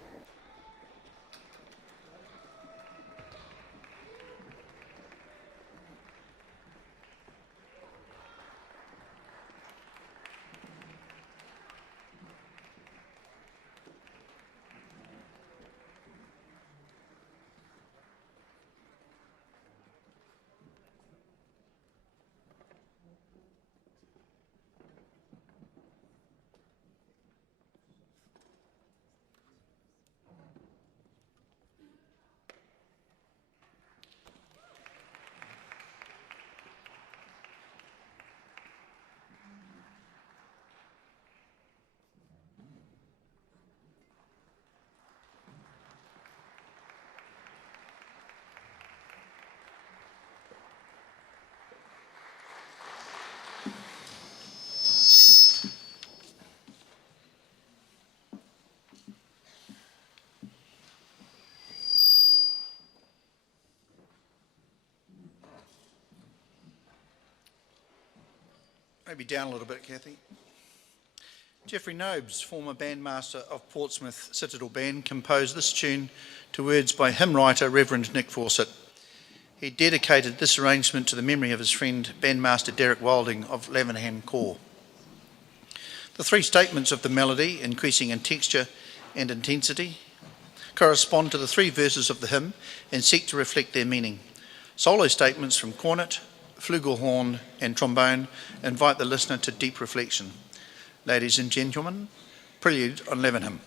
Maybe down a little bit, Kathy. Jeffrey Nobes, former bandmaster of Portsmouth Citadel Band, composed this tune to words by hymn writer Reverend Nick Fawcett. He dedicated this arrangement to the memory of his friend bandmaster Derek Wilding of Lavenham Corps. The three statements of the melody, increasing in texture and intensity, correspond to the three verses of the hymn and seek to reflect their meaning. Solo statements from cornet, flugelhorn and trombone invite the listener to deep reflection. Ladies and gentlemen, Prelude on Lavenham.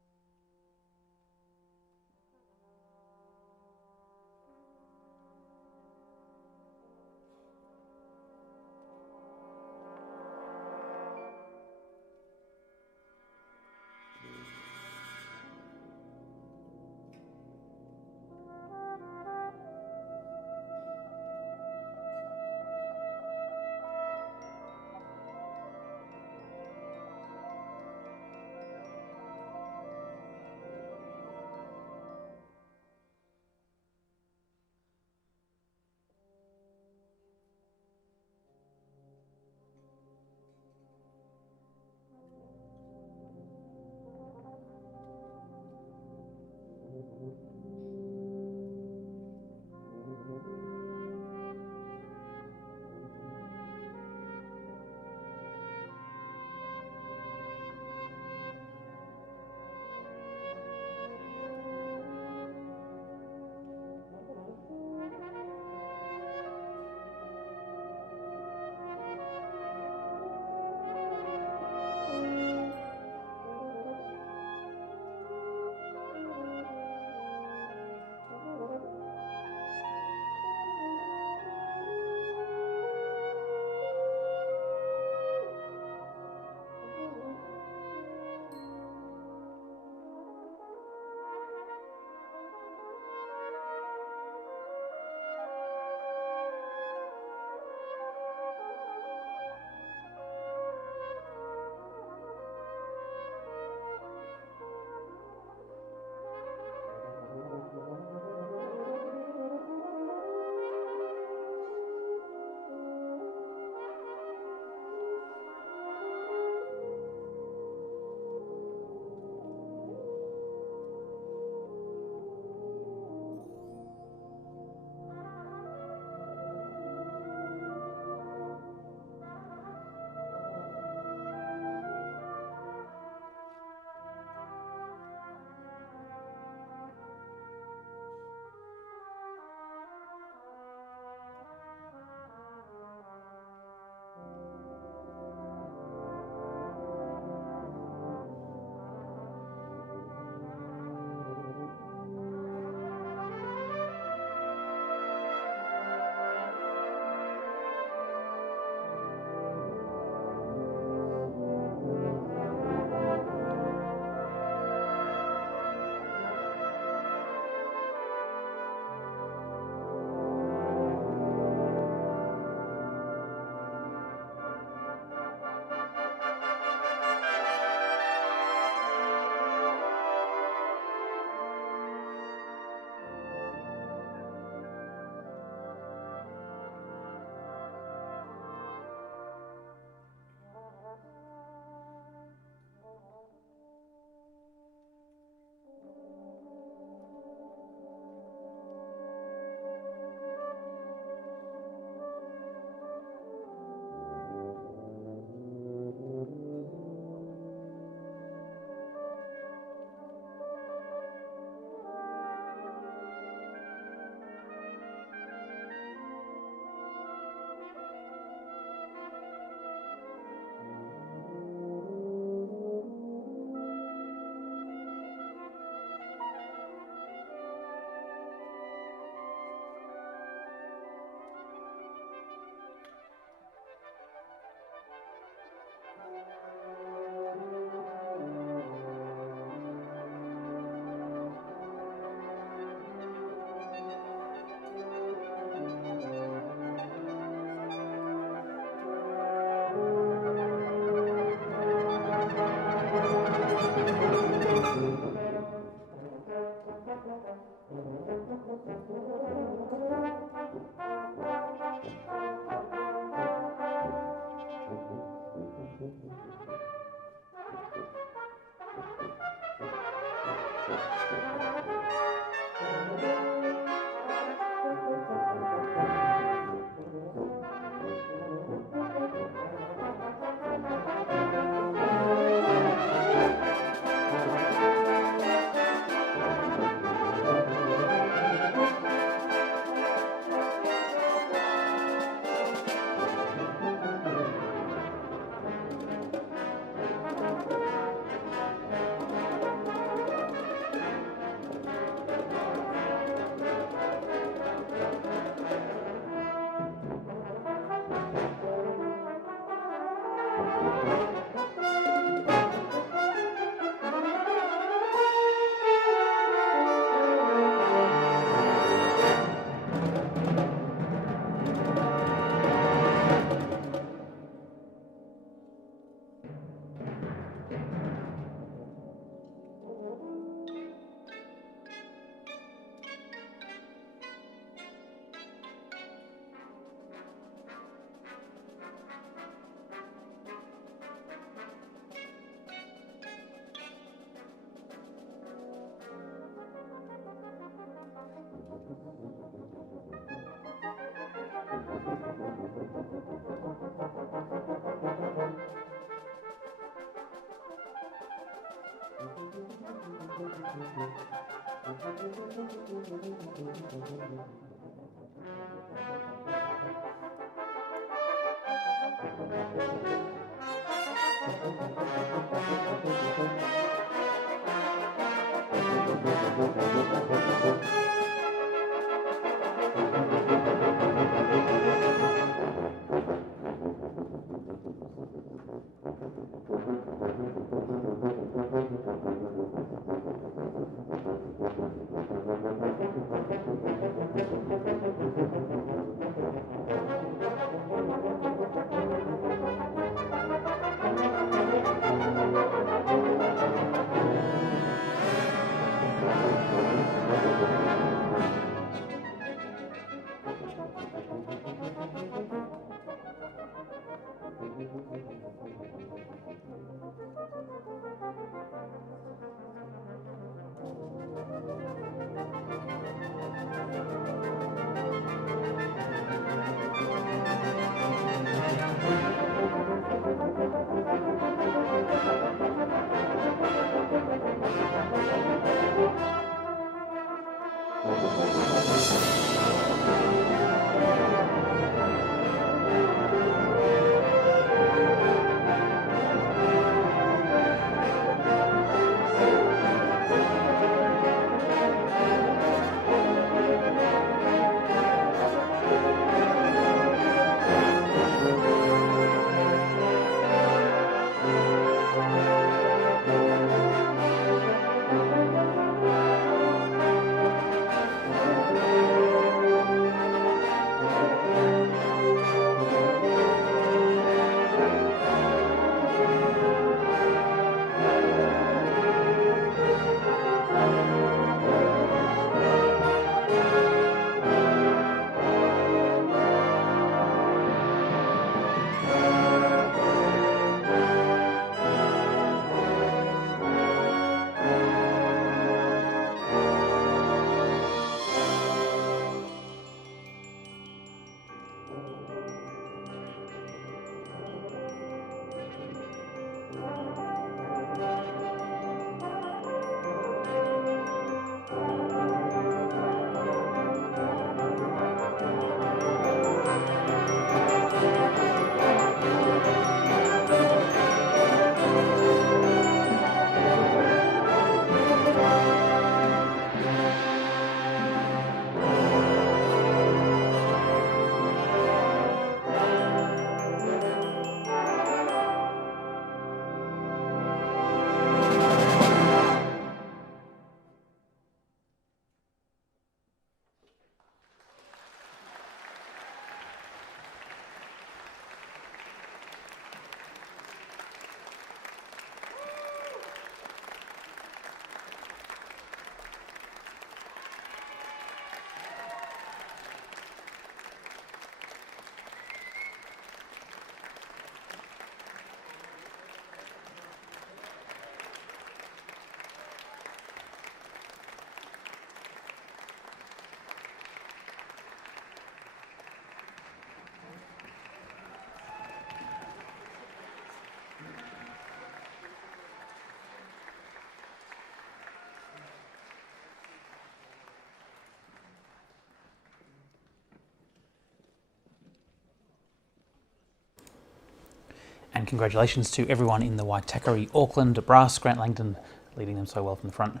And congratulations to everyone in the Waitakere Auckland Brass, Grant Langdon leading them so well from the front.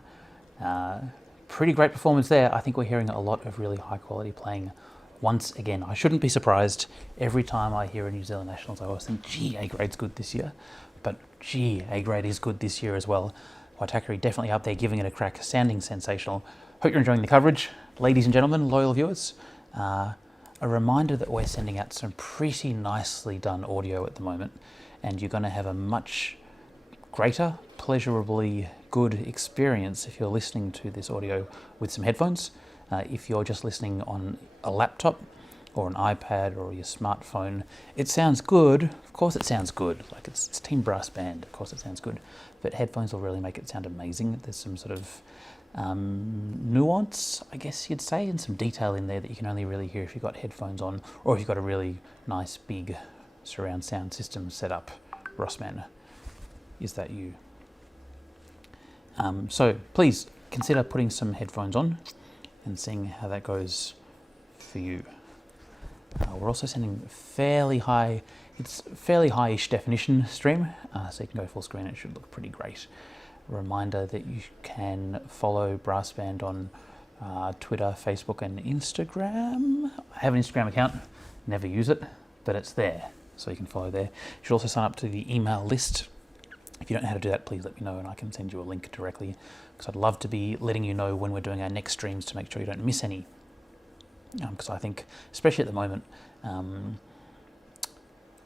Pretty great performance there. I think we're hearing a lot of really high quality playing once again. I shouldn't be surprised. Every time I hear a New Zealand Nationals, I always think, gee, A grade's good this year. But gee, A grade is good this year as well. Waitakere definitely up there, giving it a crack, sounding sensational. Hope you're enjoying the coverage. Ladies and gentlemen, loyal viewers, a reminder that we're sending out some pretty nicely done audio at the moment, and you're going to have a much greater, pleasurably good experience if you're listening to this audio with some headphones. If you're just listening on a laptop or an iPad or your smartphone, it sounds good. Of course it sounds good. Like it's Team Brass Band, of course it sounds good. But headphones will really make it sound amazing. There's some sort of nuance, I guess you'd say, and some detail in there that you can only really hear if you've got headphones on, or if you've got a really nice big surround sound system set up. Rossman, is that you? So please consider putting some headphones on and seeing how that goes for you. We're also sending fairly high, it's fairly high-ish definition stream, so you can go full screen. It should look pretty great. A reminder that you can follow Brass Band on Twitter, Facebook and Instagram. I have an Instagram account, never use it, but it's there, so you can follow there. You should also sign up to the email list. If you don't know how to do that, please let me know and I can send you a link directly, because I'd love to be letting you know when we're doing our next streams to make sure you don't miss any. Because I think, especially at the moment,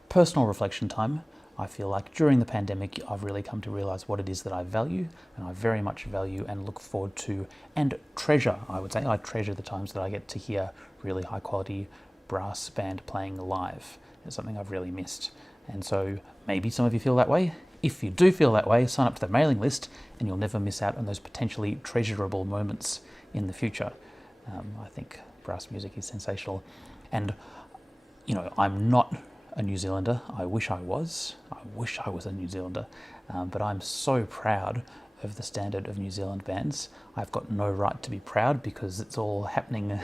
personal reflection time, I feel like during the pandemic, I've really come to realise what it is that I value, and I very much value and look forward to and treasure, I would say. I treasure the times that I get to hear really high quality brass band playing live. It's something I've really missed. And so maybe some of you feel that way. If you do feel that way, sign up to the mailing list and you'll never miss out on those potentially treasurable moments in the future. I think brass music is sensational. And, you know, I'm not a New Zealander. I wish I was. I wish I was a New Zealander. But I'm so proud of the standard of New Zealand bands. I've got no right to be proud because it's all happening.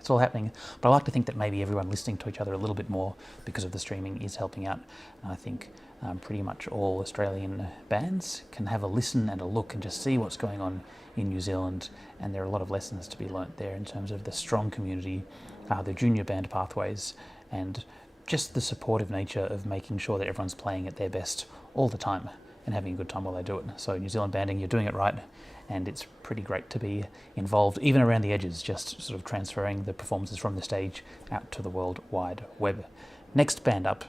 It's all happening. But I like to think that maybe everyone listening to each other a little bit more because of the streaming is helping out. And I think pretty much all Australian bands can have a listen and a look and just see what's going on in New Zealand, and there are a lot of lessons to be learnt there in terms of the strong community, the junior band pathways, and just the supportive nature of making sure that everyone's playing at their best all the time and having a good time while they do it. So New Zealand banding, you're doing it right, and it's pretty great to be involved even around the edges, just sort of transferring the performances from the stage out to the World Wide Web. Next band up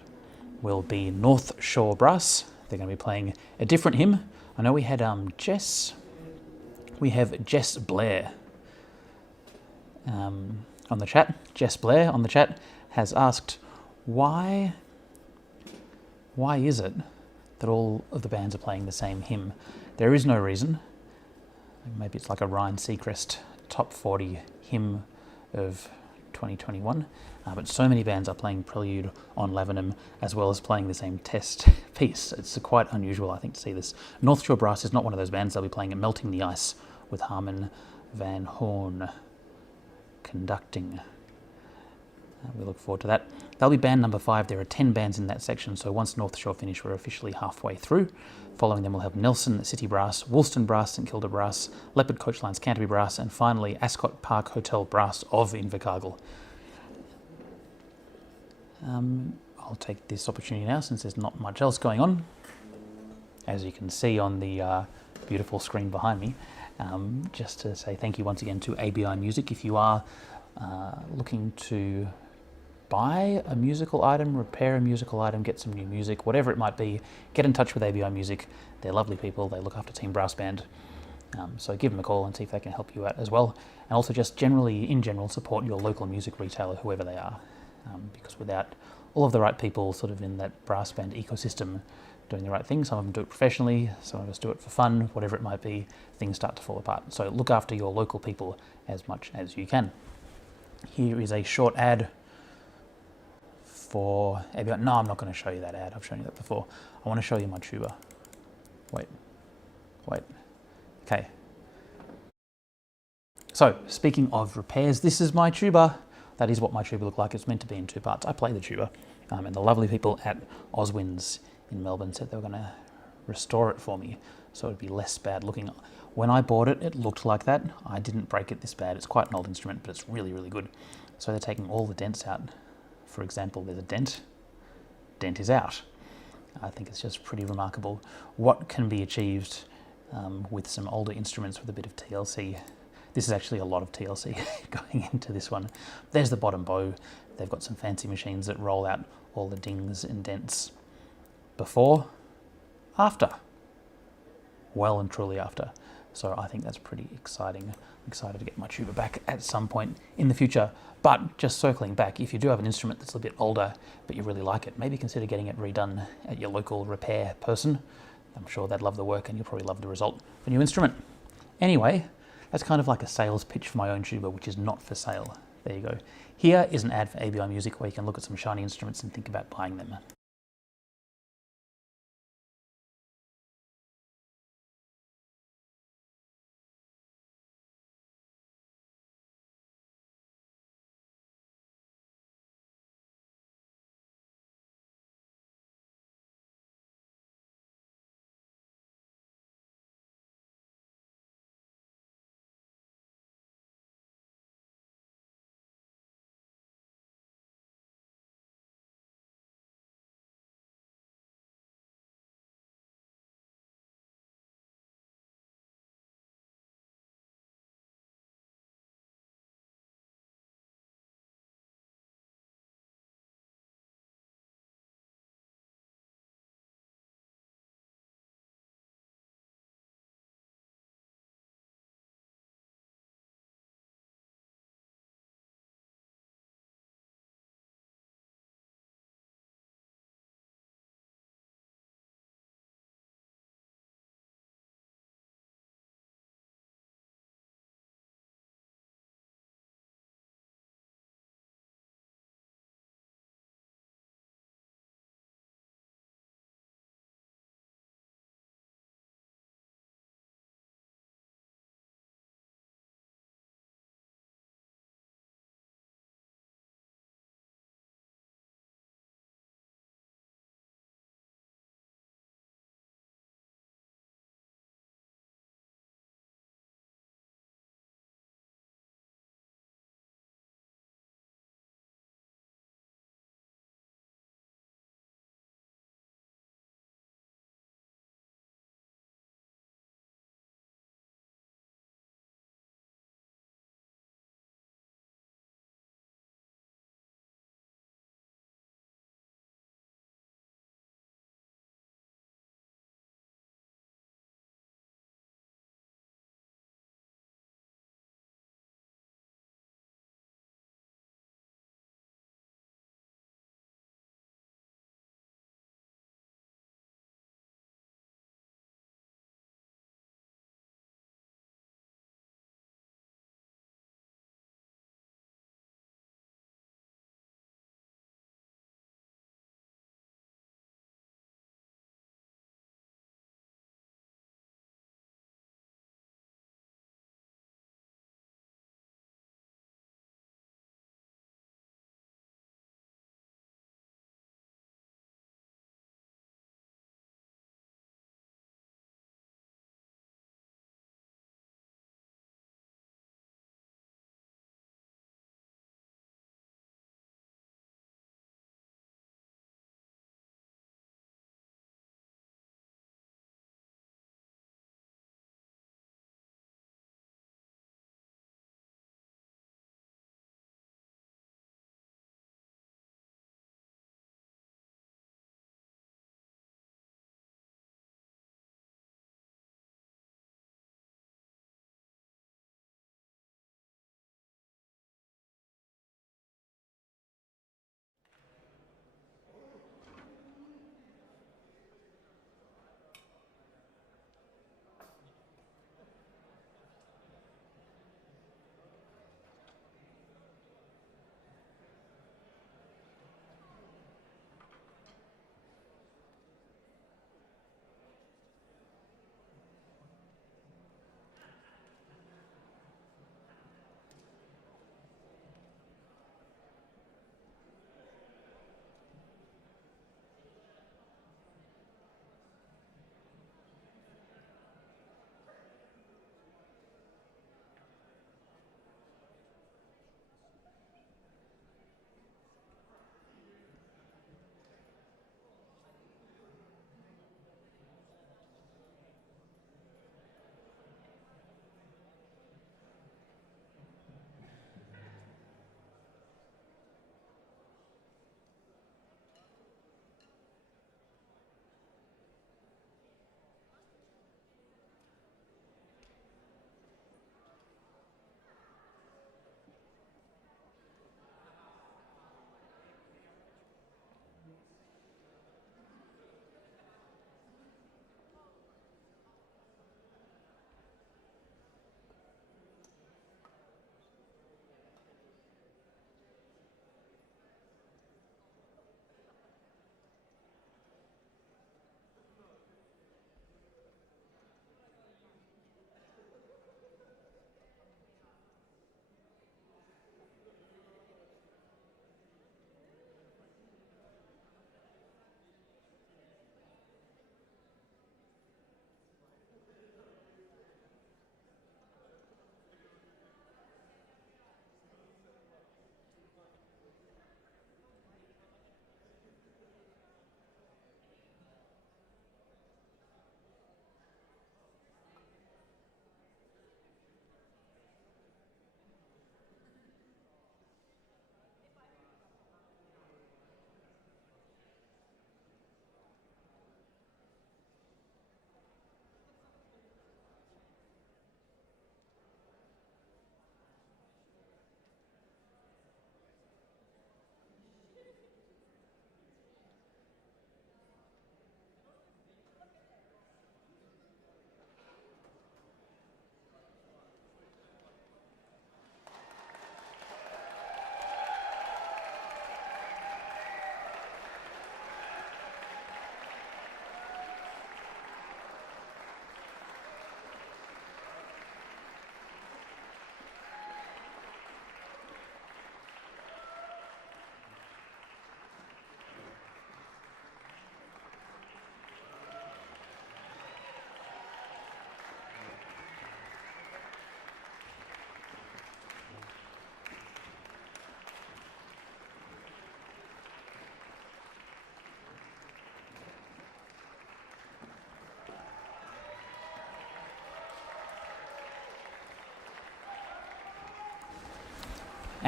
will be North Shore Brass. They're going to be playing a different hymn. I know we had Jess Blair on the chat. Jess Blair on the chat has asked, why is it that all of the bands are playing the same hymn? There is no reason. Maybe it's like a Ryan Seacrest top 40 hymn of 2021, but so many bands are playing Prelude on Lavenham as well as playing the same test piece. It's quite unusual, I think, to see this. North Shore Brass is not one of those bands. They'll be playing Melting the Ice with Harmon Van Horn conducting. We look forward to that. They'll be band number 5. There are 10 bands in that section, so once North Shore finish, we're officially halfway through. Following them, we'll have Nelson City Brass, Woolston Brass, St Kilda Brass, Leopard Coach Lines Canterbury Brass, and finally Ascot Park Hotel Brass of Invercargill. I'll take this opportunity now, since there's not much else going on, as you can see on the beautiful screen behind me, just to say thank you once again to ABI Music. If you are looking to buy a musical item, repair a musical item, get some new music, whatever it might be, get in touch with ABI Music. They're lovely people. They look after Team Brass Band. So give them a call and see if they can help you out as well. And also just generally, in general, support your local music retailer, whoever they are. Because without all of the right people sort of in that brass band ecosystem doing the right thing, some of them do it professionally, some of us do it for fun, whatever it might be, things start to fall apart. So look after your local people as much as you can. Here is a short ad for ABI. No, I'm not going to show you that ad. I've shown you that before. I want to show you my tuba. Wait. Okay. So, speaking of repairs, this is my tuba. That is what my tuba looked like. It's meant to be in 2 parts. I play the tuba, and the lovely people at Oswinds in Melbourne said they were going to restore it for me so it would be less bad looking. When I bought it, it looked like that. I didn't break it this bad. It's quite an old instrument, but it's really, really good. So they're taking all the dents out. For example, there's a dent. Dent is out. I think it's just pretty remarkable what can be achieved with some older instruments with a bit of TLC. This is actually a lot of TLC going into this one. There's the bottom bow. They've got some fancy machines that roll out all the dings and dents. Before, after. Well and truly after. So I think that's pretty exciting. I'm excited to get my tuba back at some point in the future. But just circling back, if you do have an instrument that's a bit older, but you really like it, maybe consider getting it redone at your local repair person. I'm sure they'd love the work and you'll probably love the result of a new instrument. Anyway, that's kind of like a sales pitch for my own tuba, which is not for sale. There you go. Here is an ad for ABI Music where you can look at some shiny instruments and think about buying them.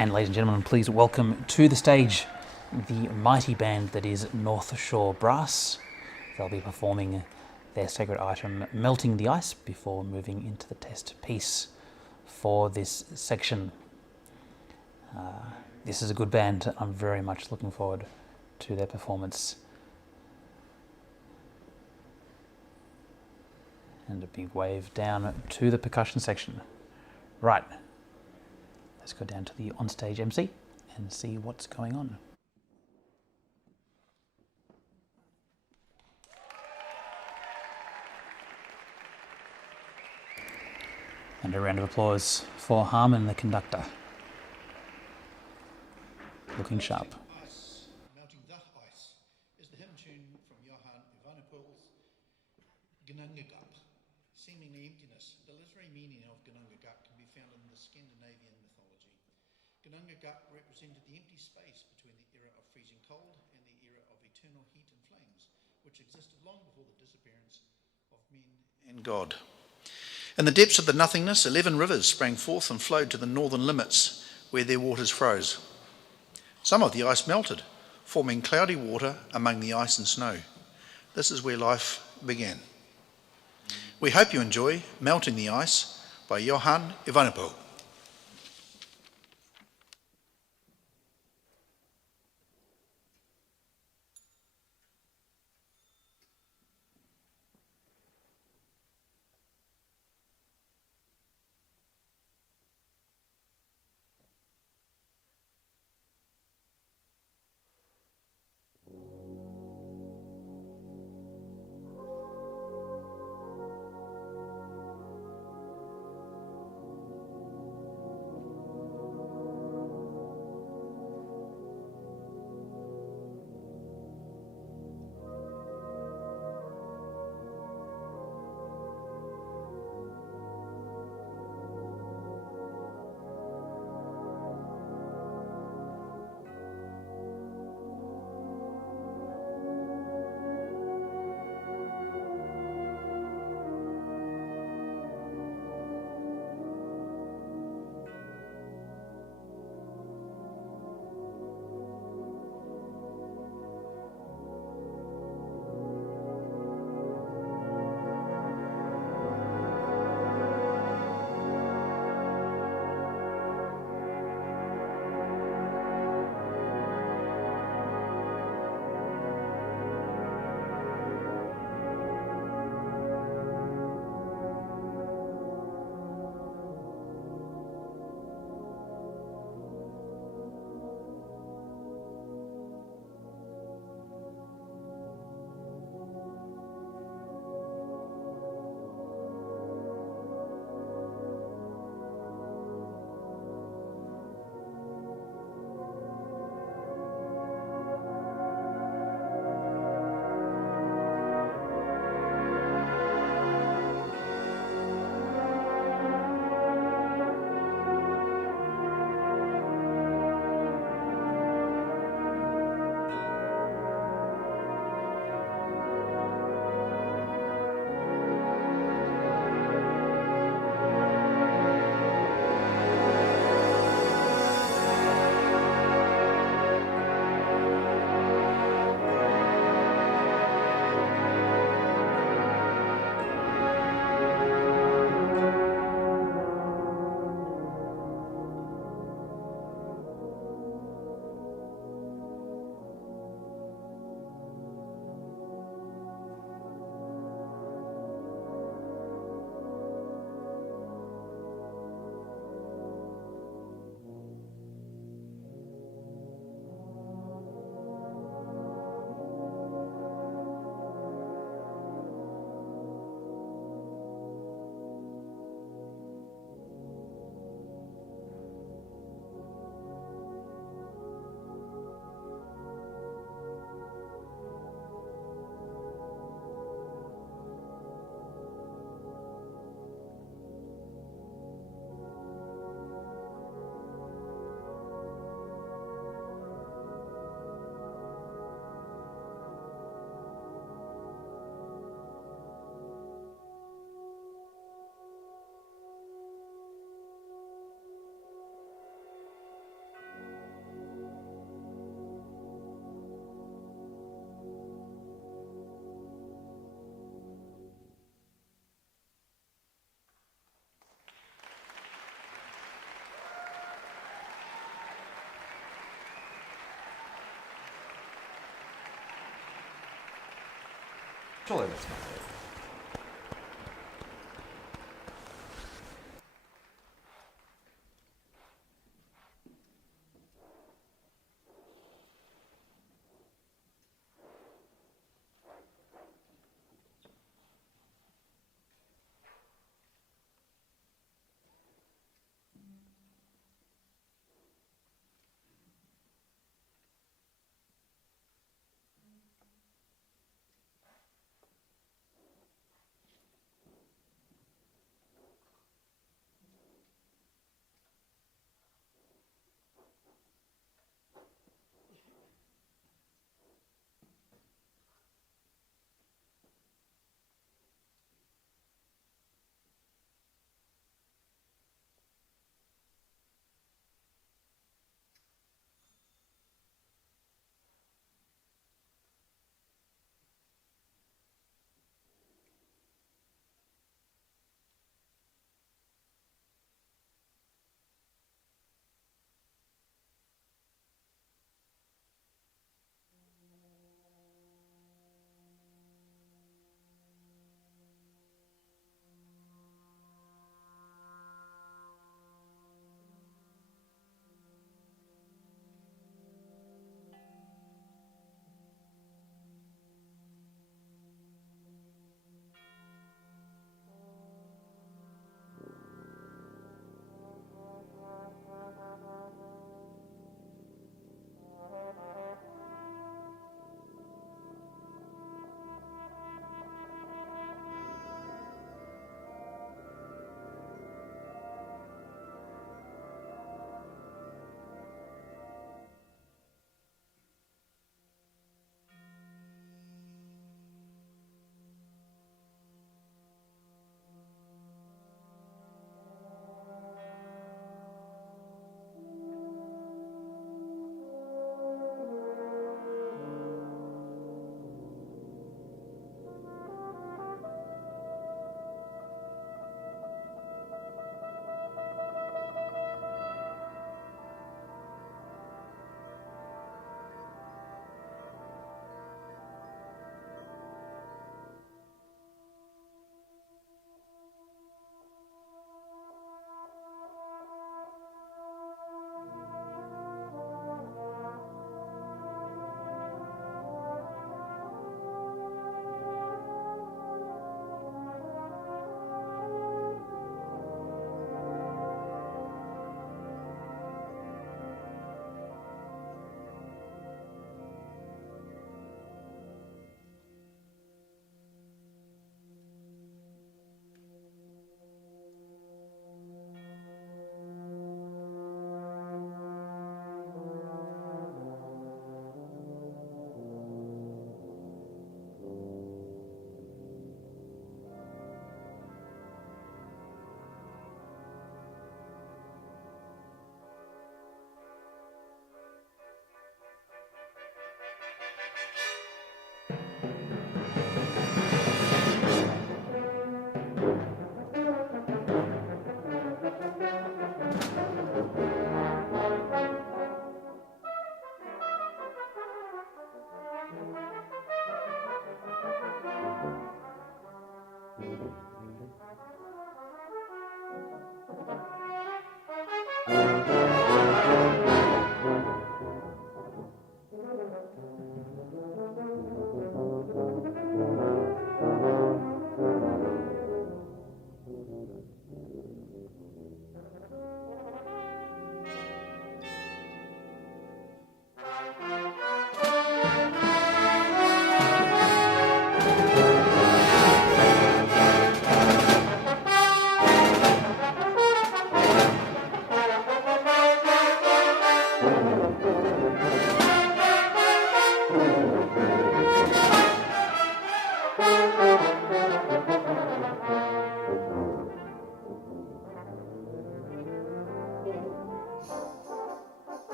And ladies and gentlemen, please welcome to the stage the mighty band that is North Shore Brass. They'll be performing their sacred item, Melting the Ice, before moving into the test piece for this section. This is a good band. I'm very much looking forward to their performance. And a big wave down to the percussion section. Right, let's go down to the onstage MC and see what's going on. And a round of applause for Harmon, the conductor. Looking sharp. Melting the Ice is the hymn tune from Johann Evenepoel's Gnungagup, seemingly emptiness. The literary meaning of Gnungagup can be found in the Scandinavian mythology. Gnungagup represented the empty space between the era of freezing cold and the era of eternal heat and flames, which existed long before the disappearance of men and God. In the depths of the nothingness, 11 rivers sprang forth and flowed to the northern limits where their waters froze. Some of the ice melted, forming cloudy water among the ice and snow. This is where life began. We hope you enjoy Melting the Ice by Johann Evenepoel. Surely that's not it.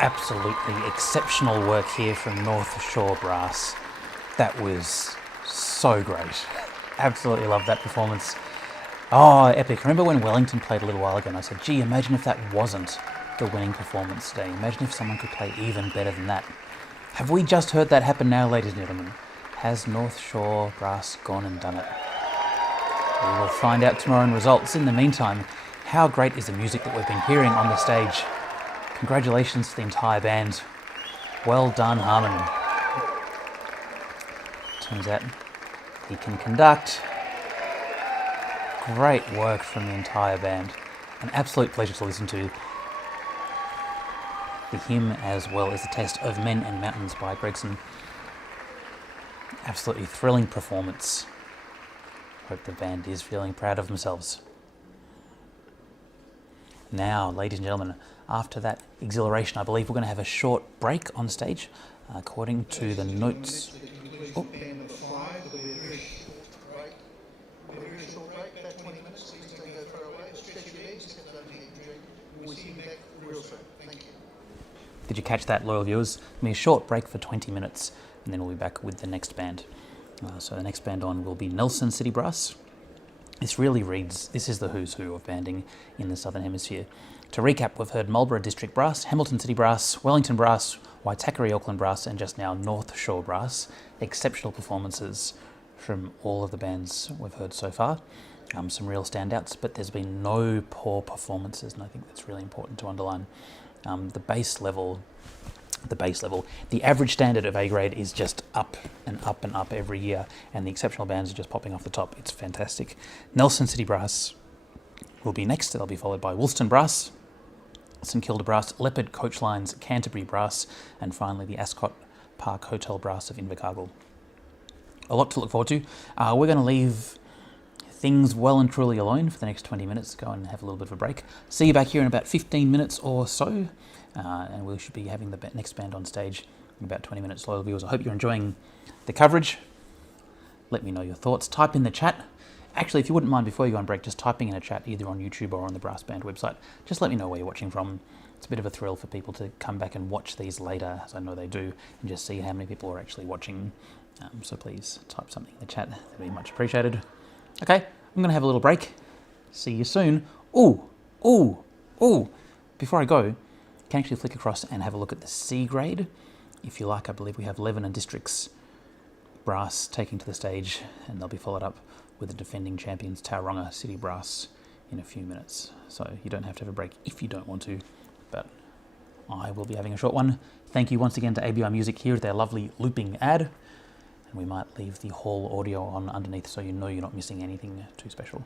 Absolutely exceptional work here from North Shore Brass. That was so great. Absolutely loved that performance. Oh, epic. Remember when Wellington played a little while ago and I said, gee, imagine if that wasn't the winning performance today. Imagine if someone could play even better than that. Have we just heard that happen now, ladies and gentlemen? Has North Shore Brass gone and done it? We will find out tomorrow in results. In the meantime, how great is the music that we've been hearing on the stage? Congratulations to the entire band. Well done, Harmon. Turns out he can conduct. Great work from the entire band. An absolute pleasure to listen to. The hymn as well as the Test of Men and Mountains by Gregson. Absolutely thrilling performance. Hope the band is feeling proud of themselves. Now, ladies and gentlemen, after that exhilaration, I believe we're going to have a short break on stage. According to the notes... Oh. Did you catch that, loyal viewers? It'll be a short break for 20 minutes, and then we'll be back with the next band. So the next band on will be Nelson City Brass. This really reads, this is the who's who of banding in the Southern Hemisphere. To recap, we've heard Marlborough District Brass, Hamilton City Brass, Wellington Brass, Waitakere Auckland Brass, and just now North Shore Brass. Exceptional performances from all of the bands we've heard so far. Some real standouts, but there's been no poor performances, and I think that's really important to underline. The base level, the average standard of A grade is just up and up and up every year, and the exceptional bands are just popping off the top. It's fantastic. Nelson City Brass will be next. They'll be followed by Woolston Brass, St Kilda Brass, Leopard Coach Lines, Canterbury Brass, and finally the Ascot Park Hotel Brass of Invercargill. A lot to look forward to. We're going to leave things well and truly alone for the next 20 minutes. Go and have a little bit of a break. See you back here in about 15 minutes or so, and we should be having the next band on stage in about 20 minutes. Loyal viewers, I hope you're enjoying the coverage. Let me know your thoughts. Type in the chat. Actually, if you wouldn't mind, before you go on break, just typing in a chat either on YouTube or on the Brass Band website. Just let me know where you're watching from. It's a bit of a thrill for people to come back and watch these later, as I know they do, and just see how many people are actually watching. So please type something in the chat. That'd be much appreciated. Okay, I'm going to have a little break. See you soon. Ooh. Before I go, you can actually flick across and have a look at the C grade. If you like, I believe we have Lebanon Districts Brass taking to the stage, and they'll be followed up with the defending champions Tauranga City Brass in a few minutes. So you don't have to have a break if you don't want to, but I will be having a short one. Thank you once again to ABI Music here with their lovely looping ad. And we might leave the hall audio on underneath so you know you're not missing anything too special.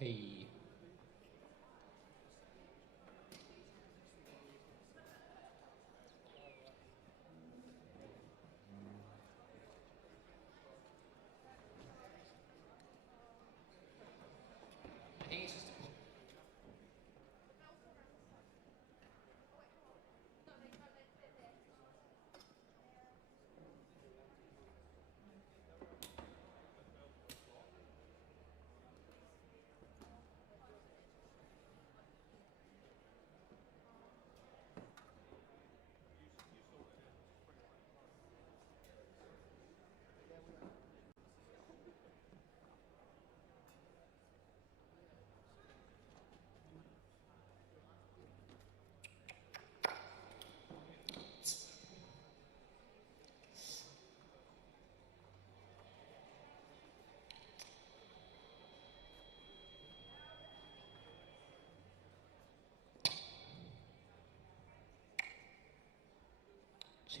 Hey.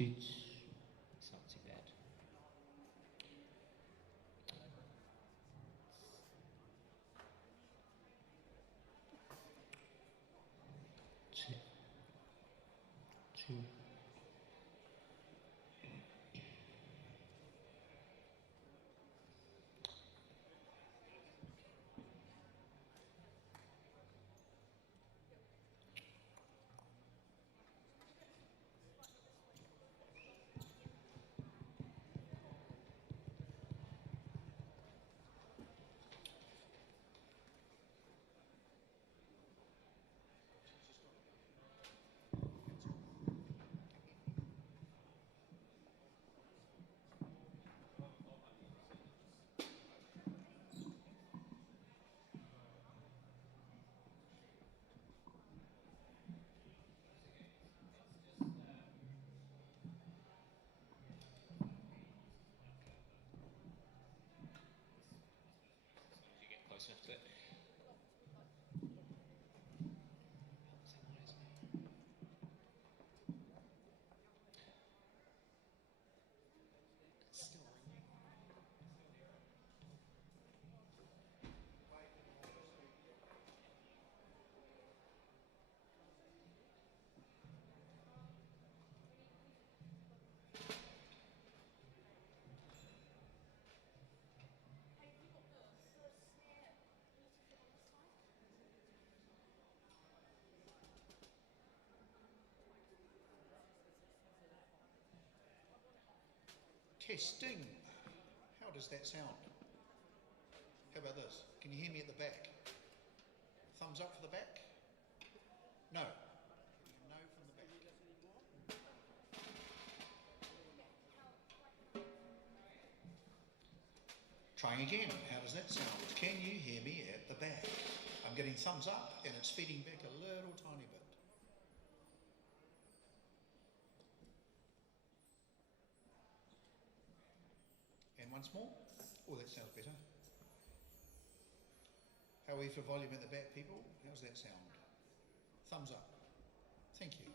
Toots. It's not too bad. Two. Two. You get close enough to it. Still ringing. Testing. How does that sound? How about this? Can you hear me at the back? Thumbs up for the back? No. No from the back. Trying again. How does that sound? Can you hear me at the back? I'm getting thumbs up and it's feeding back a little tiny bit. And once more. Oh, that sounds better. How are we for volume at the back, people? How's that sound? Thumbs up. Thank you.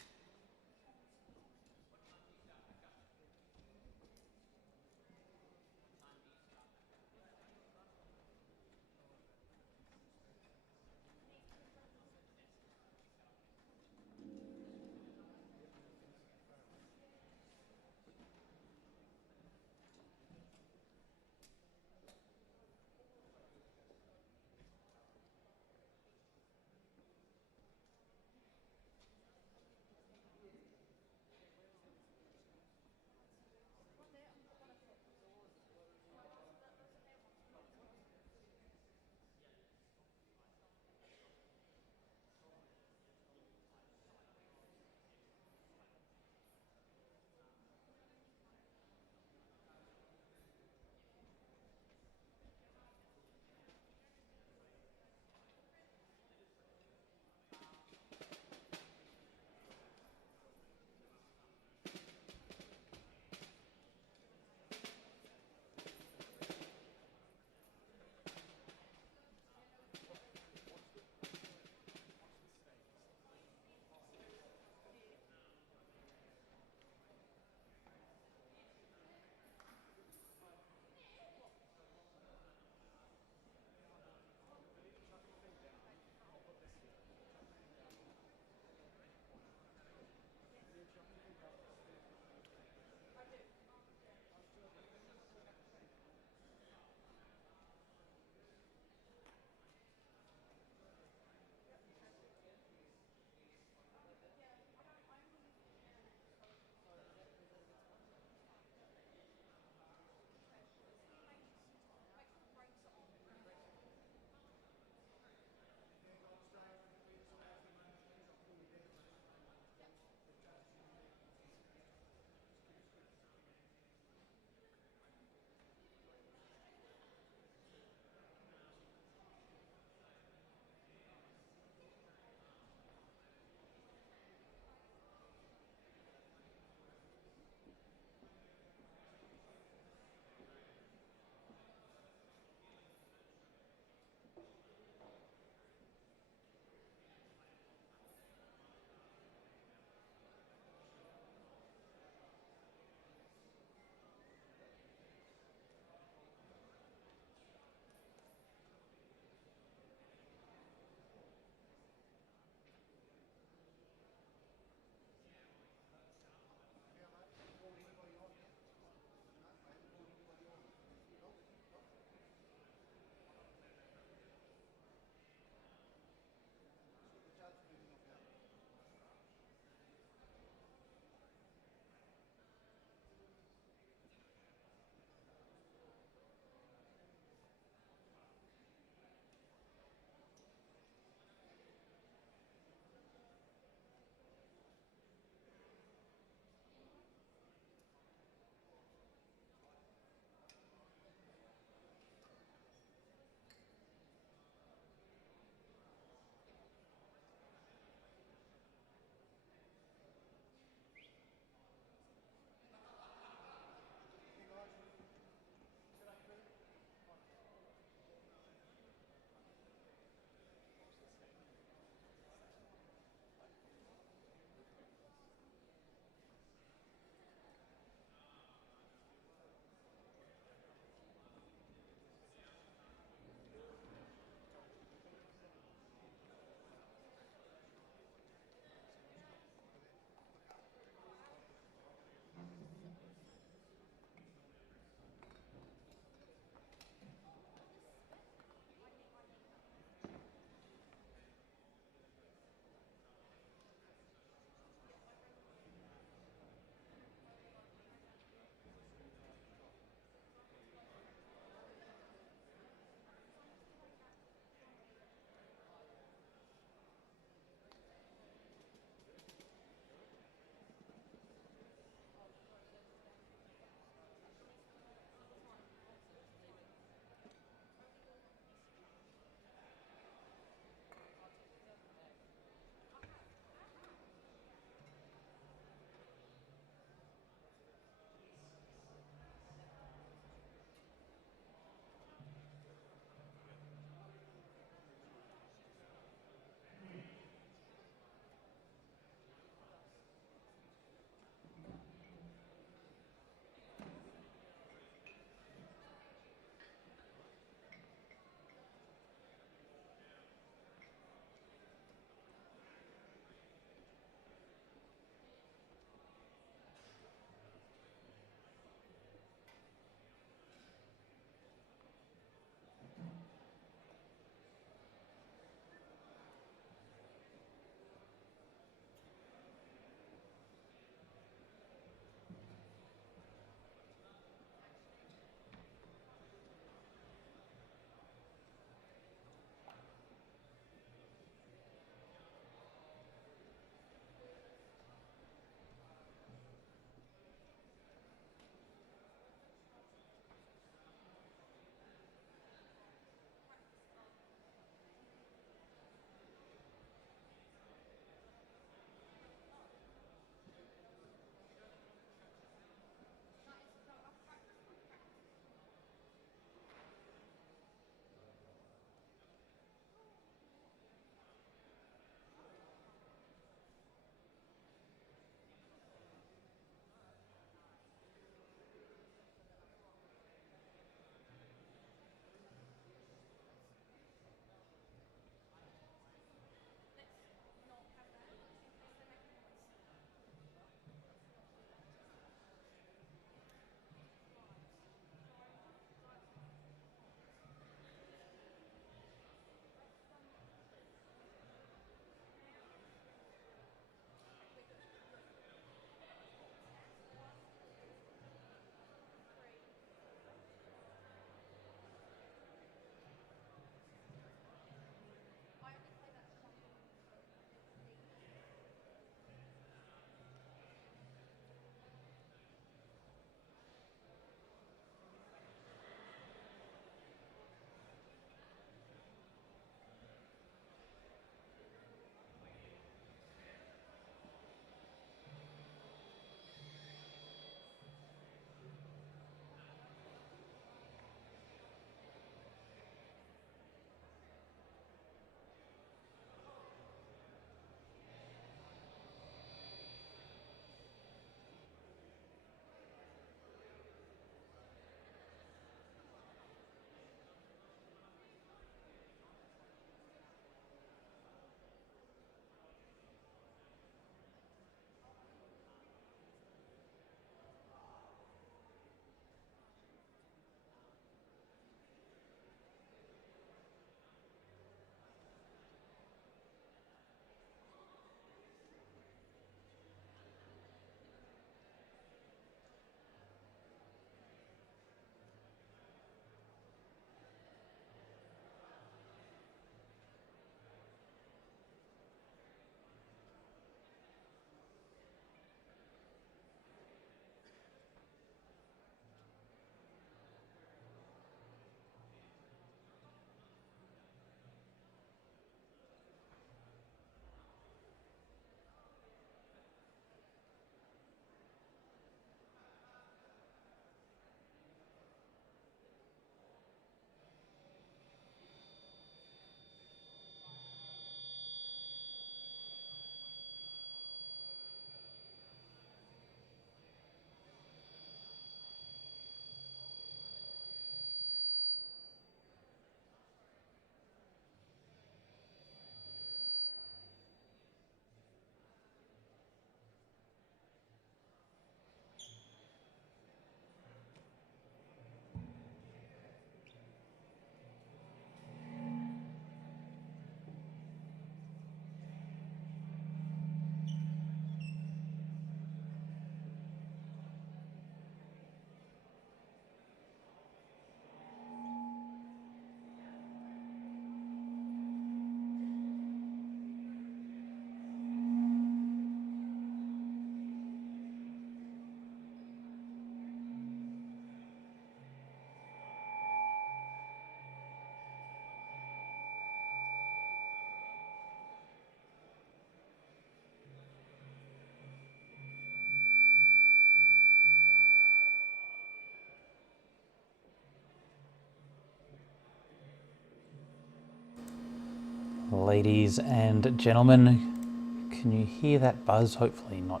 Ladies and gentlemen, can you hear that buzz? Hopefully not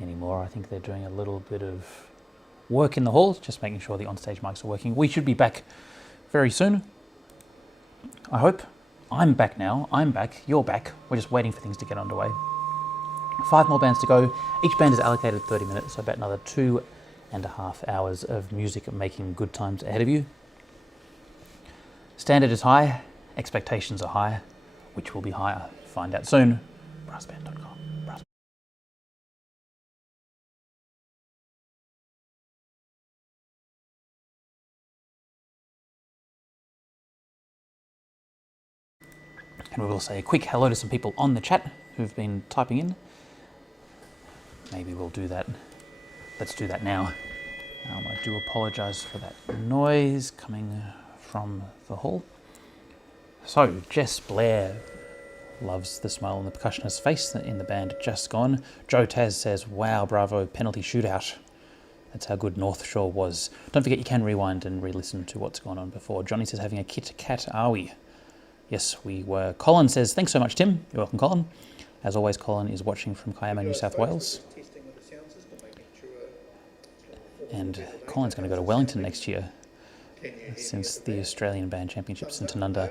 anymore. I think they're doing a little bit of work in the hall, just making sure the onstage mics are working. We should be back very soon, I hope. I'm back now. I'm back. You're back. We're just waiting for things to get underway. 5 more bands to go. Each band is allocated 30 minutes, so about another 2.5 hours of music making good times ahead of you. Standard is high, expectations are high. Which will be higher? Find out soon. Brassband.com. And we will say a quick hello to some people on the chat who've been typing in. Maybe we'll do that. Let's do that now. I do apologise for that noise coming from the hall. So, Jess Blair loves the smile on the percussionist's face in the band Just Gone. Joe Taz says, wow, bravo, penalty shootout. That's how good North Shore was. Don't forget you can rewind and re-listen to what's gone on before. Johnny says, having a Kit Kat, are we? Yes, we were. Colin says, thanks so much, Tim. You're welcome, Colin. As always, Colin is watching from Kiama, New South Wales. And Colin's going to go to Wellington next year, since the Australian Band Championships in Tanunda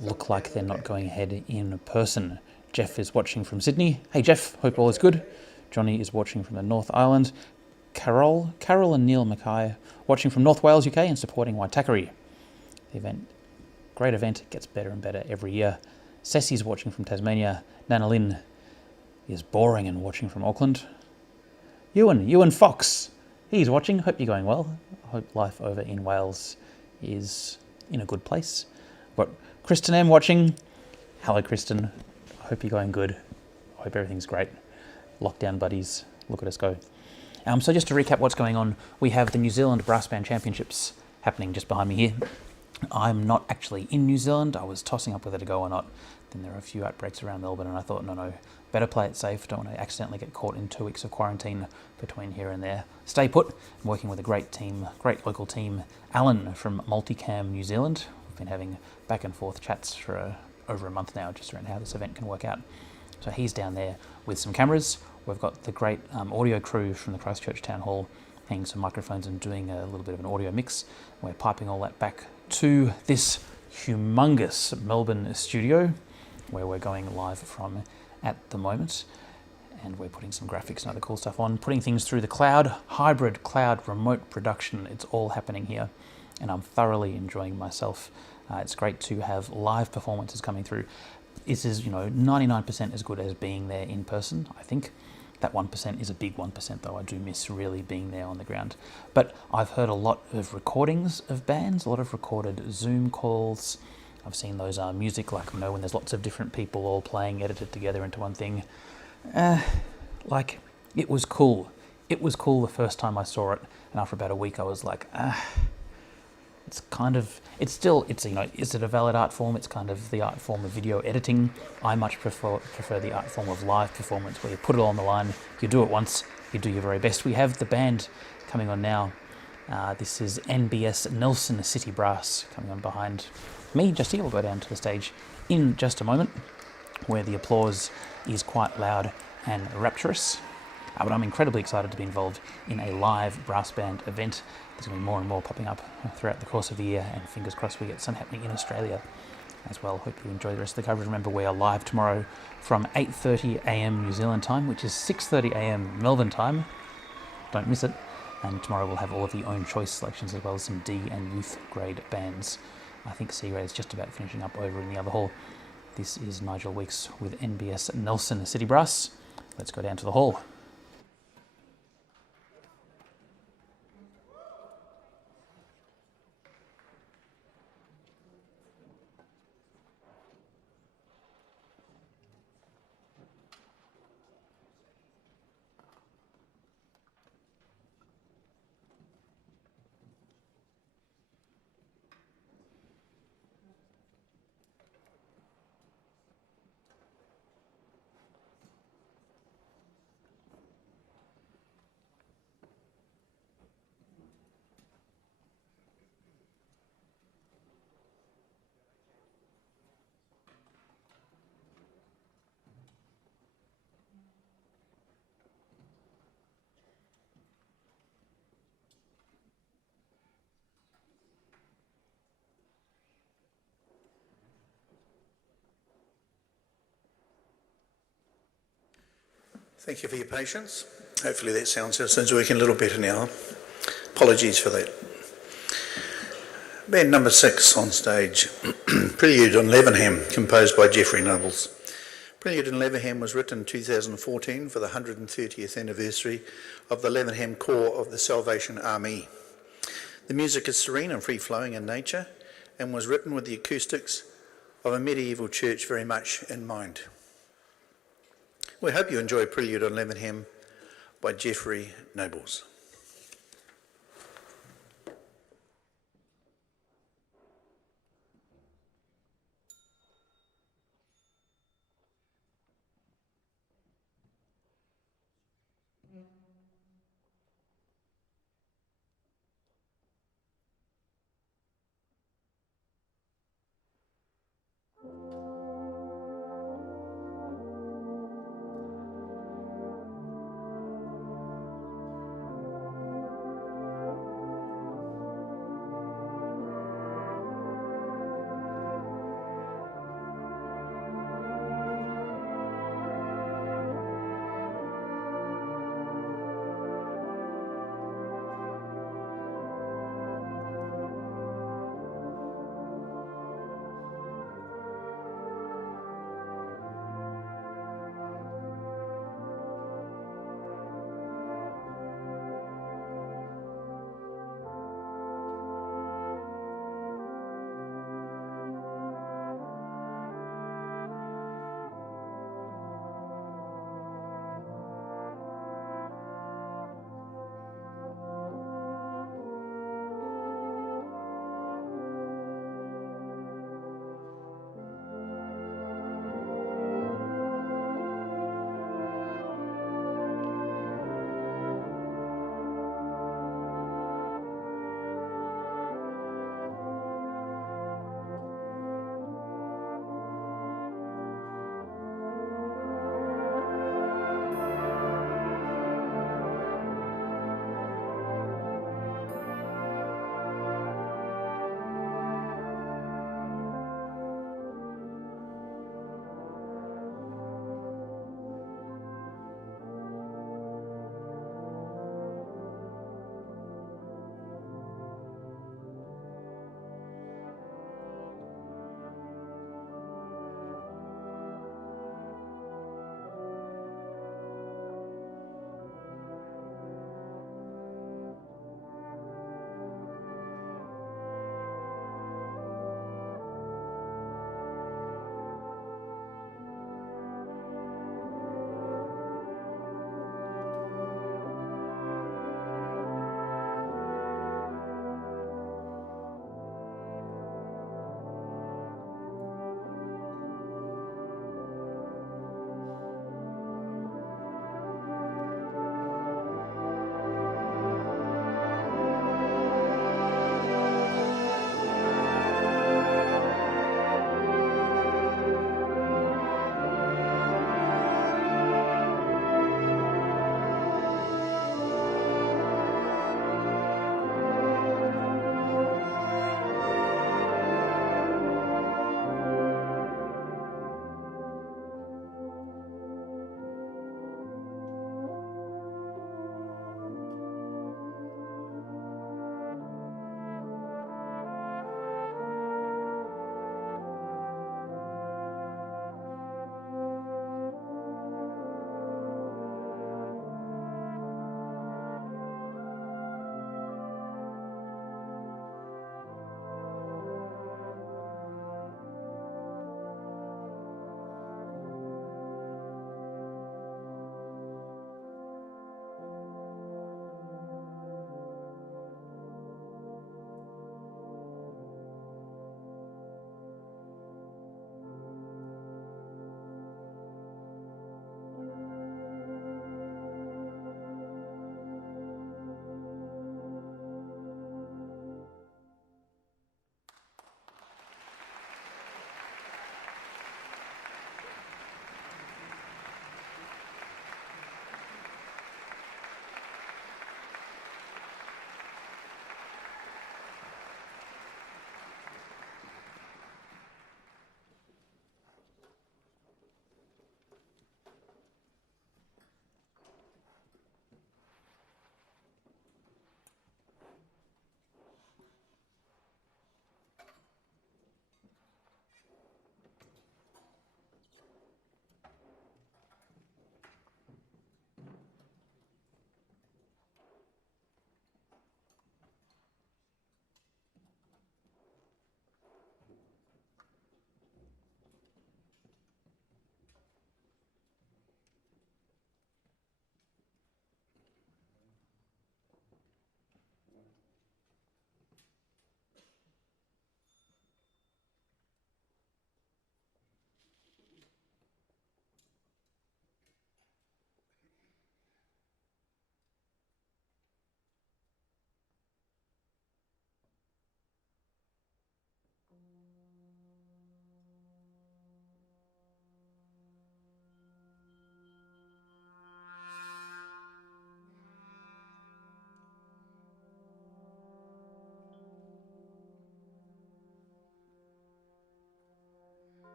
look like they're not going ahead in person. Jeff is watching from Sydney. Hey Jeff, hope all is good. Johnny is watching from the North Island. Carol and Neil Mackay watching from North Wales, UK, and supporting Waitakere. The event, great event, gets better and better every year. Ceci's watching from Tasmania. Nana Lynn is boring and watching from Auckland. Ewan Fox, he's watching. Hope you're going well. I hope life over in Wales is in a good place. But Kristen M watching. Hello, Kristen. I hope you're going good. I hope everything's great. Lockdown buddies, look at us go. So just to recap what's going on, we have the New Zealand Brass Band Championships happening just behind me here. I'm not actually in New Zealand. I was tossing up whether to go or not. Then there are a few outbreaks around Melbourne, and I thought, no, better play it safe. Don't want to accidentally get caught in 2 weeks of quarantine between here and there. Stay put. I'm working with a great team, great local team. Alan from Multicam New Zealand. We've been having back and forth chats for over a month now, just around how this event can work out. So he's down there with some cameras. We've got the great audio crew from the Christchurch Town Hall hanging some microphones and doing a little bit of an audio mix. We're piping all that back to this humongous Melbourne studio where we're going live from at the moment. And we're putting some graphics and other cool stuff on, putting things through the cloud, hybrid cloud remote production. It's all happening here, and I'm thoroughly enjoying myself. It's great to have live performances coming through. This is, 99% as good as being there in person, I think. That 1% is a big 1%, though. I do miss really being there on the ground. But I've heard a lot of recordings of bands, a lot of recorded Zoom calls. I've seen those music, like, when there's lots of different people all playing, edited together into one thing. It was cool. It was cool the first time I saw it, and after about a week I was like, is it a valid art form? It's kind of the art form of video editing. I much prefer the art form of live performance, where you put it all on the line, you do it once, you do your very best. We have the band coming on now. This is NBS Nelson City Brass coming on behind me just here. We'll go down to the stage in just a moment, where the applause is quite loud and rapturous. But I'm incredibly excited to be involved in a live brass band event. There's going to be more and more popping up throughout the course of the year, and fingers crossed we get some happening in Australia as well. Hope you enjoy the rest of the coverage. Remember, we are live tomorrow from 8:30 a.m. New Zealand time, which is 6:30 a.m. Melbourne time. Don't miss it. And tomorrow we'll have all of the own choice selections, as well as some D and youth grade bands. I think C grade is just about finishing up over in the other hall. This is Nigel Weeks with NBS Nelson City Brass. Let's go down to the hall. Thank you for your patience. Hopefully that sound system's working a little better now. Apologies for that. Band number 6 on stage. Prelude on Levenham, composed by Geoffrey Nobles. Prelude on Levenham was written in 2014 for the 130th anniversary of the Levenham Corps of the Salvation Army. The music is serene and free-flowing in nature and was written with the acoustics of a medieval church very much in mind. We hope you enjoy Prelude on Levenham by Geoffrey Nobles.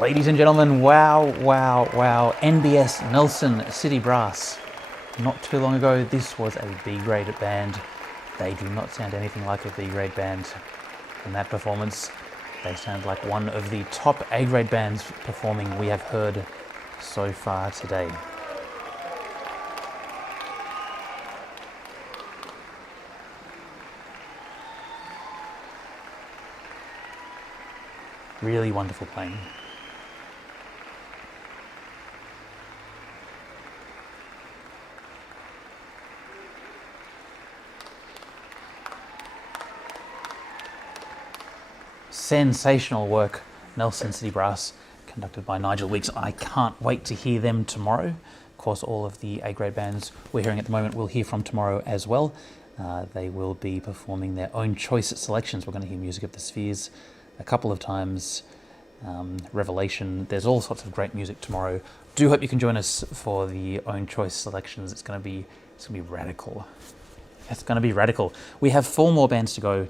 Ladies and gentlemen, wow, wow, wow. NBS Nelson City Brass. Not too long ago, this was a B-grade band. They do not sound anything like a B-grade band. In that performance, they sound like one of the top A-grade bands performing we have heard so far today. Really wonderful playing. Sensational work, Nelson City Brass, conducted by Nigel Weeks. I can't wait to hear them tomorrow. Of course, all of the A-grade bands we're hearing at the moment we'll hear from tomorrow as well. They will be performing their own choice selections. We're going to hear Music of the Spheres a couple of times, Revelation. There's all sorts of great music tomorrow. Do hope you can join us for the own choice selections. It's going to be radical. It's going to be radical. We have 4 more bands to go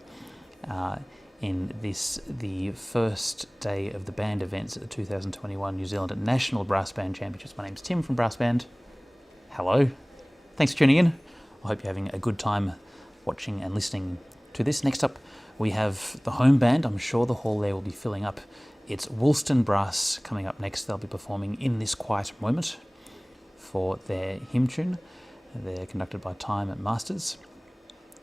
in the first day of the band events at the 2021 New Zealand National Brass Band Championships. My name's Tim from Brass Band. Hello. Thanks for tuning in. I hope you're having a good time watching and listening to this. Next up, we have the home band. I'm sure the hall there will be filling up. It's Woolston Brass coming up next. They'll be performing In This Quiet Moment for their hymn tune. They're conducted by Time Masters.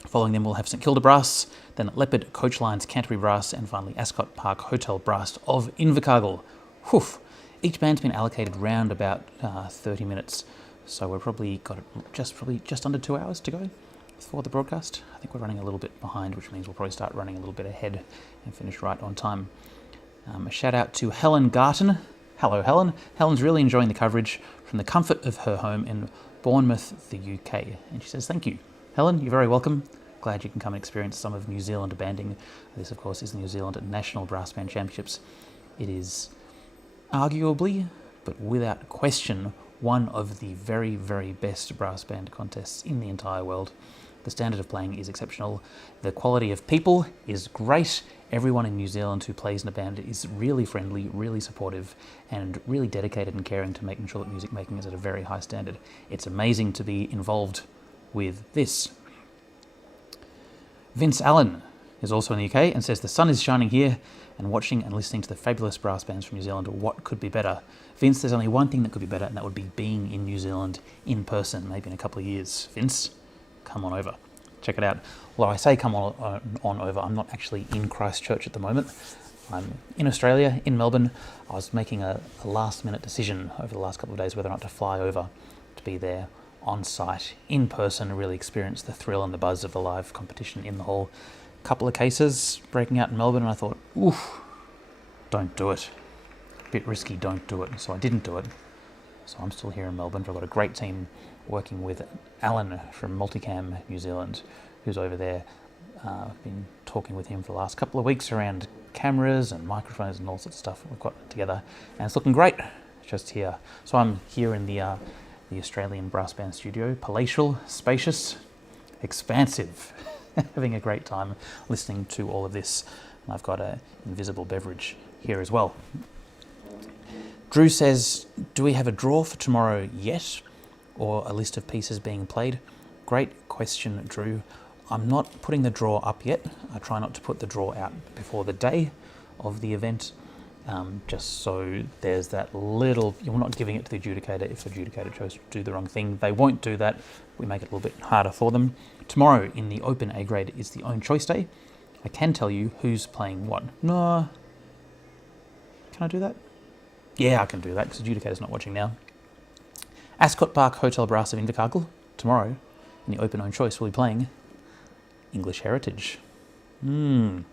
Following them, we'll have St Kilda Brass, then Leopard Coach Lines Canterbury Brass, and finally Ascot Park Hotel Brass of Invercargill. Whew. Each band's been allocated round about 30 minutes, so we're probably just under 2 hours to go for the broadcast. I think we're running a little bit behind, which means we'll probably start running a little bit ahead and finish right on time. A shout out to Helen Garton. Hello, Helen. Helen's really enjoying the coverage from the comfort of her home in Bournemouth, the UK. And she says, thank you. Helen, you're very welcome. Glad you can come and experience some of New Zealand banding. This, of course, is the New Zealand National Brass Band Championships. It is arguably, but without question, one of the very, very best brass band contests in the entire world. The standard of playing is exceptional. The quality of people is great. Everyone in New Zealand who plays in a band is really friendly, really supportive, and really dedicated and caring to making sure that music making is at a very high standard. It's amazing to be involved with this. Vince Allen is also in the UK and says, the sun is shining here, and watching and listening to the fabulous brass bands from New Zealand, what could be better? Vince, there's only one thing that could be better, and that would be being in New Zealand in person, maybe in a couple of years. Vince, come on over. Check it out. Well, I say come on over, I'm not actually in Christchurch at the moment. I'm in Australia, in Melbourne. I was making a last-minute decision over the last couple of days whether or not to fly over to be there on site, in person, really experience the thrill and the buzz of the live competition in the hall. A couple of cases breaking out in Melbourne, and I thought, oof, don't do it. A bit risky, don't do it. So I didn't do it. So I'm still here in Melbourne. I've got a great team working with Alan from Multicam New Zealand, who's over there. I've been talking with him for the last couple of weeks around cameras and microphones and all sorts of stuff we've got together, and it's looking great just here. So I'm here in the Australian Brass Band studio, palatial, spacious, expansive, having a great time listening to all of this. And I've got an invisible beverage here as well. Drew says, do we have a draw for tomorrow yet, or a list of pieces being played? Great question, Drew. I'm not putting the draw up yet. I try not to put the draw out before the day of the event, just so there's that little, you're not giving it to the adjudicator if the adjudicator chose to do the wrong thing. They won't do that. We make it a little bit harder for them. Tomorrow in the open A grade is the own choice day. I can tell you who's playing what. No, can I do that? Yeah, I can do that because the adjudicator's not watching now. Ascot Park Hotel Brass of Invercargill tomorrow in the open own choice will be playing English Heritage. Hamilton